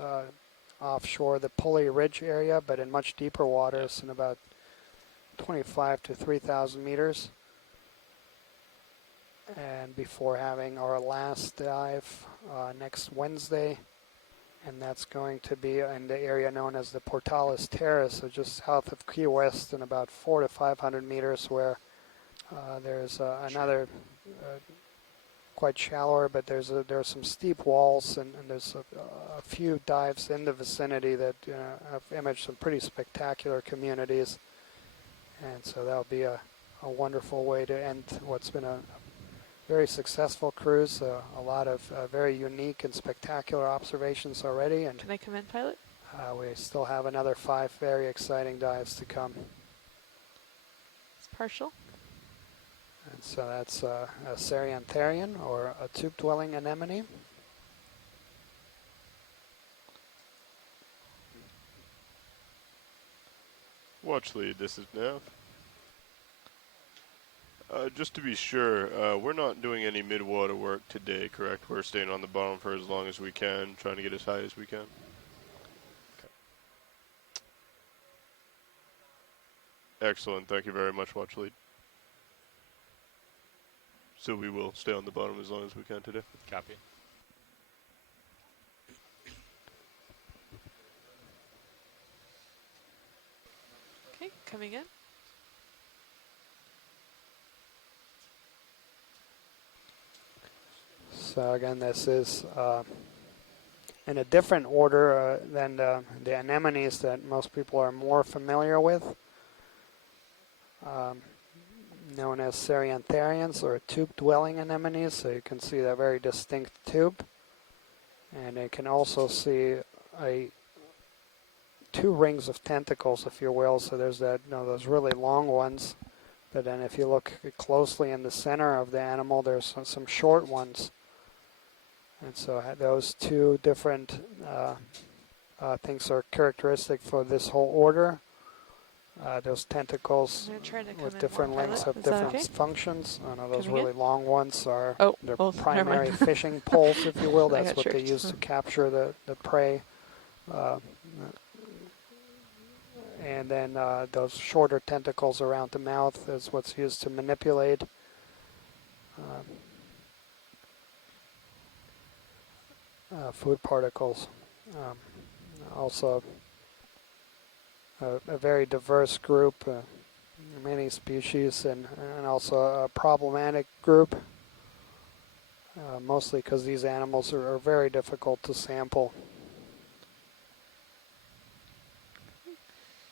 offshore the Pulley Ridge area, but in much deeper waters in about 25 to 3,000 meters. And before having our last dive next Wednesday, and that's going to be in the area known as the Portales Terrace, so just south of Key West and about 400 to 500 meters, where there's another quite shallower, but there's some steep walls, and there's a few dives in the vicinity that have imaged some pretty spectacular communities, and so that'll be a wonderful way to end what's been a very successful cruise, a lot of very unique and spectacular observations already. And can I come in, pilot? We still have another 5 very exciting dives to come. It's partial. And so that's a Ceriantherian, or a tube-dwelling anemone. Watch lead, this is Nav. Just to be sure, we're not doing any mid-water work today, correct? We're staying on the bottom for as long as we can, trying to get as high as we can. Okay. Excellent, thank you very much, watch lead. So we will stay on the bottom as long as we can today. Copy. Okay, coming in. So again, this is in a different order than the anemones that most people are more familiar with, known as Ceriantherians, or tube-dwelling anemones. So you can see that very distinct tube, and you can also see 2 rings of tentacles, if you will. So there's those really long ones, but then if you look closely in the center of the animal, there's some short ones. And so those 2 different things are characteristic for this whole order. Those tentacles with different lengths have different functions. Those really long ones are their primary fishing poles, if you will. That's what they use to capture the prey. And then those shorter tentacles around the mouth is what's used to manipulate. Food particles. Also a very diverse group, many species, and also a problematic group, mostly because these animals are very difficult to sample.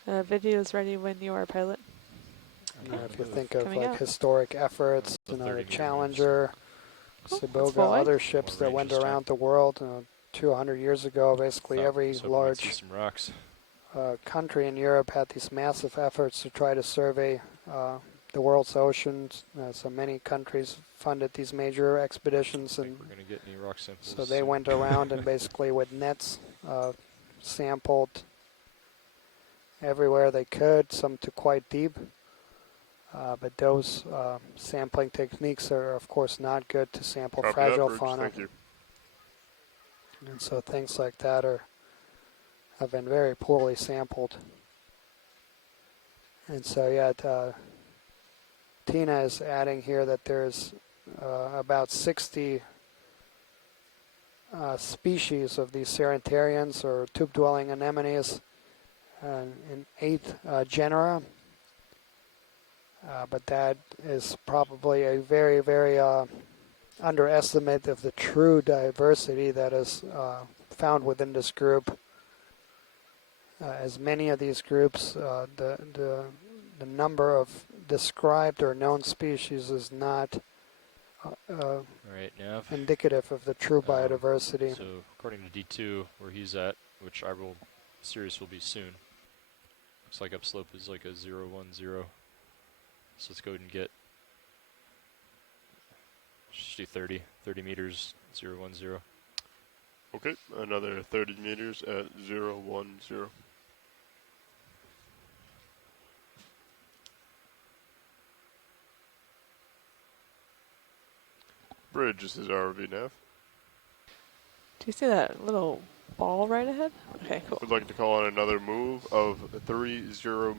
Video is ready when you are, pilot. If you think of historic efforts, the Challenger, Siboga, other ships that went around the world 200 years ago, basically every large country in Europe had these massive efforts to try to survey the world's oceans. So many countries funded these major expeditions, and we're going to get any rock samples so they went around and basically with nets sampled everywhere they could, some to quite deep. But those sampling techniques are, of course, not good to sample Copy fragile that, Bridge. fauna. Thank you. And so things like that have been very poorly sampled. And so, yeah, Tina is adding here that there's about 60 species of these Cerantarians or tube-dwelling anemones in 8 genera. But that is probably a very, very underestimate of the true diversity that is found within this group. As many of these groups, the number of described or known species is not Right, Nav. indicative of the true biodiversity. So according to D2, where he's at, which Sirius will be soon, looks like upslope is like a 010. So let's go ahead and just do 30 meters, 010. Okay, another 30 meters at 010. Bridge, this is ROV Nav. Do you see that little ball right ahead? Okay, cool. We'd like to call on another move of 30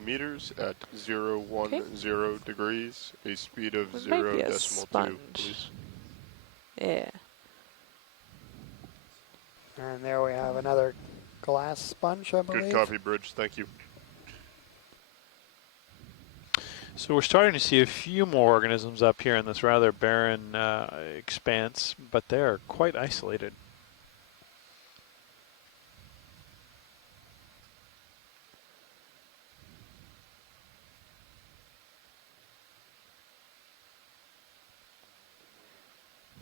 meters at 010 degrees, a speed of It might be a 0.2, sponge. please. Yeah. And there we have another glass sponge, I believe. Good copy, Bridge. Thank you. So we're starting to see a few more organisms up here in this rather barren expanse, but they are quite isolated.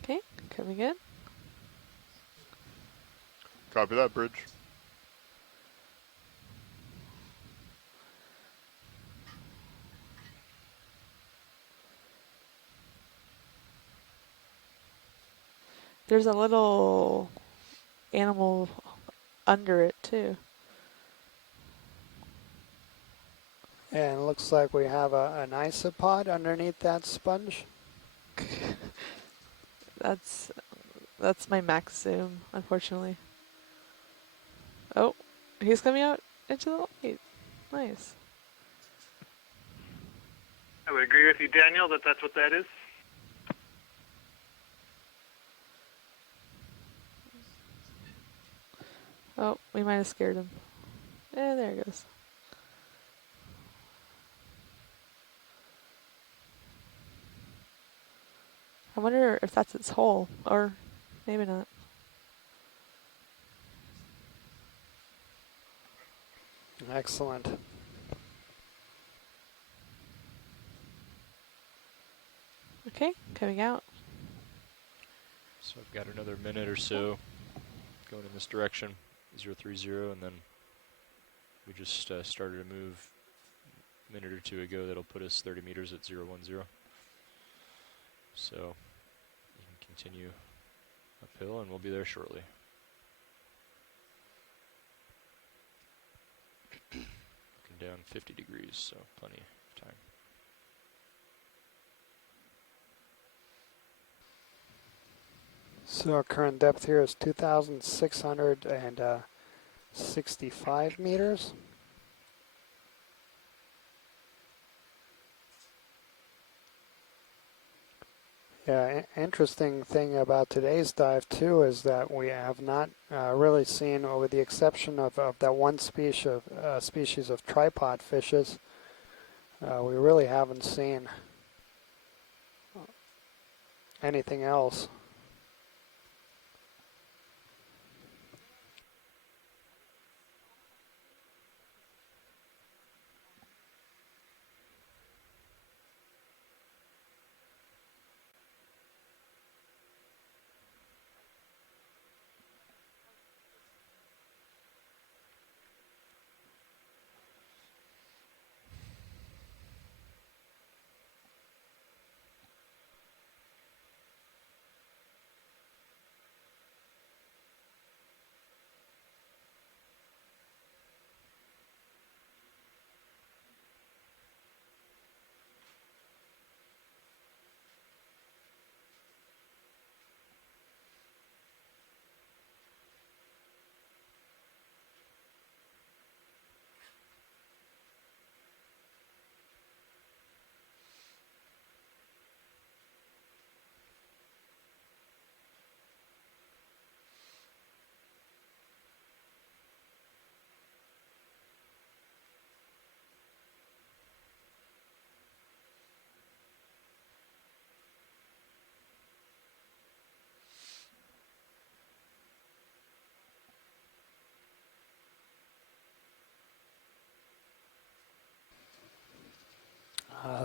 Okay, coming in. Copy that, Bridge. There's a little animal under it too. And it looks like we have an isopod underneath that sponge. That's my max zoom, unfortunately. Oh, he's coming out into the light. Nice. I would agree with you, Daniel, that's what that is. Oh, we might have scared him. Yeah, there it goes. I wonder if that's its hole, or maybe not. Excellent. Okay, coming out. So I've got another minute or so going in this direction, 030, and then we just started a move a minute or two ago that'll put us 30 meters at 010. So you can continue uphill and we'll be there shortly. Looking down 50 degrees, so plenty of time. So our current depth here is 2,665 meters. Yeah, interesting thing about today's dive too is that we have not really seen, with the exception of that one species of tripod fishes, we really haven't seen anything else.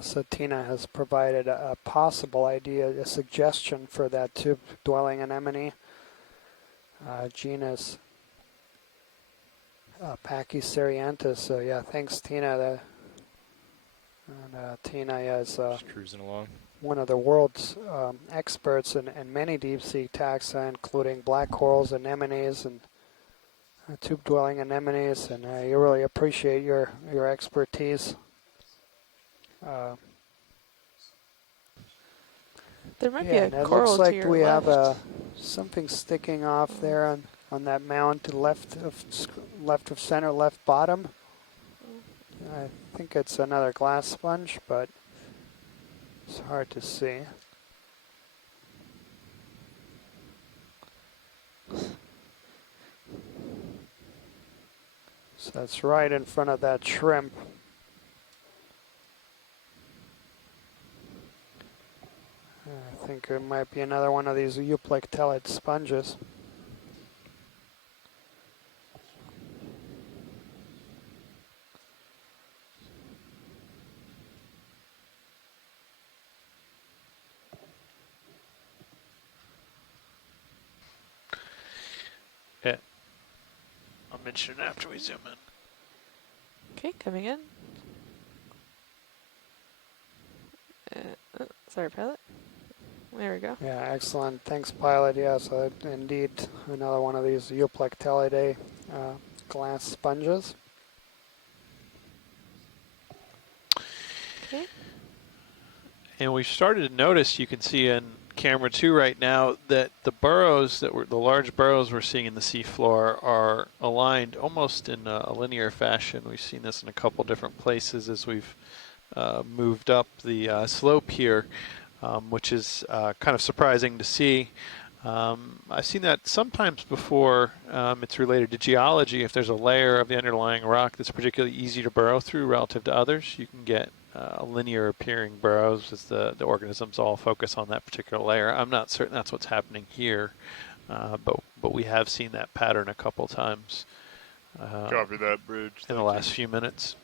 So Tina has provided a possible idea, a suggestion for that tube-dwelling anemone. Genus Pachyserianthus. So yeah, thanks Tina. Tina is Just cruising along. one of the world's experts in many deep-sea taxa, including black corals, anemones, and tube-dwelling anemones, and you really appreciate your expertise. There might be Yeah, a and it coral looks like to your we left. have something sticking off there on that mount, left of center, left bottom. I think it's another glass sponge, but it's hard to see. So that's right in front of that shrimp. I think it might be another one of these euplectellid sponges. Yeah. I'll mention it after we zoom in. Okay, coming in. Sorry, pilot. There we go. Yeah, excellent. Thanks, pilot. Yeah, so indeed another one of these euplectellidae glass sponges. Okay. And we've started to notice, you can see in camera 2 right now, that the burrows the large burrows we're seeing in the seafloor are aligned almost in a linear fashion. We've seen this in a couple different places as we've moved up the slope here, which is kind of surprising to see. I've seen that sometimes before. It's related to geology. If there's a layer of the underlying rock that's particularly easy to burrow through relative to others, you can get linear appearing burrows as the organisms all focus on that particular layer. I'm not certain that's what's happening here, but we have seen that pattern a couple times. Copy that, Bridge. In the last few minutes.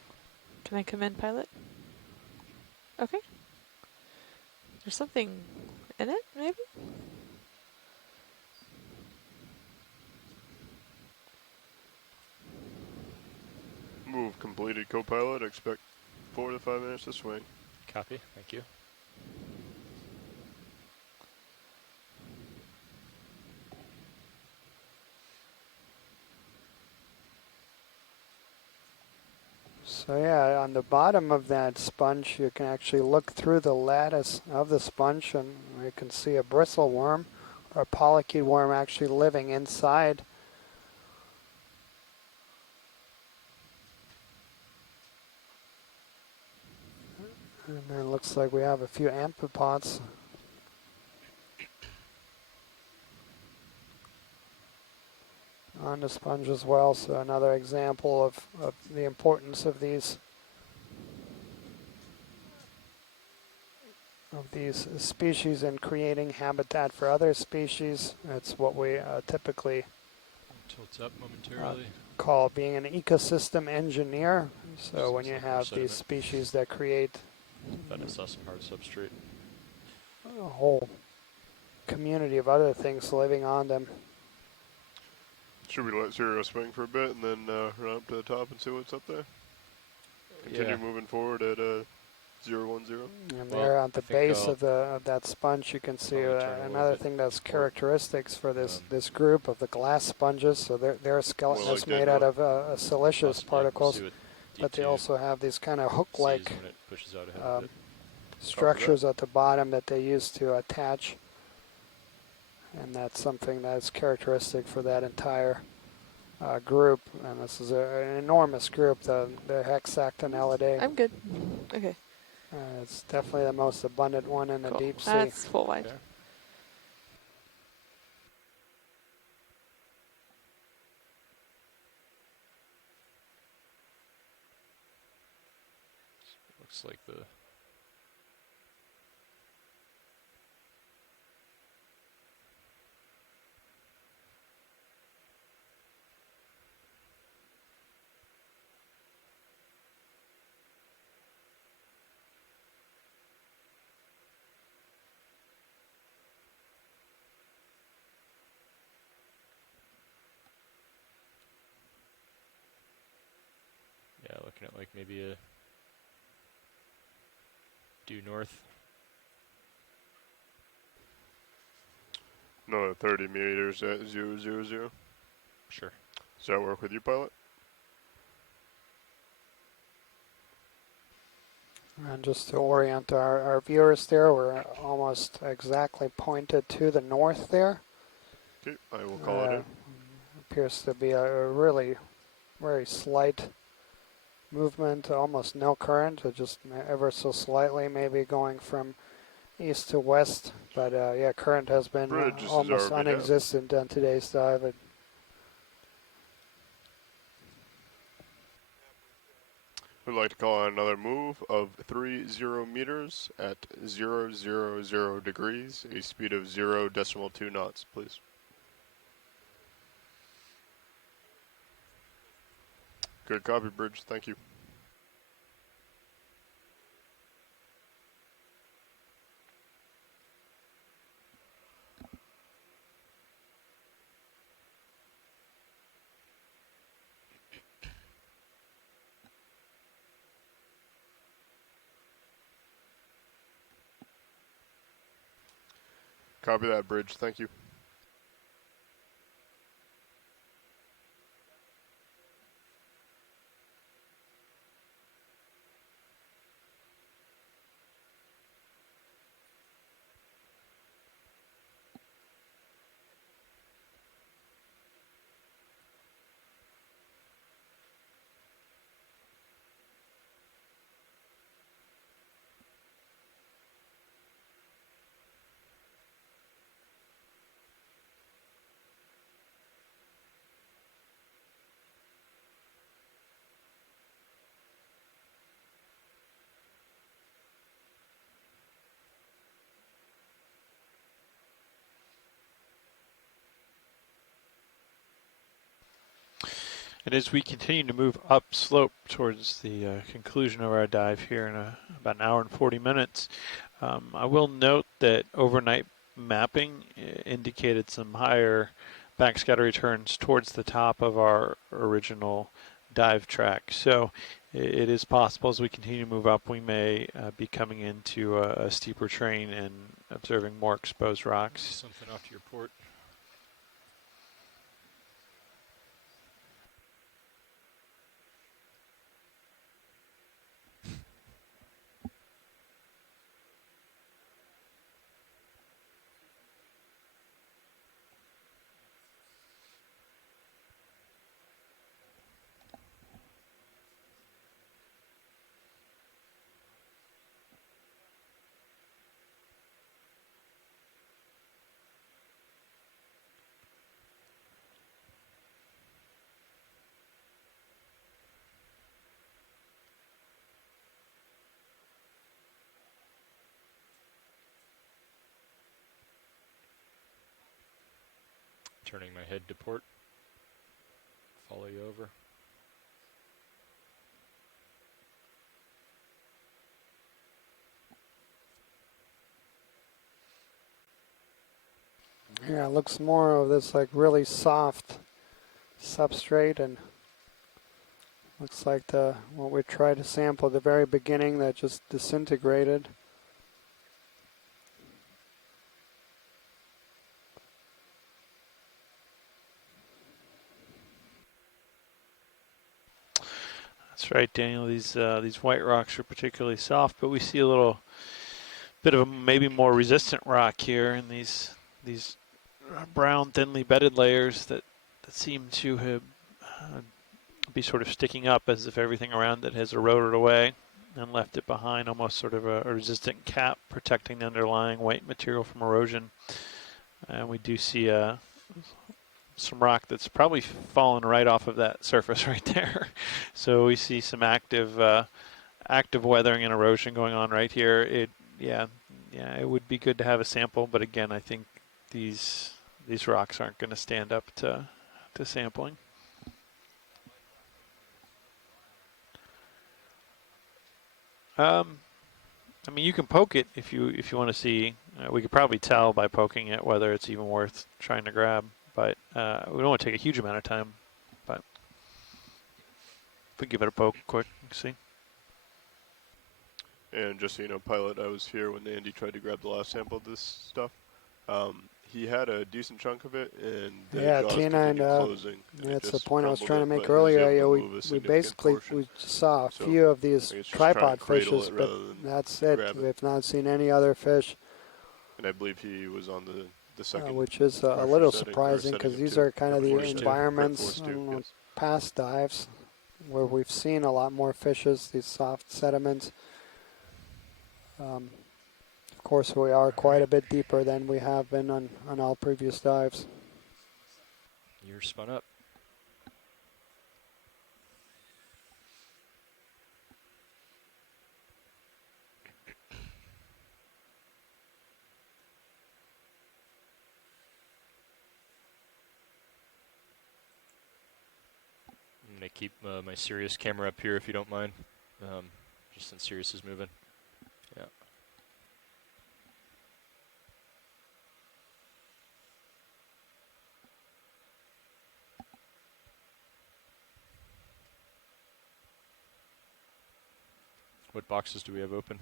Can I come in, pilot? Okay. There's something in it, maybe? Move completed, co-pilot. Expect 4 to 5 minutes to swing. Copy. Thank you. So yeah, on the bottom of that sponge, you can actually look through the lattice of the sponge, and you can see a bristle worm or a polychaete worm actually living inside. And then it looks like we have a few amphipods. On the sponge as well, so another example of the importance of these species in creating habitat for other species. It's what we typically Tilts up momentarily. call being an ecosystem engineer. So when you have these species that create Thought I saw some hard substrate. a whole community of other things living on them. Should we let Zero swing for a bit and then run up to the top and see what's up there? Continue moving forward at 010. And there at the base of that sponge, you can see another thing that's characteristics for this group of the glass sponges. So their skeleton is made out of silicious particles, but they also have these kind of hook-like structures at the bottom that they use to attach. And that's something that's characteristic for that entire group. And this is an enormous group, the Hexactinellidae. I'm good. Okay. It's definitely the most abundant one in the deep sea. That's full wide. Okay. Looks like the maybe a due north. No, 30 meters at 000. Sure. Does that work with you, pilot? And just to orient our viewers there, we're almost exactly pointed to the north there. Okay, I will call it in. Appears to be a really very slight movement, almost no current, just ever so slightly, maybe going from east to west. But yeah, current has been almost non-existent on today's dive. We'd like to call on another move of 30 meters at 000 degrees, a speed of 0.2 knots, please. Good copy, Bridge. Thank you. Copy that, Bridge. Thank you. And as we continue to move upslope towards the conclusion of our dive here in about an hour and 40 minutes, I will note that overnight mapping indicated some higher backscatter returns towards the top of our original dive track. So it is possible as we continue to move up, we may be coming into a steeper terrain and observing more exposed rocks. Something off to your port. Turning my head to port. Follow you over. Yeah, it looks more of this like really soft substrate, and looks like what we tried to sample at the very beginning that just disintegrated. That's right, Daniel. These white rocks are particularly soft, but we see a little bit of a maybe more resistant rock here in these brown, thinly bedded layers that seem to have be sort of sticking up as if everything around it has eroded away and left it behind, almost sort of a resistant cap protecting the underlying white material from erosion. And we do see some rock that's probably fallen right off of that surface right there. So we see some active weathering and erosion going on right here. It would be good to have a sample, but again, I think these rocks aren't going to stand up to sampling. I mean, you can poke it if you want to see. We could probably tell by poking it whether it's even worth trying to grab, but we don't want to take a huge amount of time. But if we give it a poke quick, see. And just so you know, pilot, I was here when Andy tried to grab the last sample of this stuff. He had a decent chunk of it, and the jaws continued closing. That's the point I was trying to make earlier. We basically saw a few of these tripod fishes, but that's it. We've not seen any other fish. And I believe he was on the second. Which is a little surprising because these are kind of the environments, past dives, where we've seen a lot more fishes, these soft sediments. Of course, we are quite a bit deeper than we have been on all previous dives. You're spun up. I'm going to keep my Sirius camera up here if you don't mind, just since Sirius is moving. Yeah. What boxes do we have open?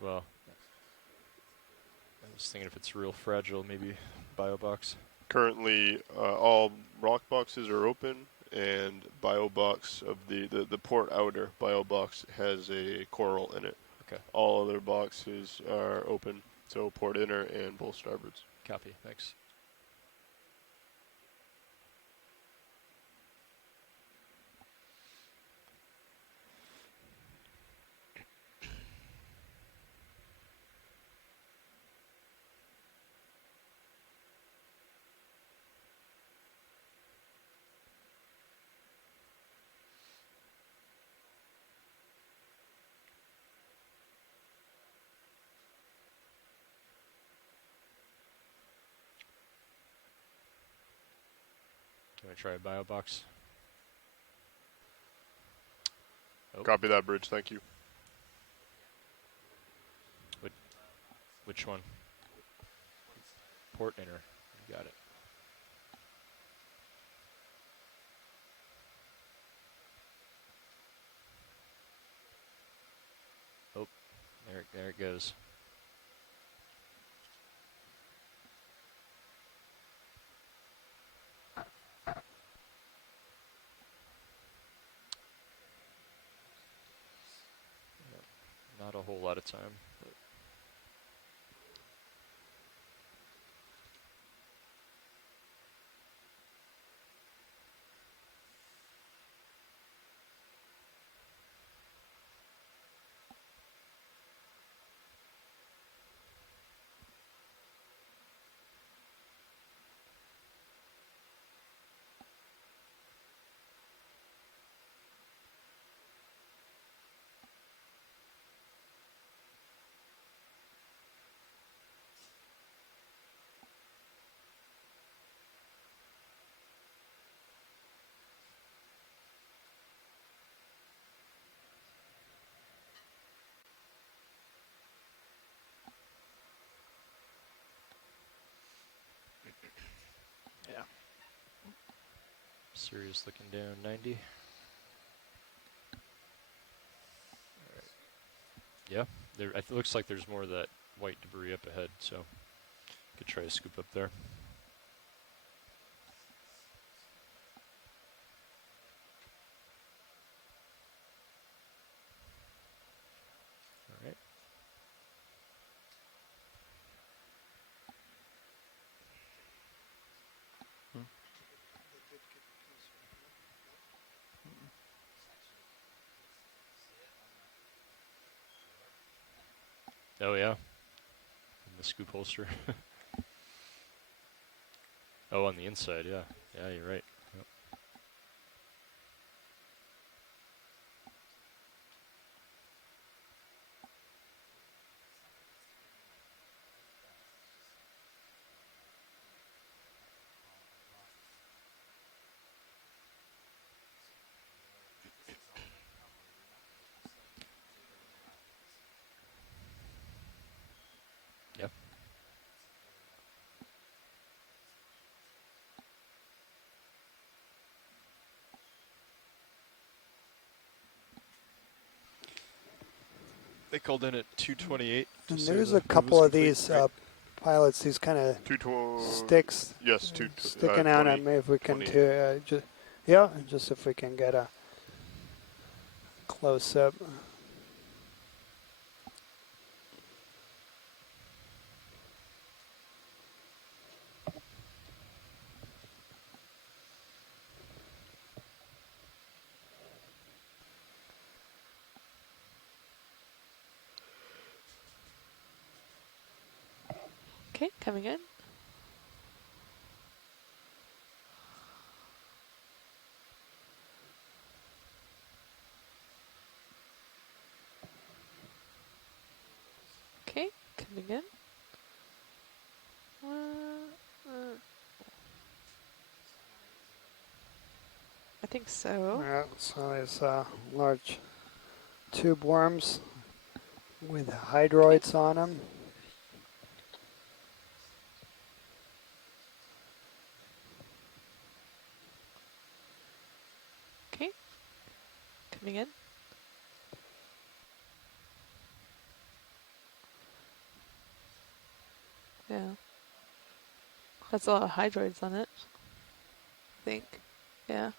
Well, I was thinking if it's real fragile, maybe BioBox. Currently, all rock boxes are open, and BioBox of the port outer BioBox has a coral in it. Okay. All other boxes are open, so port inner and both starboards. Copy. Thanks. Can I try a BioBox? Oh. Copy that, Bridge. Thank you. Which one? Port inner. You got it. Oh, there it goes. Not a whole lot of time. But yeah. Sirius looking down 90. All right. Yeah, it looks like there's more of that white debris up ahead, so could try to scoop up there. All right. Oh yeah, in the scoop holster. Oh, on the inside, yeah. Yeah, you're right. Yep. Yep. They called in at 228. And there's a couple of these pilots, these kind of sticks sticking out at me. If we can, just if we can get a close up. Okay, coming in. Okay, coming in. I think so. Yeah, so there's large tube worms with hydroids on them. Okay, coming in. Yeah. That's a lot of hydroids on it. I think. Yeah.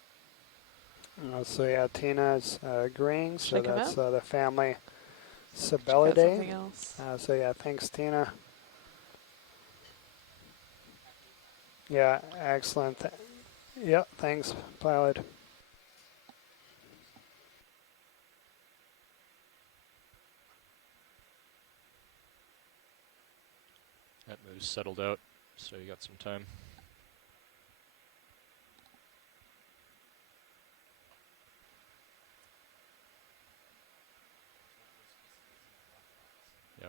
So yeah, Tina's agreeing. So Should I come that's out? the family Check out Sibelidae. something else. So yeah, thanks Tina. Yeah, excellent. Yeah, thanks, pilot. That move's settled out, so you got some time. Yeah.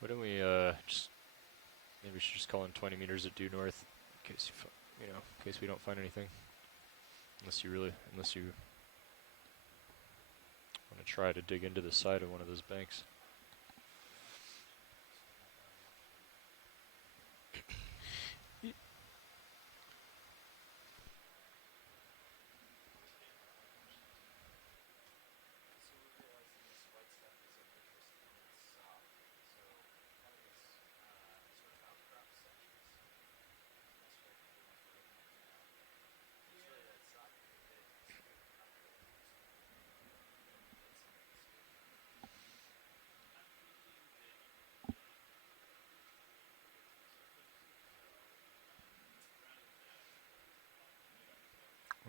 Why don't we just maybe we should just call in 20 meters at due north in case in case we don't find anything. Unless you want to try to dig into the side of one of those banks.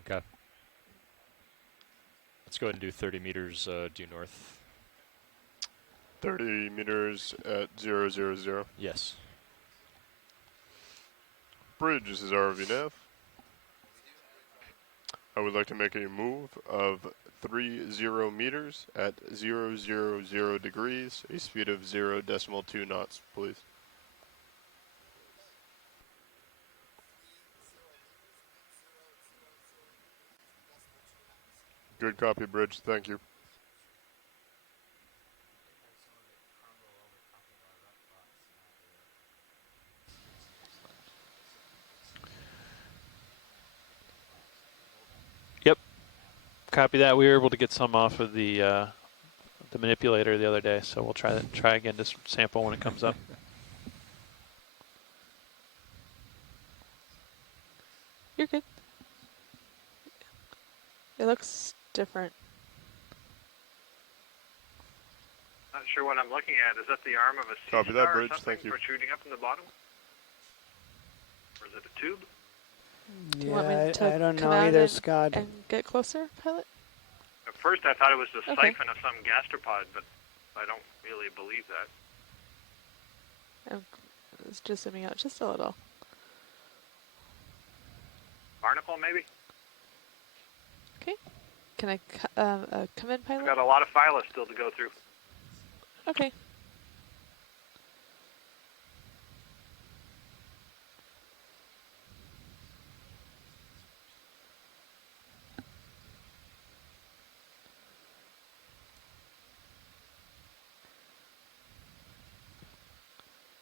Okay. Let's go ahead and do 30 meters due north. 30 meters at 000. Yes. Bridge, this is RVNAV. I would like to make a move of 30 meters at 000 degrees, a speed of 0.2 knots, please. Good copy, Bridge. Thank you. Yep. Copy that. We were able to get some off of the manipulator the other day, so we'll try again to sample when it comes up. You're good. It looks different. Not sure what I'm looking at. Is that the arm of a sea Copy star that, Bridge. or something Thank you. protruding up from the bottom? Or is it a tube? Do you want me to I don't come know out either, and, Scott. and get closer, pilot? At first I thought it was the Okay. siphon of some gastropod, but I don't really believe that. It's just zooming out just a little. Barnacle, maybe? Okay. Can I come in, pilot? I've got a lot of phyla still to go through. Okay. I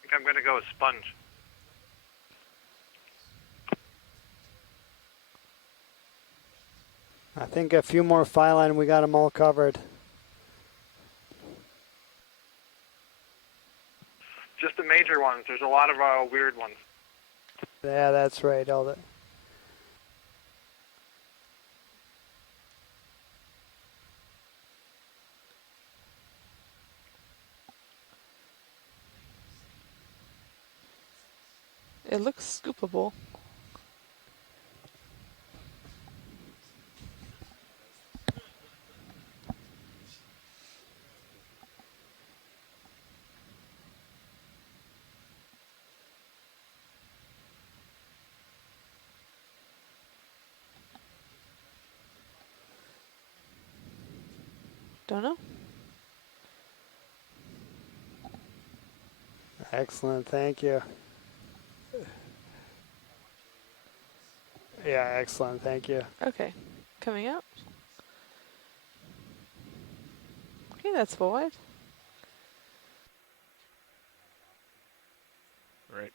think I'm going to go with sponge. I think a few more phyla and we got them all covered. Just the major ones. There's a lot of weird ones. Yeah, that's right. All that. It looks scoopable. Don't know. Excellent, thank you. Yeah, excellent, thank you. Okay, coming out. Okay, that's forward. Right.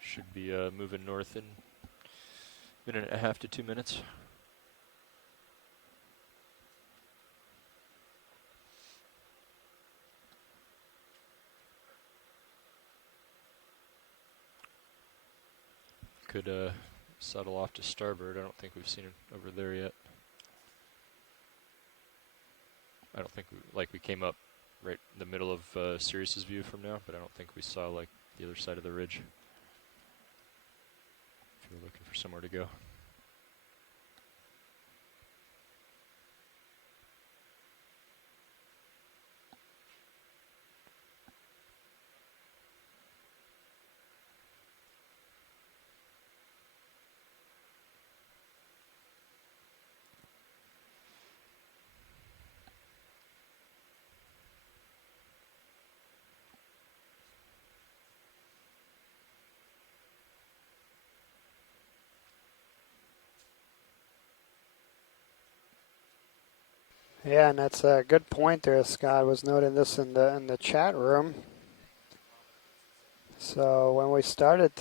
Should be moving north in a minute and a half to 2 minutes. Could settle off to starboard. I don't think we've seen it over there yet. I don't think we came up right in the middle of Sirius's view from now, but I don't think we saw like the other side of the ridge. If you're looking for somewhere to go. Yeah, and that's a good point there. Scott was noting this in the chat room. So when we started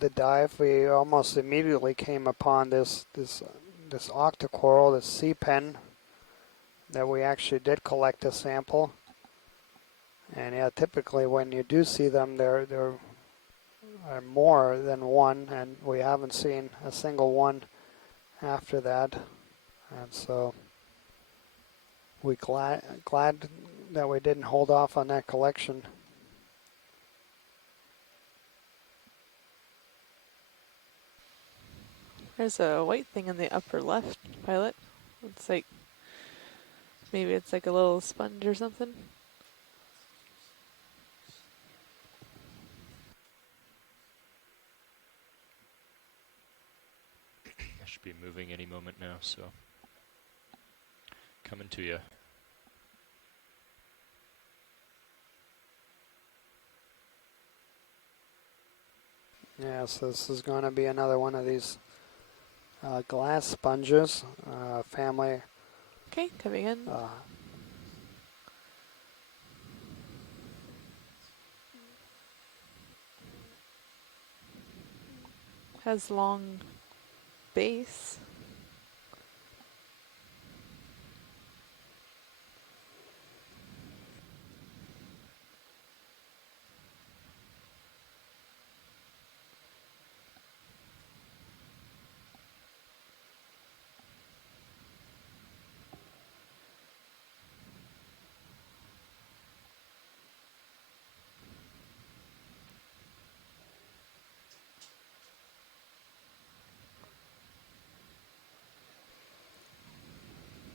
the dive, we almost immediately came upon this octocoral, this sea pen, that we actually did collect a sample. And yeah, typically when you do see them, there are more than one, and we haven't seen a single one after that. And so we glad that we didn't hold off on that collection. There's a white thing in the upper left, Pilot. It's like, maybe it's like a little sponge or something. I should be moving any moment now, so coming to you. Yeah, so this is going to be another one of these glass sponges, family. Okay, coming in. Has long base.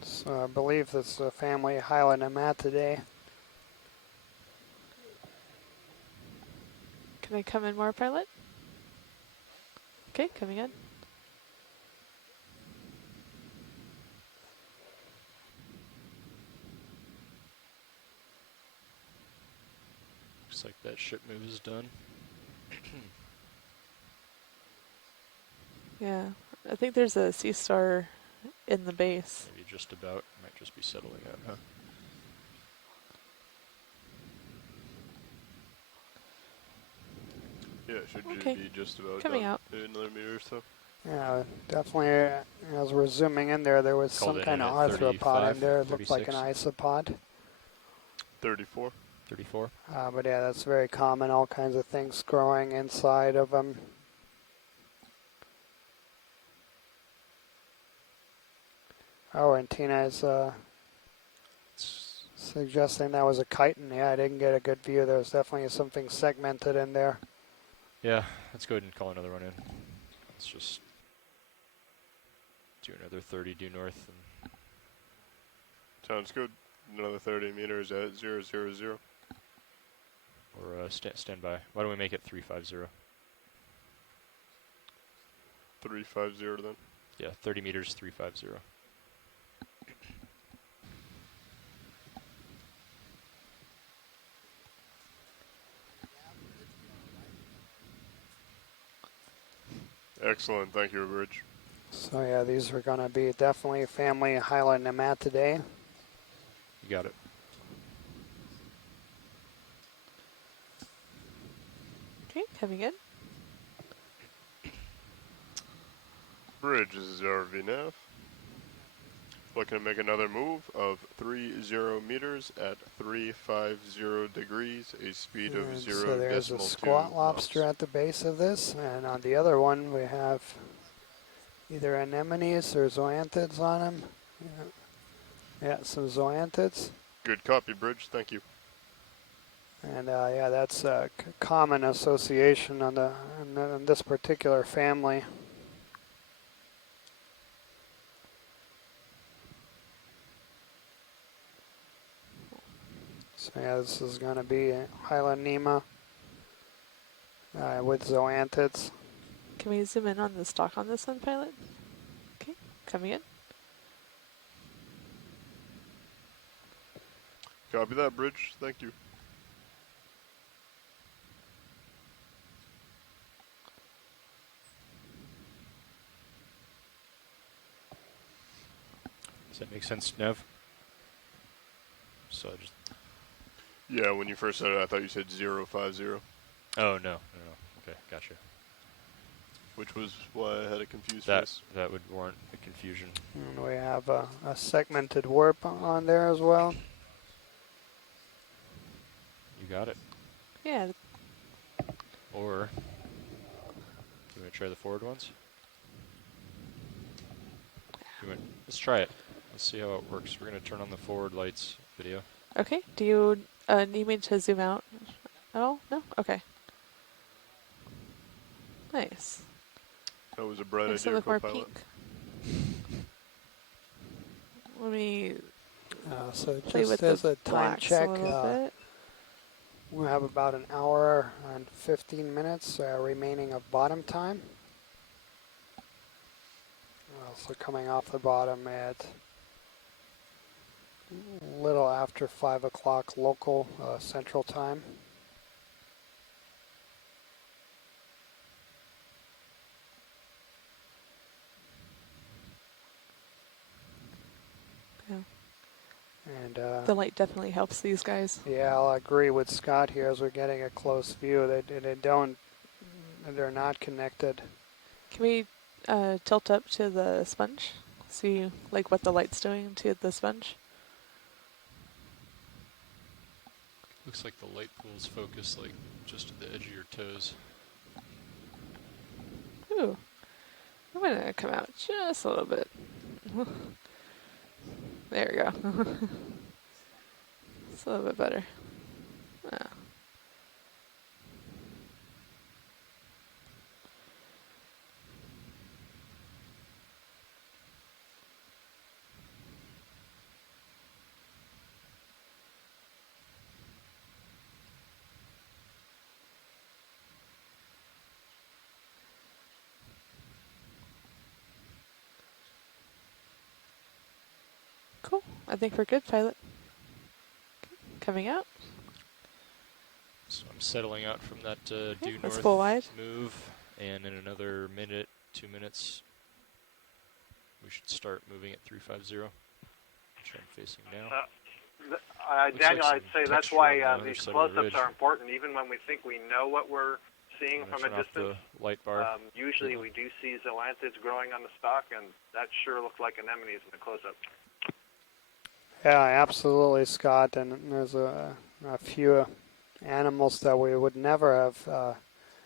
So I believe this is a family Highland I'm at today. Can I come in more, Pilot? Okay, coming in. Looks like that ship move is done. Yeah, I think there's a sea star in the base. Maybe just about. Might just be settling out, huh? Yeah, should Okay. be just about Coming done out. in another meter or so. Yeah, definitely. As we're zooming in there, there was Called some it kind in of at arthropod 35, in there. It looked like an 36. isopod. 34. 34. But yeah, that's very common. All kinds of things growing inside of them. Oh, and Tina is suggesting that was a chitin. Yeah, I didn't get a good view. There was definitely something segmented in there. Yeah, let's go ahead and call another one in. Let's just do another 30 due north. And Sounds good. Another 30 meters at 000. or stand by. Why don't we make it 350? 350 then. Yeah, 30 meters, 350. Excellent. Thank you, Bridge. So yeah, these are going to be definitely family highlighting them out today. You got it. Okay, coming in. Bridge, this is RVNAV. Looking to make another move of 30 meters at 350 degrees, a speed of And 0 so there's a decimal squat 2 lobster knots. at the base of this, and on the other one we have either anemones or zoanthids on them. Yeah, some zoanthids. Good copy, Bridge. Thank you. And yeah, that's a common association on on this particular family. So yeah, this is going to be Hylanema with zoanthids. Can we zoom in on the stock on this one, Pilot? Okay, coming in. Copy that, Bridge. Thank you. Does that make sense, Nev? So just. Yeah, when you first said it, I thought you said 050. Oh no. Okay, gotcha. Which was why I had a confused That face. that would warrant a confusion. And we have a segmented warp on there as well. You got it. Yeah. Or you want to try the forward ones? Let's try it. Let's see how it works. We're going to turn on the forward lights video. Okay. Do you need me to zoom out at all? No? Okay. Nice. That was a bright Makes it idea, look more co-pilot. pink. Let me So play just with as the a time blacks check, a little bit. we have about an hour and 15 minutes remaining of bottom time. So coming off the bottom at a little after 5 o'clock local central time. Yeah. And The light definitely helps these guys. yeah, I'll agree with Scott here as we're getting a close view. They're not connected. Can we tilt up to the sponge? See like what the light's doing to the sponge? Looks like the light pool's focused like just at the edge of your toes. Ooh. I'm gonna come out just a little bit. There we go. It's a little bit better. Ah. Cool. I think we're good, Pilot. Coming out. So I'm settling out from that due let's north pull wide. move, and in another minute, 2 minutes, we should start moving at 350, which I'm facing now. Daniel, like I'd say some that's texture why on the other these side of the close-ups ridge. are important, even when we think we know what we're seeing from a Turn off distance, the light bar. usually we do see zoanthids growing on the stalk, and that sure looked like anemones in the close-up. Yeah, absolutely, Scott. And there's a few animals that we would never have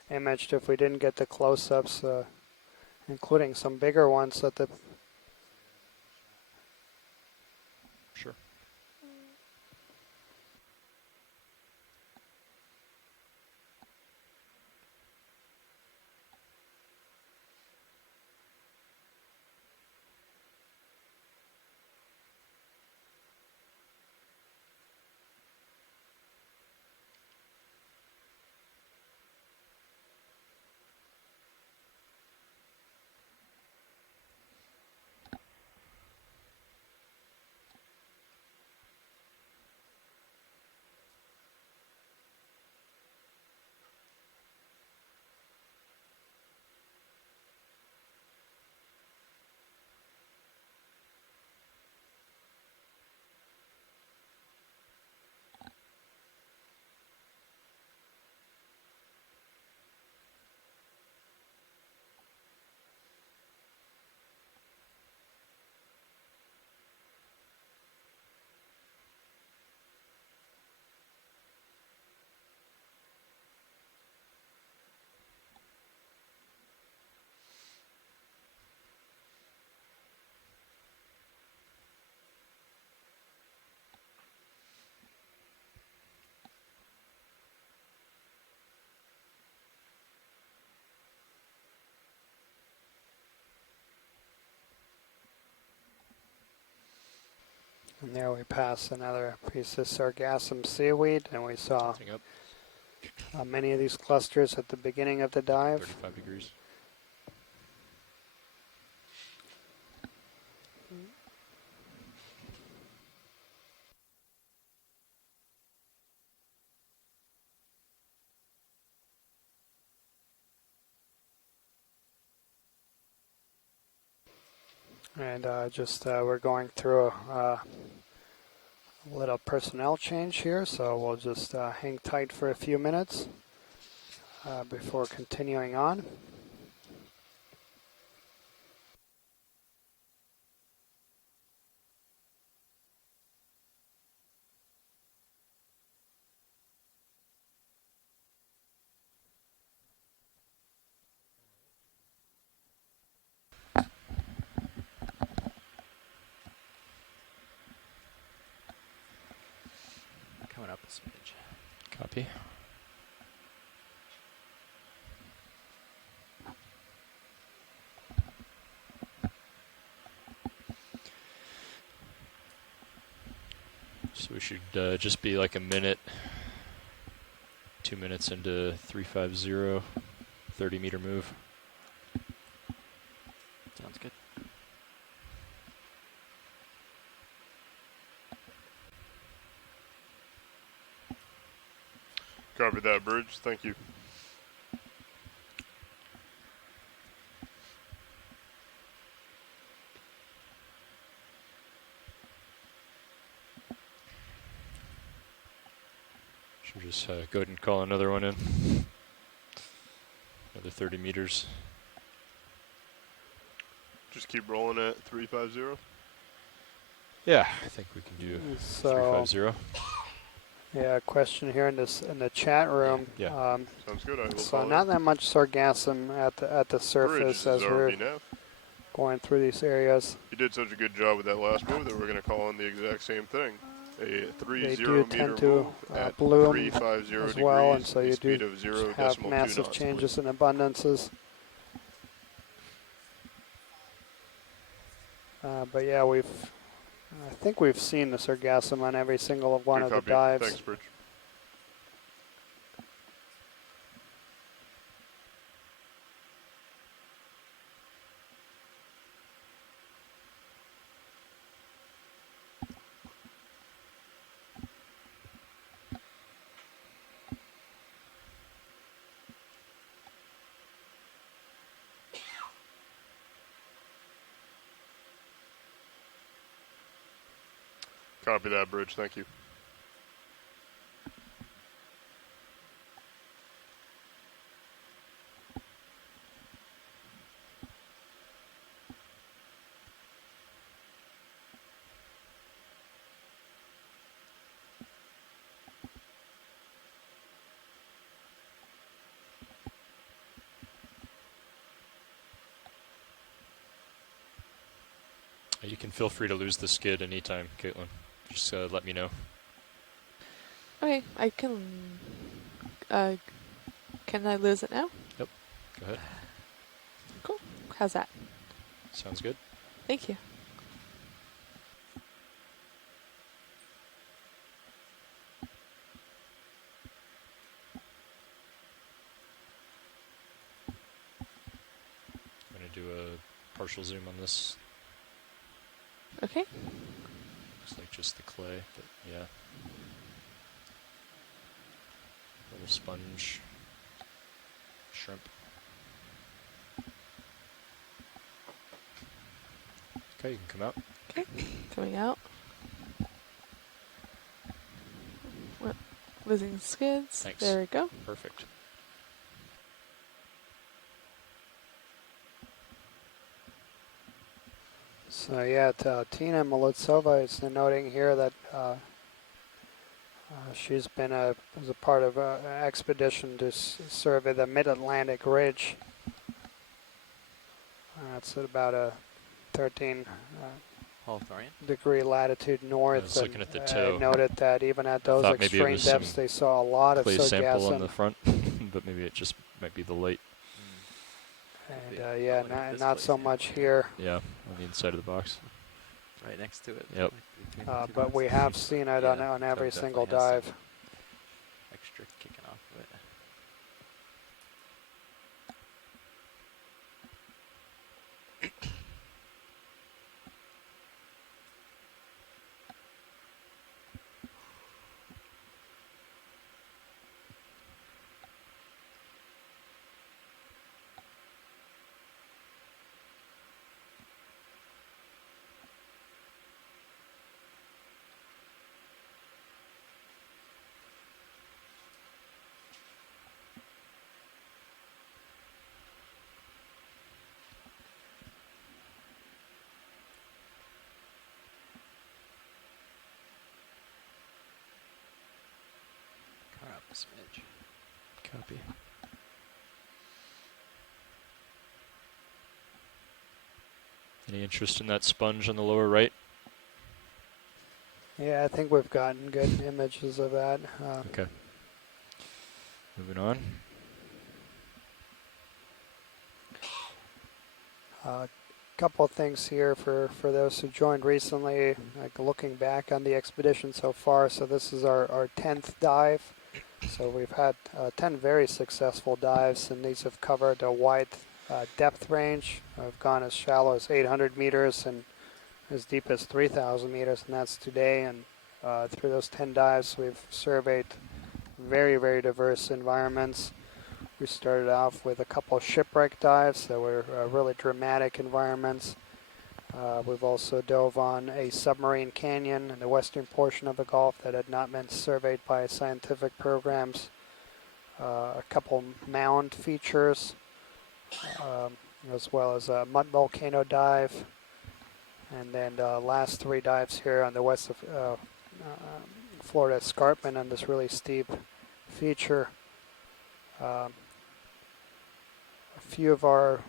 imaged if we didn't get the close-ups, including some bigger ones at the. Sure. And there we pass another piece of sargassum seaweed, and we saw many of these clusters at the beginning of the dive. 35 degrees. And we're going through a little personnel change here, so we'll just hang tight for a few minutes before continuing on. Coming up a smidge. Copy. So we should just be like a minute, 2 minutes into 350, 30-meter move. Sounds good. Copy that, Bridge. Thank you. Should we just go ahead and call another one in? Another 30 meters. Just keep rolling at 350. Yeah, I think we can do 350. Yeah, question here in the chat room. Yeah. Sounds good. I will So follow not that much sargassum at the surface as we're going through these areas. You did such a good job with that last move that we're going to call in the exact same thing. A 30 They do meter tend to move at bloom 350 as degrees, well, and so a you speed do of 0 have decimal 2 massive knots, changes please. in abundances. But yeah, I think we've seen the sargassum on every single one of the dives. Thanks, Bridge. Copy that, Bridge. Thank you. You can feel free to lose the skid anytime, Caitlin. Just let me know. Okay, I can. Can I lose it now? Yep. Go ahead. Cool. How's that? Sounds good. Thank you. I'm going to do a partial zoom on this. Okay. Looks like just the clay, but yeah. Little sponge. Shrimp. Okay, you can come out. Okay, coming out. Losing skids. Thanks. There we go. Perfect. So yeah, Tina Militsova is noting here that she's been as a part of an expedition to survey the Mid-Atlantic Ridge. That's at about a 13 degree latitude north. I was looking at the toe. Noted that even at those extreme depths, they saw a lot of clay sargassum. sample on the front, but maybe it just might be the light. And yeah, not so much here. Yeah, on the inside of the box. Right next to it. Yep. But we have seen it on every single dive. Extra kicking off of it. Up a smidge. Copy. Any interest in that sponge on the lower right? Yeah, I think we've gotten good images of that. Okay. Moving on. Couple of things here for those who joined recently, like looking back on the expedition so far. So this is our 10th dive. So we've had 10 very successful dives, and these have covered a wide depth range. I've gone as shallow as 800 meters and as deep as 3,000 meters, and that's today. And through those 10 dives, we've surveyed very, very diverse environments. We started off with a couple shipwreck dives that were really dramatic environments. We've also dove on a submarine canyon in the western portion of the Gulf that had not been surveyed by scientific programs. A couple mound features, as well as a mud volcano dive. And then the last 3 dives here on the west of Florida Escarpment on this really steep feature. A few of our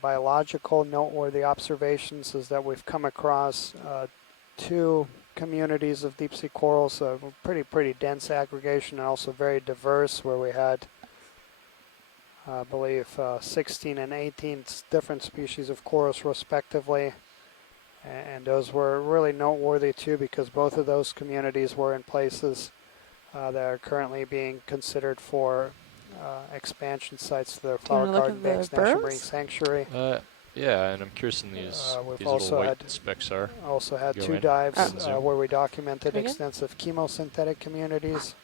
biological noteworthy observations is that we've come across 2 communities of deep sea corals, pretty dense aggregation and also very diverse, where we had, I believe, 16 and 18 different species of corals respectively. And those were really noteworthy too, because both of those communities were in places that are currently being considered for expansion sites to the Flower Garden Banks National Marine Sanctuary. Yeah, and I'm curious in these We've little also white specks are. Also had Go 2 in. dives where we documented Again? extensive chemosynthetic communities.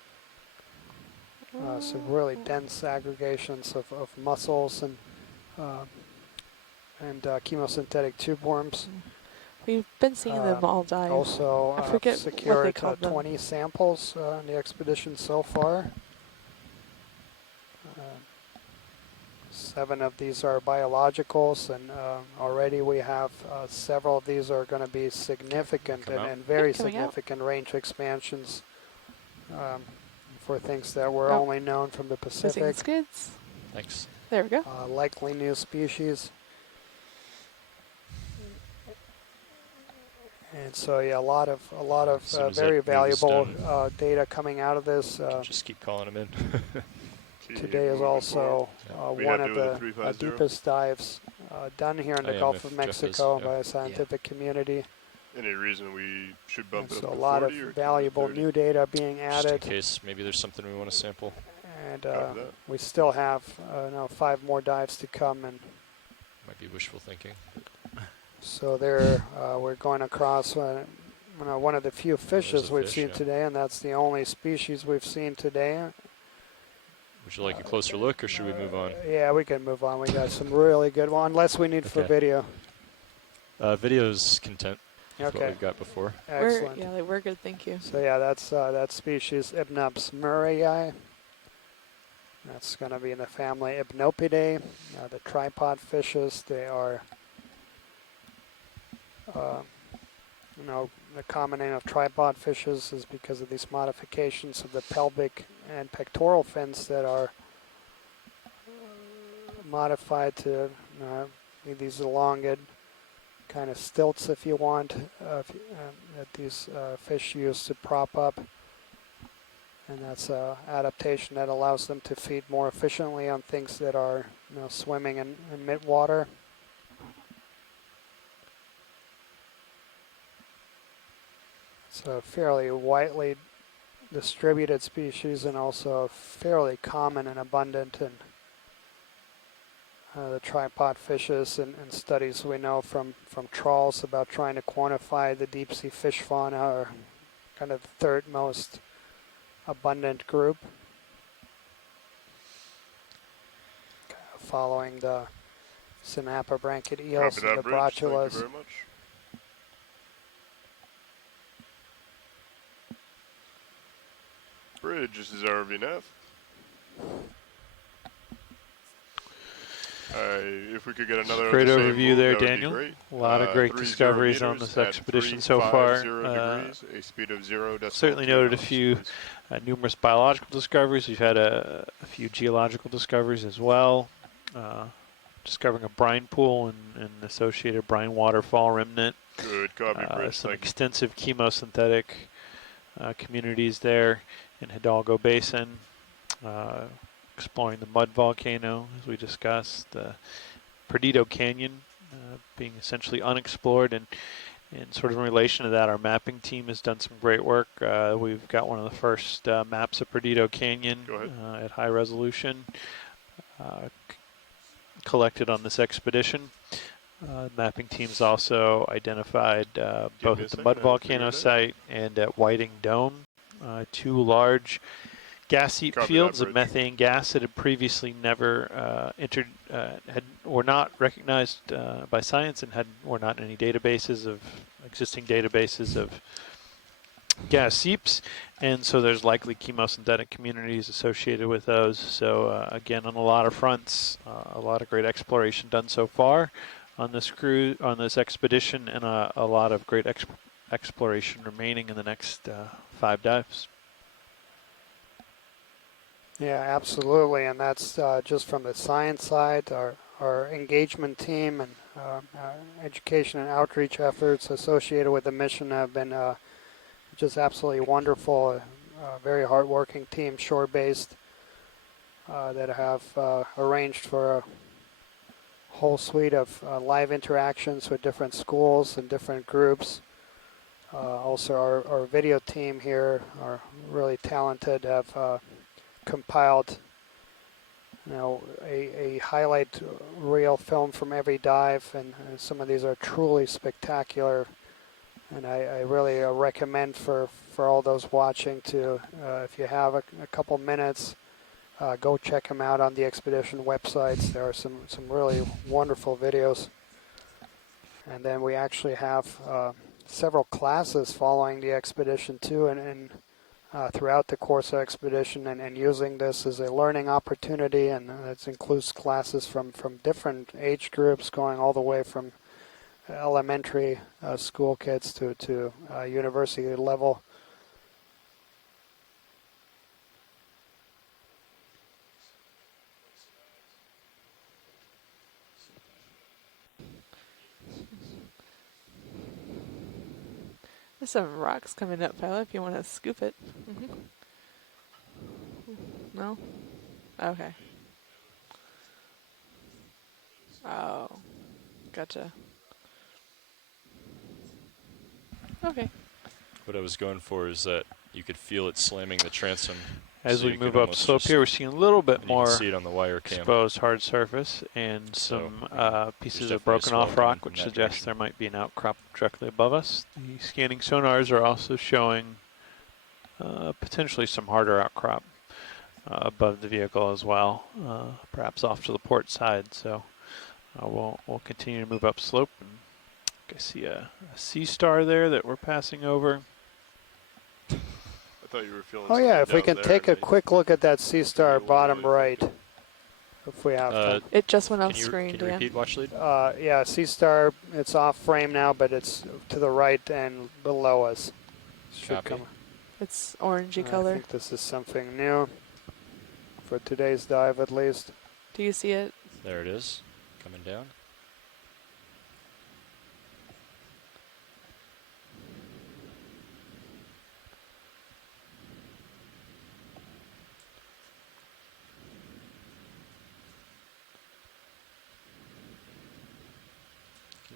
So really dense aggregations of mussels and chemosynthetic tube worms. We've been seeing them all dive. Also I forget what they secured called them. 20 samples in the expedition so far. 7 of these are biologicals, and already we have several of these are going to be significant and very significant range expansions for things that were only known from the Pacific. Skids. Thanks. There we go. Likely new species. And so yeah, a lot of very valuable data coming out of this. Just keep calling them in. Today is also one of the deepest dives done here in the Gulf of Mexico by a scientific community. Any reason we should bump it up So to 40 a lot of or valuable new data being added. Just in case maybe there's something we want to sample. And we still have 5 more dives to come. And might be wishful thinking. So there, we're going across one of the few fishes we've seen today, and that's the only species we've seen today. Would you like a closer look, or should we move on? Yeah, we can move on. We got some really good ones, unless we need for video. Video's content with Okay. what we've got before. Excellent. We're good, thank you. So yeah, that's that species Hypnops murrayi. That's going to be in the family Hypnopidae. The tripod fishes, they are, the common name of tripod fishes is because of these modifications of the pelvic and pectoral fins that are modified to be these elongated kind of stilts, if you want, that these fish use to prop up. And that's an adaptation that allows them to feed more efficiently on things that are swimming in mid-water. It's a fairly widely distributed species and also fairly common and abundant in the tripod fishes and studies we know from trawls about trying to quantify the deep sea fish fauna are kind of the third most abundant group. Following the synapobranchid eels and the brochulas. Thank you very much. Bridge, this is RVNF. If we could get another great overview there, that would be Daniel. great. A lot of great 30 discoveries on meters this at expedition 350 so far. degrees, a speed of 0.2 Certainly noted a few numerous biological discoveries. We've had a few geological discoveries as well. Discovering a brine pool and associated brine waterfall remnant. Good copy, Bridge. Some Thank you. extensive chemosynthetic communities there in Hidalgo Basin. Exploring the mud volcano, as we discussed. Perdido Canyon being essentially unexplored, and sort of in relation to that, our mapping team has done some great work. We've got one of the first maps of Perdido Canyon at high resolution collected on this expedition. Mapping teams also identified both at the mud volcano site and at Whiting Dome, 2 large gas heap fields of methane gas that had previously never were not recognized by science and were not in any existing databases of gas seeps, and so there's likely chemosynthetic communities associated with those. So again, on a lot of fronts, a lot of great exploration done so far on this expedition, and a lot of great exploration remaining in the next 5 dives. Yeah, absolutely, and that's just from the science side. Our engagement team and education and outreach efforts associated with the mission have been just absolutely wonderful. A very hardworking team, shore-based, that have arranged for a whole suite of live interactions with different schools and different groups. Also, our video team here are really talented, have compiled a highlight reel film from every dive, and some of these are truly spectacular, and I really recommend for all those watching to, if you have a couple minutes, go check them out on the expedition websites. There are some really wonderful videos. And then we actually have several classes following the expedition too, and throughout the course of expedition, and using this as a learning opportunity, and it includes classes from different age groups, going all the way from elementary school kids to university level. There's some rocks coming up, Pilot, if you want to scoop it. No? Okay. Oh, gotcha. Okay. What I was going for is that you could feel it slamming the transom. As so we you move could up almost slope just- here, we're seeing a little bit and more you can see it on the wire cam. exposed hard surface and some pieces of definitely a broken swell off rock, coming from which that suggests direction. there might be an outcrop directly above us. The scanning sonars are also showing potentially some harder outcrop above the vehicle as well, perhaps off to the port side. So we'll continue to move up slope. And I see a sea star there that we're passing over. I thought you were feeling. Oh yeah, if we down can there, take a and quick look at that sea star bottom right, if we have time. It just went off Can screen, you Dan. repeat watch lead? Yeah, sea star. It's off frame now, but it's to the right and below us. Should Copy. come. It's orangey I color. think this is something new for today's dive, at least. Do you see it? There it is, coming down.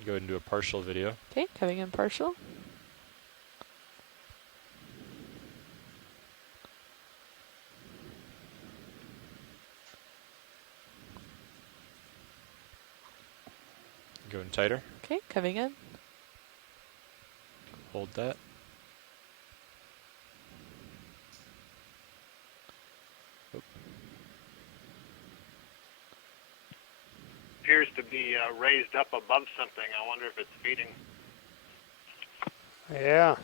Go ahead and do a partial video. Okay, coming in partial. Going tighter. Okay, coming in. Hold that. Appears to be raised up above something. I wonder if it's feeding. Yeah.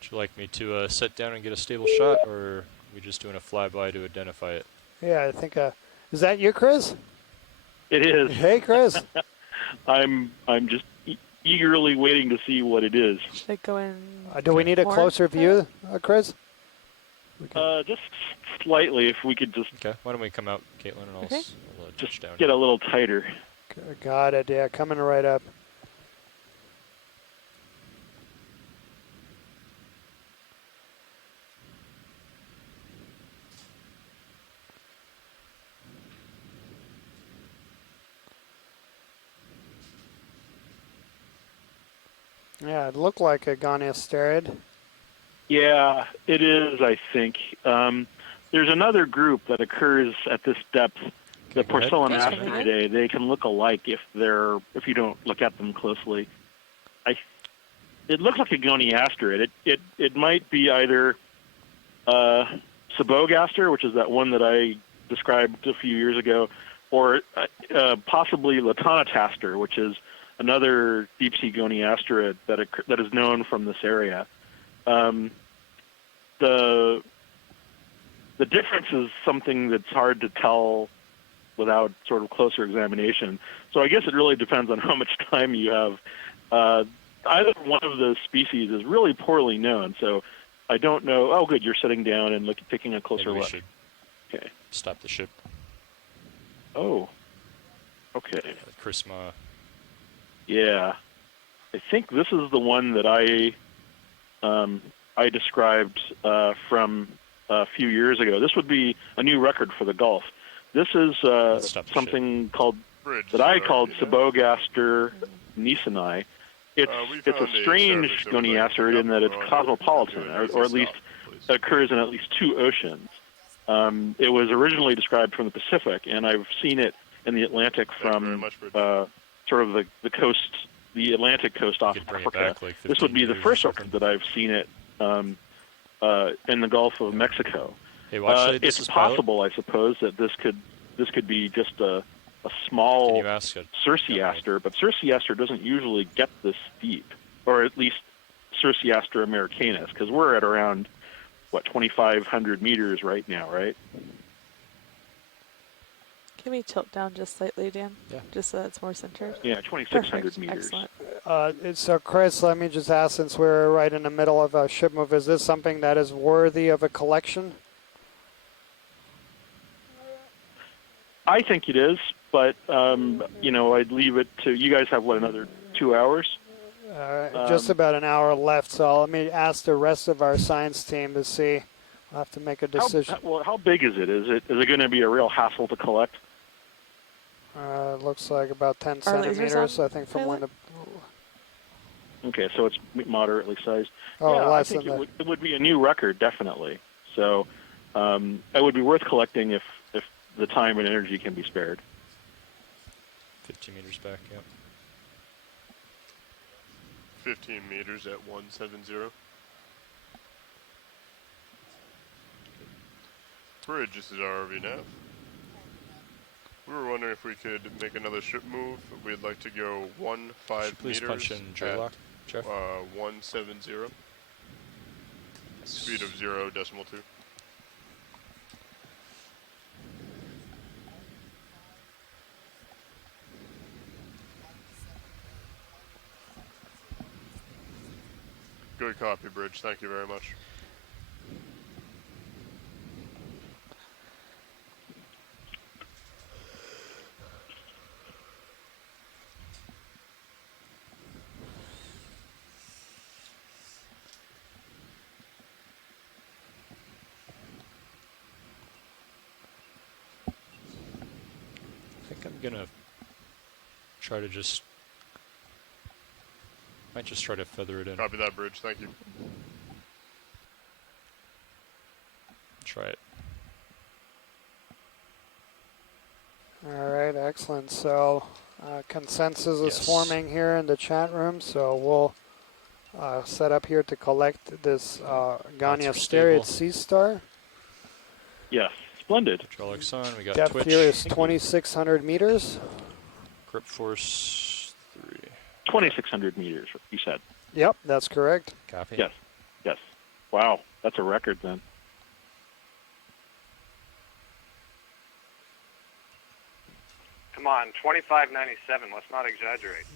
Would you like me to sit down and get a stable shot, or are we just doing a flyby to identify it? Yeah, I think. Is that you, Chris? It is. Hey, Chris. I'm just eagerly waiting to see what it is. Should I go in? Do we need a more? closer view, Chris? Just slightly, if we could just. Okay. Why don't we come out, Caitlin, and I'll, Okay. I'll just down. get a little tighter. Got it. Yeah, coming right up. Yeah, it looked like a goniasterid. Yeah, it is, I think. There's another group that occurs at this depth, the go ahead. porcelain Yes, asteroidae. They can look alike if you don't look at them closely. It looks like a goniasterid. It might be either Sabogaster, which is that one that I described a few years ago, or possibly Latonataster, which is another deep-sea goniasterid that is known from this area. The difference is something that's hard to tell without sort of closer examination. So I guess it really depends on how much time you have. Either one of those species is really poorly known, so I don't know. Oh, good, you're sitting down and taking a closer Maybe we look. should Okay. stop the ship. Oh. Okay. Chrisma. Yeah. I think this is the one that I described from a few years ago. This would be a new record for the Gulf. This is something called that I called Sabogaster nisoni. It's a strange goniasterid in that it's cosmopolitan, or at least occurs in at least two oceans. It was originally described from the Pacific, and I've seen it in the Atlantic from sort of the coast, the Atlantic coast off Africa. This would be the first record that I've seen it in the Gulf of Mexico. Hey, watch lead, this it's is Pilot. possible, I suppose, that this could be just a small Circeaster, but Circeaster doesn't usually get this deep, or at least Circeaster americanus, because we're at around 2,500 meters right now, right? Can we tilt down just slightly, Dan? Yeah. Just so that's more centered. Yeah, 2,600 Perfect. meters. Excellent. So, Chris, let me just ask, since we're right in the middle of a ship move, is this something that is worthy of a collection? I think it is, but I'd leave it to you guys. Have another 2 hours? Just about an hour left, so let me ask the rest of our science team to see. I'll have to make a decision. How big is it? Is it going to be a real hassle to collect? Looks like about 10 Are lasers centimeters, on? I think, from when the... Okay, so it's moderately sized. Oh, yeah, less I think than it would be a new record, definitely. So it would be worth collecting if the time and energy can be spared. 15 meters back, yeah. 15 meters at 170. Bridge, this is RV nav. We were wondering if we could make another ship move. We'd like to go 15 Please meters punch in J-lock, Jeff. 170. Speed of 0.2. Good copy, Bridge. Thank you very much. I think I'm gonna try to might just try to feather it in. Copy that, Bridge. Thank you. Try it. All right, excellent. So consensus is forming here in the chat room, so we'll set up here to collect this Ganya Stereid Sea Star. Yes, splendid. Hydraulic sun, we got Depth twitch. here is 2,600 meters. Grip force 3. 2,600 meters, you said. Yep, that's correct. Copy. Yes. Wow, that's a record then. Come on, 2597. Let's not exaggerate.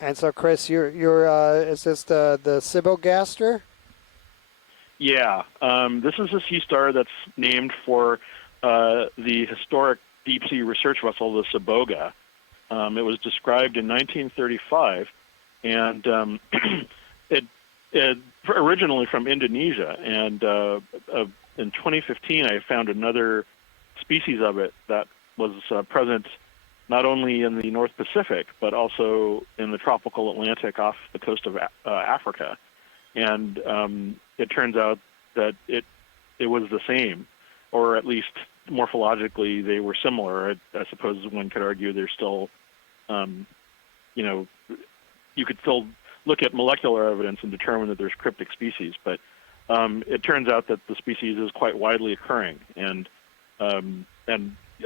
And so, Chris, you're is this the Sibogaster? Yeah, this is a sea star that's named for the historic deep sea research vessel, the Siboga. It was described in 1935, and it originally from Indonesia. And in 2015, I found another species of it that was present not only in the North Pacific, but also in the tropical Atlantic off the coast of Africa. And it turns out that it was the same, or at least morphologically they were similar. I suppose one could argue there's still, you could still look at molecular evidence and determine that there's cryptic species, but it turns out that the species is quite widely occurring, and a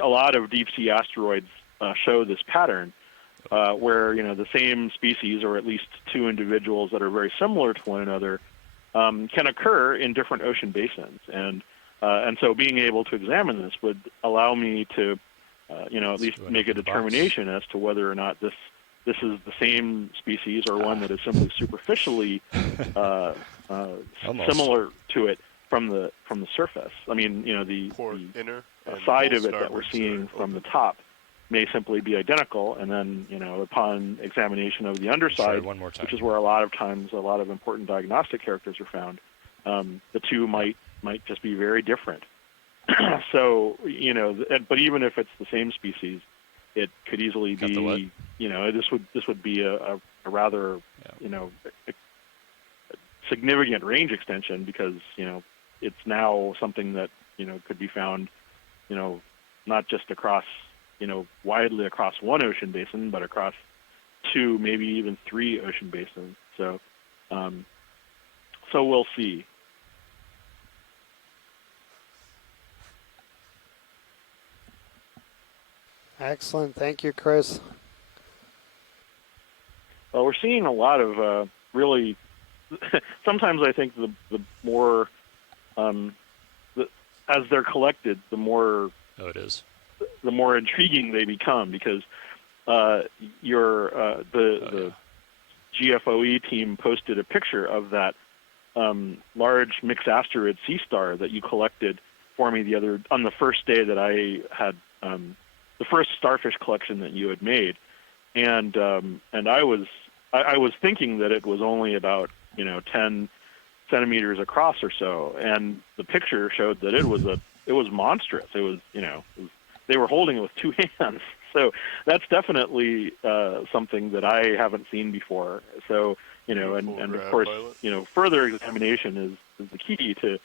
lot of deep sea asteroids show this pattern, where the same species, or at least two individuals that are very similar to one another, can occur in different ocean basins, and so being able to examine this would allow me to, at least make a determination as to whether or not this is the same species or one that is simply superficially similar to it from the surface. I mean, the side of it that we're seeing from the top may simply be identical, and then upon examination of the underside, which is where a lot of times a lot of important diagnostic characters are found, the two might just be very different. So but even if it's the same species, it could easily be this would be a rather a significant range extension, because it's now something that could be found not just across widely across one ocean basin, but across two, maybe even three ocean basins. So we'll see. Excellent. Thank you, Chris. Well, we're seeing a lot of really sometimes I think the more as they're collected, the more the more intriguing they become, because the GFOE team posted a picture of that large mixed asteroid sea star that you collected for me on the first day that I had the first starfish collection that you had made, and I was thinking that it was only about 10 centimeters across or so, and the picture showed that it was monstrous. It was they were holding it with two hands. So that's definitely something that I haven't seen before. So and of course further examination is the key to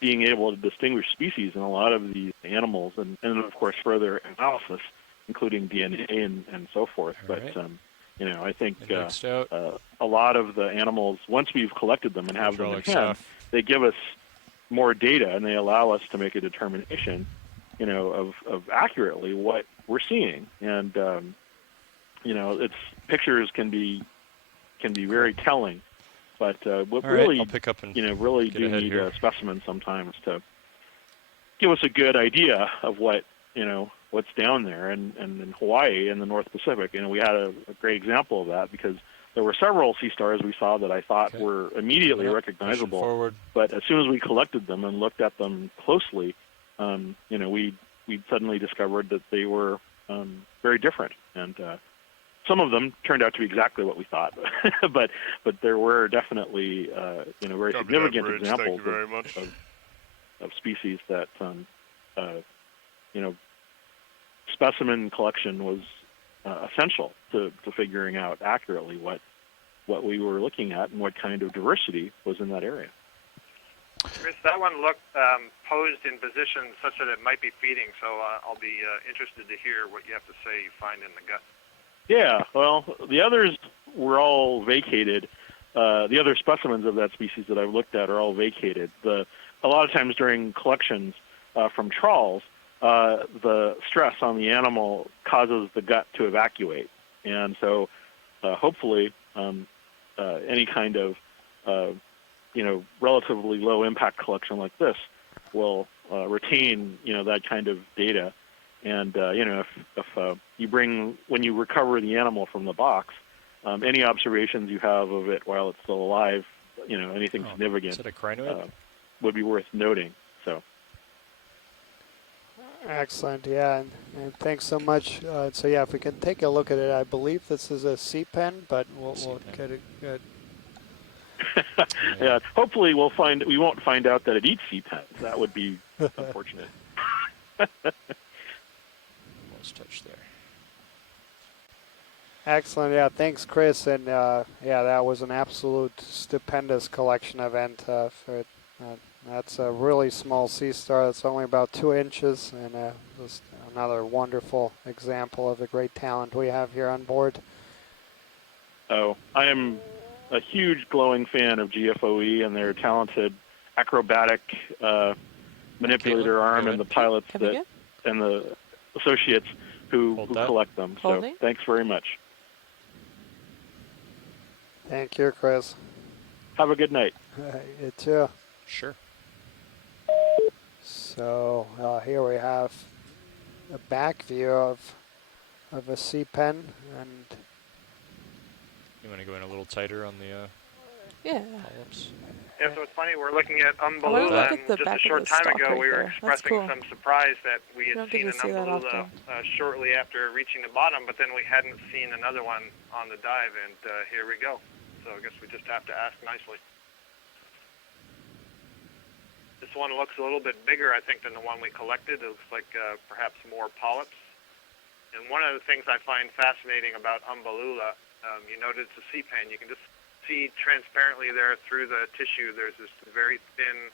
being able to distinguish species in a lot of these animals, and of course further analysis, including DNA and so forth. All but right. I think a lot of the animals, once we've collected them and have them in hand, they give us more data, and they allow us to make a determination, of accurately what we're seeing. And its pictures can be very telling, but what really I'll pick up and really get do ahead need here. a specimen sometimes to give us a good idea of what what's down there. And in Hawaii and the North Pacific, we had a great example of that, because there were several sea stars we saw that I thought were immediately recognizable. But as soon as we collected them and looked at them closely, we suddenly discovered that they were very different. And some of them turned out to be exactly what we thought, but there were definitely very significant examples of species that specimen collection was essential to figuring out accurately what we were looking at and what kind of diversity was in that area. Chris, that one looked posed in position such that it might be feeding, so I'll be interested to hear what you have to say you find in the gut. Yeah, well, the others were all vacated. The other specimens of that species that I've looked at are all vacated. A lot of times during collections from trawls, the stress on the animal causes the gut to evacuate. And so hopefully any kind of relatively low impact collection like this will retain that kind of data. And if when you recover the animal from the box, any observations you have of it while it's still alive, anything significant Is it a crinoid? would be worth noting. So Excellent, yeah, and thanks so much. So yeah, if we can take a look at it, I believe this is a sea pen, but we'll get it good. yeah, hopefully we won't find out that it eats sea pens. That would be unfortunate. Almost touched there. Excellent, yeah, thanks, Chris, and yeah, that was an absolute stupendous collection event. That's a really small sea star. That's only about 2 inches, and just another wonderful example of the great talent we have here on board. Oh, I am a huge glowing fan of GFOE and their talented acrobatic manipulator arm and the pilots and the associates who collect them. So thanks very much. Thank you, Chris. Have a good night. You too. Sure. So here we have a back view of a sea pen, and you want to go in a little tighter on the polyps? Yeah, so it's funny, we're looking at Umbellula, and just a short time ago we were expressing some surprise that we had seen an Umbellula shortly after reaching the bottom, but then we hadn't seen another one on the dive, and here we go. So I guess we just have to ask nicely. This one looks a little bit bigger, I think, than the one we collected. It looks like perhaps more polyps. And one of the things I find fascinating about Umbellula, you noted it's a sea pen. You can just see transparently there through the tissue. There's this very thin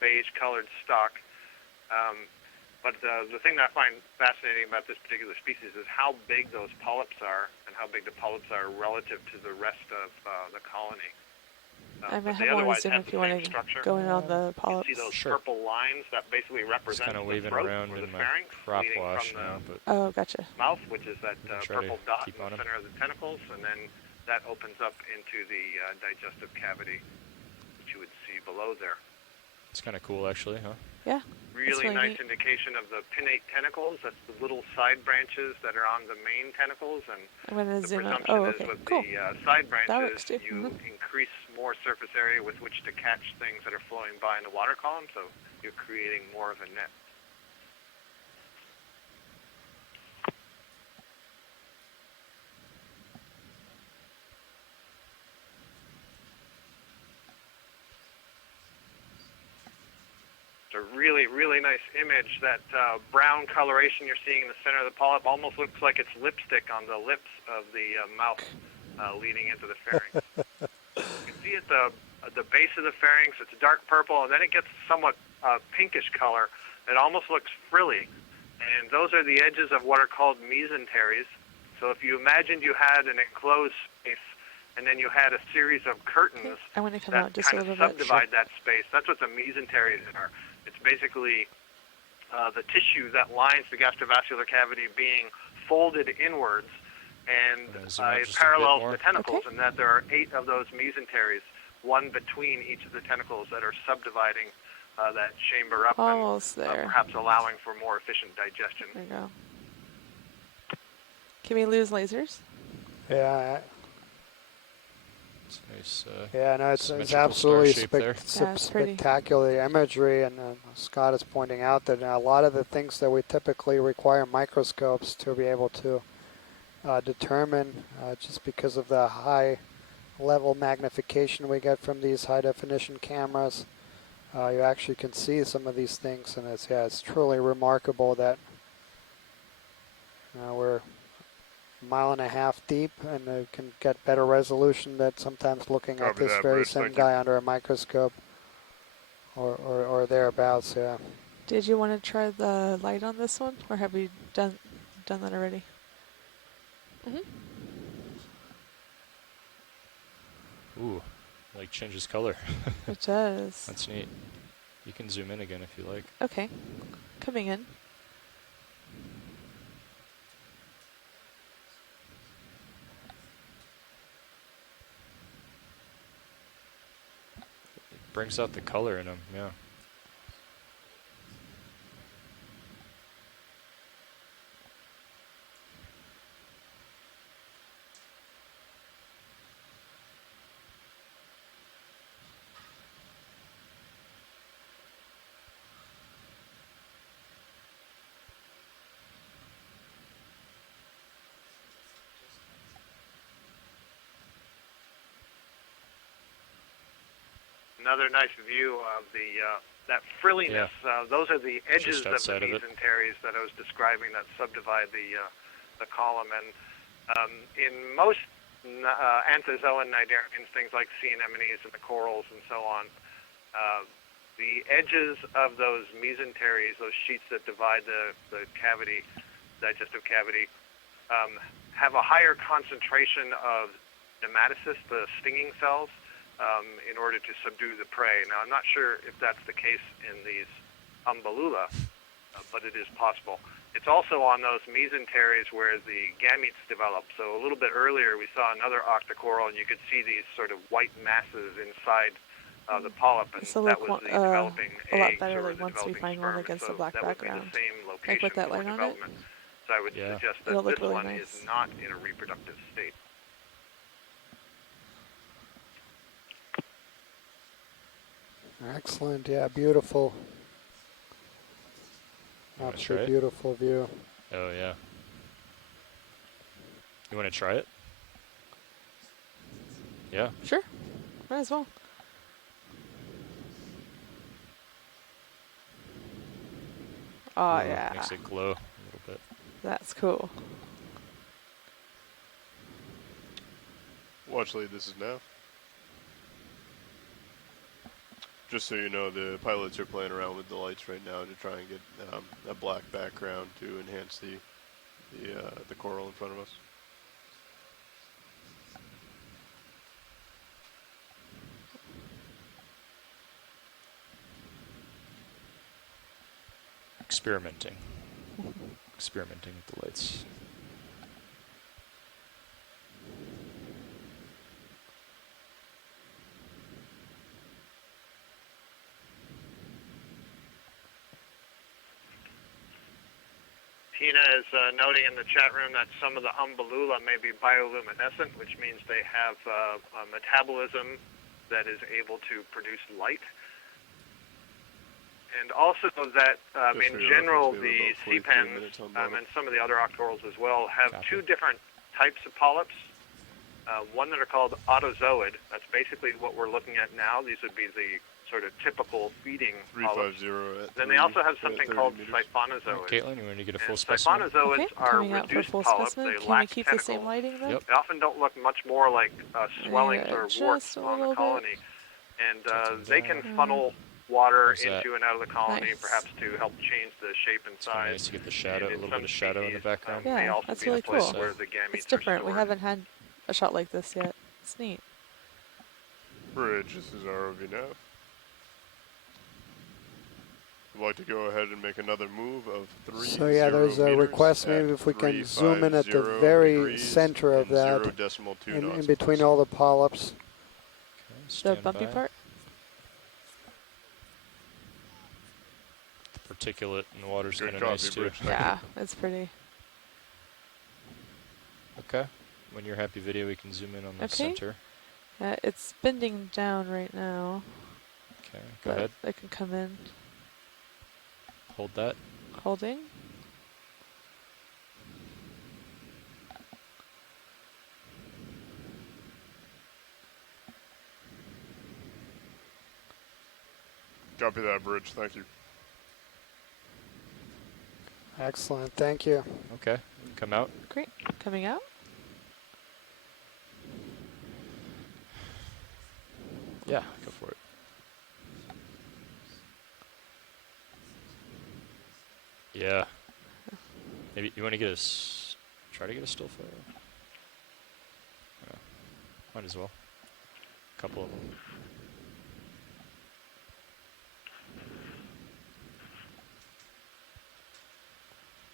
beige-colored stalk. But the thing that I find fascinating about this particular species is how big those polyps are and how big the polyps are relative to the rest of the colony. I might have more zoom if you want to go in on the polyps. You see those purple lines that basically represent the throat or the pharynx leading from the gotcha. mouth, which is that purple dot in the center of the tentacles, and then that opens up into the digestive cavity, which you would see below there. It's kind of cool, actually, huh? Yeah. Really nice indication of the pinnate tentacles. That's the little side branches that are on the main tentacles, and I'm going to the zoom out. presumption Oh, is okay, with cool. the side That branches, works too. you increase more surface area with which to catch things that are flowing by in the water column, so you're creating more of a net. It's a really, really nice image. That brown coloration you're seeing in the center of the polyp almost looks like it's lipstick on the lips of the mouth leading into the pharynx. You can see at the base of the pharynx, it's dark purple, and then it gets somewhat pinkish color. It almost looks frilly. And those are the edges of what are called mesenteries. So if you imagined you had an enclosed space, and then you had a series of curtains I want to come that out just a kind of little bit. subdivide that space, that's what the mesenteries are. It's basically the tissue that lines the gastrovascular cavity being folded inwards, and it parallels the tentacles, and that there are 8 of those mesenteries, one between each of the tentacles, that are subdividing that chamber up, Almost and there. perhaps allowing for more efficient digestion. There you go. Can we lose lasers? Yeah. It's nice. Yeah, no, it's symmetrical star absolutely shape there. It's pretty. spectacular imagery, and Scott is pointing out that a lot of the things that we typically require microscopes to be able to determine, just because of the high level magnification we get from these high definition cameras, you actually can see some of these things, and it's truly remarkable that we're a mile and a half deep, and can get better resolution than sometimes looking at this very same guy under a microscope or thereabouts. Yeah. Did you want to try the light on this one, or have we done that already? Ooh, like changes color. It does. That's neat. You can zoom in again if you like. Okay, coming in. It brings out the color in them, yeah. Another nice view of the that frilliness. Those are the edges of the mesenteries that I was describing that subdivide the column. And in most anthozoan cnidarians, things like sea anemones and the corals and so on, the edges of those mesenteries, those sheets that divide the cavity, digestive cavity, have a higher concentration of nematocysts, the stinging cells, in order to subdue the prey. Now, I'm not sure if that's the case in these umbellula, but it is possible. It's also on those mesenteries where the gametes develop. So a little bit earlier, we saw another octocoral, and you could see these sort of white masses inside the polyp, and that was the developing eggs. A lot better or like the once we developing find one sperm. against So the black that background. would be the same Like location with that for light on it. development. So I would suggest that It'll look this really one nice. is not in a reproductive state. Excellent. Yeah, beautiful. Wanna try Absolutely it? beautiful view. Oh, yeah. You want to try it? Yeah. Sure, might as well. Oh, Ooh, yeah. Makes it glow a little bit. That's cool. Watch late, this is now. Just so you know, the pilots are playing around with the lights right now to try and get a black background to enhance the coral in front of us. Experimenting. Experimenting with the lights. Tina is noting in the chat room that some of the umbellula may be bioluminescent, which means they have a metabolism that is able to produce light. And also that, in general, the sea pens and some of the other octorals as well have two different types of polyps. One that are called autozoid. That's basically what we're looking at now. These would be the sort of typical feeding polyps. 350 Then they also have something called siphonozoids. Caitlin, you want to get a full specimen? Siphonozoids are coming out for reduced full polyps. specimen. They Can we lack keep the tentacles. same lighting though? They often don't look much more like swellings or warts just a on the little colony. And they can funnel water How's that? into and out of the colony, Nice. perhaps to help change the shape and It's kind of size. nice to get the shadow, And a in little bit some of shadow in the species, background. may Yeah, also that's be really a place cool. where the gametes It's different. are We stored. haven't had a shot like this yet. It's neat. Bridge, this is ROV nav. I'd like to go ahead and make another move of 3 So yeah, there's a request maybe if we can zoom in at the very center of that, in between all the polyps. The bumpy part? The particulate in the water's Good kind of nice coffee, too. Bridge. Yeah, it's pretty. Okay. When you're happy, video, we can zoom in on the Okay. center. It's bending down right now. Okay, go but ahead. I can come in. Hold that. Holding. Copy that, Bridge. Thank you. Excellent, thank you. Okay, come out. Great. Coming out. Yeah, go for it. Yeah. Maybe you want to get a try to get a still photo. Yeah. Might as well. A couple of them.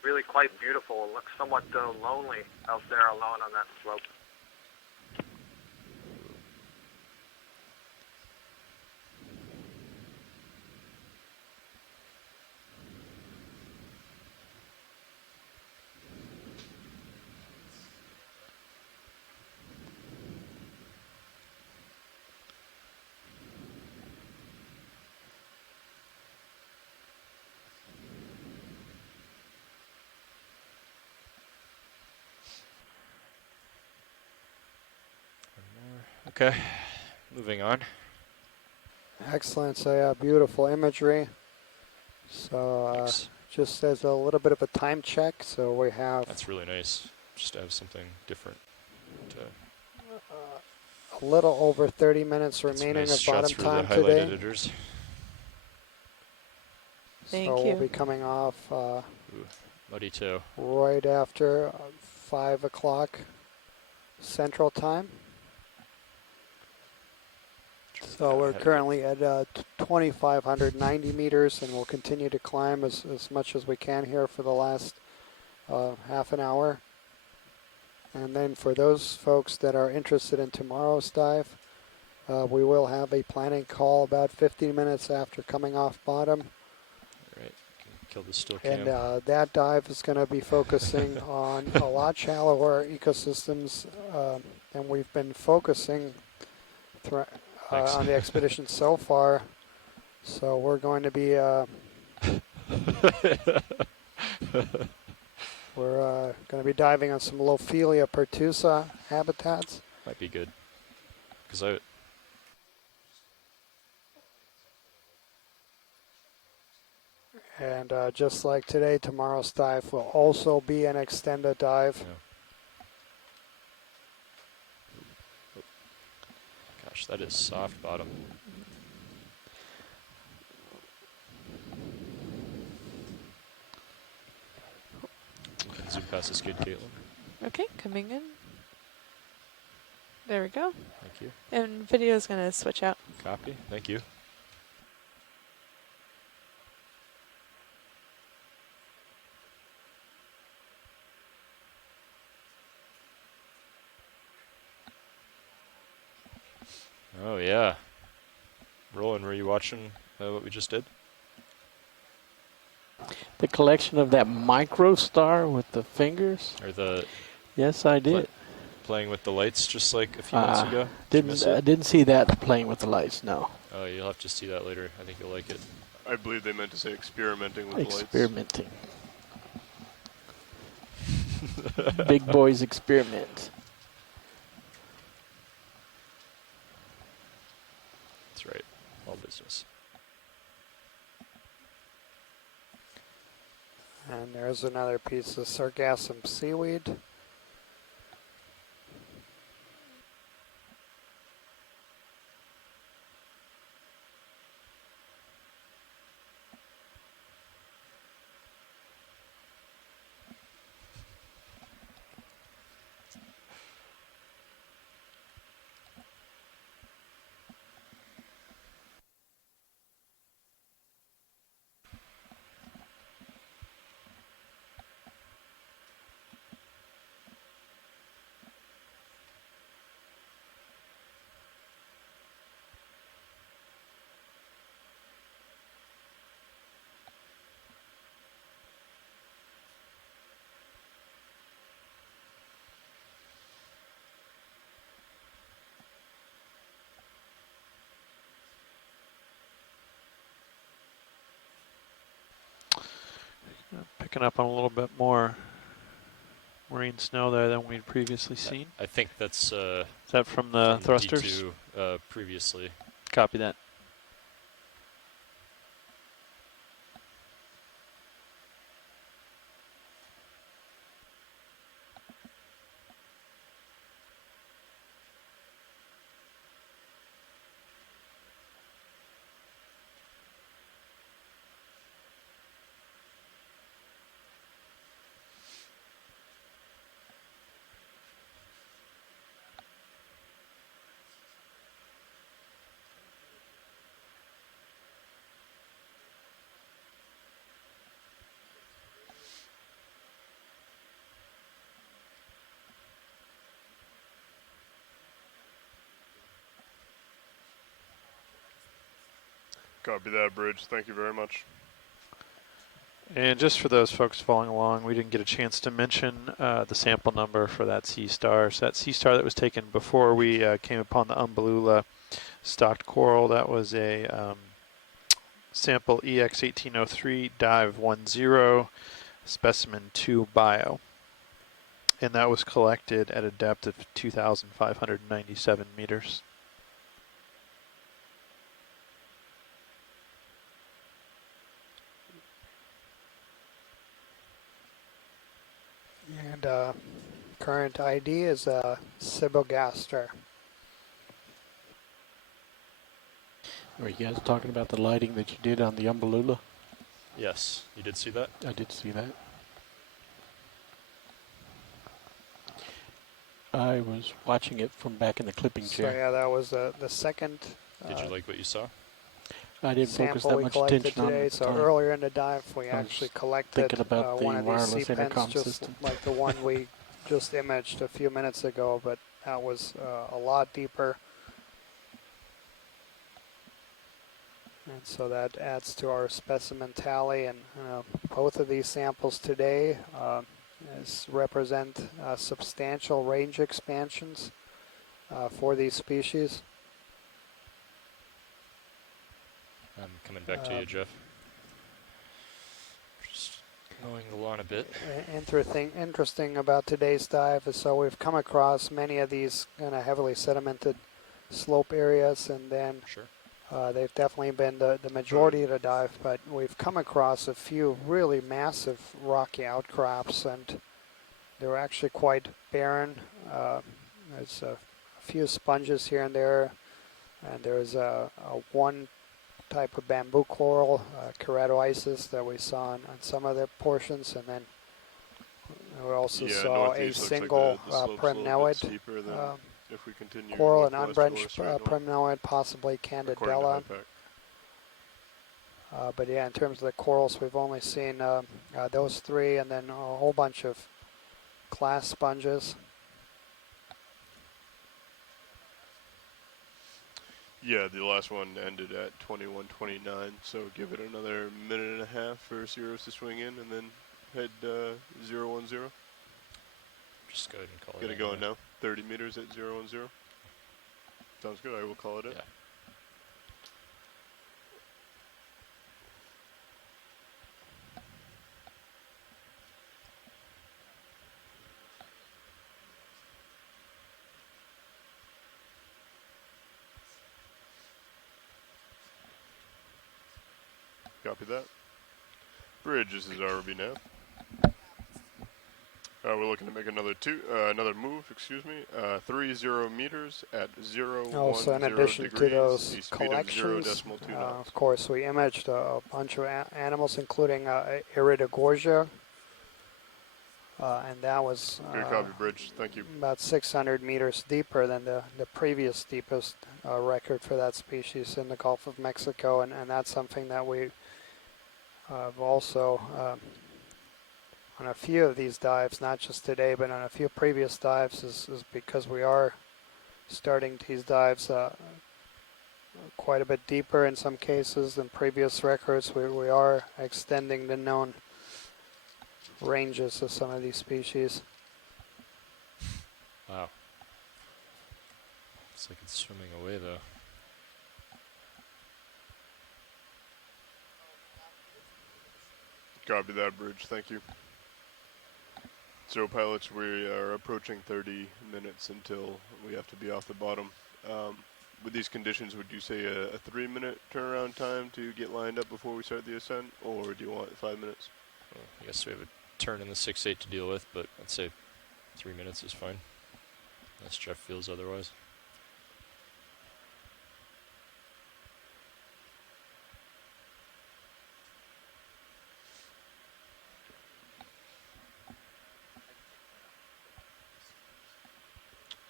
Really quite beautiful. It looks somewhat lonely out there alone on that slope. Okay, moving on. Excellent, so yeah, beautiful imagery. So just as a little bit of a time check, so we have That's really nice. Just to have something different. a little over 30 minutes remaining nice of shots bottom for time the highlight today. editors. Thank so you. we'll be coming off Muddy toe. right after 5 o'clock Central Time. So we're currently at 2,590 meters, and we'll continue to climb as much as we can here for the last half an hour. And then for those folks that are interested in tomorrow's dive, we will have a planning call about 15 minutes after coming off bottom. All right, kill the still cam. And that dive is going to be focusing on a lot shallower ecosystems, and we've been focusing on the expedition so far. So we're going to be diving on some Lophelia pertusa habitats. Might be good. Because And just like today, tomorrow's dive will also be an extended dive. Yeah. Gosh, that is soft bottom. Zoom past is good, Caitlin. Okay, coming in. There we go. Thank you. And video is going to switch out. Copy. Thank you. Oh, yeah. Roland, were you watching what we just did? The collection of that micro star with the fingers? Or the... Yes, I did. Playing with the lights just like a few minutes ago? I didn't see that playing with the lights, no. Oh, you'll have to see that later. I think you'll like it. I believe they meant to say experimenting with the lights. Experimenting. Big boys experiment. That's right. All business. And there's another piece of sargassum seaweed. Picking up on a little bit more marine snow there than we'd previously seen. I think that's... Is that from the thrusters? D2, previously. Copy that. Copy that, Bridge. Thank you very much. And just for those folks following along, we didn't get a chance to mention the sample number for that sea star. So that sea star that was taken before we came upon the Umbellula stocked coral, that was a sample EX1803 dive 10 specimen 2 bio. And that was collected at a depth of 2,597 meters. And current ID is Sibogaster. Are you guys talking about the lighting that you did on the Umbellula? Yes, you did see that? I did see that. I was watching it from back in the clipping chair. So yeah, that was the second. Did you like what you saw? I didn't focus that much attention on it. So earlier in the dive, we actually collected one of these sea pens, just like the one we just imaged a few minutes ago, but that was a lot deeper. And so that adds to our specimen tally, and both of these samples today represent substantial range expansions for these species. I'm coming back to you, Jeff. Just mowing the lawn a bit. Interesting about today's dive is so we've come across many of these kind of heavily sedimented slope areas, and then they've definitely been the majority of the dive, but we've come across a few really massive rocky outcrops, and they're actually quite barren. There's a few sponges here and there, and there's a one type of bamboo coral, keratoisis, that we saw on some of the portions, and then we also saw a single primnoid coral, an unbranched primnoid, possibly Candidella. But yeah, in terms of the corals, we've only seen those three, and then a whole bunch of glass sponges. Yeah, the last one ended at 21:29, so give it another minute and a half for zeros to swing in, and then head 010. Just go ahead and call Get it. it going now. 30 meters at 010. Sounds good. I will call it in. Yeah. Copy that. Bridge, this is ROV nav. We're looking to make another move, 30 meters at 010 Also, in addition degrees, to those a speed of collections, 0.2 knots. of course, we imaged a bunch of animals, including Iridogorgia, and that was Good copy, Bridge. Thank you. about 600 meters deeper than the previous deepest record for that species in the Gulf of Mexico, and that's something that we have also on a few of these dives, not just today, but on a few previous dives, is because we are starting these dives quite a bit deeper in some cases than previous records. We are extending the known ranges of some of these species. Wow. Looks like it's swimming away, though. Copy that, Bridge. Thank you. So, pilots, we are approaching 30 minutes until we have to be off the bottom. With these conditions, would you say a 3-minute turnaround time to get lined up before we start the ascent, or do you want 5 minutes? Well, I guess we have a turn in the 6-8 to deal with, but I'd say 3 minutes is fine, unless Jeff feels otherwise.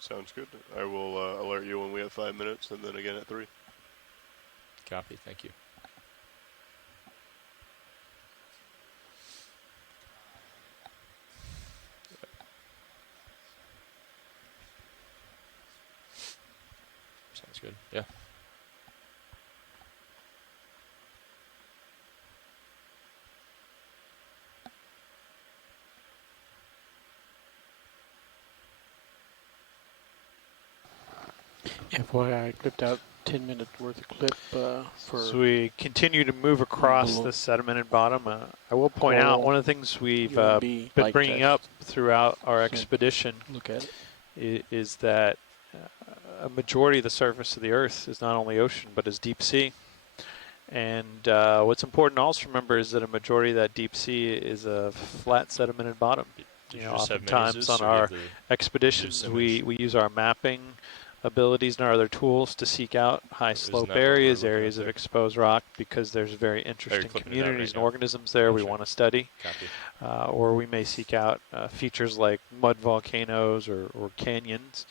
Sounds good. I will alert you when we have 5 minutes, and then again at 3. Copy, thank you. Sounds good, yeah. FYI, I clipped out 10 minutes worth of clip for... So we continue to move across the sedimented bottom. I will point out one of the things we've been bringing up throughout our expedition is that a majority of the surface of the Earth is not only ocean, but is deep sea. And what's important to also remember is that a majority of that deep sea is a flat sedimented bottom. Did You know, you just have oftentimes on mini-Zeus, or our do you have expeditions, the we use our mapping abilities and our other tools to seek out high slope areas, areas of exposed rock, because there's very interesting communities and organisms there we want to study. Or we may seek out features like mud volcanoes or canyons.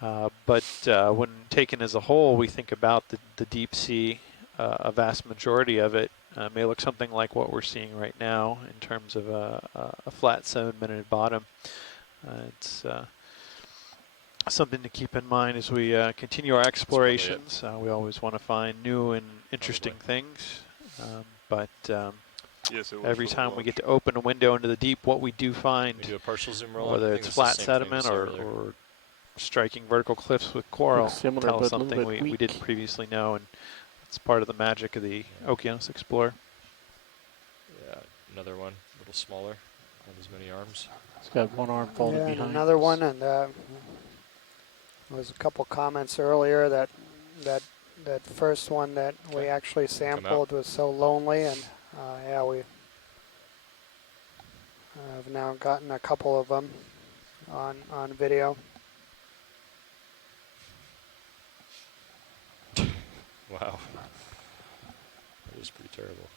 But when taken as a whole, we think about the deep sea. A vast majority of it may look something like what we're seeing right now in terms of a flat sedimented bottom. It's something to keep in mind as we continue our explorations. We always want to find new and interesting things, but every time we get to open a window into the deep, what we do find, do a partial zoom roll whether it's flat sediment or striking vertical cliffs with coral, tell us something we didn't previously know, and it's part of the magic of the Okeanos Explorer. Yeah, another one, a little smaller, not as many arms. It's got one arm folded and behind. another one, and there was a couple comments earlier that first one that we actually sampled was so lonely, and yeah, we have now gotten a couple of them on video. Wow, that is pretty terrible.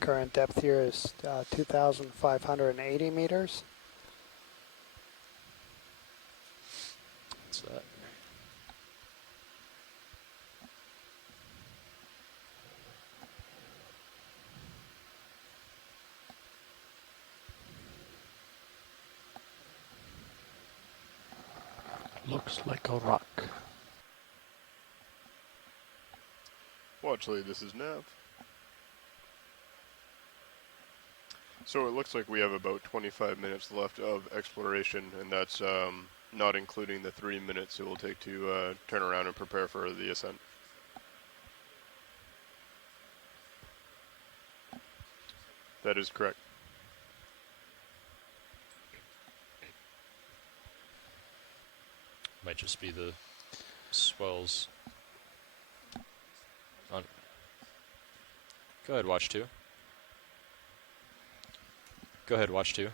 Current depth here is 2,580 meters. What's that? Looks like a rock. Well, actually, this is nav. So it looks like we have about 25 minutes left of exploration, and that's not including the 3 minutes it will take to turn around and prepare for the ascent. That is correct. Might just be the swells. On. Go ahead, watch 2. Go ahead, watch 2.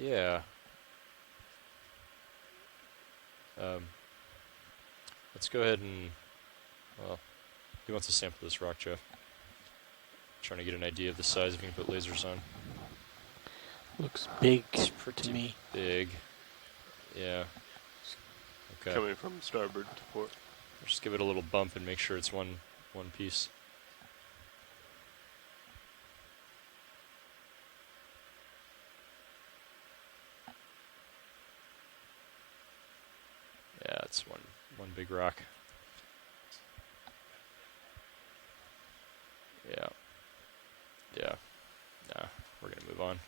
Yeah. Let's go ahead and, well, he wants to sample this rock, Jeff. Trying to get an idea of the size if you can put lasers on. Looks big it's to pretty me. Big. Yeah. Okay. Coming from starboard to port. Just give it a little bump and make sure it's one piece. Yeah, it's one big rock. Yeah. Yeah. Nah, we're gonna move on.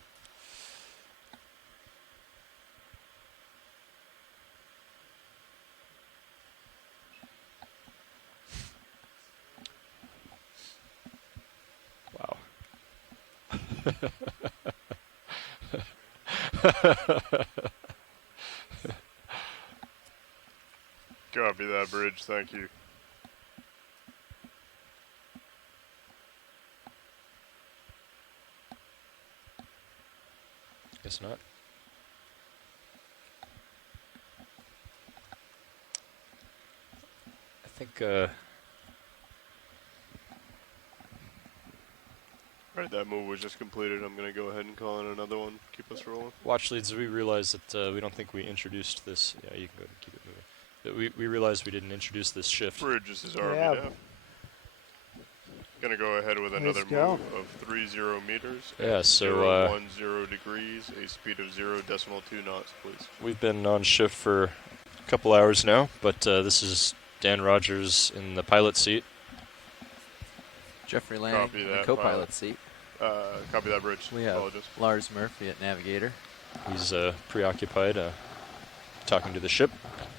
Wow. Copy that, Bridge. Thank you. Guess not. I think, Alright, that move was just completed. I'm going to go ahead and call in another one. Keep us rolling. watch leads, we realized that we don't think we introduced this. Yeah, you can go ahead and keep it moving. That we realized we didn't introduce this shift. Bridge, this is RV Yeah. now. Going to go ahead with another go. move of 30 meters. Yeah, at so 010 degrees, a speed of 0.2 knots, please. we've been on shift for a couple hours now, but this is Dan Rogers in the pilot seat. Jeffrey Lang Copy in the that, co-pilot pilot. seat. Copy that, Bridge. We have Apologies. Lars Murphy at navigator. He's preoccupied talking to the ship.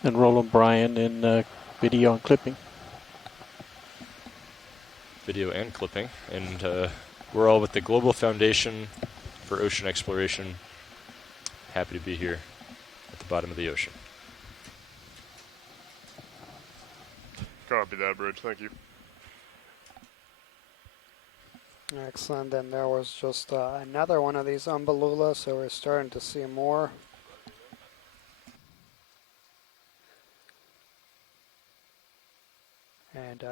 And Roland Bryan in video and clipping. Video and clipping. And we're all with the Global Foundation for Ocean Exploration. Happy to be here at the bottom of the ocean. Copy that, Bridge. Thank you. Excellent. And there was just another one of these umbellula, so we're starting to see more. And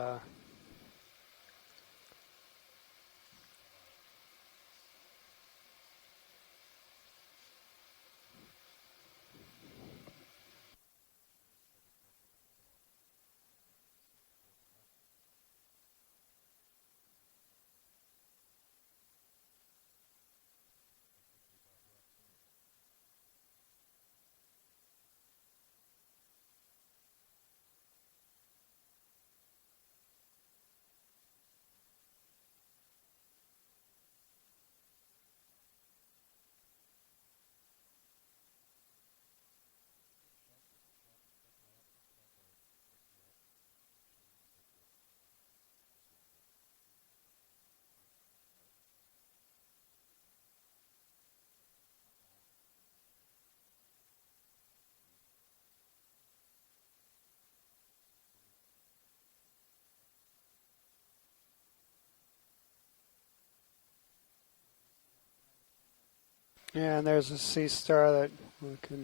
yeah, and there's a sea star that we can.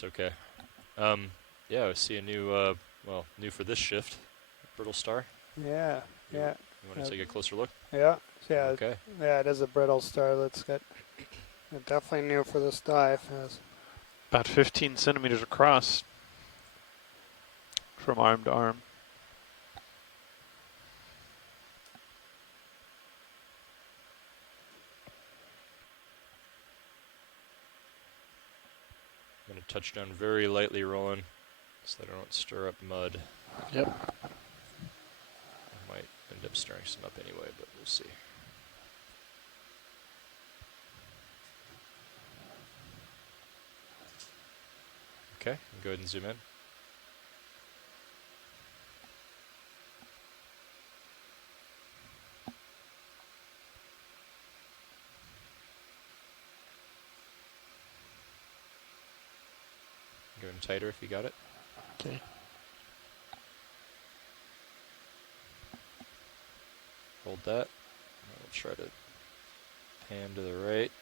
That's okay. Yeah, I see a new, well, new for this shift, brittle star. Yeah, yeah. You want to take a closer look? Yeah, yeah. Okay. Yeah, it is a brittle star. That's good. Definitely new for this dive. Yes. About 15 centimeters across from arm to arm. I'm going to touch down very lightly, Roland, so that I don't stir up mud. Yep. I might end up stirring some up anyway, but we'll see. Okay, go ahead and zoom in. Go in tighter if you got it. Okay. Hold that. I'll try to pan to the right.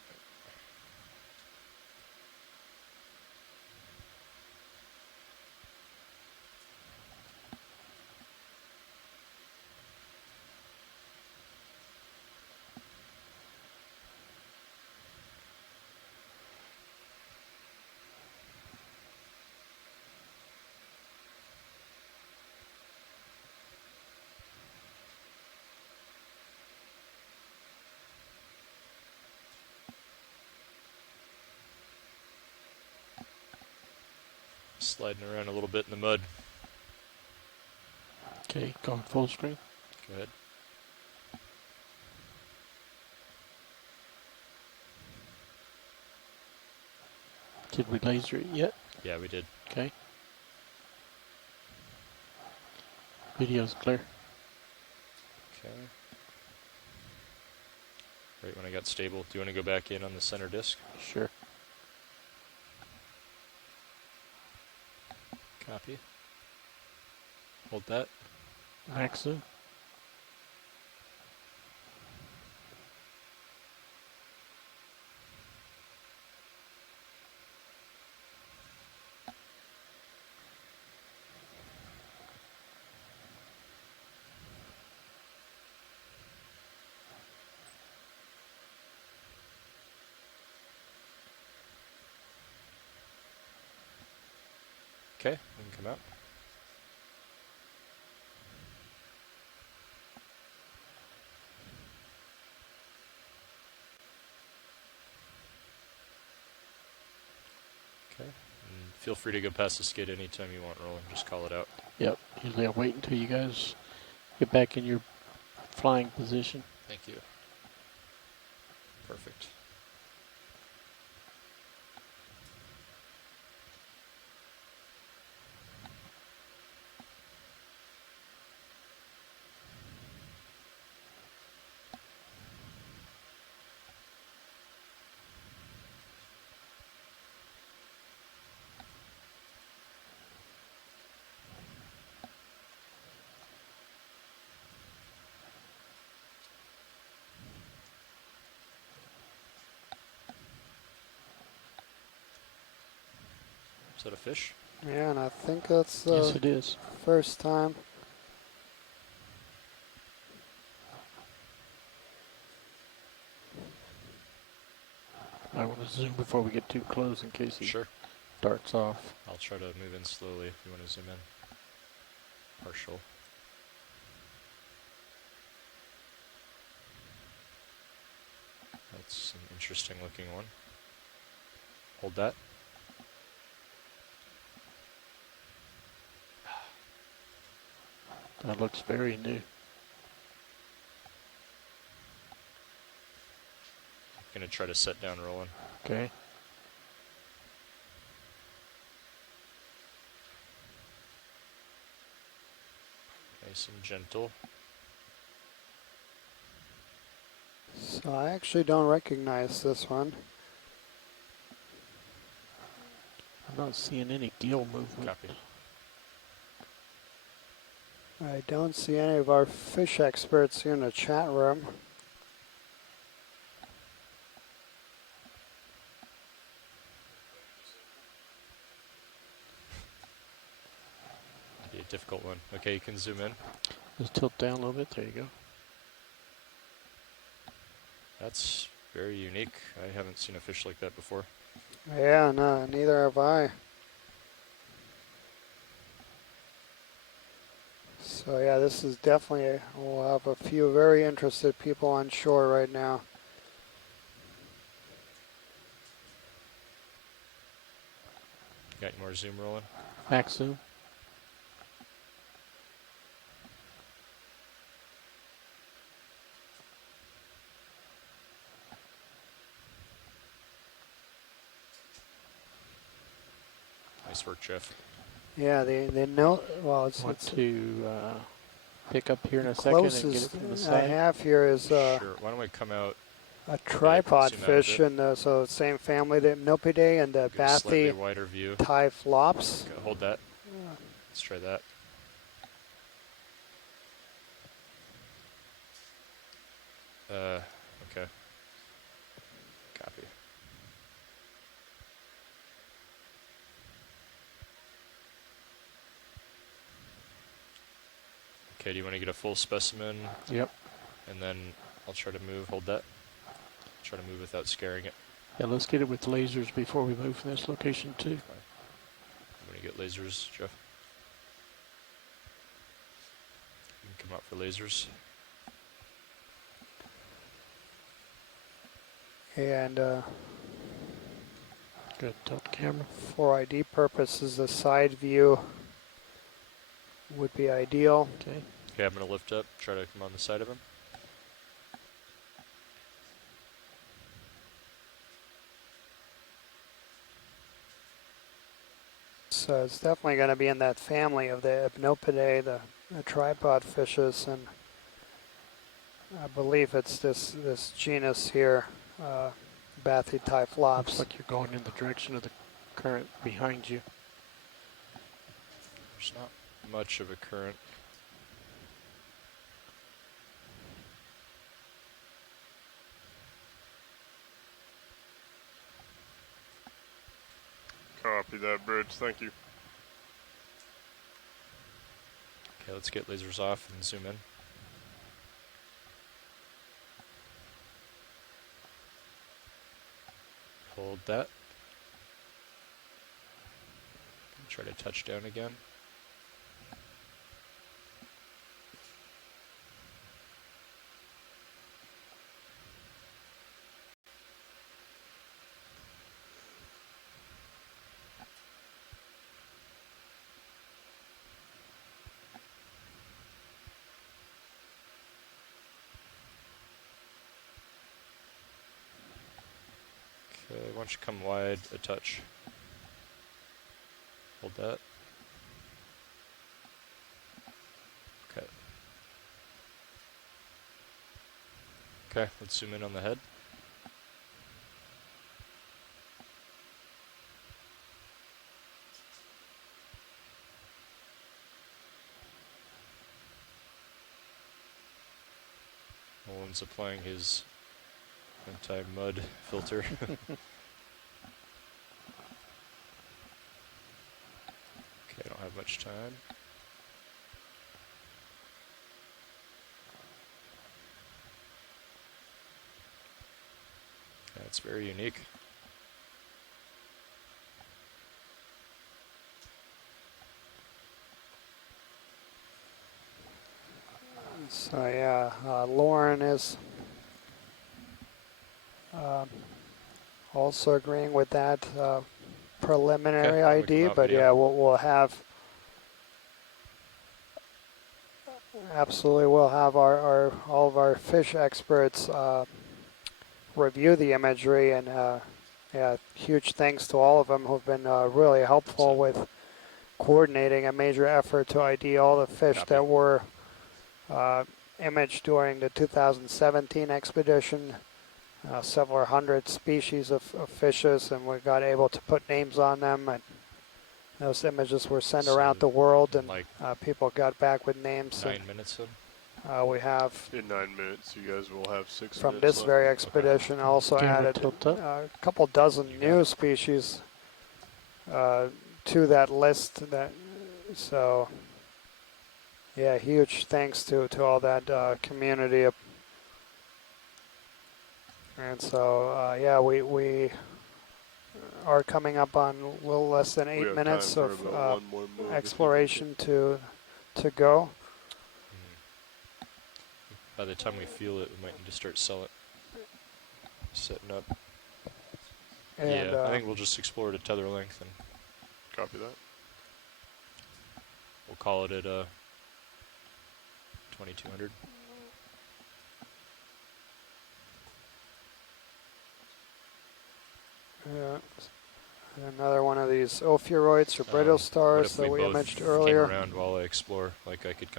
Sliding around a little bit in the mud. Okay, going full screen. Go ahead. Did we laser it yet? Yeah, we did. Okay. Video's clear. Okay. Right when I got stable, do you want to go back in on the center disc? Sure. Copy. Hold that. Excellent. Okay, we can come out. Okay, and feel free to go past the skid anytime you want, Roland. Just call it out. Yep. Usually I'll wait until you guys get back in your flying position. Thank you. Perfect. Is that a fish? Yeah, and I think that's yes, it is. First time. I want to zoom before we get too close in case he darts off. I'll try to move in slowly if you want to zoom in. Partial. That's an interesting looking one. Hold that. That looks very new. I'm going to try to set down Roland. Okay. Nice and gentle. So I actually don't recognize this one. I'm not seeing any gill movement. Copy. I don't see any of our fish experts here in the chat room. a difficult one. Okay, you can zoom in. Just tilt down a little bit. There you go. That's very unique. I haven't seen a fish like that before. Yeah, no, neither have I. So yeah, this is definitely, we'll have a few very interested people on shore right now. Got any more zoom rolling? Max zoom. Nice work, Jeff. Yeah, they know. Well, it's Want to pick up here in a second and get it closest from the I side. have here is Sure. Why don't we come out? a tripod fish, and so same family, the Milpidae and the Get a slightly Bathy wider view. Typhlops. Okay, hold that. Let's try that. Okay. Copy. Okay, do you want to get a full specimen? Yep. And then I'll try to move. Hold that. Try to move without scaring it. Yeah, let's get it with lasers before we move from this location too. I'm going to get lasers, Jeff. You can come out for lasers. And good, tilt the camera. For ID purposes, the side view would be ideal. Okay. Okay, I'm going to lift up, try to come on the side of him. So it's definitely going to be in that family of the Hypnopidae, the tripod fishes, and I believe it's this genus here, Bathy Typhlops. Looks like you're going in the direction of the current behind you. There's not much of a current. Copy that, Bridge. Thank you. Okay, let's get lasers off and zoom in. Hold that. Try to touch down again. Okay, why don't you come wide a touch. Hold that. Okay. Okay, let's zoom in on the head. Nolan's applying his anti-mud filter. Okay, I don't have much time. That's very unique. So yeah, Lauren is also agreeing with that preliminary ID, but yeah, we'll have absolutely we'll have our all of our fish experts review the imagery, and yeah, huge thanks to all of them who've been really helpful with coordinating a major effort to ID all the fish that were imaged during the 2017 expedition. Several hundred species of fishes, and we got able to put names on them, and those images were sent around the world, and people got back with names. 9 minutes in? We have in 9 minutes. You guys will have 6 from minutes this left. very expedition also added a couple dozen new species to that list. So Yeah, huge thanks to all that community. And so, yeah, we are coming up on a little less than 8 minutes of exploration to go. By the time we feel it, we might need to start setting up. And, yeah, I think we'll just explore to tether length and copy that. We'll call it at 2200. Yeah. Another one of these ophiuroids or brittle stars that we mentioned earlier. Came around while I explore, like we could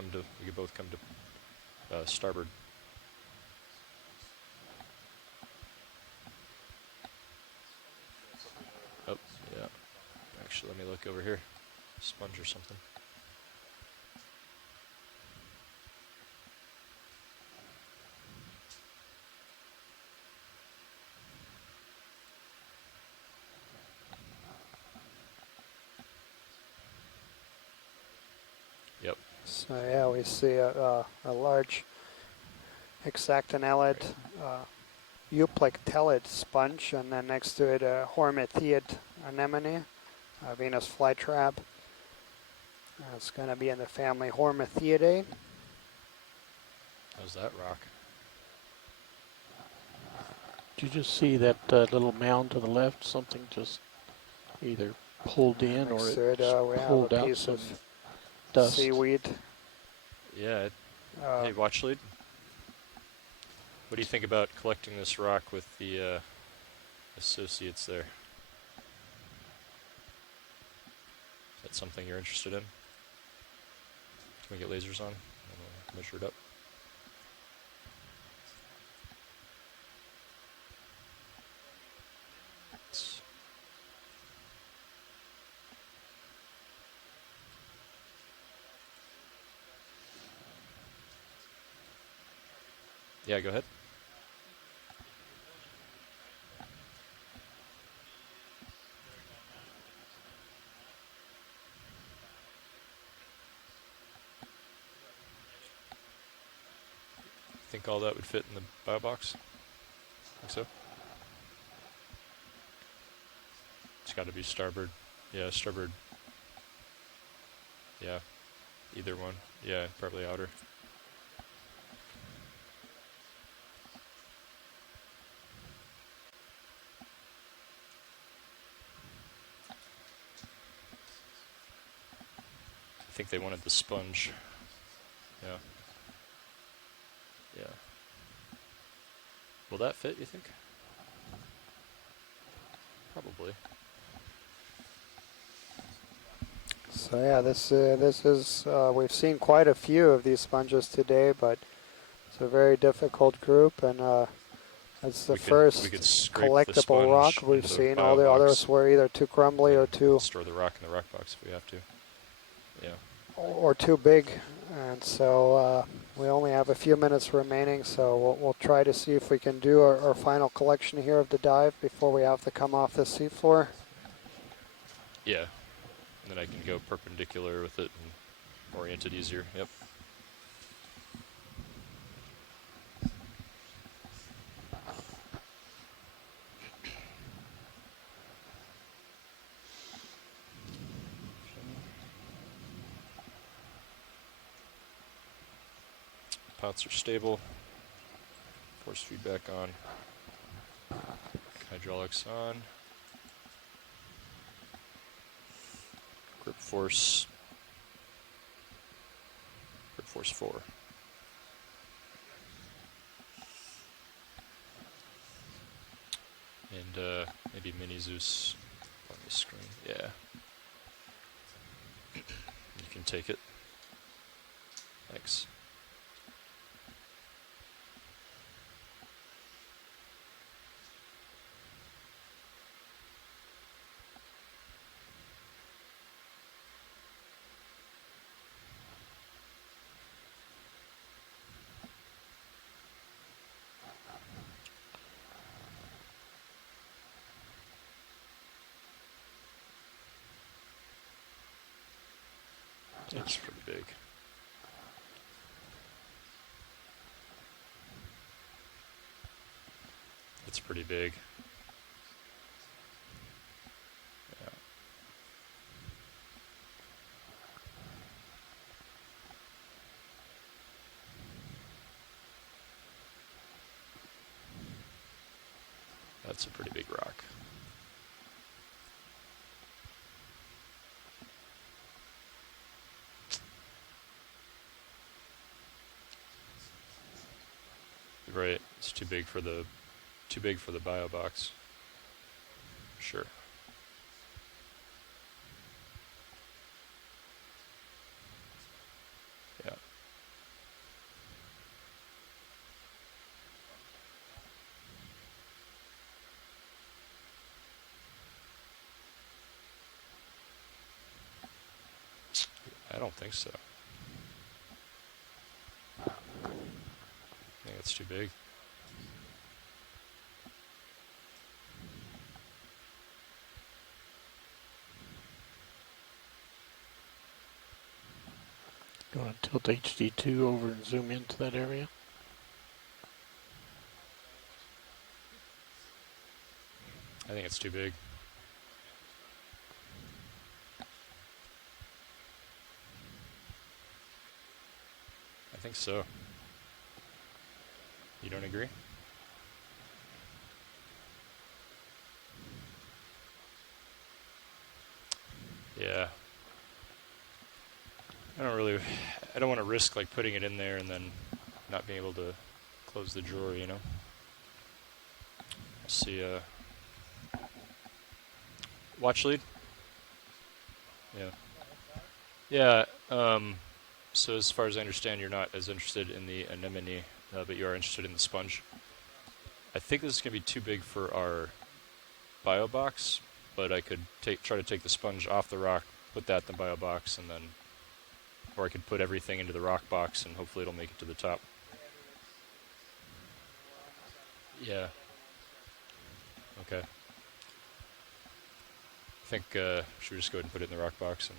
both come to starboard. Oh, yeah. Actually, let me look over here. Sponge or something. Yep. So yeah, we see a large hexactinellid euplectellid sponge, and then next to it a hormethiid anemone, a Venus flytrap. It's going to be in the family Hormethiidae. How's that rock? Did you just see that little mound to the left? Something just either pulled in or it pulled out some dust. Seaweed. Yeah. Hey, watch lead. What do you think about collecting this rock with the associates there? Is that something you're interested in? Can we get lasers on? And we'll measure it up. Yeah, go ahead. Think all that would fit in the bio box? Think so? It's got to be starboard. Yeah, starboard. Yeah, either one. Yeah, probably outer. I think they wanted the sponge. Yeah. Yeah. Will that fit, you think? Probably. So yeah, this is we've seen quite a few of these sponges today, but it's a very difficult group, and it's the first collectible rock we've seen. All the others were either too crumbly or too store the rock in the rock box if we have to. Yeah. Or too big, and so we only have a few minutes remaining. So we'll try to see if we can do our final collection here of the dive before we have to come off the seafloor. Yeah. And then I can go perpendicular with it and orient it easier. Yep. Pots are stable. Force feedback on. Hydraulics on. Grip force 4. And maybe Mini Zeus on the screen. Yeah. You can take it. Thanks. That's pretty big. It's pretty big. Yeah. That's a pretty big rock. Right, it's too big for the bio box. Sure. Yeah. I don't think so. I think it's too big. You want to tilt HD2 over and zoom into that area? I think it's too big. I think so. You don't agree? Yeah. I don't want to risk like putting it in there and then not being able to close the drawer, you know? Let's see, watch lead? Yeah. Yeah, so as far as I understand, you're not as interested in the anemone, but you are interested in the sponge. I think this is going to be too big for our bio box, but I could try to take the sponge off the rock, put that in the bio box, and then, or I could put everything into the rock box and hopefully it'll make it to the top. Yeah. Okay. I think, should we just go ahead and put it in the rock box? And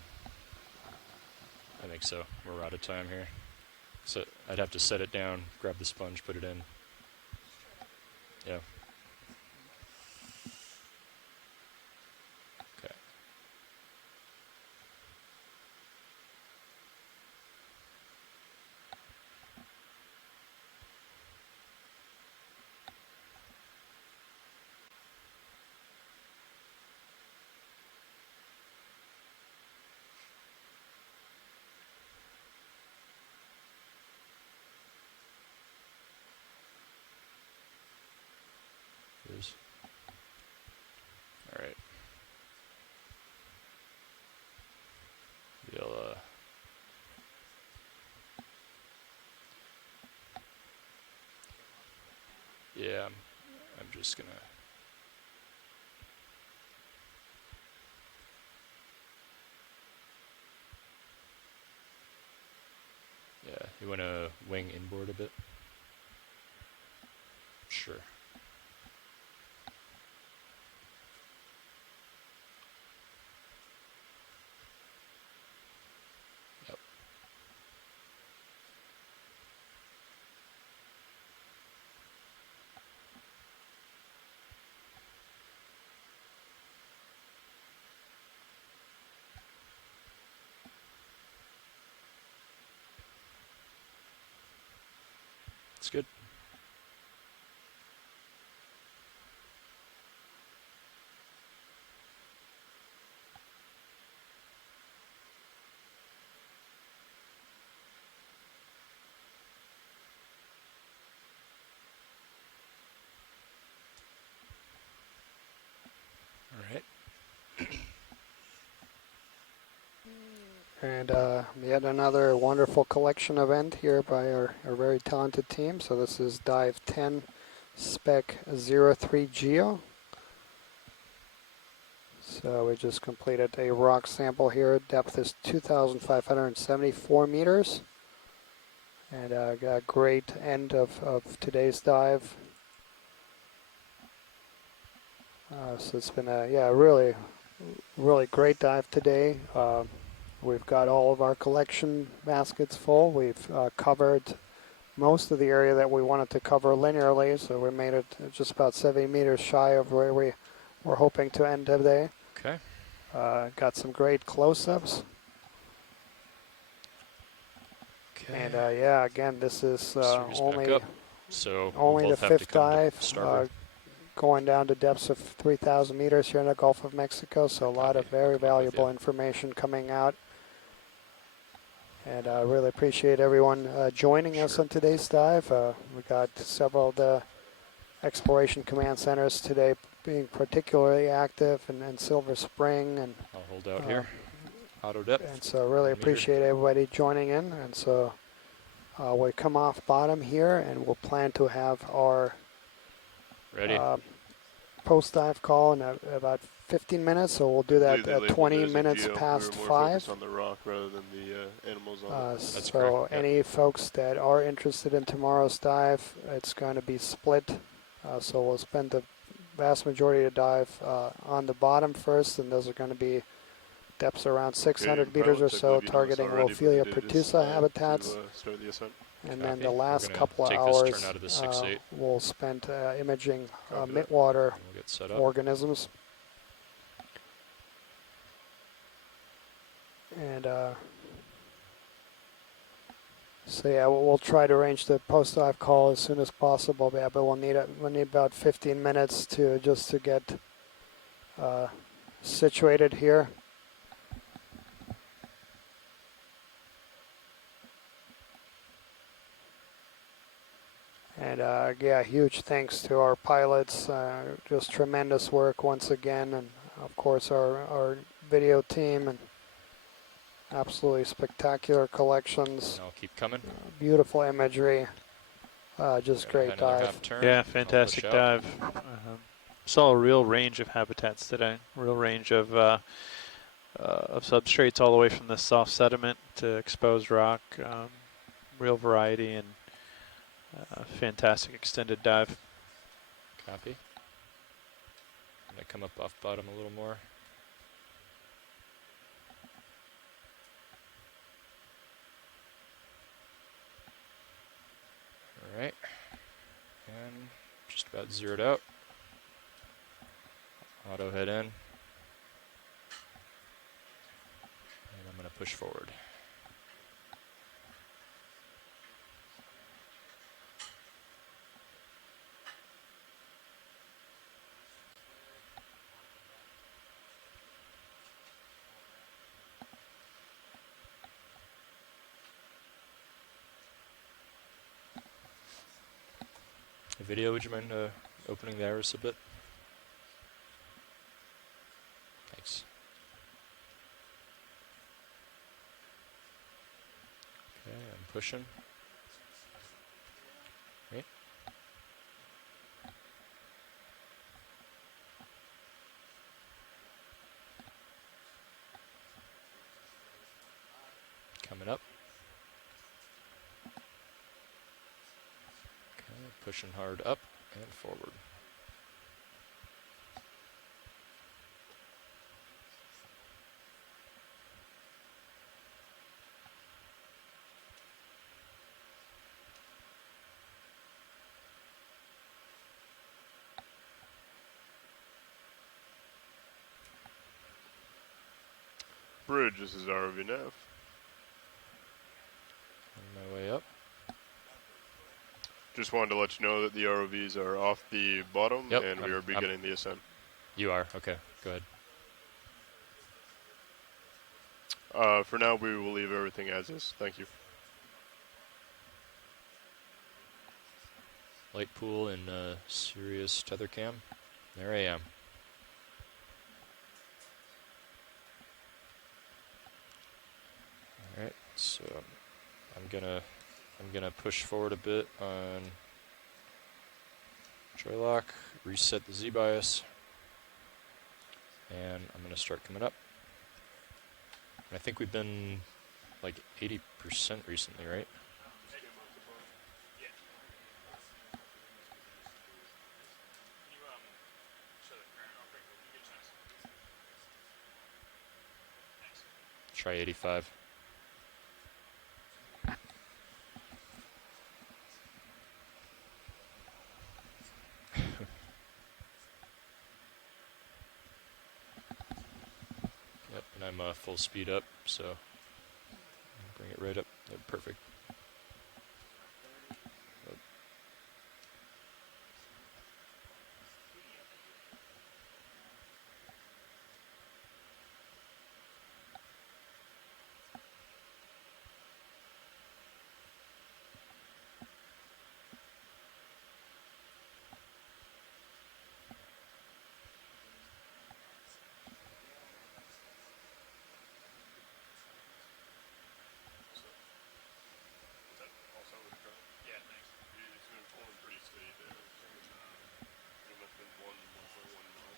I think so. We're out of time here. So I'd have to set it down, grab the sponge, put it in. Yeah. Okay. Here's. All right. We'll, yeah, I'm just gonna. Yeah, you want to wing inboard a bit? Sure. Yep. It's good. All right. And yet another wonderful collection event here by our very talented team. So this is Dive 10 Spec 03 Geo. So we just completed a rock sample here. Depth is 2,574 meters. And got a great end of today's dive. So it's been a really great dive today. We've got all of our collection baskets full. We've covered most of the area that we wanted to cover linearly, so we made it just about 70 meters shy of where we were hoping to end today. Okay. Got some great close-ups. Okay. And yeah, again, this is only we'll the both have to fifth come to dive, starboard. going down to depths of 3,000 meters here in the Gulf of Mexico. So a lot of very valuable information coming out. And I really appreciate everyone joining us on today's dive. We got several of the exploration command centers today being particularly active, and Silver Spring, and I'll hold out here. Auto depth. And so really appreciate everybody joining in. And so we come off bottom here, and we'll plan to have our ready post-dive call in about 15 minutes. So we'll do that at 20 minutes past 5. On the rock rather than the animals on it. So any folks that are interested in tomorrow's dive, it's going to be split. So we'll spend the vast majority of the dive on the bottom first, and those are going to be depths around 600 meters or so, targeting Lophelia pertusa habitats. And then the last couple of hours, we'll spend imaging midwater organisms. And so yeah, we'll try to arrange the post-dive call as soon as possible. Yeah, but we'll need about 15 minutes to get situated here. And yeah, huge thanks to our pilots. Just tremendous work once again, and of course our video team, and absolutely spectacular collections. I'll keep coming. Beautiful imagery. Just great dive. Yeah, fantastic dive. Saw a real range of habitats today. Real range of substrates, all the way from the soft sediment to exposed rock. Real variety, and fantastic extended dive. Copy. I'm going to come up off bottom a little more. All right. And just about zeroed out. Auto head in. And I'm going to push forward. Video, would you mind opening the iris a bit? Thanks. Okay, I'm pushing. Right. Coming up. Pushing hard up and forward. Bridge, this is ROV nav. On my way up. Just wanted to let you know that the ROVs are off the bottom, and we are beginning the ascent. You are? Okay, go ahead. For now, we will leave everything as is. Thank you. Light pool and Sirius tether cam. There I am. All right, so I'm gonna push forward a bit on joy lock, reset the Z bias, and I'm gonna start coming up. And I think we've been like 80% recently, right? Try 85. I'm full speed up, so bring it right up. Perfect.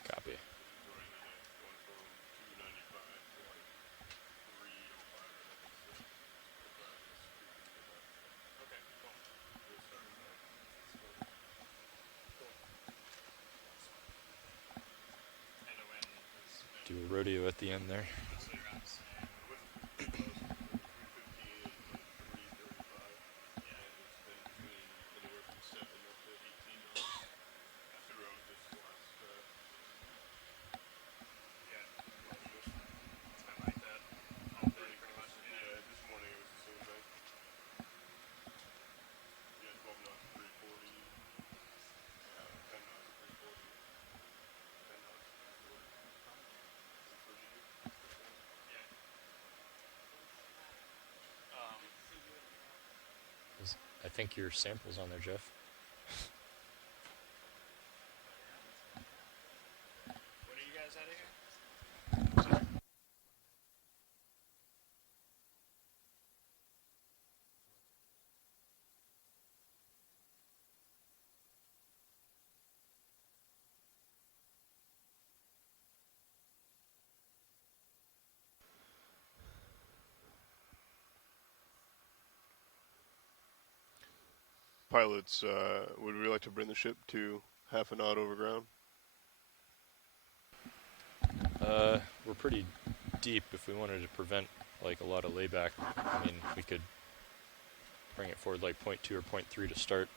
Copy. Do a rodeo at the end there. I think your sample's on there, Jeff. When are you guys out of here? Pilots, would we like to bring the ship to half a knot over ground? We're pretty deep. If we wanted to prevent like a lot of layback, I mean, we could bring it forward like 0.2 or 0.3 to start.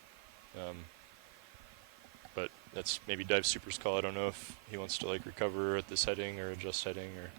But that's maybe Dive Super's call. I don't know if he wants to like recover at this heading or adjust heading or